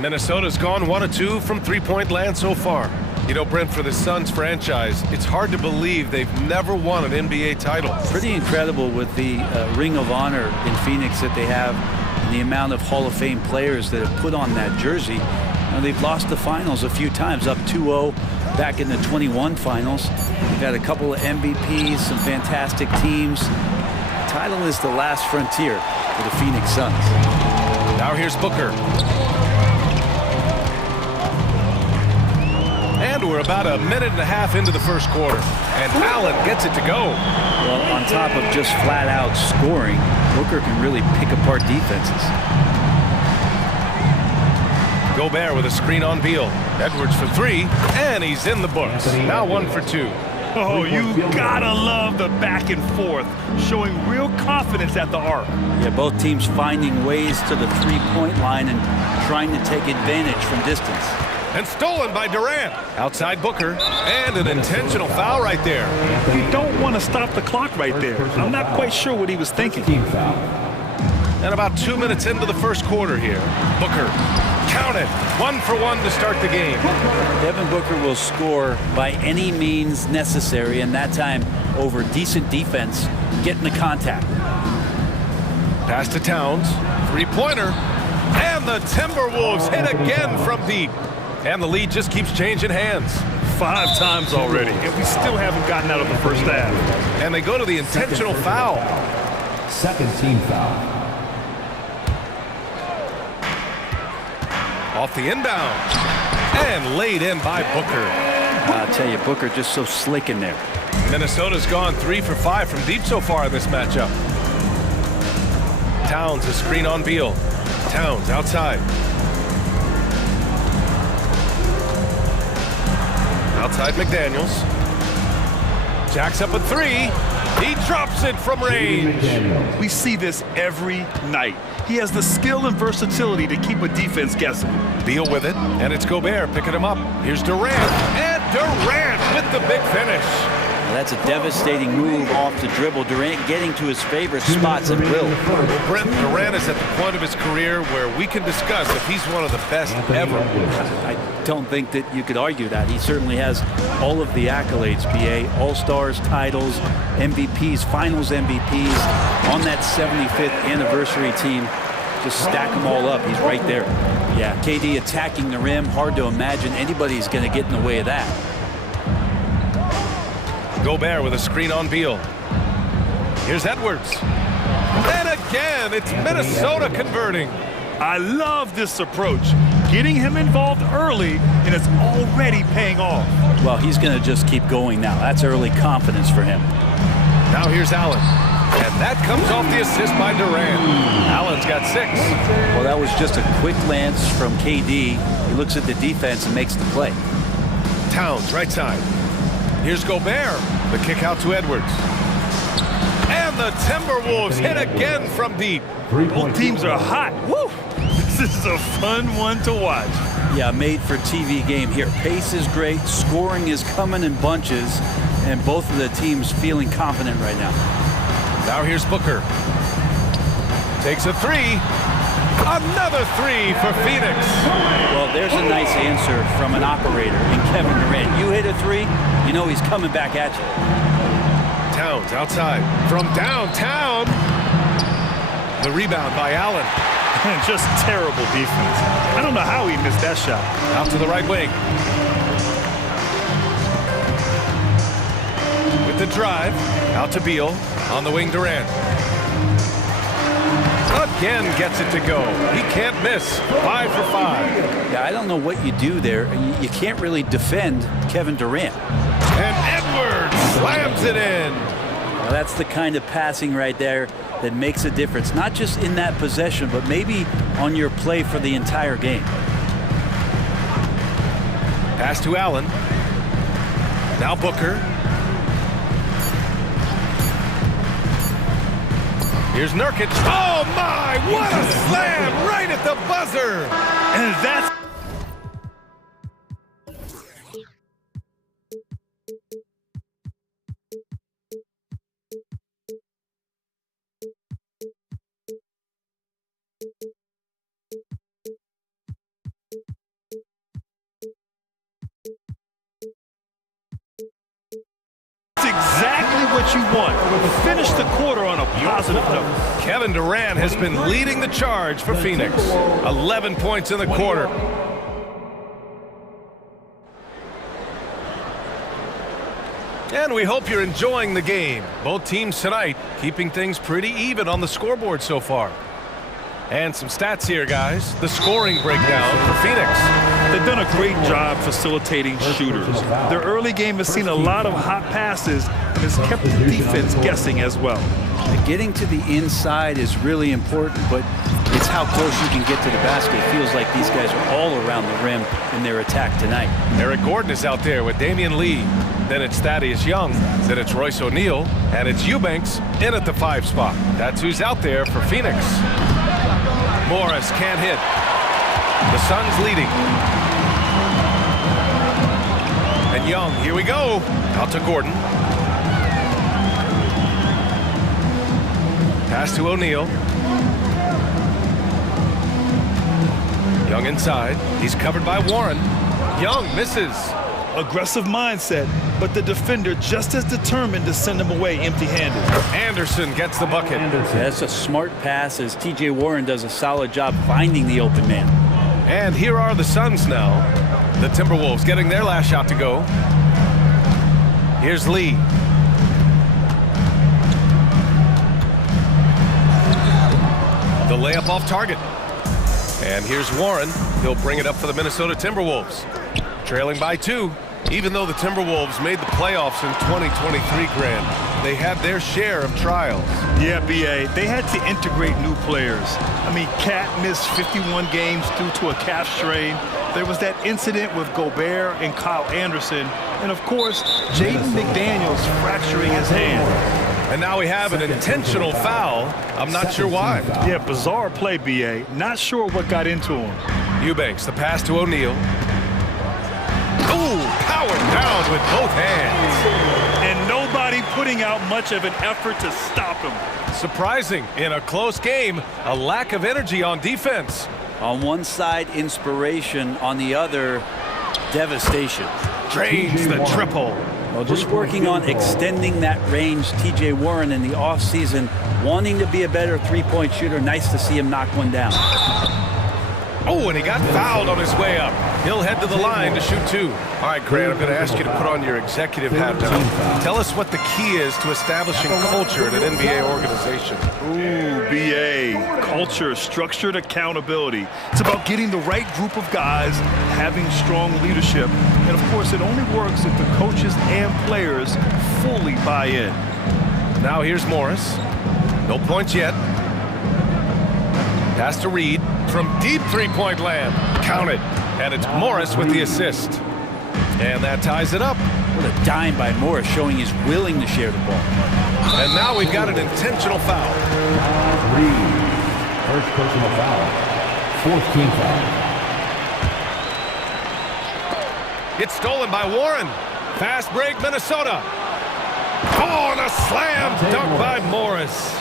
Minnesota's gone 1 of 2 from three-point land so far. You know, Brent, for the Suns franchise, it's hard to believe they've never won an NBA title. Pretty incredible with the Ring of Honor in Phoenix that they have and the amount of Hall of Fame players that have put on that jersey. Now, they've lost the finals a few times, up 2-0 back in the 21 finals. They've got a couple of MVPs, some fantastic teams. The title is the last frontier for the Phoenix Suns. Now here's Booker. And we're about a minute and a half into the first quarter. And Allen gets it to go. Well, on top of just flat-out scoring, Booker can really pick apart defenses. Gobert with a screen on Beal. Edwards for three, and he's in the books. Now 1 for 2. Oh, you gotta love the back and forth, showing real confidence at the arc. Yeah, both teams finding ways to the three-point line and trying to take advantage from distance. And stolen by Durant. Outside Booker, and an intentional foul right there. You don't want to stop the clock right there. I'm not quite sure what he was thinking. And about 2 minutes into the first quarter here. Booker, count it. 1 for 1 to start the game. Devin Booker will score by any means necessary, and that time over decent defense, getting the contact. Pass to Towns. Three-pointer. And the Timberwolves hit again from deep. And the lead just keeps changing hands. 5 times already, and we still haven't gotten out of the first half. And they go to the intentional foul. Second team foul. Off the inbound. And laid in by Booker. I'll tell you, Booker just so slick in there. Minnesota's gone 3 for 5 from deep so far in this matchup. Towns a screen on Beal. Towns outside. Outside McDaniels. Jacks up a 3. He drops it from range. We see this every night. He has the skill and versatility to keep a defense guessing. Beal with it, and it's Gobert picking him up. Here's Durant, and Durant with the big finish. Well, that's a devastating move off the dribble. Durant getting to his favorite spots at will. Well, Brent, Durant is at the point of his career where we can discuss if he's one of the best ever. I don't think that you could argue that. He certainly has all of the accolades, BA. All-Stars, titles, MVPs, Finals MVPs. On that 75th anniversary team, just stack them all up. He's right there. Yeah, KD attacking the rim. Hard to imagine anybody's going to get in the way of that. Gobert with a screen on Beal. Here's Edwards. And again, it's Minnesota converting. I love this approach. Getting him involved early, and it's already paying off. Well, he's going to just keep going now. That's early confidence for him. Now here's Allen. And that comes off the assist by Durant. Allen's got 6. Well, that was just a quick glance from KD. He looks at the defense and makes the play. Towns, right side. Here's Gobert. The kick out to Edwards. And the Timberwolves hit again from deep. Both teams are hot. Woo! This is a fun one to watch. Yeah, made for TV game here. Pace is great. Scoring is coming in bunches. And both of the teams feeling confident right now. Now here's Booker. Takes a 3. Another 3 for Phoenix. Well, there's a nice answer from an operator in Kevin Durant. You hit a 3, you know he's coming back at you. Towns outside from downtown. The rebound by Allen. Just terrible defense. I don't know how he missed that shot. Out to the right wing. With the drive, out to Beal. On the wing, Durant. Again gets it to go. He can't miss. 5 for 5. Yeah, I don't know what you do there. You can't really defend Kevin Durant. And Edwards slams it in. Well, that's the kind of passing right there that makes a difference, not just in that possession, but maybe on your play for the entire game. Pass to Allen. Now Booker. Here's Nurkic. Oh my, what a slam right at the buzzer. And that's exactly what you want. Finish the quarter on a positive note. Kevin Durant has been leading the charge for Phoenix. 11 points in the quarter. And we hope you're enjoying the game. Both teams tonight keeping things pretty even on the scoreboard so far. And some stats here, guys. The scoring breakdown for Phoenix. They've done a great job facilitating shooters. Their early game has seen a lot of hot passes and has kept the defense guessing as well. Getting to the inside is really important, but it's how close you can get to the basket. It feels like these guys are all around the rim in their attack tonight. Eric Gordon is out there with Damian Lee. Then it's Thaddeus Young. Then it's Royce O'Neal. And it's Eubanks in at the 5 spot. That's who's out there for Phoenix. Morris can't hit. The Suns leading. And Young, here we go. Out to Gordon. Pass to O'Neal. Young inside. He's covered by Warren. Young misses. Aggressive mindset, but the defender just as determined to send him away empty-handed. Anderson gets the bucket. That's a smart pass as T.J. Warren does a solid job finding the open man. And here are the Suns now. The Timberwolves getting their last shot to go. Here's Lee. The layup off target. And here's Warren. He'll bring it up for the Minnesota Timberwolves. Trailing by 2. Even though the Timberwolves made the playoffs in 2023, Grant, they had their share of trials. Yeah, B.A., they had to integrate new players. I mean, Cat missed 51 games due to a calf strain. There was that incident with Gobert and Kyle Anderson. And, of course, Jaden McDaniels fracturing his hand. And now we have an intentional foul. I'm not sure why. Yeah, bizarre play, B.A. Not sure what got into him. Eubanks, the pass to O'Neal. Ooh, powered down with both hands. And nobody putting out much of an effort to stop him. Surprising, in a close game, a lack of energy on defense. On one side, inspiration. On the other, devastation. Drains the triple. Well, just working on extending that range. T.J. Warren in the offseason wanting to be a better three-point shooter. Nice to see him knock one down. Oh, and he got fouled on his way up. He'll head to the line to shoot 2. All right, Grant, I'm going to ask you to put on your executive hat now. Tell us what the key is to establishing culture at an NBA organization. Ooh, B.A. Culture, structured accountability. It's about getting the right group of guys, having strong leadership. And, of course, it only works if the coaches and players fully buy in. Now here's Morris. No points yet. Pass to Reed from deep three-point land. Count it. And it's Morris with the assist. And that ties it up. What a dime by Morris, showing he's willing to share the ball. And now we've got an intentional foul. Reed, first personal foul. 4th team foul. It's stolen by Warren. Fast break, Minnesota. Oh, and a slam dunk by Morris.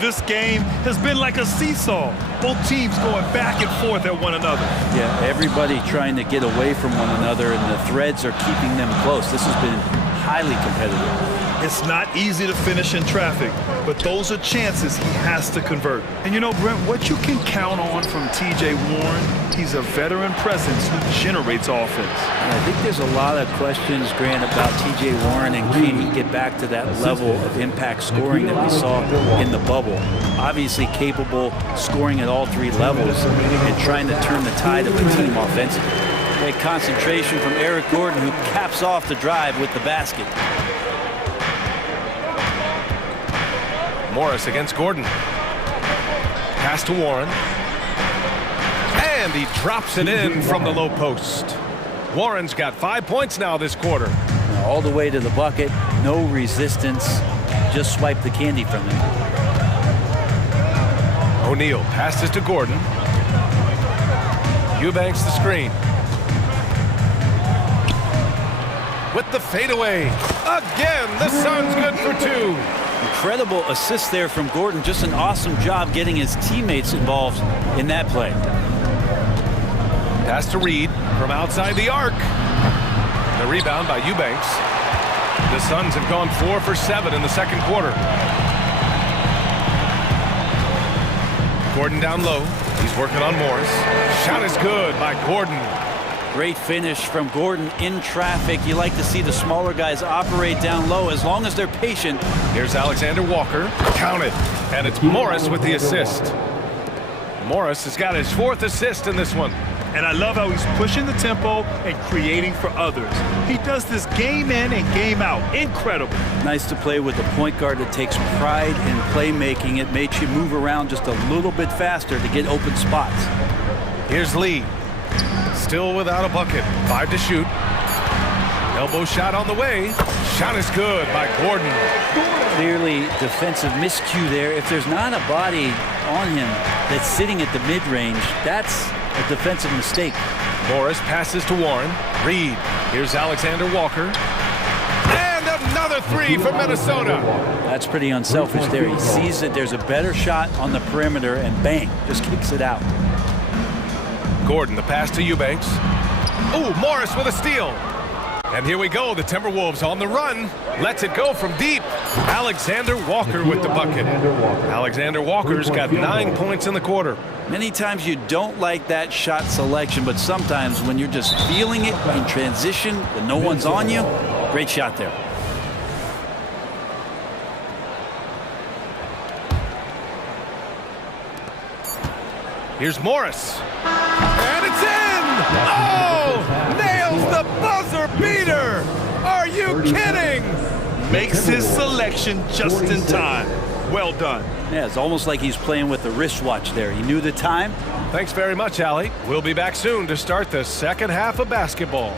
This game has been like a seesaw. Both teams going back and forth at one another. Yeah, everybody trying to get away from one another, and the threads are keeping them close. This has been highly competitive. It's not easy to finish in traffic, but those are chances he has to convert. And you know, Brent, what you can count on from T.J. Warren, he's a veteran presence who generates offense. I think there's a lot of questions, Grant, about T.J. Warren and can he get back to that level of impact scoring that we saw in the bubble. Obviously capable scoring at all three levels and trying to turn the tide of the team offensively. Great concentration from Eric Gordon, who caps off the drive with the basket. Morris against Gordon. Pass to Warren. And he drops it in from the low post. Warren's got 5 points now this quarter. All the way to the bucket, no resistance, just swipe the candy from him. O'Neal passes to Gordon. Eubanks the screen. With the fadeaway. Again, the Suns good for two. Incredible assist there from Gordon. Just an awesome job getting his teammates involved in that play. Pass to Reed from outside the arc. The rebound by Eubanks. The Suns have gone 4 for 7 in the second quarter. Gordon down low. He's working on Morris. Shot is good by Gordon. Great finish from Gordon in traffic. You like to see the smaller guys operate down low as long as they're patient. Here's Alexander Walker. Count it. And it's Morris with the assist. Morris has got his 4th assist in this one. And I love how he's pushing the tempo and creating for others. He does this game in and game out. Incredible. Nice to play with a point guard that takes pride in playmaking. It makes you move around just a little bit faster to get open spots. Here's Lee. Still without a bucket. 5 to shoot. Elbow shot on the way. Shot is good by Gordon. Clearly defensive miscue there. If there's not a body on him that's sitting at the mid-range, that's a defensive mistake. Morris passes to Warren. Reed. Here's Alexander Walker. And another 3 for Minnesota. That's pretty unselfish there. He sees that there's a better shot on the perimeter and bang, just kicks it out. Gordon, the pass to Eubanks. Ooh, Morris with a steal. And here we go, the Timberwolves on the run. Lets it go from deep. Alexander Walker with the bucket. Alexander Walker's got 9 points in the quarter. Many times you don't like that shot selection, but sometimes when you're just feeling it in transition and no one's on you, great shot there. Here's Morris. And it's in! Oh! Nails the buzzer beater! Are you kidding? Makes his selection just in time. Well done. Yeah, it's almost like he's playing with the wristwatch there. He knew the time. Thanks very much, Allie. We'll be back soon to start the second half of basketball.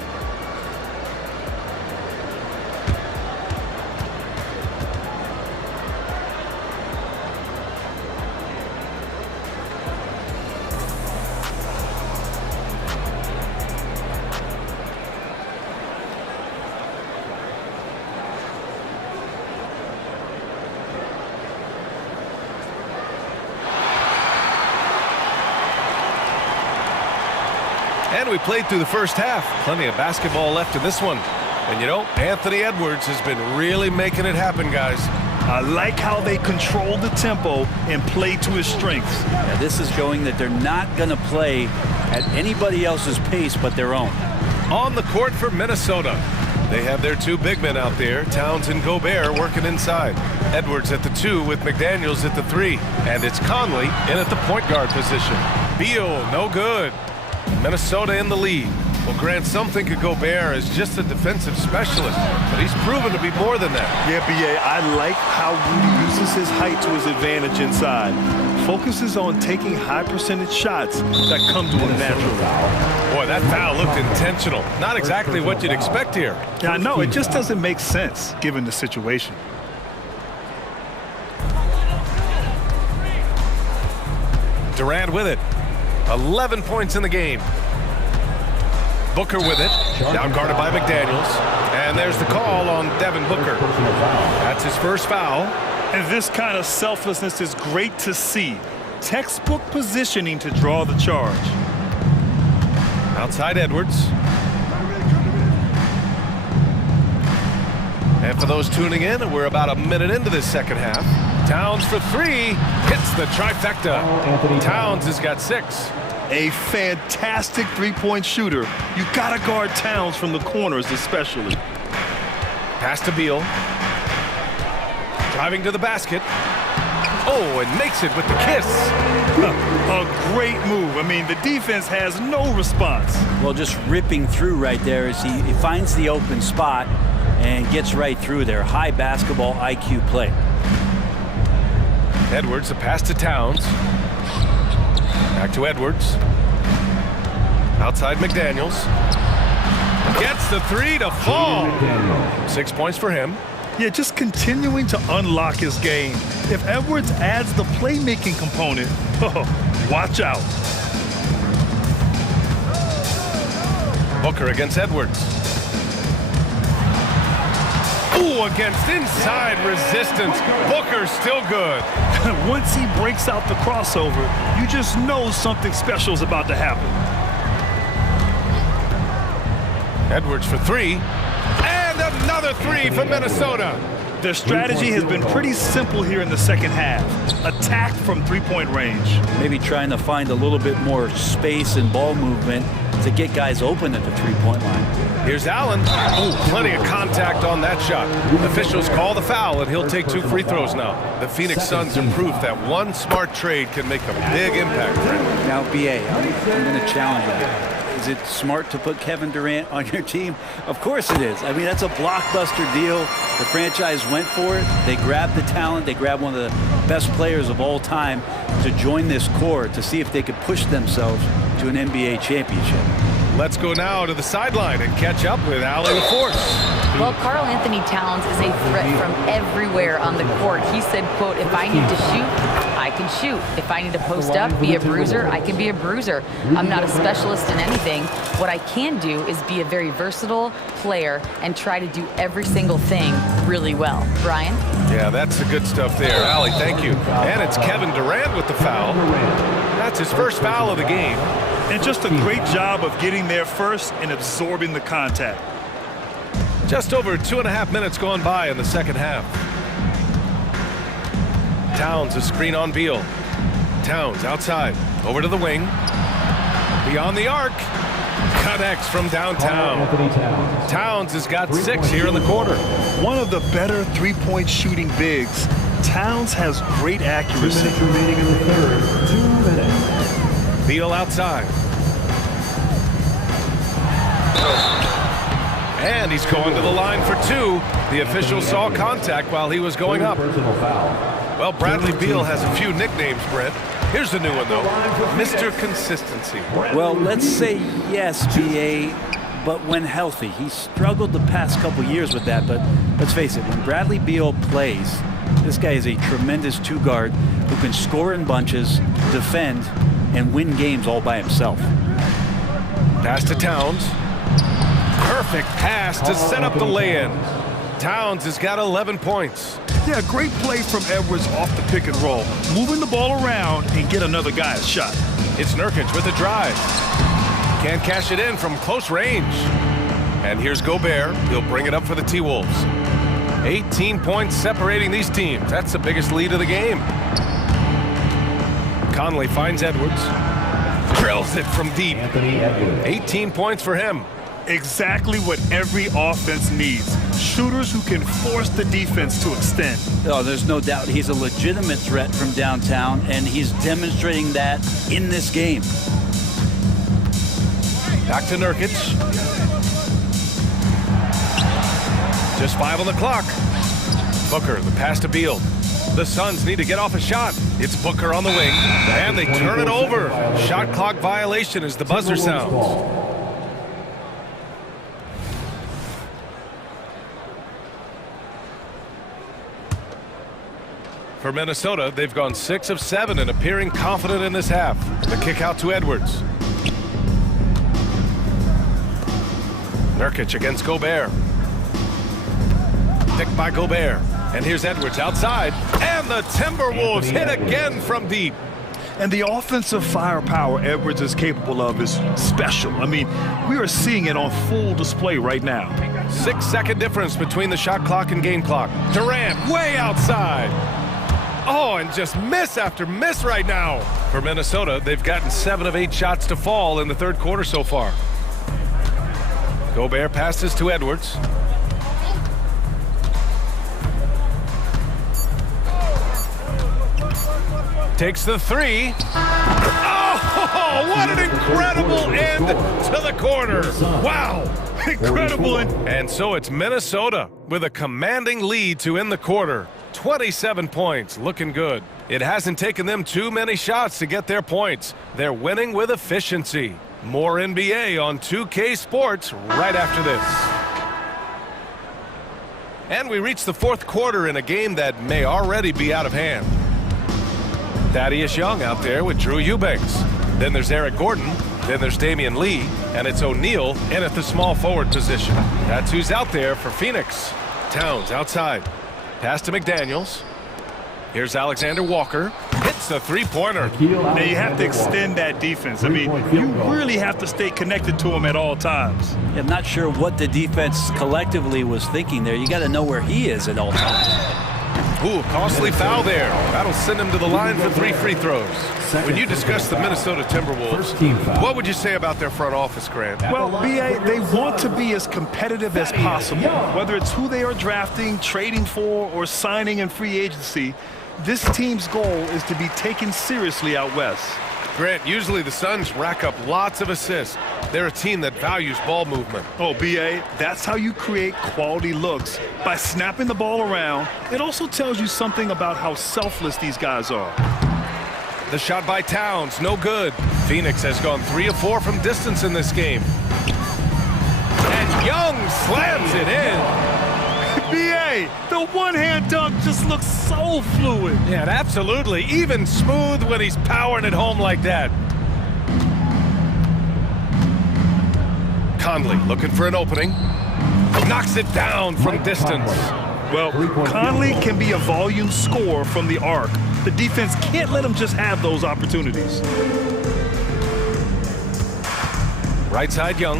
And we played through the first half. Plenty of basketball left in this one. And you know, Anthony Edwards has been really making it happen, guys. I like how they control the tempo and play to his strengths. Yeah, this is showing that they're not going to play at anybody else's pace but their own. On the court for Minnesota. They have their 2 big men out there, Towns and Gobert, working inside. Edwards at the 2 with McDaniels at the 3. And it's Conley in at the point guard position. Beal, no good. Minnesota in the lead. Well, Grant, some think of Gobert as just a defensive specialist, but he's proven to be more than that. Yeah, B.A., I like how Rudy uses his height to his advantage inside. Focuses on taking high percentage shots that come to him naturally. Boy, that foul looked intentional. Not exactly what you'd expect here. Yeah, I know. It just doesn't make sense given the situation. Durant with it. 11 points in the game. Booker with it. Down guarded by McDaniels. And there's the call on Devin Booker. That's his first foul. And this kind of selflessness is great to see. Textbook positioning to draw the charge. Outside Edwards. And for those tuning in, we're about a minute into this second half. Towns for three, hits the trifecta. Towns has got 6. A fantastic three-point shooter. You gotta guard Towns from the corners especially. Pass to Beal. Driving to the basket. Oh, and makes it with the kiss. A great move. I mean, the defense has no response. Well, just ripping through right there as he finds the open spot and gets right through there. High basketball IQ play. Edwards, a pass to Towns. Back to Edwards. Outside McDaniels. Gets the three to fall. 6 points for him. Yeah, just continuing to unlock his game. If Edwards adds the playmaking component, watch out. Booker against Edwards. Ooh, against inside resistance. Booker still good. Once he breaks out the crossover, you just know something special is about to happen. Edwards for three. And another three for Minnesota. Their strategy has been pretty simple here in the second half. Attack from three-point range. Maybe trying to find a little bit more space and ball movement to get guys open at the three-point line. Here's Allen. Ooh, plenty of contact on that shot. Officials call the foul, and he'll take 2 free throws now. The Phoenix Suns are proof that one smart trade can make a big impact for him. Now, BA, I'm going to challenge you. Is it smart to put Kevin Durant on your team? Of course it is. I mean, that's a blockbuster deal. The franchise went for it. They grabbed the talent. They grabbed one of the best players of all time to join this core to see if they could push themselves to an NBA championship. Let's go now to the sideline and catch up with Allen LaForce. Well, Karl Anthony Towns is a threat from everywhere on the court. He said, quote, if I need to shoot, I can shoot. If I need to post up, be a bruiser, I can be a bruiser. I'm not a specialist in anything. What I can do is be a very versatile player and try to do every single thing really well. Brian? Yeah, that's the good stuff there. Allie, thank you. And it's Kevin Durant with the foul. That's his first foul of the game. And just a great job of getting there first and absorbing the contact. Just over 2.5 minutes gone by in the second half. Towns, a screen on Beal. Towns outside, over to the wing. Beyond the arc. Connects from downtown. Towns has got 6 here in the quarter. One of the better three-point shooting bigs. Towns has great accuracy. 2 minutes remaining in the third. 2 minutes. Beal outside. And he's going to the line for 2. The official saw contact while he was going up. Well, Bradley Beal has a few nicknames, Brent. Here's the new one, though. Mr. Consistency. Well, let's say yes, BA, but when healthy. He struggled the past couple years with that, but let's face it, when Bradley Beal plays, this guy is a tremendous 2-guard who can score in bunches, defend, and win games all by himself. Pass to Towns. Perfect pass to set up the lay-in. Towns has got 11 points. Yeah, great play from Edwards off the pick and roll. Moving the ball around and get another guy a shot. It's Nurkic with a drive. Can't cash it in from close range. And here's Gobert. He'll bring it up for the T-Wolves. 18 points separating these teams. That's the biggest lead of the game. Conley finds Edwards. Drills it from deep. 18 points for him. Exactly what every offense needs. Shooters who can force the defense to extend. Oh, there's no doubt he's a legitimate threat from downtown, and he's demonstrating that in this game. Back to Nurkic. Just 5 on the clock. Booker, the pass to Beal. The Suns need to get off a shot. It's Booker on the wing, and they turn it over. Shot clock violation as the buzzer sounds. For Minnesota, they've gone 6 of 7 and appearing confident in this half. The kick out to Edwards. Nurkic against Gobert. Picked by Gobert. And here's Edwards outside. And the Timberwolves hit again from deep. And the offensive firepower Edwards is capable of is special. I mean, we are seeing it on full display right now. 6-second difference between the shot clock and game clock. Durant way outside. Oh, and just miss after miss right now. For Minnesota, they've gotten 7 of 8 shots to fall in the third quarter so far. Gobert passes to Edwards. Takes the three. Oh, what an incredible end to the quarter. Wow, incredible. And so it's Minnesota with a commanding lead to end the quarter. 27 points, looking good. It hasn't taken them too many shots to get their points. They're winning with efficiency. More NBA on 2K Sports right after this. And we reach the fourth quarter in a game that may already be out of hand. Thaddeus Young out there with Drew Eubanks. Then there's Eric Gordon. Then there's Damian Lee. And it's O'Neal in at the small forward position. That's who's out there for Phoenix. Towns outside. Pass to McDaniels. Here's Alexander Walker. Hits the three-pointer. Now you have to extend that defense. I mean, you really have to stay connected to him at all times. I'm not sure what the defense collectively was thinking there. You got to know where he is at all times. Ooh, costly foul there. That'll send him to the line for 3 free throws. When you discuss the Minnesota Timberwolves, what would you say about their front office, Grant? Well, B.A., they want to be as competitive as possible. Whether it's who they are drafting, trading for, or signing in free agency, this team's goal is to be taken seriously out west. Grant, usually the Suns rack up lots of assists. They're a team that values ball movement. Oh, B.A., that's how you create quality looks, by snapping the ball around. It also tells you something about how selfless these guys are. The shot by Towns, no good. Phoenix has gone 3 of 4 from distance in this game. And Young slams it in. B.A., the one-hand dunk just looks so fluid. Yeah, absolutely. Even smooth when he's powering it home like that. Conley looking for an opening. Knocks it down from distance. Well, Conley can be a volume scorer from the arc. The defense can't let him just have those opportunities. Right side, Young.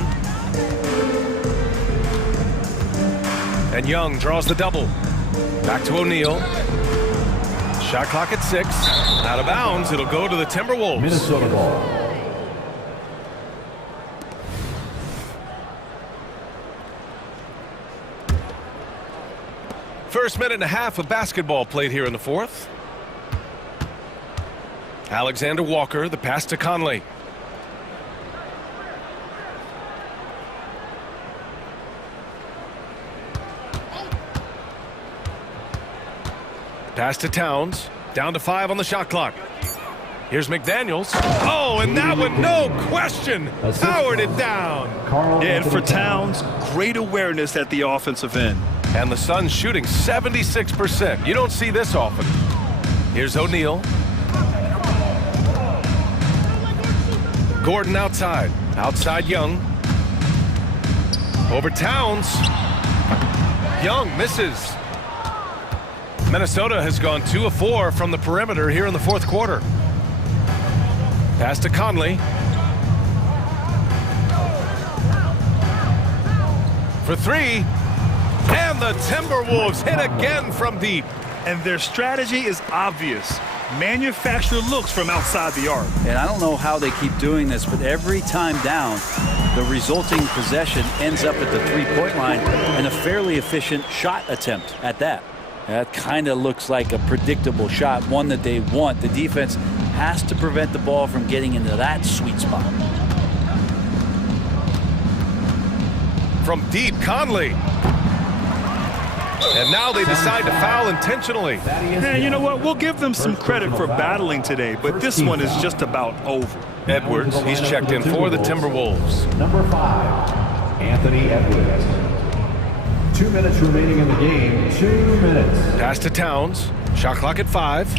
And Young draws the double. Back to O'Neal. Shot clock at 6. Out of bounds. It'll go to the Timberwolves. Minnesota ball. First minute and a half of basketball played here in the fourth. Alexander Walker, the pass to Conley. Pass to Towns. Down to 5 on the shot clock. Here's McDaniels. Oh, and that one, no question, powered it down. Yeah, and for Towns, great awareness at the offensive end. And the Suns shooting 76%. You don't see this often. Here's O'Neal. Gordon outside. Outside Young. Over Towns. Young misses. Minnesota has gone 2 of 4 from the perimeter here in the fourth quarter. Pass to Conley. For 3. And the Timberwolves hit again from deep. And their strategy is obvious. Manufacture looks from outside the arc. And I don't know how they keep doing this, but every time down, the resulting possession ends up at the three-point line and a fairly efficient shot attempt at that. That kind of looks like a predictable shot, one that they want. The defense has to prevent the ball from getting into that sweet spot. From deep, Conley. And now they decide to foul intentionally. Yeah, you know what? We'll give them some credit for battling today, but this one is just about over. Edwards, he's checked in for the Timberwolves. Number 5, Anthony Edwards. 2 minutes remaining in the game. 2 minutes. Pass to Towns. Shot clock at 5.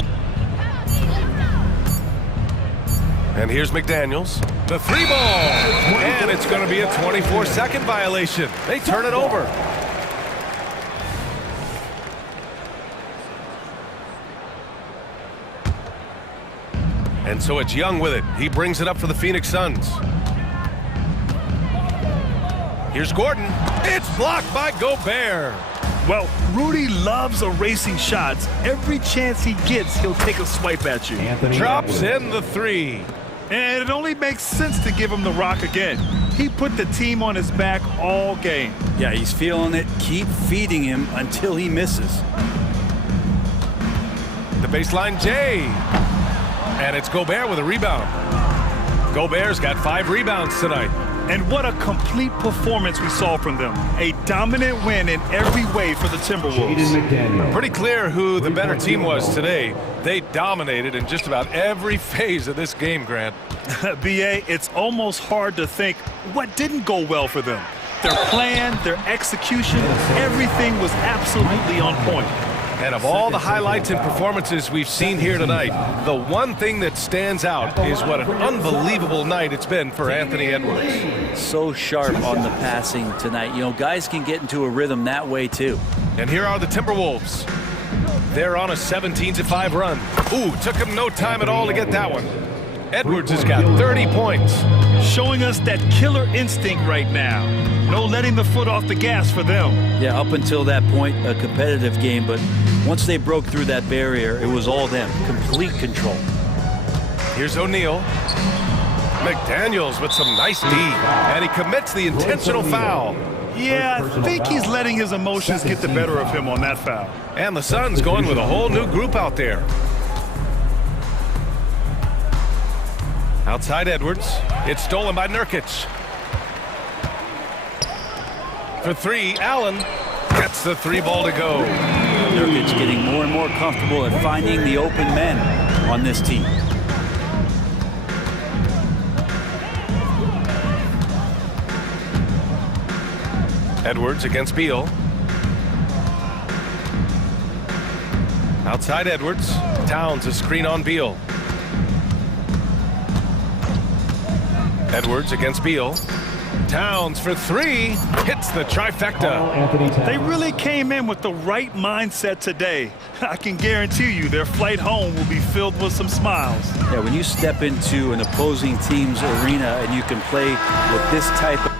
And here's McDaniels. The 3 ball. And it's going to be a 24-second violation. They turn it over. And so it's Young with it. He brings it up for the Phoenix Suns. Here's Gordon. It's blocked by Gobert. Well, Rudy loves erasing shots. Every chance he gets, he'll take a swipe at you. Drops in the three. And it only makes sense to give him the rock again. He put the team on his back all game. Yeah, he's feeling it. Keep feeding him until he misses. The baseline J. And it's Gobert with a rebound. Gobert's got 5 rebounds tonight. And what a complete performance we saw from them. A dominant win in every way for the Timberwolves. Pretty clear who the better team was today. They dominated in just about every phase of this game, Grant. B.A., it's almost hard to think what didn't go well for them. Their plan, their execution, everything was absolutely on point. And of all the highlights and performances we've seen here tonight, the one thing that stands out is what an unbelievable night it's been for Anthony Edwards. So sharp on the passing tonight. You know, guys can get into a rhythm that way too. And here are the Timberwolves. They're on a 17-5 run. Ooh, took him no time at all to get that one. Edwards has got 30 points. Showing us that killer instinct right now. No letting the foot off the gas for them. Yeah, up until that point, a competitive game, but once they broke through that barrier, it was all them. Complete control. Here's O'Neal. McDaniels with some nice D. And he commits the intentional foul. Yeah, I think he's letting his emotions get the better of him on that foul. And the Suns going with a whole new group out there. Outside Edwards. It's stolen by Nurkic. For 3, Allen gets the 3 ball to go. Nurkic getting more and more comfortable at finding the open men on this team. Edwards against Beal. Outside Edwards. Towns a screen on Beal. Edwards against Beal. Towns for 3. Hits the trifecta. They really came in with the right mindset today. I can guarantee you their flight home will be filled with some smiles. Yeah, when you step into an opposing team's arena and you can play with this type of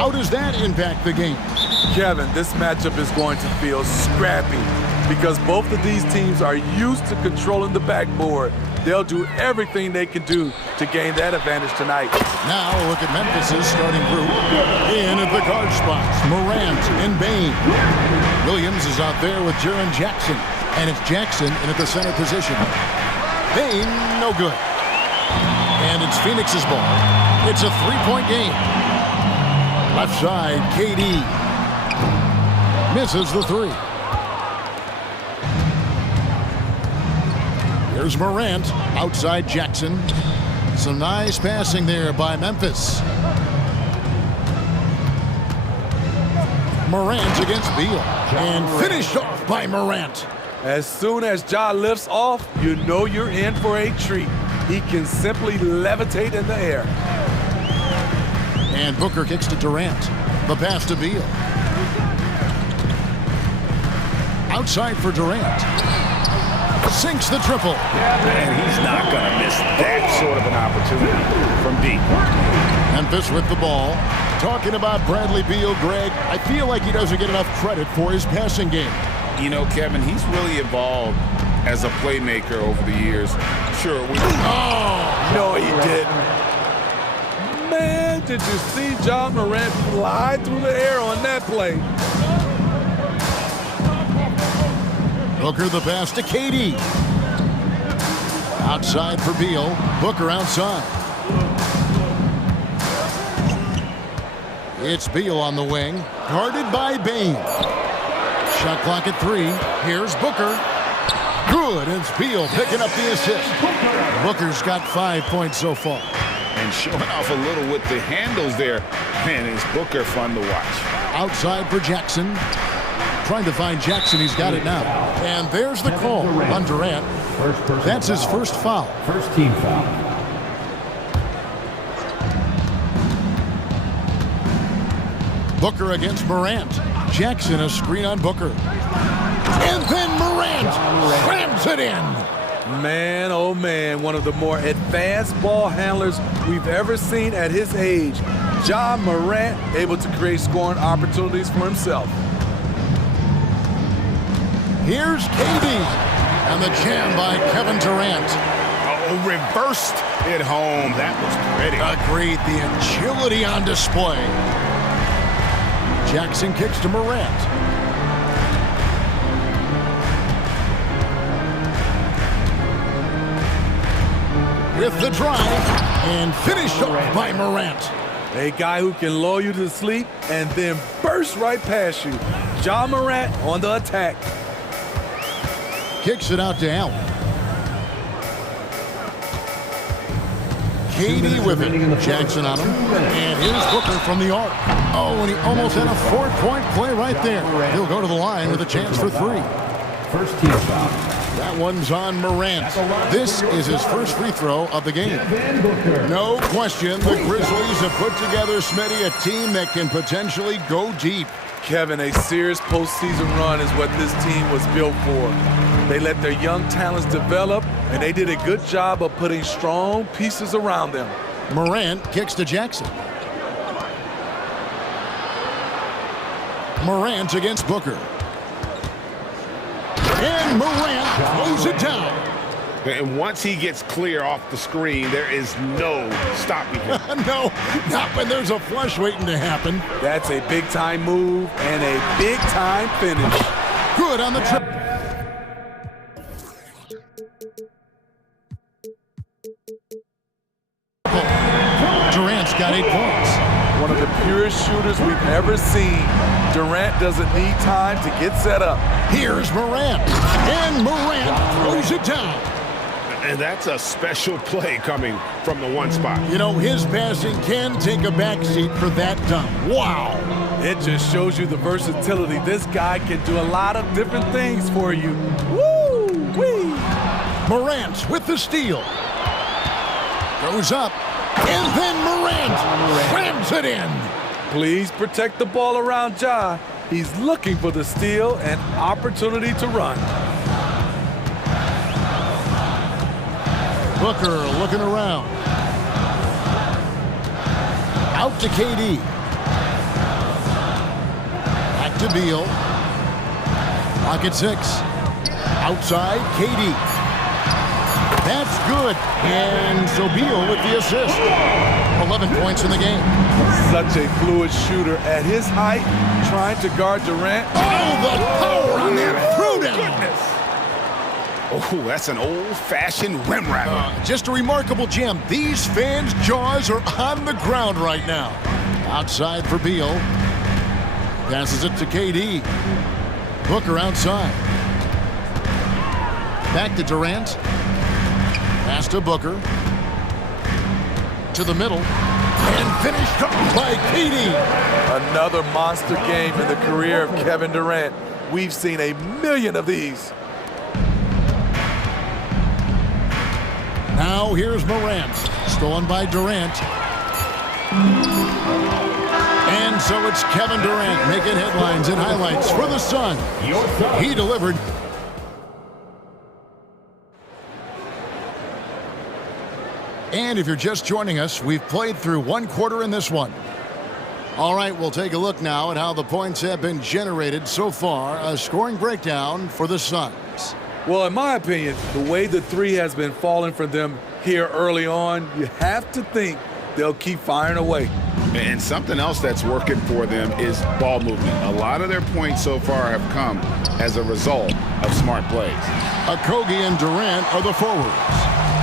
How does that impact the game? Kevin, this matchup is going to feel scrappy because both of these teams are used to controlling the backboard. They'll do everything they can do to gain that advantage tonight. Now look at Memphis's starting group. In at the guard spots, Morant and Bain. Williams is out there with Jaren Jackson. And it's Jackson in at the center position. Bain, no good. And it's Phoenix's ball. It's a three-point game. Left side, KD. Misses the three. Here's Morant, outside Jackson. Some nice passing there by Memphis. Morant against Beal. And finished off by Morant. As soon as Ja lifts off, you know you're in for a treat. He can simply levitate in the air. And Booker kicks to Durant. The pass to Beal. Outside for Durant. Sinks the triple. Man, he's not going to miss that sort of an opportunity from deep. Memphis with the ball. Talking about Bradley Beal, Greg, I feel like he doesn't get enough credit for his passing game. You know, Kevin, he's really evolved as a playmaker over the years. Sure, no, he didn't. Man, did you see Ja Morant fly through the air on that play? Booker the pass to KD. Outside for Beal. Booker outside. It's Beal on the wing. Guarded by Bain. Shot clock at 3. Here's Booker. Good. It's Beal picking up the assist. Booker's got 5 points so far. And showing off a little with the handles there. Man, is Booker fun to watch. Outside for Jackson. Trying to find Jackson. He's got it now. And there's the call on Durant. That's his first foul. First team foul. Booker against Morant. Jackson a screen on Booker. And then Morant slams it in. Man, oh man, one of the more advanced ball handlers we've ever seen at his age. Ja Morant able to create scoring opportunities for himself. Here's KD. And the jam by Kevin Durant. Oh, reversed it home. That was pretty. Agreed. The agility on display. Jackson kicks to Morant. With the drive. And finished off by Morant. A guy who can lull you to sleep and then burst right past you. Ja Morant on the attack. Kicks it out to Allen. KD with it. Jackson on him. And here's Booker from the arc. Oh, and he almost had a 4-point play right there. He'll go to the line with a chance for 3. First team foul. That one's on Morant. This is his first free throw of the game. No question, the Grizzlies have put together, Smitty, a team that can potentially go deep. Kevin, a serious postseason run is what this team was built for. They let their young talents develop, and they did a good job of putting strong pieces around them. Morant kicks to Jackson. Morant against Booker. And Morant throws it down. And once he gets clear off the screen, there is no stopping him. No, not when there's a flush waiting to happen. That's a big-time move and a big-time finish. Good on the trip. Durant's got 8 points. One of the purest shooters we've ever seen. Durant doesn't need time to get set up. Here's Morant. And Morant throws it down. And that's a special play coming from the one spot. You know, his passing can take a backseat for that dunk. Wow. It just shows you the versatility. This guy can do a lot of different things for you. Woo-wee. Morant with the steal. Goes up. And then Morant slams it in. Please protect the ball around Ja. He's looking for the steal and opportunity to run. Booker looking around. Out to KD. to Beal. Pocket 6. Outside, KD. That's good. And so Beal with the assist. 11 points in the game. Such a fluid shooter at his height, trying to guard Durant. Oh, the power on that throwdown. Goodness. Oh, that's an old-fashioned rim rattler. Just a remarkable gem. These fans' jaws are on the ground right now. Outside for Beal. Passes it to KD. Booker outside. Back to Durant. Pass to Booker. To the middle. And finished off by KD. Another monster game in the career of Kevin Durant. We've seen a million of these. Now here's Morant. Stolen by Durant. And so it's Kevin Durant making headlines and highlights for the Sun. He delivered. And if you're just joining us, we've played through one quarter in this one. All right, we'll take a look now at how the points have been generated so far. A scoring breakdown for the Suns. Well, in my opinion, the way the three has been falling for them here early on, you have to think they'll keep firing away. And something else that's working for them is ball movement. A lot of their points so far have come as a result of smart plays. Okogie and Durant are the forwards.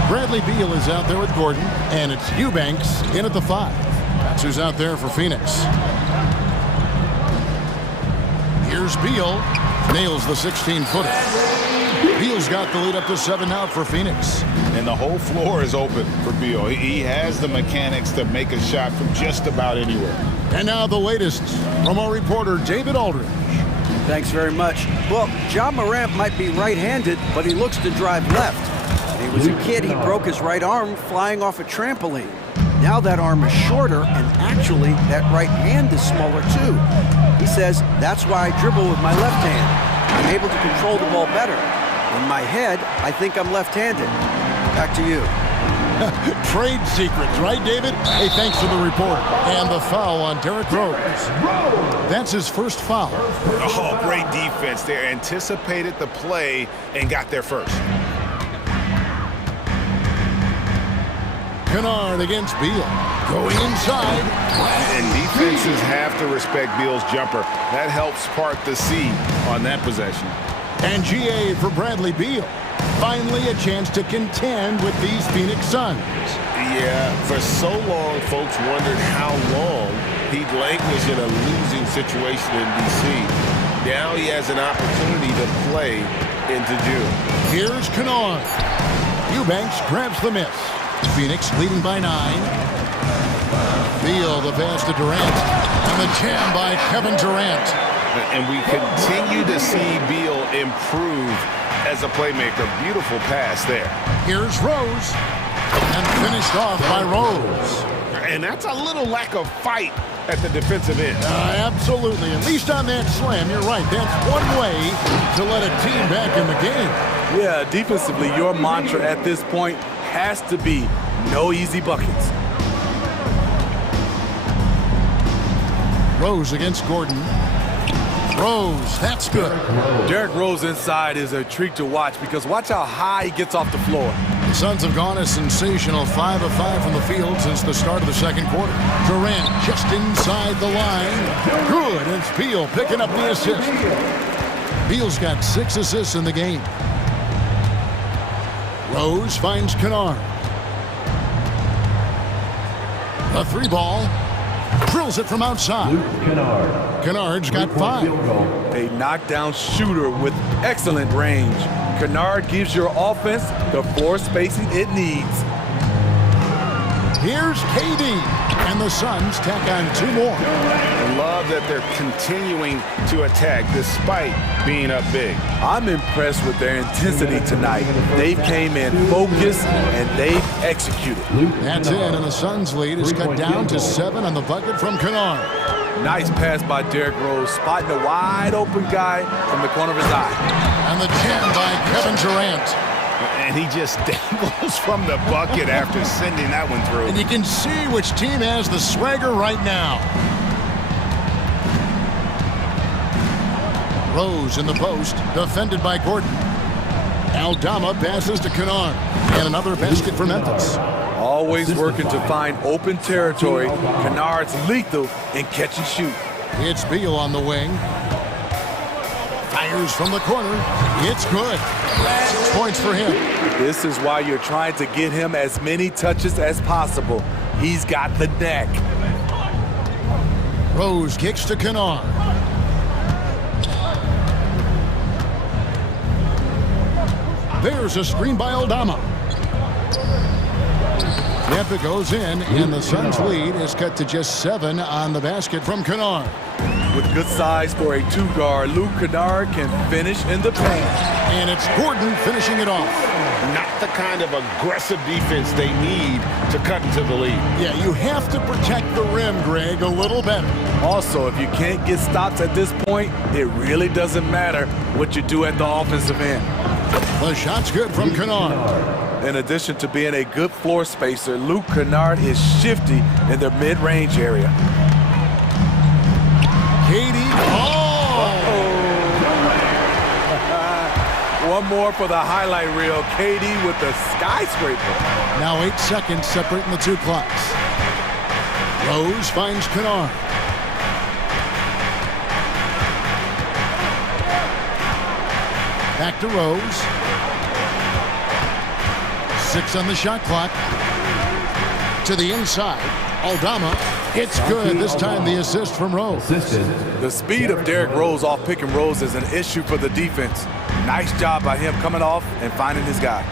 Bradley Beal is out there with Gordon, and it's Eubanks in at the 5. That's who's out there for Phoenix. Here's Beal. Nails the 16-footer. Beal's got the lead up to 7 now for Phoenix. And the whole floor is open for Beal. He has the mechanics to make a shot from just about anywhere. And now the latest from our reporter, David Aldridge. Thanks very much. Well, Ja Morant might be right-handed, but he looks to drive left. When he was a kid, he broke his right arm flying off a trampoline. Now that arm is shorter, and actually that right hand is smaller too. He says, that's why I dribble with my left hand. I'm able to control the ball better. In my head, I think I'm left-handed. Back to you. Trade secrets, right, David? Hey, thanks for the report. And the foul on Derrick Rose. That's his first foul. Oh, great defense there. Anticipated the play and got there first. Kennard against Beal. Going inside. And defenses have to respect Beal's jumper. That helps part the sea on that possession. And GA for Bradley Beal. Finally a chance to contend with these Phoenix Suns. Yeah, for so long, folks wondered how long he'd languish in a losing situation in D.C. Now he has an opportunity to play into June. Here's Kennard. Eubanks grabs the miss. Phoenix leading by 9. Beal the pass to Durant. And the jam by Kevin Durant. And we continue to see Beal improve as a playmaker. Beautiful pass there. Here's Rose. And finished off by Rose. And that's a little lack of fight at the defensive end. Absolutely. At least on that slam, you're right. That's one way to let a team back in the game. Yeah, defensively, your mantra at this point has to be no easy buckets. Rose against Gordon. Rose, that's good. Derrick Rose inside is a treat to watch because watch how high he gets off the floor. The Suns have gone a sensational 5 of 5 from the field since the start of the second quarter. Durant just inside the line. Good, and it's Beal picking up the assist. Beal's got 6 assists in the game. Rose finds Kennard. A 3-ball. Drills it from outside. Kennard's got 5. A knockdown shooter with excellent range. Kennard gives your offense the floor spacing it needs. Here's KD, and the Suns tack on 2 more. I love that they're continuing to attack despite being up big. I'm impressed with their intensity tonight. They came in focused and they executed. That's in, and the Suns' lead is cut down to 7 on the bucket from Kennard. Nice pass by Derrick Rose, spotting a wide open guy from the corner of his eye. And the jam by Kevin Durant. And he just dangles from the bucket after sending that one through. And you can see which team has the swagger right now. Rose in the post, defended by Gordon. Aldama passes to Kennard, and another basket for Memphis. Always working to find open territory. Kennard's lethal in catch and shoot. It's Beal on the wing. Fires from the corner. It's good. 6 points for him. This is why you're trying to get him as many touches as possible. He's got the neck. Rose kicks to Kennard. There's a screen by Aldama. Tampa goes in, and the Suns' lead is cut to just 7 on the basket from Kennard. With good size for a two-guard, Luke Kennard can finish in the paint. And it's Gordon finishing it off. Not the kind of aggressive defense they need to cut into the lead. Yeah, you have to protect the rim, Greg, a little better. Also, if you can't get stops at this point, it really doesn't matter what you do at the offensive end. The shot's good from Kennard. In addition to being a good floor spacer, Luke Kennard is shifty in the mid-range area. KD. One more for the highlight reel. KD with the skyscraper. Now 8 seconds separating the two clocks. Rose finds Kennard. Back to Rose. 6 on the shot clock. To the inside. Aldama. It's good. This time the assist from Rose. The speed of Derrick Rose off pick and rolls is an issue for the defense. Nice job by him coming off and finding his guy.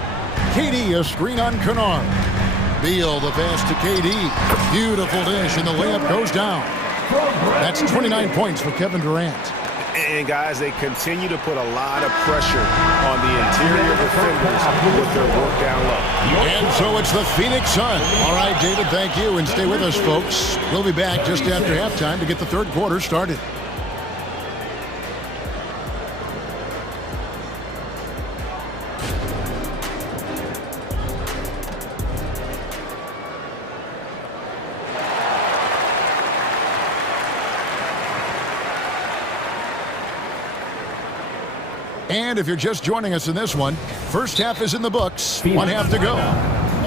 KD, a screen on Kennard. Beal, the pass to KD. Beautiful dish, and the layup goes down. That's 29 points for Kevin Durant. And guys, they continue to put a lot of pressure on the interior defenders with their work down low. And so it's the Phoenix Suns. All right, David, thank you, and stay with us, folks. We'll be back just after halftime to get the third quarter started. And if you're just joining us in this one, first half is in the books. 1 half to go.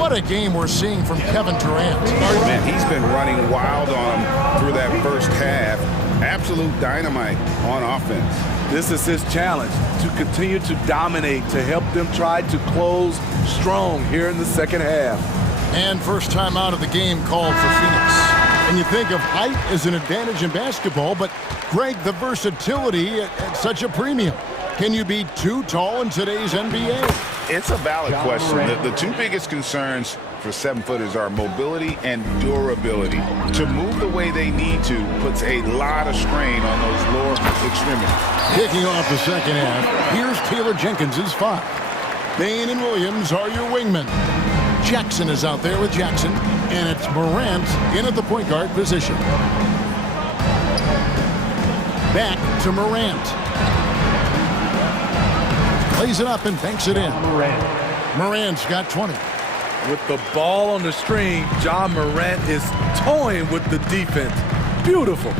What a game we're seeing from Kevin Durant. Man, he's been running wild on him through that first half. Absolute dynamite on offense. This is his challenge, to continue to dominate, to help them try to close strong here in the second half. And first time out of the game called for Phoenix. And you think of height as an advantage in basketball, but Greg, the versatility at such a premium. Can you be too tall in today's NBA? It's a valid question. The two biggest concerns for 7-footers are mobility and durability. To move the way they need to puts a lot of strain on those lower extremities. Kicking off the second half, here's Taylor Jenkins' 5. Bain and Williams are your wingmen. Jackson is out there with Jackson, and it's Morant in at the point guard position. Back to Morant. Plays it up and banks it in. Morant's got 20. With the ball on the string, John Morant is toying with the defense. Beautiful.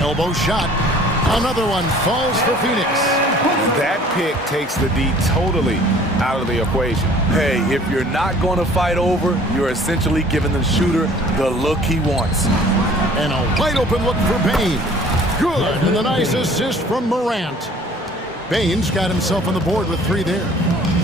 Elbow shot. Another one falls for Phoenix. That pick takes the D totally out of the equation. Hey, if you're not going to fight over, you're essentially giving the shooter the look he wants. And a wide open look for Bain. Good, and a nice assist from Morant. Bain's got himself on the board with 3 there.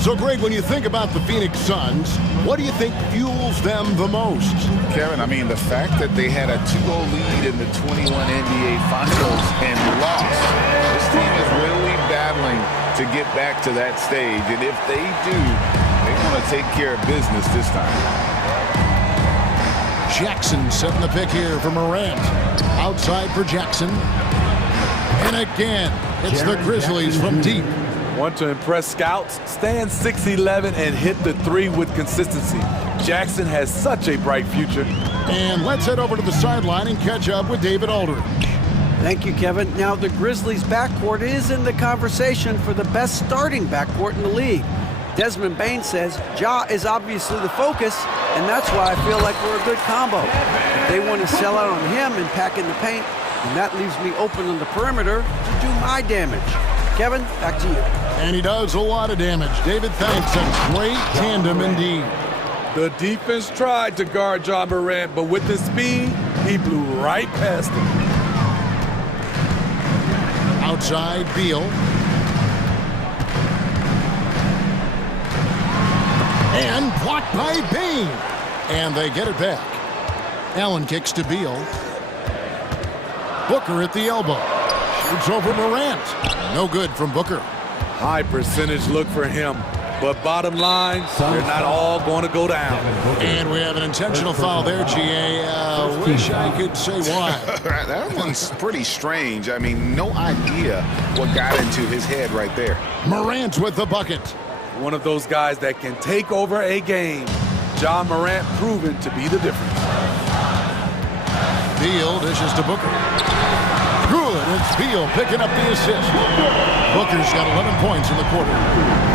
So, Greg, when you think about the Phoenix Suns, what do you think fuels them the most? Kevin, I mean, the fact that they had a 2-0 lead in the 21 NBA Finals and lost. This team is really battling to get back to that stage. And if they do, they want to take care of business this time. Jackson setting the pick here for Morant. Outside for Jackson. And again, it's the Grizzlies from deep. Want to impress scouts? Stand 6'11" and hit the 3 with consistency. Jackson has such a bright future. And let's head over to the sideline and catch up with David Aldridge. Thank you, Kevin. Now, the Grizzlies' backcourt is in the conversation for the best starting backcourt in the league. Desmond Bain says Ja is obviously the focus, and that's why I feel like we're a good combo. If they want to sell out on him and pack in the paint, And that leaves me open on the perimeter to do my damage. Kevin, back to you. And he does a lot of damage. David, thanks. A great tandem indeed. The defense tried to guard Ja Morant, but with his speed, he blew right past him. Outside, Beal. And blocked by Bain. And they get it back. Allen kicks to Beal. Booker at the elbow. Shoots over Morant. No good from Booker. High percentage look for him. But bottom line, they're not all going to go down. And we have an intentional foul there, GA. Wish I could say why. That one's pretty strange. I mean, no idea what got into his head right there. Morant with the bucket. One of those guys that can take over a game. Ja Morant proven to be the difference. Beal dishes to Booker. Good, it's Beal picking up the assist. Booker's got 11 points in the quarter.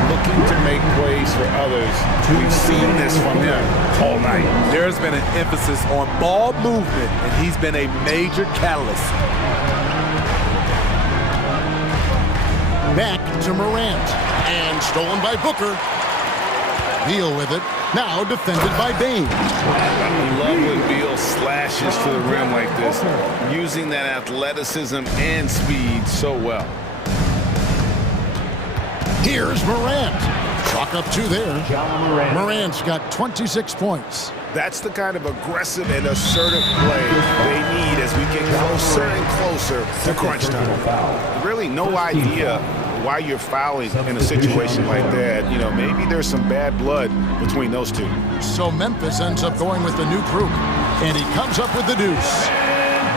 Looking to make plays for others. We've seen this from him all night. There's been an emphasis on ball movement, and he's been a major catalyst. Back to Morant. And stolen by Booker. Beal with it. Now defended by Bain. I love when Beal slashes to the rim like this, using that athleticism and speed so well. Here's Morant. Chalk up two there. Morant's got 26 points. That's the kind of aggressive and assertive play they need as we get closer and closer to crunch time. Really no idea why you're fouling in a situation like that. You know, maybe there's some bad blood between those two. So Memphis ends up going with the new group, and he comes up with the deuce.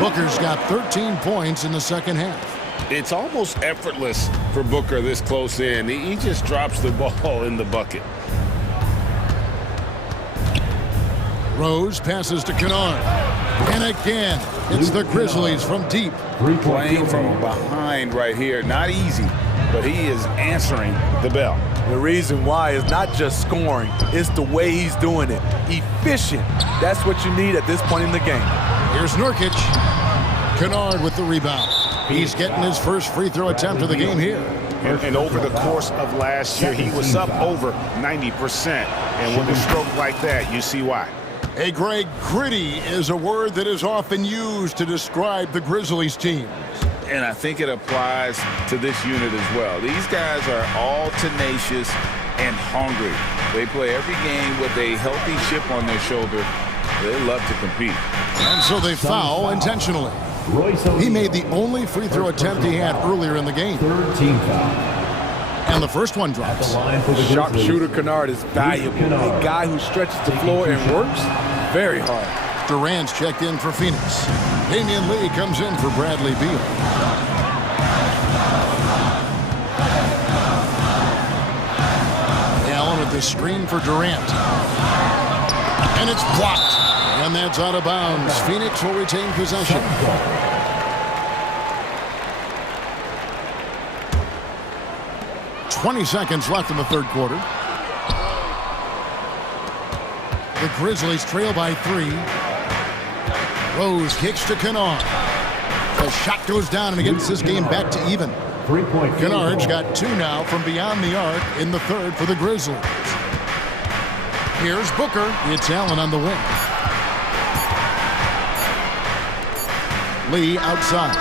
Booker's got 13 points in the second half. It's almost effortless for Booker this close in. He just drops the ball in the bucket. Rose passes to Kennard. And again, it's the Grizzlies from deep. Playing from behind right here. Not easy, but he is answering the bell. The reason why is not just scoring, it's the way he's doing it. Efficient. That's what you need at this point in the game. Here's Nurkic. Kennard with the rebound. He's getting his first free throw attempt of the game here. And over the course of last year, he was up over 90%. And with a stroke like that, you see why. Hey, Greg, gritty is a word that is often used to describe the Grizzlies team. And I think it applies to this unit as well. These guys are all tenacious and hungry. They play every game with a healthy chip on their shoulder. They love to compete. And so they foul intentionally. He made the only free throw attempt he had earlier in the game. Third team foul. And the first one drops. Sharpshooter Kennard is valuable. A guy who stretches the floor and works very hard. Durant's checked in for Phoenix. Damian Lee comes in for Bradley Beal. Allen with the screen for Durant. And it's blocked. And that's out of bounds. Phoenix will retain possession. 20 seconds left in the third quarter. The Grizzlies trail by 3. Rose kicks to Kennard. The shot goes down and he gets this game back to even. Kennard's got 2 now from beyond the arc in the third for the Grizzlies. Here's Booker. It's Allen on the wing. Lee outside.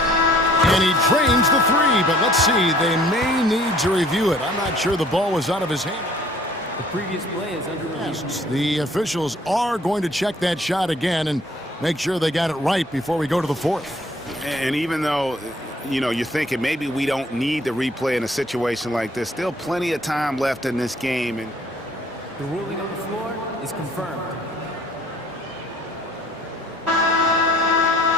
And he drains the 3, but let's see. They may need to review it. I'm not sure the ball was out of his hand. The previous play is under review. The officials are going to check that shot again and make sure they got it right before we go to the fourth. And even though, you know, you're thinking maybe we don't need the replay in a situation like this, still plenty of time left in this game. And the ruling on the floor is confirmed.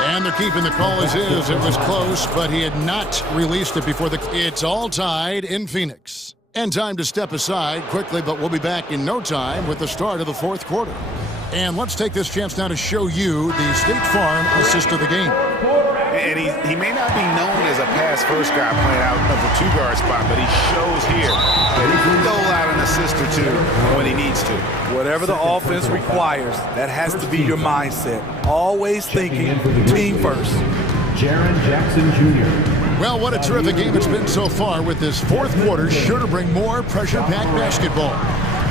And they're keeping the call as is. It was close, but he had not released it before the... It's all tied in Phoenix. And time to step aside quickly, but we'll be back in no time with the start of the fourth quarter. And let's take this chance now to show you the State Farm assist of the game. And he may not be known as a pass-first guy playing out of the 2-guard spot, but he shows here that he can dole out an assist or 2 when he needs to. Whatever the offense requires, that has to be your mindset. Always thinking team first. Jackson Jr. Well, what a terrific game it's been so far, with this fourth quarter sure to bring more pressure-packed basketball.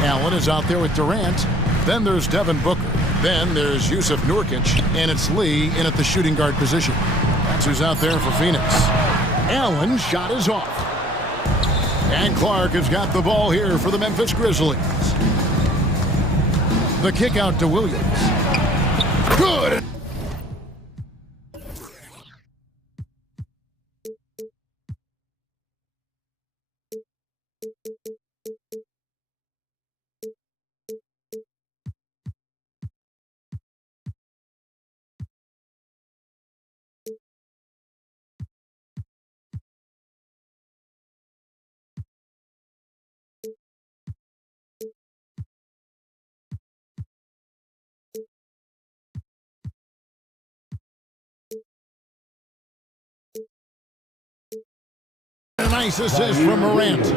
Allen is out there with Durant. Then there's Devin Booker. Then there's Yusuf Nurkic. And it's Lee in at the shooting guard position. That's who's out there for Phoenix. Allen's shot is off. And Clark has got the ball here for the Memphis Grizzlies. The kick out to Williams. Good. A nice assist from Morant.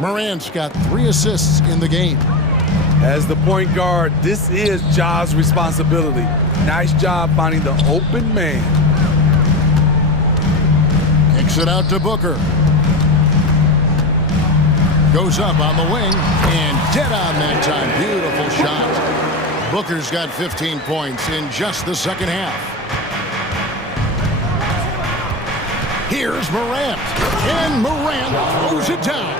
Morant's got 3 assists in the game. As the point guard, this is Ja's responsibility. Nice job finding the open man. Kicks it out to Booker. Goes up on the wing and dead on that time. Beautiful shot. Booker's got 15 points in just the second half. Here's Morant, and Morant throws it down.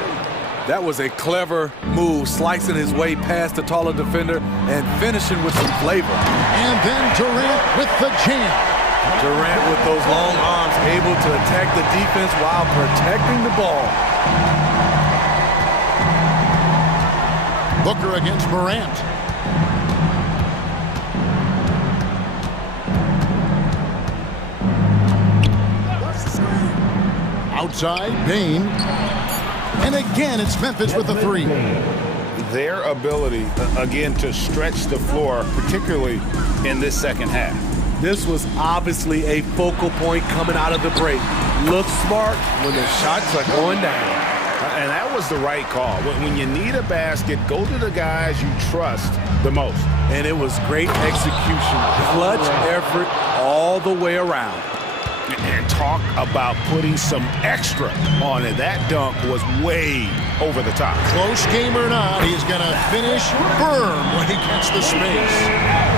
That was a clever move, slicing his way past the taller defender and finishing with some flavor. And then Durant with the jam. Durant with those long arms, able to attack the defense while protecting the ball. Booker against Morant. Outside, Bain. And again, it's Memphis with the 3. Their ability, again, to stretch the floor, particularly in this second half. This was obviously a focal point coming out of the break. Look smart when the shots are going down. And that was the right call. When you need a basket, go to the guys you trust the most. And it was great execution. Clutch effort all the way around. And talk about putting some extra on it. That dunk was way over the top. Close game or not, he's going to finish firm when he gets the space.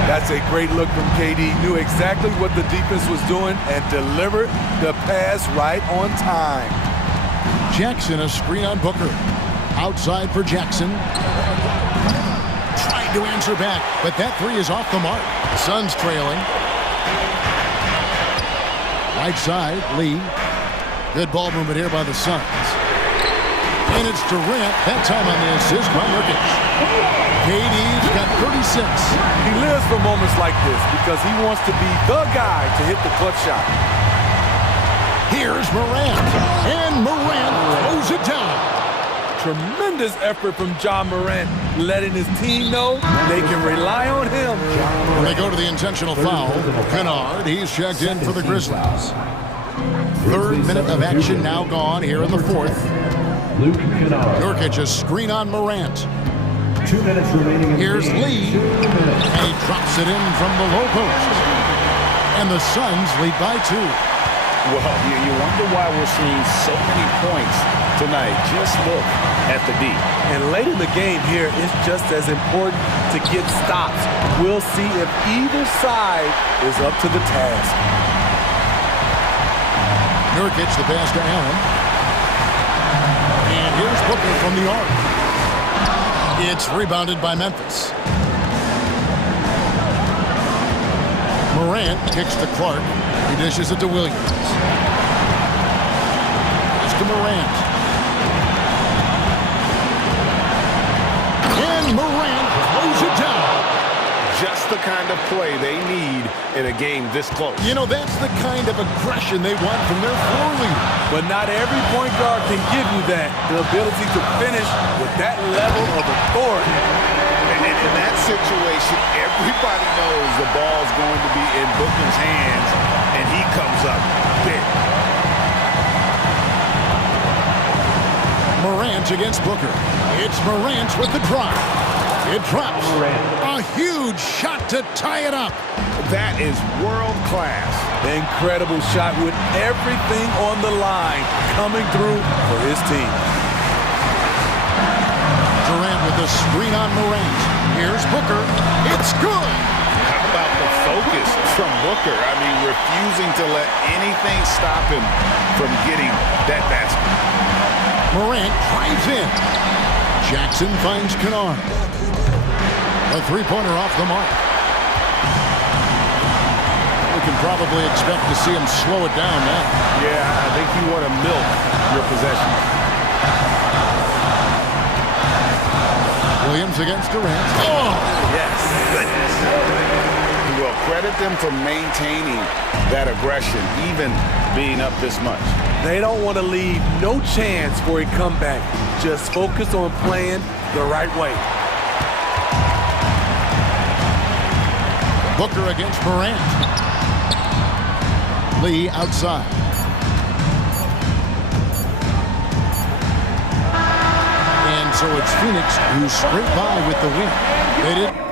That's a great look from KD. Knew exactly what the defense was doing and delivered the pass right on time. Jackson, a screen on Booker. Outside for Jackson. Trying to answer back, but that 3 is off the mark. The Suns trailing. Right side, Lee. Good ball movement here by the Suns. And it's Durant, that time on the assist by Nurkic. KD's got 36. He lives for moments like this because he wants to be the guy to hit the clutch shot. Here's Morant. And Morant throws it down. Tremendous effort from Ja Morant, letting his team know they can rely on him. When they go to the intentional foul, Kennard, he's checked in for the Grizzlies. 3rd minute of action now gone here in the 4th. Nurkic a screen on Morant. 2 minutes remaining. Here's Lee, and he drops it in from the low post. And the Suns lead by 2. Well, you wonder why we're seeing so many points tonight. Just look at the D. And late in the game here, it's just as important to get stops. We'll see if either side is up to the task. Nurkic, the pass to Allen. And here's Booker from the arc. It's rebounded by Memphis. Morant kicks to Clark. He dishes it to Williams. It's to Morant. And Morant throws it down. Just the kind of play they need in a game this close. You know, that's the kind of aggression they want from their floor leader. But not every point guard can give you that. The ability to finish with that level of authority. And in that situation, everybody knows the ball's going to be in Booker's hands, and he comes up big. Morant against Booker. It's Morant with the drop. It drops. A huge shot to tie it up. That is world class. Incredible shot with everything on the line coming through for his team. Durant with a screen on Morant. Here's Booker. It's good. How about the focus from Booker? I mean, refusing to let anything stop him from getting that basket. Morant drives in. Jackson finds Kennard. A three-pointer off the mark. We can probably expect to see him slow it down now. Yeah, I think you want to milk your possession. Williams against Durant. Oh! Yes. Goodness. Well, credit them for maintaining that aggression, even being up this much. They don't want to leave no chance for a comeback. Just focus on playing the right way. Booker against Morant. Lee outside. And so it's Phoenix who scraped by with the win. They did.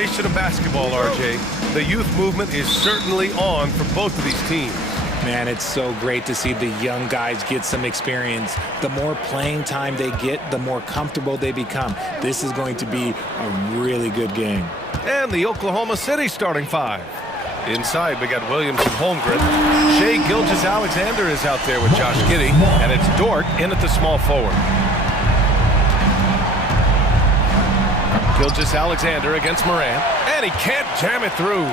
generation of basketball, RJ. The youth movement is certainly on for both of these teams. Man, it's so great to see the young guys get some experience. The more playing time they get, the more comfortable they become. This is going to be a really good game. And the Oklahoma City starting five. Inside, we got Williams and Holmgren. Shai Gilgeous-Alexander is out there with Josh Giddey, and it's Dort in at the small forward. Gilgeous-Alexander against Morant, and he can't jam it through.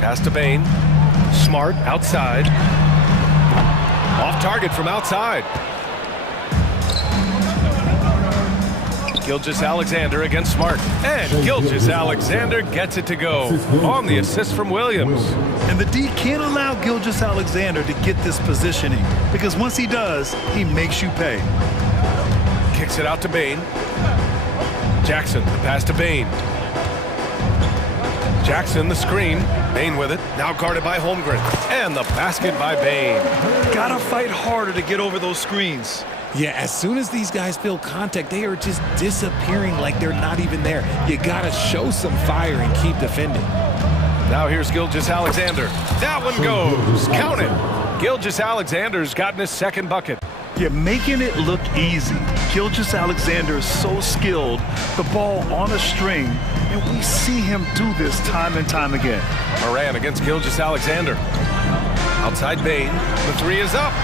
Pass to Bane. Smart outside. Off target from outside. Gilgeous-Alexander against Smart. And Gilgeous-Alexander gets it to go on the assist from Williams. And the D can't allow Gilgeous-Alexander to get this positioning, because once he does, he makes you pay. Kicks it out to Bane. Jackson, the pass to Bane. Jackson, the screen. Bane with it. Now guarded by Holmgren. And the basket by Bane. Gotta fight harder to get over those screens. Yeah, as soon as these guys feel contact, they are just disappearing like they're not even there. You gotta show some fire and keep defending. Now here's Gilgeous-Alexander. That one goes. Count it. Gilgeous-Alexander's gotten his second bucket. You're making it look easy. Gilgeous-Alexander is so skilled, the ball on a string, and we see him do this time and time again. Morant against Gilgeous-Alexander. Outside Bane. The three is up.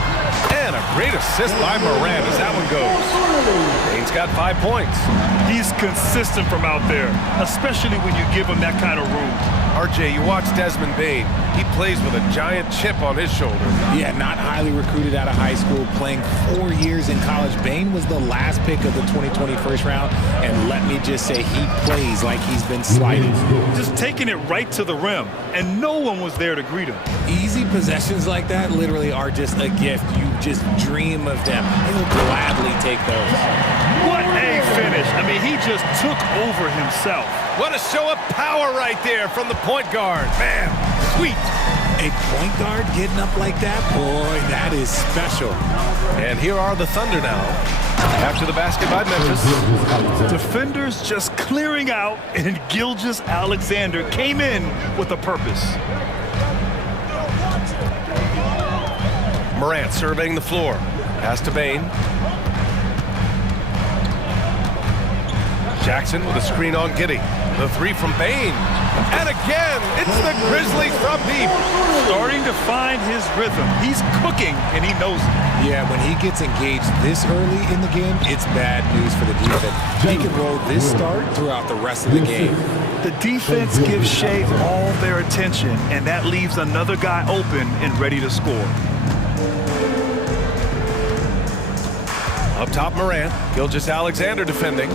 And a great assist by Morant as that one goes. Bane's got 5 points. He's consistent from out there, especially when you give him that kind of room. RJ, you watch Desmond Bane. He plays with a giant chip on his shoulder. Yeah, not highly recruited out of high school, playing 4 years in college. Bane was the last pick of the 2020 first round, and let me just say he plays like he's been slighted. Just taking it right to the rim, and no one was there to greet him. Easy possessions like that literally are just a gift. You just dream of them. He'll gladly take those. What a finish. I mean, he just took over himself. What a show of power right there from the point guard. Man, sweet. A point guard getting up like that? Boy, that is special. And here are the Thunder now. After the basket by Memphis. Defenders just clearing out, and Gilgeous-Alexander came in with a purpose. Morant surveying the floor. Pass to Bane. Jackson with a screen on Giddey. The three from Bane. And again, it's the Grizzlies from deep. Starting to find his rhythm. He's cooking, and he knows it. Yeah, when he gets engaged this early in the game, it's bad news for the defense. He can roll this start throughout the rest of the game. The defense gives Shai all their attention, and that leaves another guy open and ready to score. Up top, Morant. Gilgeous-Alexander defending.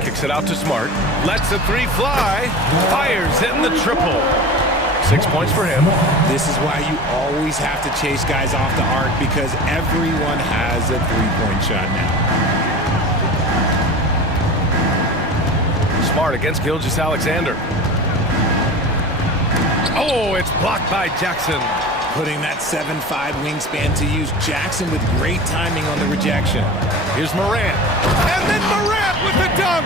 Kicks it out to Smart. Lets the three fly. Fires it in the triple. 6 points for him. This is why you always have to chase guys off the arc, because everyone has a three-point shot now. Smart against Gilgeous-Alexander. Oh, it's blocked by Jackson. Putting that 7'5" wingspan to use. Jackson with great timing on the rejection. Here's Morant. And then Morant with the dunk.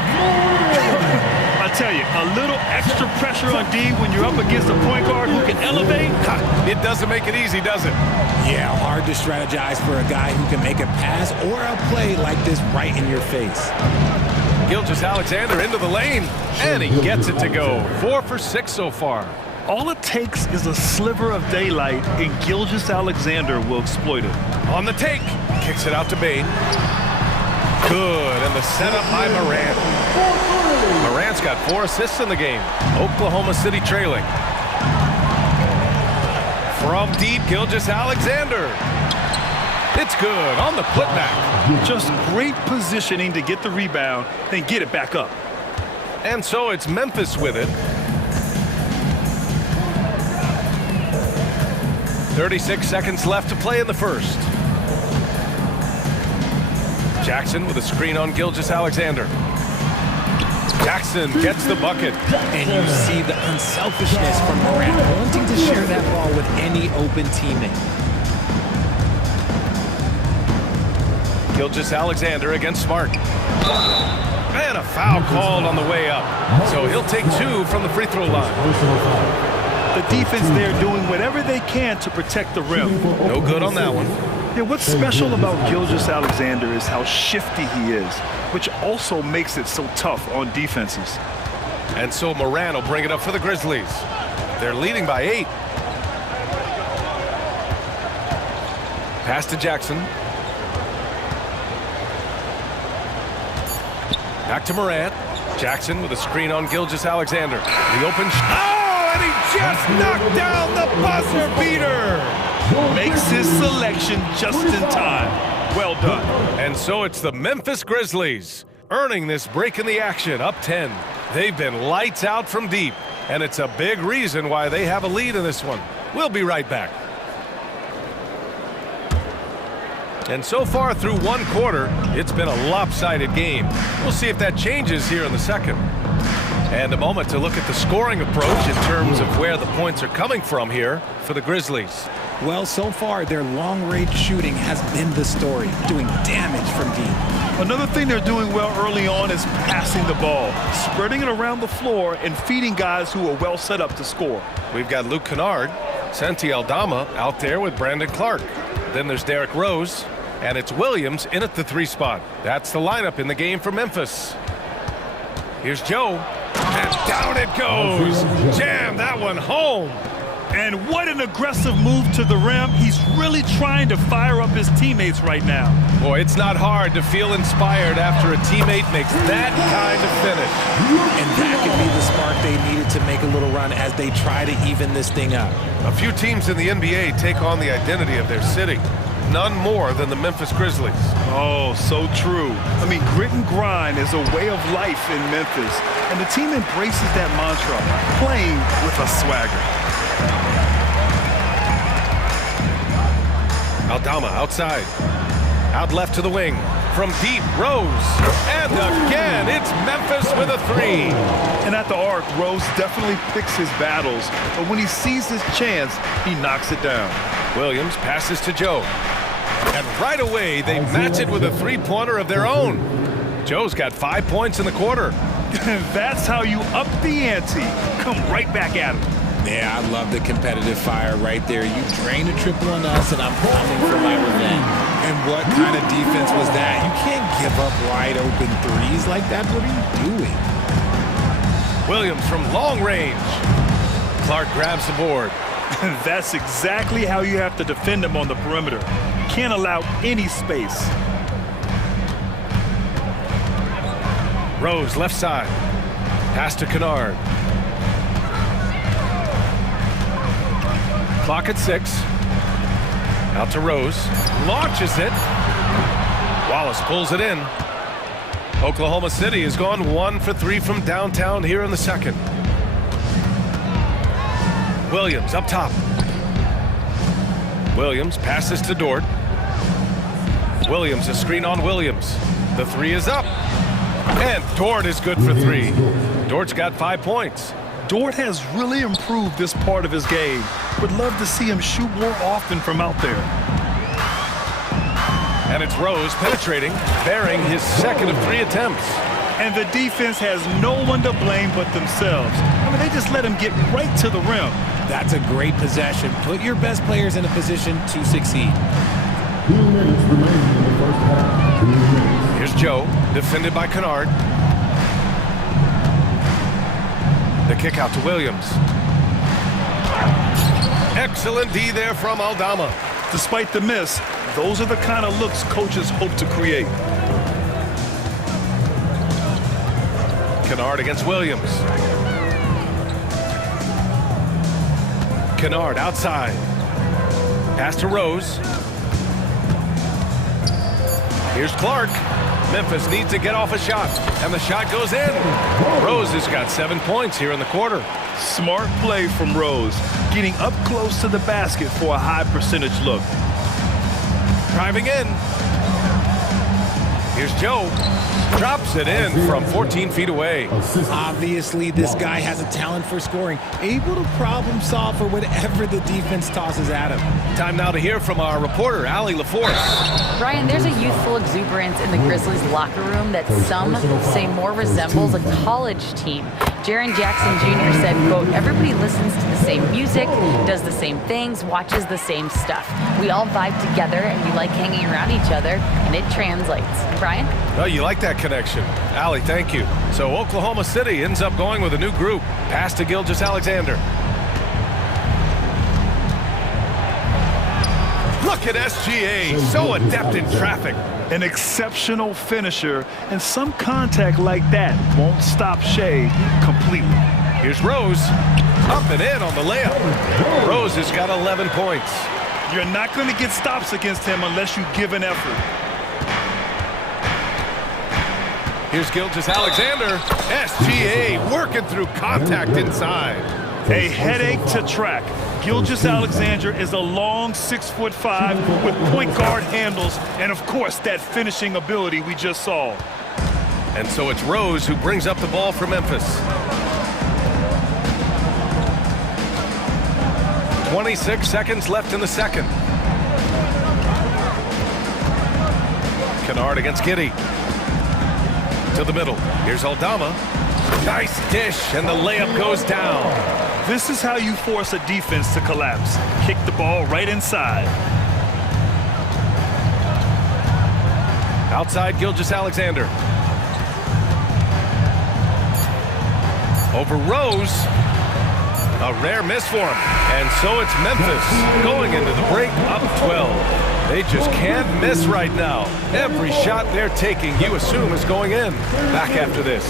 I tell you, a little extra pressure on D when you're up against a point guard who can elevate. It doesn't make it easy, does it? Yeah, hard to strategize for a guy who can make a pass or a play like this right in your face. Gilgeous-Alexander into the lane, and he gets it to go. 4 for 6 so far. All it takes is a sliver of daylight, and Gilgeous-Alexander will exploit it. On the take, kicks it out to Bane. Good, and the setup by Morant. Morant's got 4 assists in the game. Oklahoma City trailing. From deep, Gilgeous-Alexander. It's good on the putback. Just great positioning to get the rebound, then get it back up. And so it's Memphis with it. 36 seconds left to play in the first. Jackson with a screen on Gilgeous-Alexander. Jackson gets the bucket. And you see the unselfishness from Morant, wanting to share that ball with any open teammate. Gilgeous-Alexander against Smart. And a foul called on the way up. So he'll take 2 from the free throw line. The defense there doing whatever they can to protect the rim. No good on that one. Yeah, what's special about Gilgeous-Alexander is how shifty he is, which also makes it so tough on defenses. And so Moran will bring it up for the Grizzlies. They're leading by 8. Pass to Jackson. Back to Morant. Jackson with a screen on Gilgeous-Alexander. The open oh, and he just knocked down the buzzer beater. Makes his selection just in time. Well done. And so it's the Memphis Grizzlies earning this break in the action, up 10. They've been lights out from deep, and it's a big reason why they have a lead in this one. We'll be right back. And so far through one quarter, it's been a lopsided game. We'll see if that changes here in the second. And a moment to look at the scoring approach in terms of where the points are coming from here for the Grizzlies. Well, so far, their long-range shooting has been the story, doing damage from deep. Another thing they're doing well early on is passing the ball, spreading it around the floor and feeding guys who are well set up to score. We've got Luke Kennard, Santi Aldama out there with Brandon Clark. Then there's Derrick Rose, and it's Williams in at the 3 spot. That's the lineup in the game for Memphis. Here's Joe, and down it goes. Jam that one home. And what an aggressive move to the rim. He's really trying to fire up his teammates right now. Boy, it's not hard to feel inspired after a teammate makes that kind of finish. And that could be the spark they needed to make a little run as they try to even this thing up. A few teams in the NBA take on the identity of their city. None more than the Memphis Grizzlies. Oh, so true. I mean, grit and grind is a way of life in Memphis. And the team embraces that mantra, playing with a swagger. Aldama outside. Out left to the wing. From deep, Rose. And again, it's Memphis with a 3. And at the arc, Rose definitely picks his battles. But when he sees his chance, he knocks it down. Williams passes to Joe. And right away, they match it with a 3-pointer of their own. Joe's got 5 points in the quarter. That's how you up the ante. Come right back at him. Yeah, I love the competitive fire right there. You drain a triple on us, and I'm coming for my revenge. And what kind of defense was that? You can't give up wide open threes like that. What are you doing? Williams from long range. Clark grabs the board. That's exactly how you have to defend him on the perimeter. Can't allow any space. Rose left side. Pass to Kennard. Clock at 6. Out to Rose. Launches it. Wallace pulls it in. Oklahoma City has gone 1 for 3 from downtown here in the second. Williams up top. Williams passes to Dort. Williams, a screen on Williams. The 3 is up. And Dort is good for 3. Dort's got 5 points. Dort has really improved this part of his game. Would love to see him shoot more often from out there. And it's Rose penetrating, bearing his second of 3 attempts. And the defense has no one to blame but themselves. I mean, they just let him get right to the rim. That's a great possession. Put your best players in a position to succeed. 2 minutes remaining in the first half. 2 minutes. Here's Joe, defended by Kennard. The kick out to Williams. Excellent D there from Aldama. Despite the miss, those are the kind of looks coaches hope to create. Kennard against Williams. Kennard outside. Pass to Rose. Here's Clark. Memphis needs to get off a shot, and the shot goes in. Rose has got 7 points here in the quarter. Smart play from Rose, getting up close to the basket for a high percentage look. Driving in. Here's Joe. Drops it in from 14 feet away. Obviously, this guy has a talent for scoring, able to problem solve for whatever the defense tosses at him. Time now to hear from our reporter, Allie LaForce. Brian, there's a youthful exuberance in the Grizzlies locker room that some say more resembles a college team. Jaren Jackson Jr. said, quote, everybody listens to the same music, does the same things, watches the same stuff. We all vibe together and we like hanging around each other, and it translates. Brian? Oh, you like that connection. Allie, thank you. So Oklahoma City ends up going with a new group. Pass to Gilgeous-Alexander. Look at SGA, so adept in traffic. An exceptional finisher, and some contact like that won't stop Shea completely. Here's Rose, up and in on the layup. Rose has got 11 points. You're not going to get stops against him unless you give an effort. Here's Gilgeous-Alexander. SGA working through contact inside. A headache to track. Gilgeous-Alexander is a long 6'5" with point guard handles and, of course, that finishing ability we just saw. And so it's Rose who brings up the ball for Memphis. 26 seconds left in the second. Kennard against Giddey. To the middle. Here's Aldama. Nice dish, and the layup goes down. This is how you force a defense to collapse. Kick the ball right inside. Outside Gilgeous-Alexander. Over Rose. A rare miss for him. And so it's Memphis going into the break up 12. They just can't miss right now. Every shot they're taking, you assume, is going in. Back after this.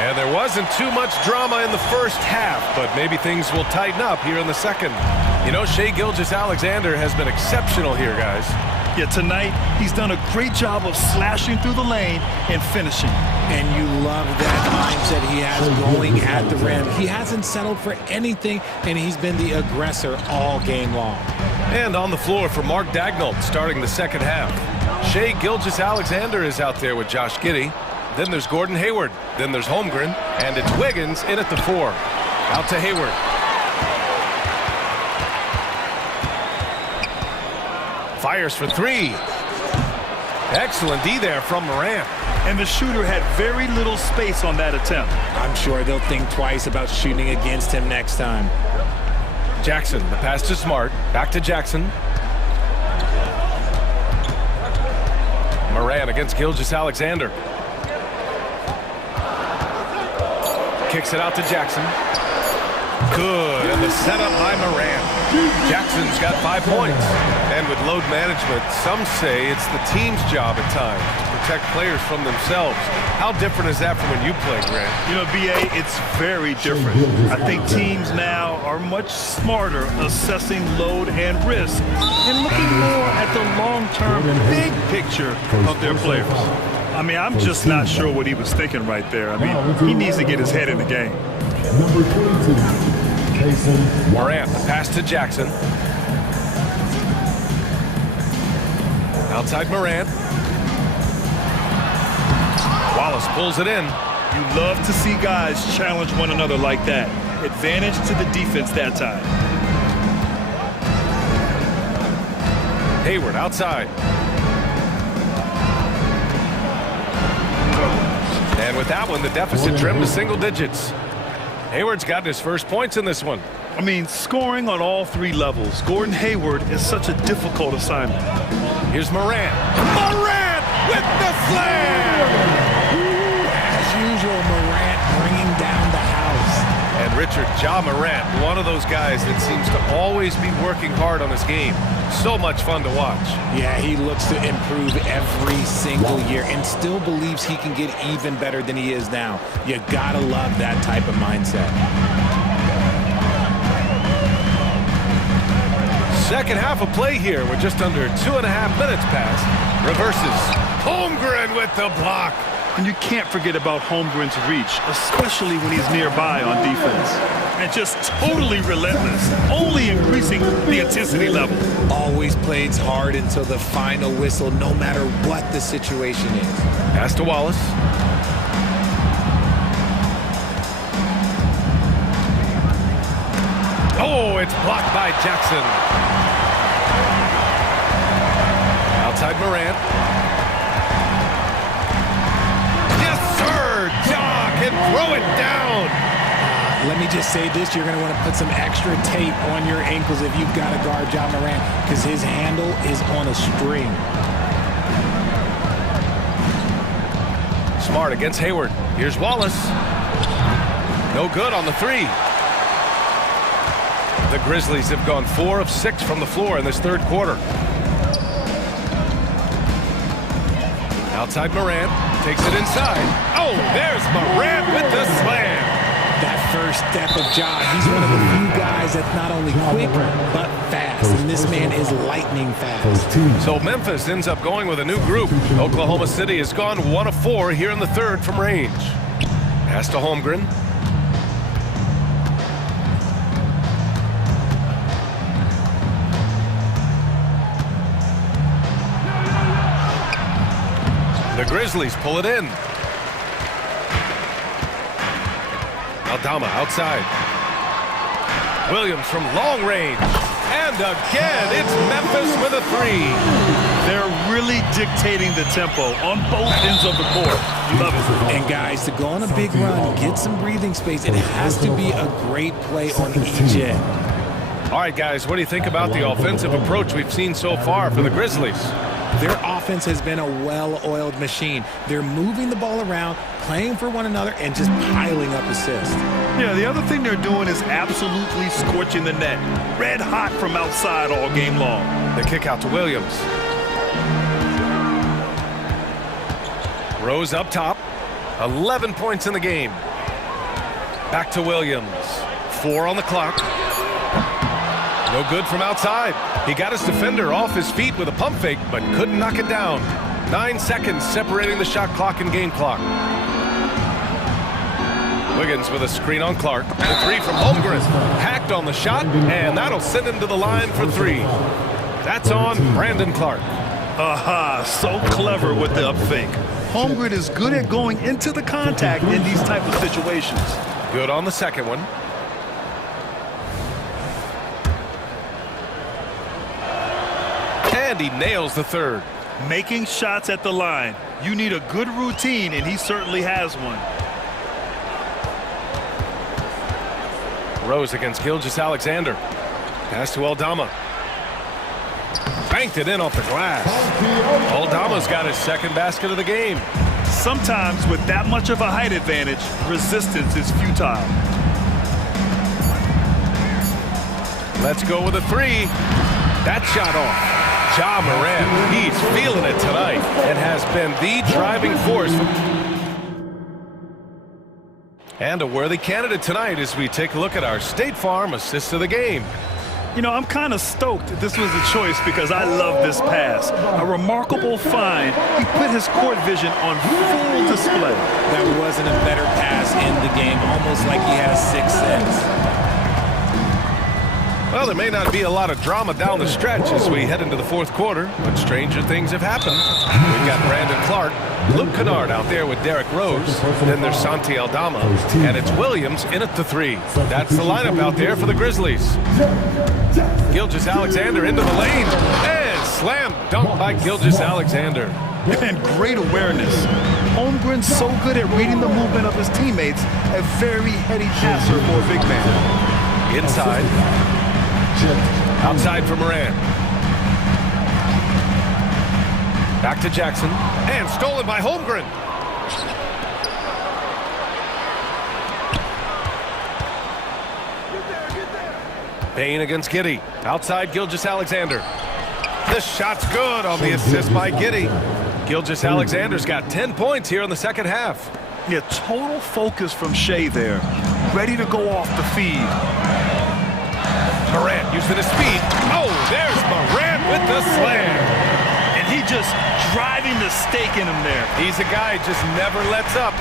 And there wasn't too much drama in the first half, but maybe things will tighten up here in the second. You know, Shai Gilgeous-Alexander has been exceptional here, guys. Yeah, tonight he's done a great job of slashing through the lane and finishing. And you love that mindset he has going at the rim. He hasn't settled for anything, and he's been the aggressor all game long. And on the floor for Mark Daigneault starting the second half. Shai Gilgeous-Alexander is out there with Josh Giddey. Then there's Gordon Hayward. Then there's Holmgren. And it's Wiggins in at the 4. Out to Hayward. Fires for 3. Excellent D there from Morant. And the shooter had very little space on that attempt. I'm sure they'll think twice about shooting against him next time. Jackson, the pass to Smart. Back to Jackson. Morant against Gilgeous-Alexander. Kicks it out to Jackson. Good, and the setup by Morant. Jackson's got 5 points. And with load management, some say it's the team's job at times to protect players from themselves. How different is that from when you played, Grant? You know, B.A., it's very different. I think teams now are much smarter assessing load and risk and looking more at the long-term big picture of their players. I mean, I'm just not sure what he was thinking right there. I mean, he needs to get his head in the game. Number 22, Jason Morant, the pass to Jackson. Outside Morant. Wallace pulls it in. You love to see guys challenge one another like that. Advantage to the defense that time. Hayward outside. And with that one, the deficit trimmed to single digits. Hayward's gotten his first points in this one. I mean, scoring on all 3 levels. Gordon Hayward is such a difficult assignment. Here's Morant. Morant with the slam! As usual, Morant bringing down the house. And Richard, Ja Morant, one of those guys that seems to always be working hard on his game. So much fun to watch. Yeah, he looks to improve every single year and still believes he can get even better than he is now. You gotta love that type of mindset. Second half of play here. We're just under 2.5 minutes past. Reverses. Holmgren with the block. And you can't forget about Holmgren's reach, especially when he's nearby on defense. And just totally relentless, only increasing the intensity level. Always plays hard until the final whistle, no matter what the situation is. Pass to Wallace. Oh, it's blocked by Jackson. Outside Morant. Yes, sir! Ja can throw it down. Let me just say this, you're going to want to put some extra tape on your ankles if you've got to guard Ja Morant, because his handle is on a string. Smart against Hayward. Here's Wallace. No good on the three. The Grizzlies have gone 4 of 6 from the floor in this third quarter. Outside Morant, takes it inside. Oh, there's Morant with the slam. That first step of Ja, he's one of the few guys that's not only quick, but fast. And this man is lightning fast. So Memphis ends up going with a new group. Oklahoma City has gone 1 of 4 here in the third from range. Pass to Holmgren. The Grizzlies pull it in. Aldama outside. Williams from long range. And again, it's Memphis with a three. They're really dictating the tempo on both ends of the court. Love it. And guys, to go on a big run, get some breathing space, it has to be a great play on each end. All right, guys, what do you think about the offensive approach we've seen so far for the Grizzlies? Their offense has been a well-oiled machine. They're moving the ball around, playing for one another, and just piling up assists. Yeah, the other thing they're doing is absolutely scorching the net. Red hot from outside all game long. The kick out to Williams. Rose up top. 11 points in the game. Back to Williams. 4 on the clock. No good from outside. He got his defender off his feet with a pump fake, but couldn't knock it down. 9 seconds separating the shot clock and game clock. Wiggins with a screen on Clark. The three from Holmgren. Hacked on the shot, and that'll send him to the line for 3. That's on Brandon Clark. Aha, so clever with the up fake. Holmgren is good at going into the contact in these type of situations. Good on the second one. And he nails the third. Making shots at the line. You need a good routine, and he certainly has one. Rose against Gilgeous-Alexander. Pass to Aldama. Banked it in off the glass. Aldama's got his second basket of the game. Sometimes with that much of a height advantage, resistance is futile. Let's go with a 3. That shot off. Ja Morant, he's feeling it tonight and has been the driving force. And a worthy candidate tonight as we take a look at our State Farm assist of the game. You know, I'm kind of stoked this was a choice because I love this pass. A remarkable find. He put his court vision on full display. That wasn't a better pass in the game, almost like he had a 6th sense. Well, there may not be a lot of drama down the stretch as we head into the fourth quarter, but stranger things have happened. We've got Brandon Clark, Luke Kennard out there with Derrick Rose, then there's Santi Aldama, and it's Williams in at the 3. That's the lineup out there for the Grizzlies. Gilgeous-Alexander into the lane, and slam dunk by Gilgeous-Alexander. And great awareness. Holmgren's so good at reading the movement of his teammates, a very heady passer for a big man. Inside. Outside for Morant. Back to Jackson. And stolen by Holmgren. Payne against Giddey. Outside Gilgeous-Alexander. This shot's good on the assist by Giddey. Gilgeous-Alexander's got 10 points here in the second half. Yeah, total focus from Shea there. Ready to go off the feed. Morant using his speed. Oh, there's Morant with the slam. And he just driving the stake in him there. He's a guy who just never lets up.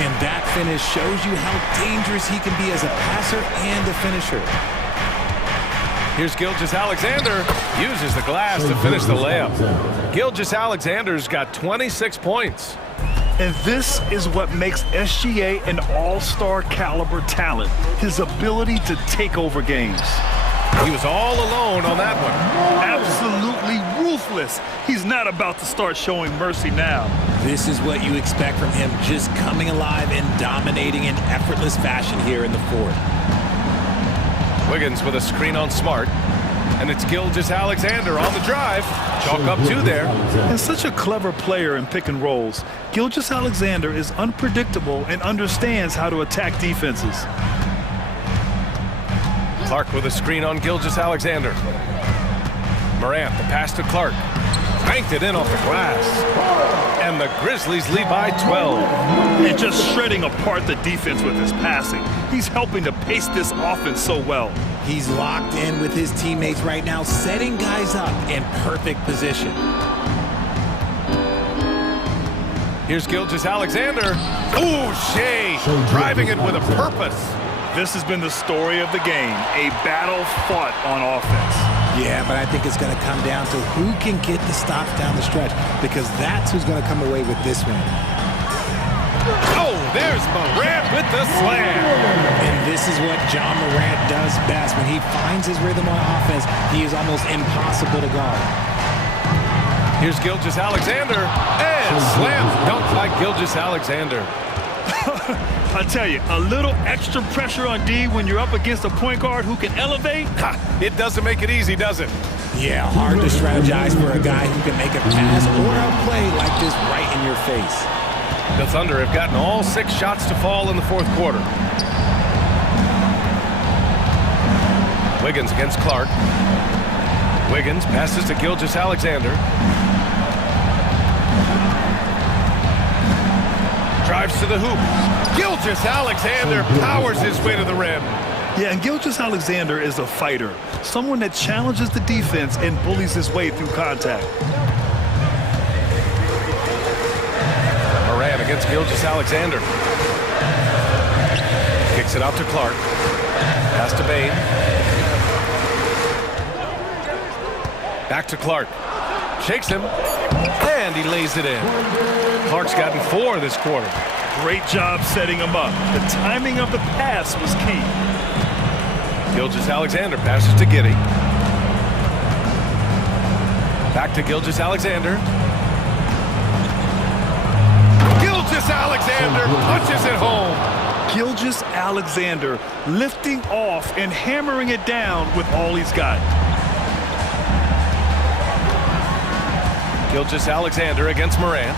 And that finish shows you how dangerous he can be as a passer and a finisher. Here's Gilgeous-Alexander. Uses the glass to finish the layup. Gilgeous-Alexander's got 26 points. And this is what makes SGA an all-star caliber talent. His ability to take over games. He was all alone on that one. Absolutely ruthless. He's not about to start showing mercy now. This is what you expect from him, just coming alive and dominating in effortless fashion here in the fourth. Wiggins with a screen on Smart. And it's Gilgeous-Alexander on the drive. Chalk up two there. And such a clever player in pick and rolls. Gilgeous-Alexander is unpredictable and understands how to attack defenses. Clark with a screen on Gilgeous-Alexander. Morant, the pass to Clark. Banked it in off the glass. And the Grizzlies lead by 12. And just shredding apart the defense with his passing. He's helping to pace this offense so well. He's locked in with his teammates right now, setting guys up in perfect position. Here's Gilgeous-Alexander. Ooh, Shea driving it with a purpose. This has been the story of the game, a battle fought on offense. Yeah, but I think it's going to come down to who can get the stops down the stretch, because that's who's going to come away with this one. Oh, there's Morant with the slam. And this is what John Morant does best. When he finds his rhythm on offense, he is almost impossible to guard. Here's Gilgeous-Alexander. And slam dunk by Gilgeous-Alexander. I tell you, a little extra pressure on D when you're up against a point guard who can elevate. It doesn't make it easy, does it? Yeah, hard to strategize for a guy who can make a pass or a play like this right in your face. The Thunder have gotten all 6 shots to fall in the fourth quarter. Wiggins against Clark. Wiggins passes to Gilgeous-Alexander. Drives to the hoop. Gilgeous-Alexander powers his way to the rim. Yeah, and Gilgeous-Alexander is a fighter. Someone that challenges the defense and bullies his way through contact. Morant against Gilgeous-Alexander. Kicks it out to Clark. Pass to Bain. Back to Clark. Shakes him. And he lays it in. Clark's gotten 4 this quarter. Great job setting him up. The timing of the pass was key. Gilgeous-Alexander passes to Giddey. Back to Gilgeous-Alexander. Gilgeous-Alexander punches it home. Gilgeous-Alexander lifting off and hammering it down with all he's got. Gilgeous-Alexander against Morant.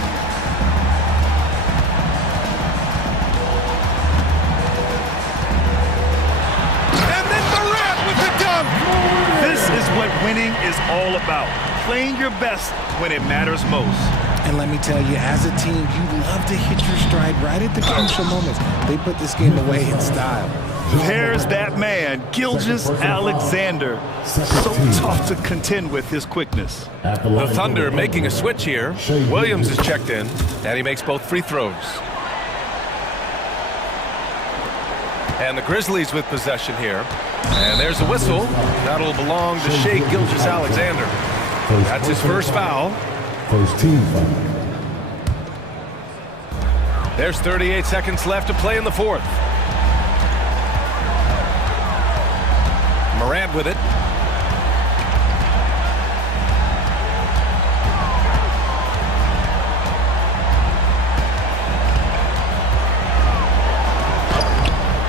This is what winning is all about. Playing your best when it matters most. And let me tell you, as a team, you love to hit your stride right at the crucial moments. They put this game away in style. There's that man, Gilgeous-Alexander. So tough to contend with his quickness. The Thunder making a switch here. Williams is checked in, and he makes both free throws. And the Grizzlies with possession here. And there's a whistle. That'll belong to Shea Gilgeous-Alexander. That's his first foul. First team foul. There's 38 seconds left to play in the fourth. Morant with it.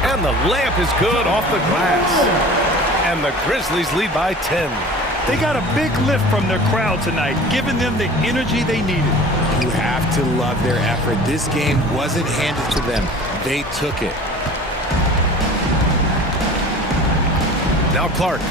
And the layup is good off the glass. And the Grizzlies lead by 10. They got a big lift from their crowd tonight, giving them the energy they needed. You have to love their effort. This game wasn't handed to them. They took it. Now Clark.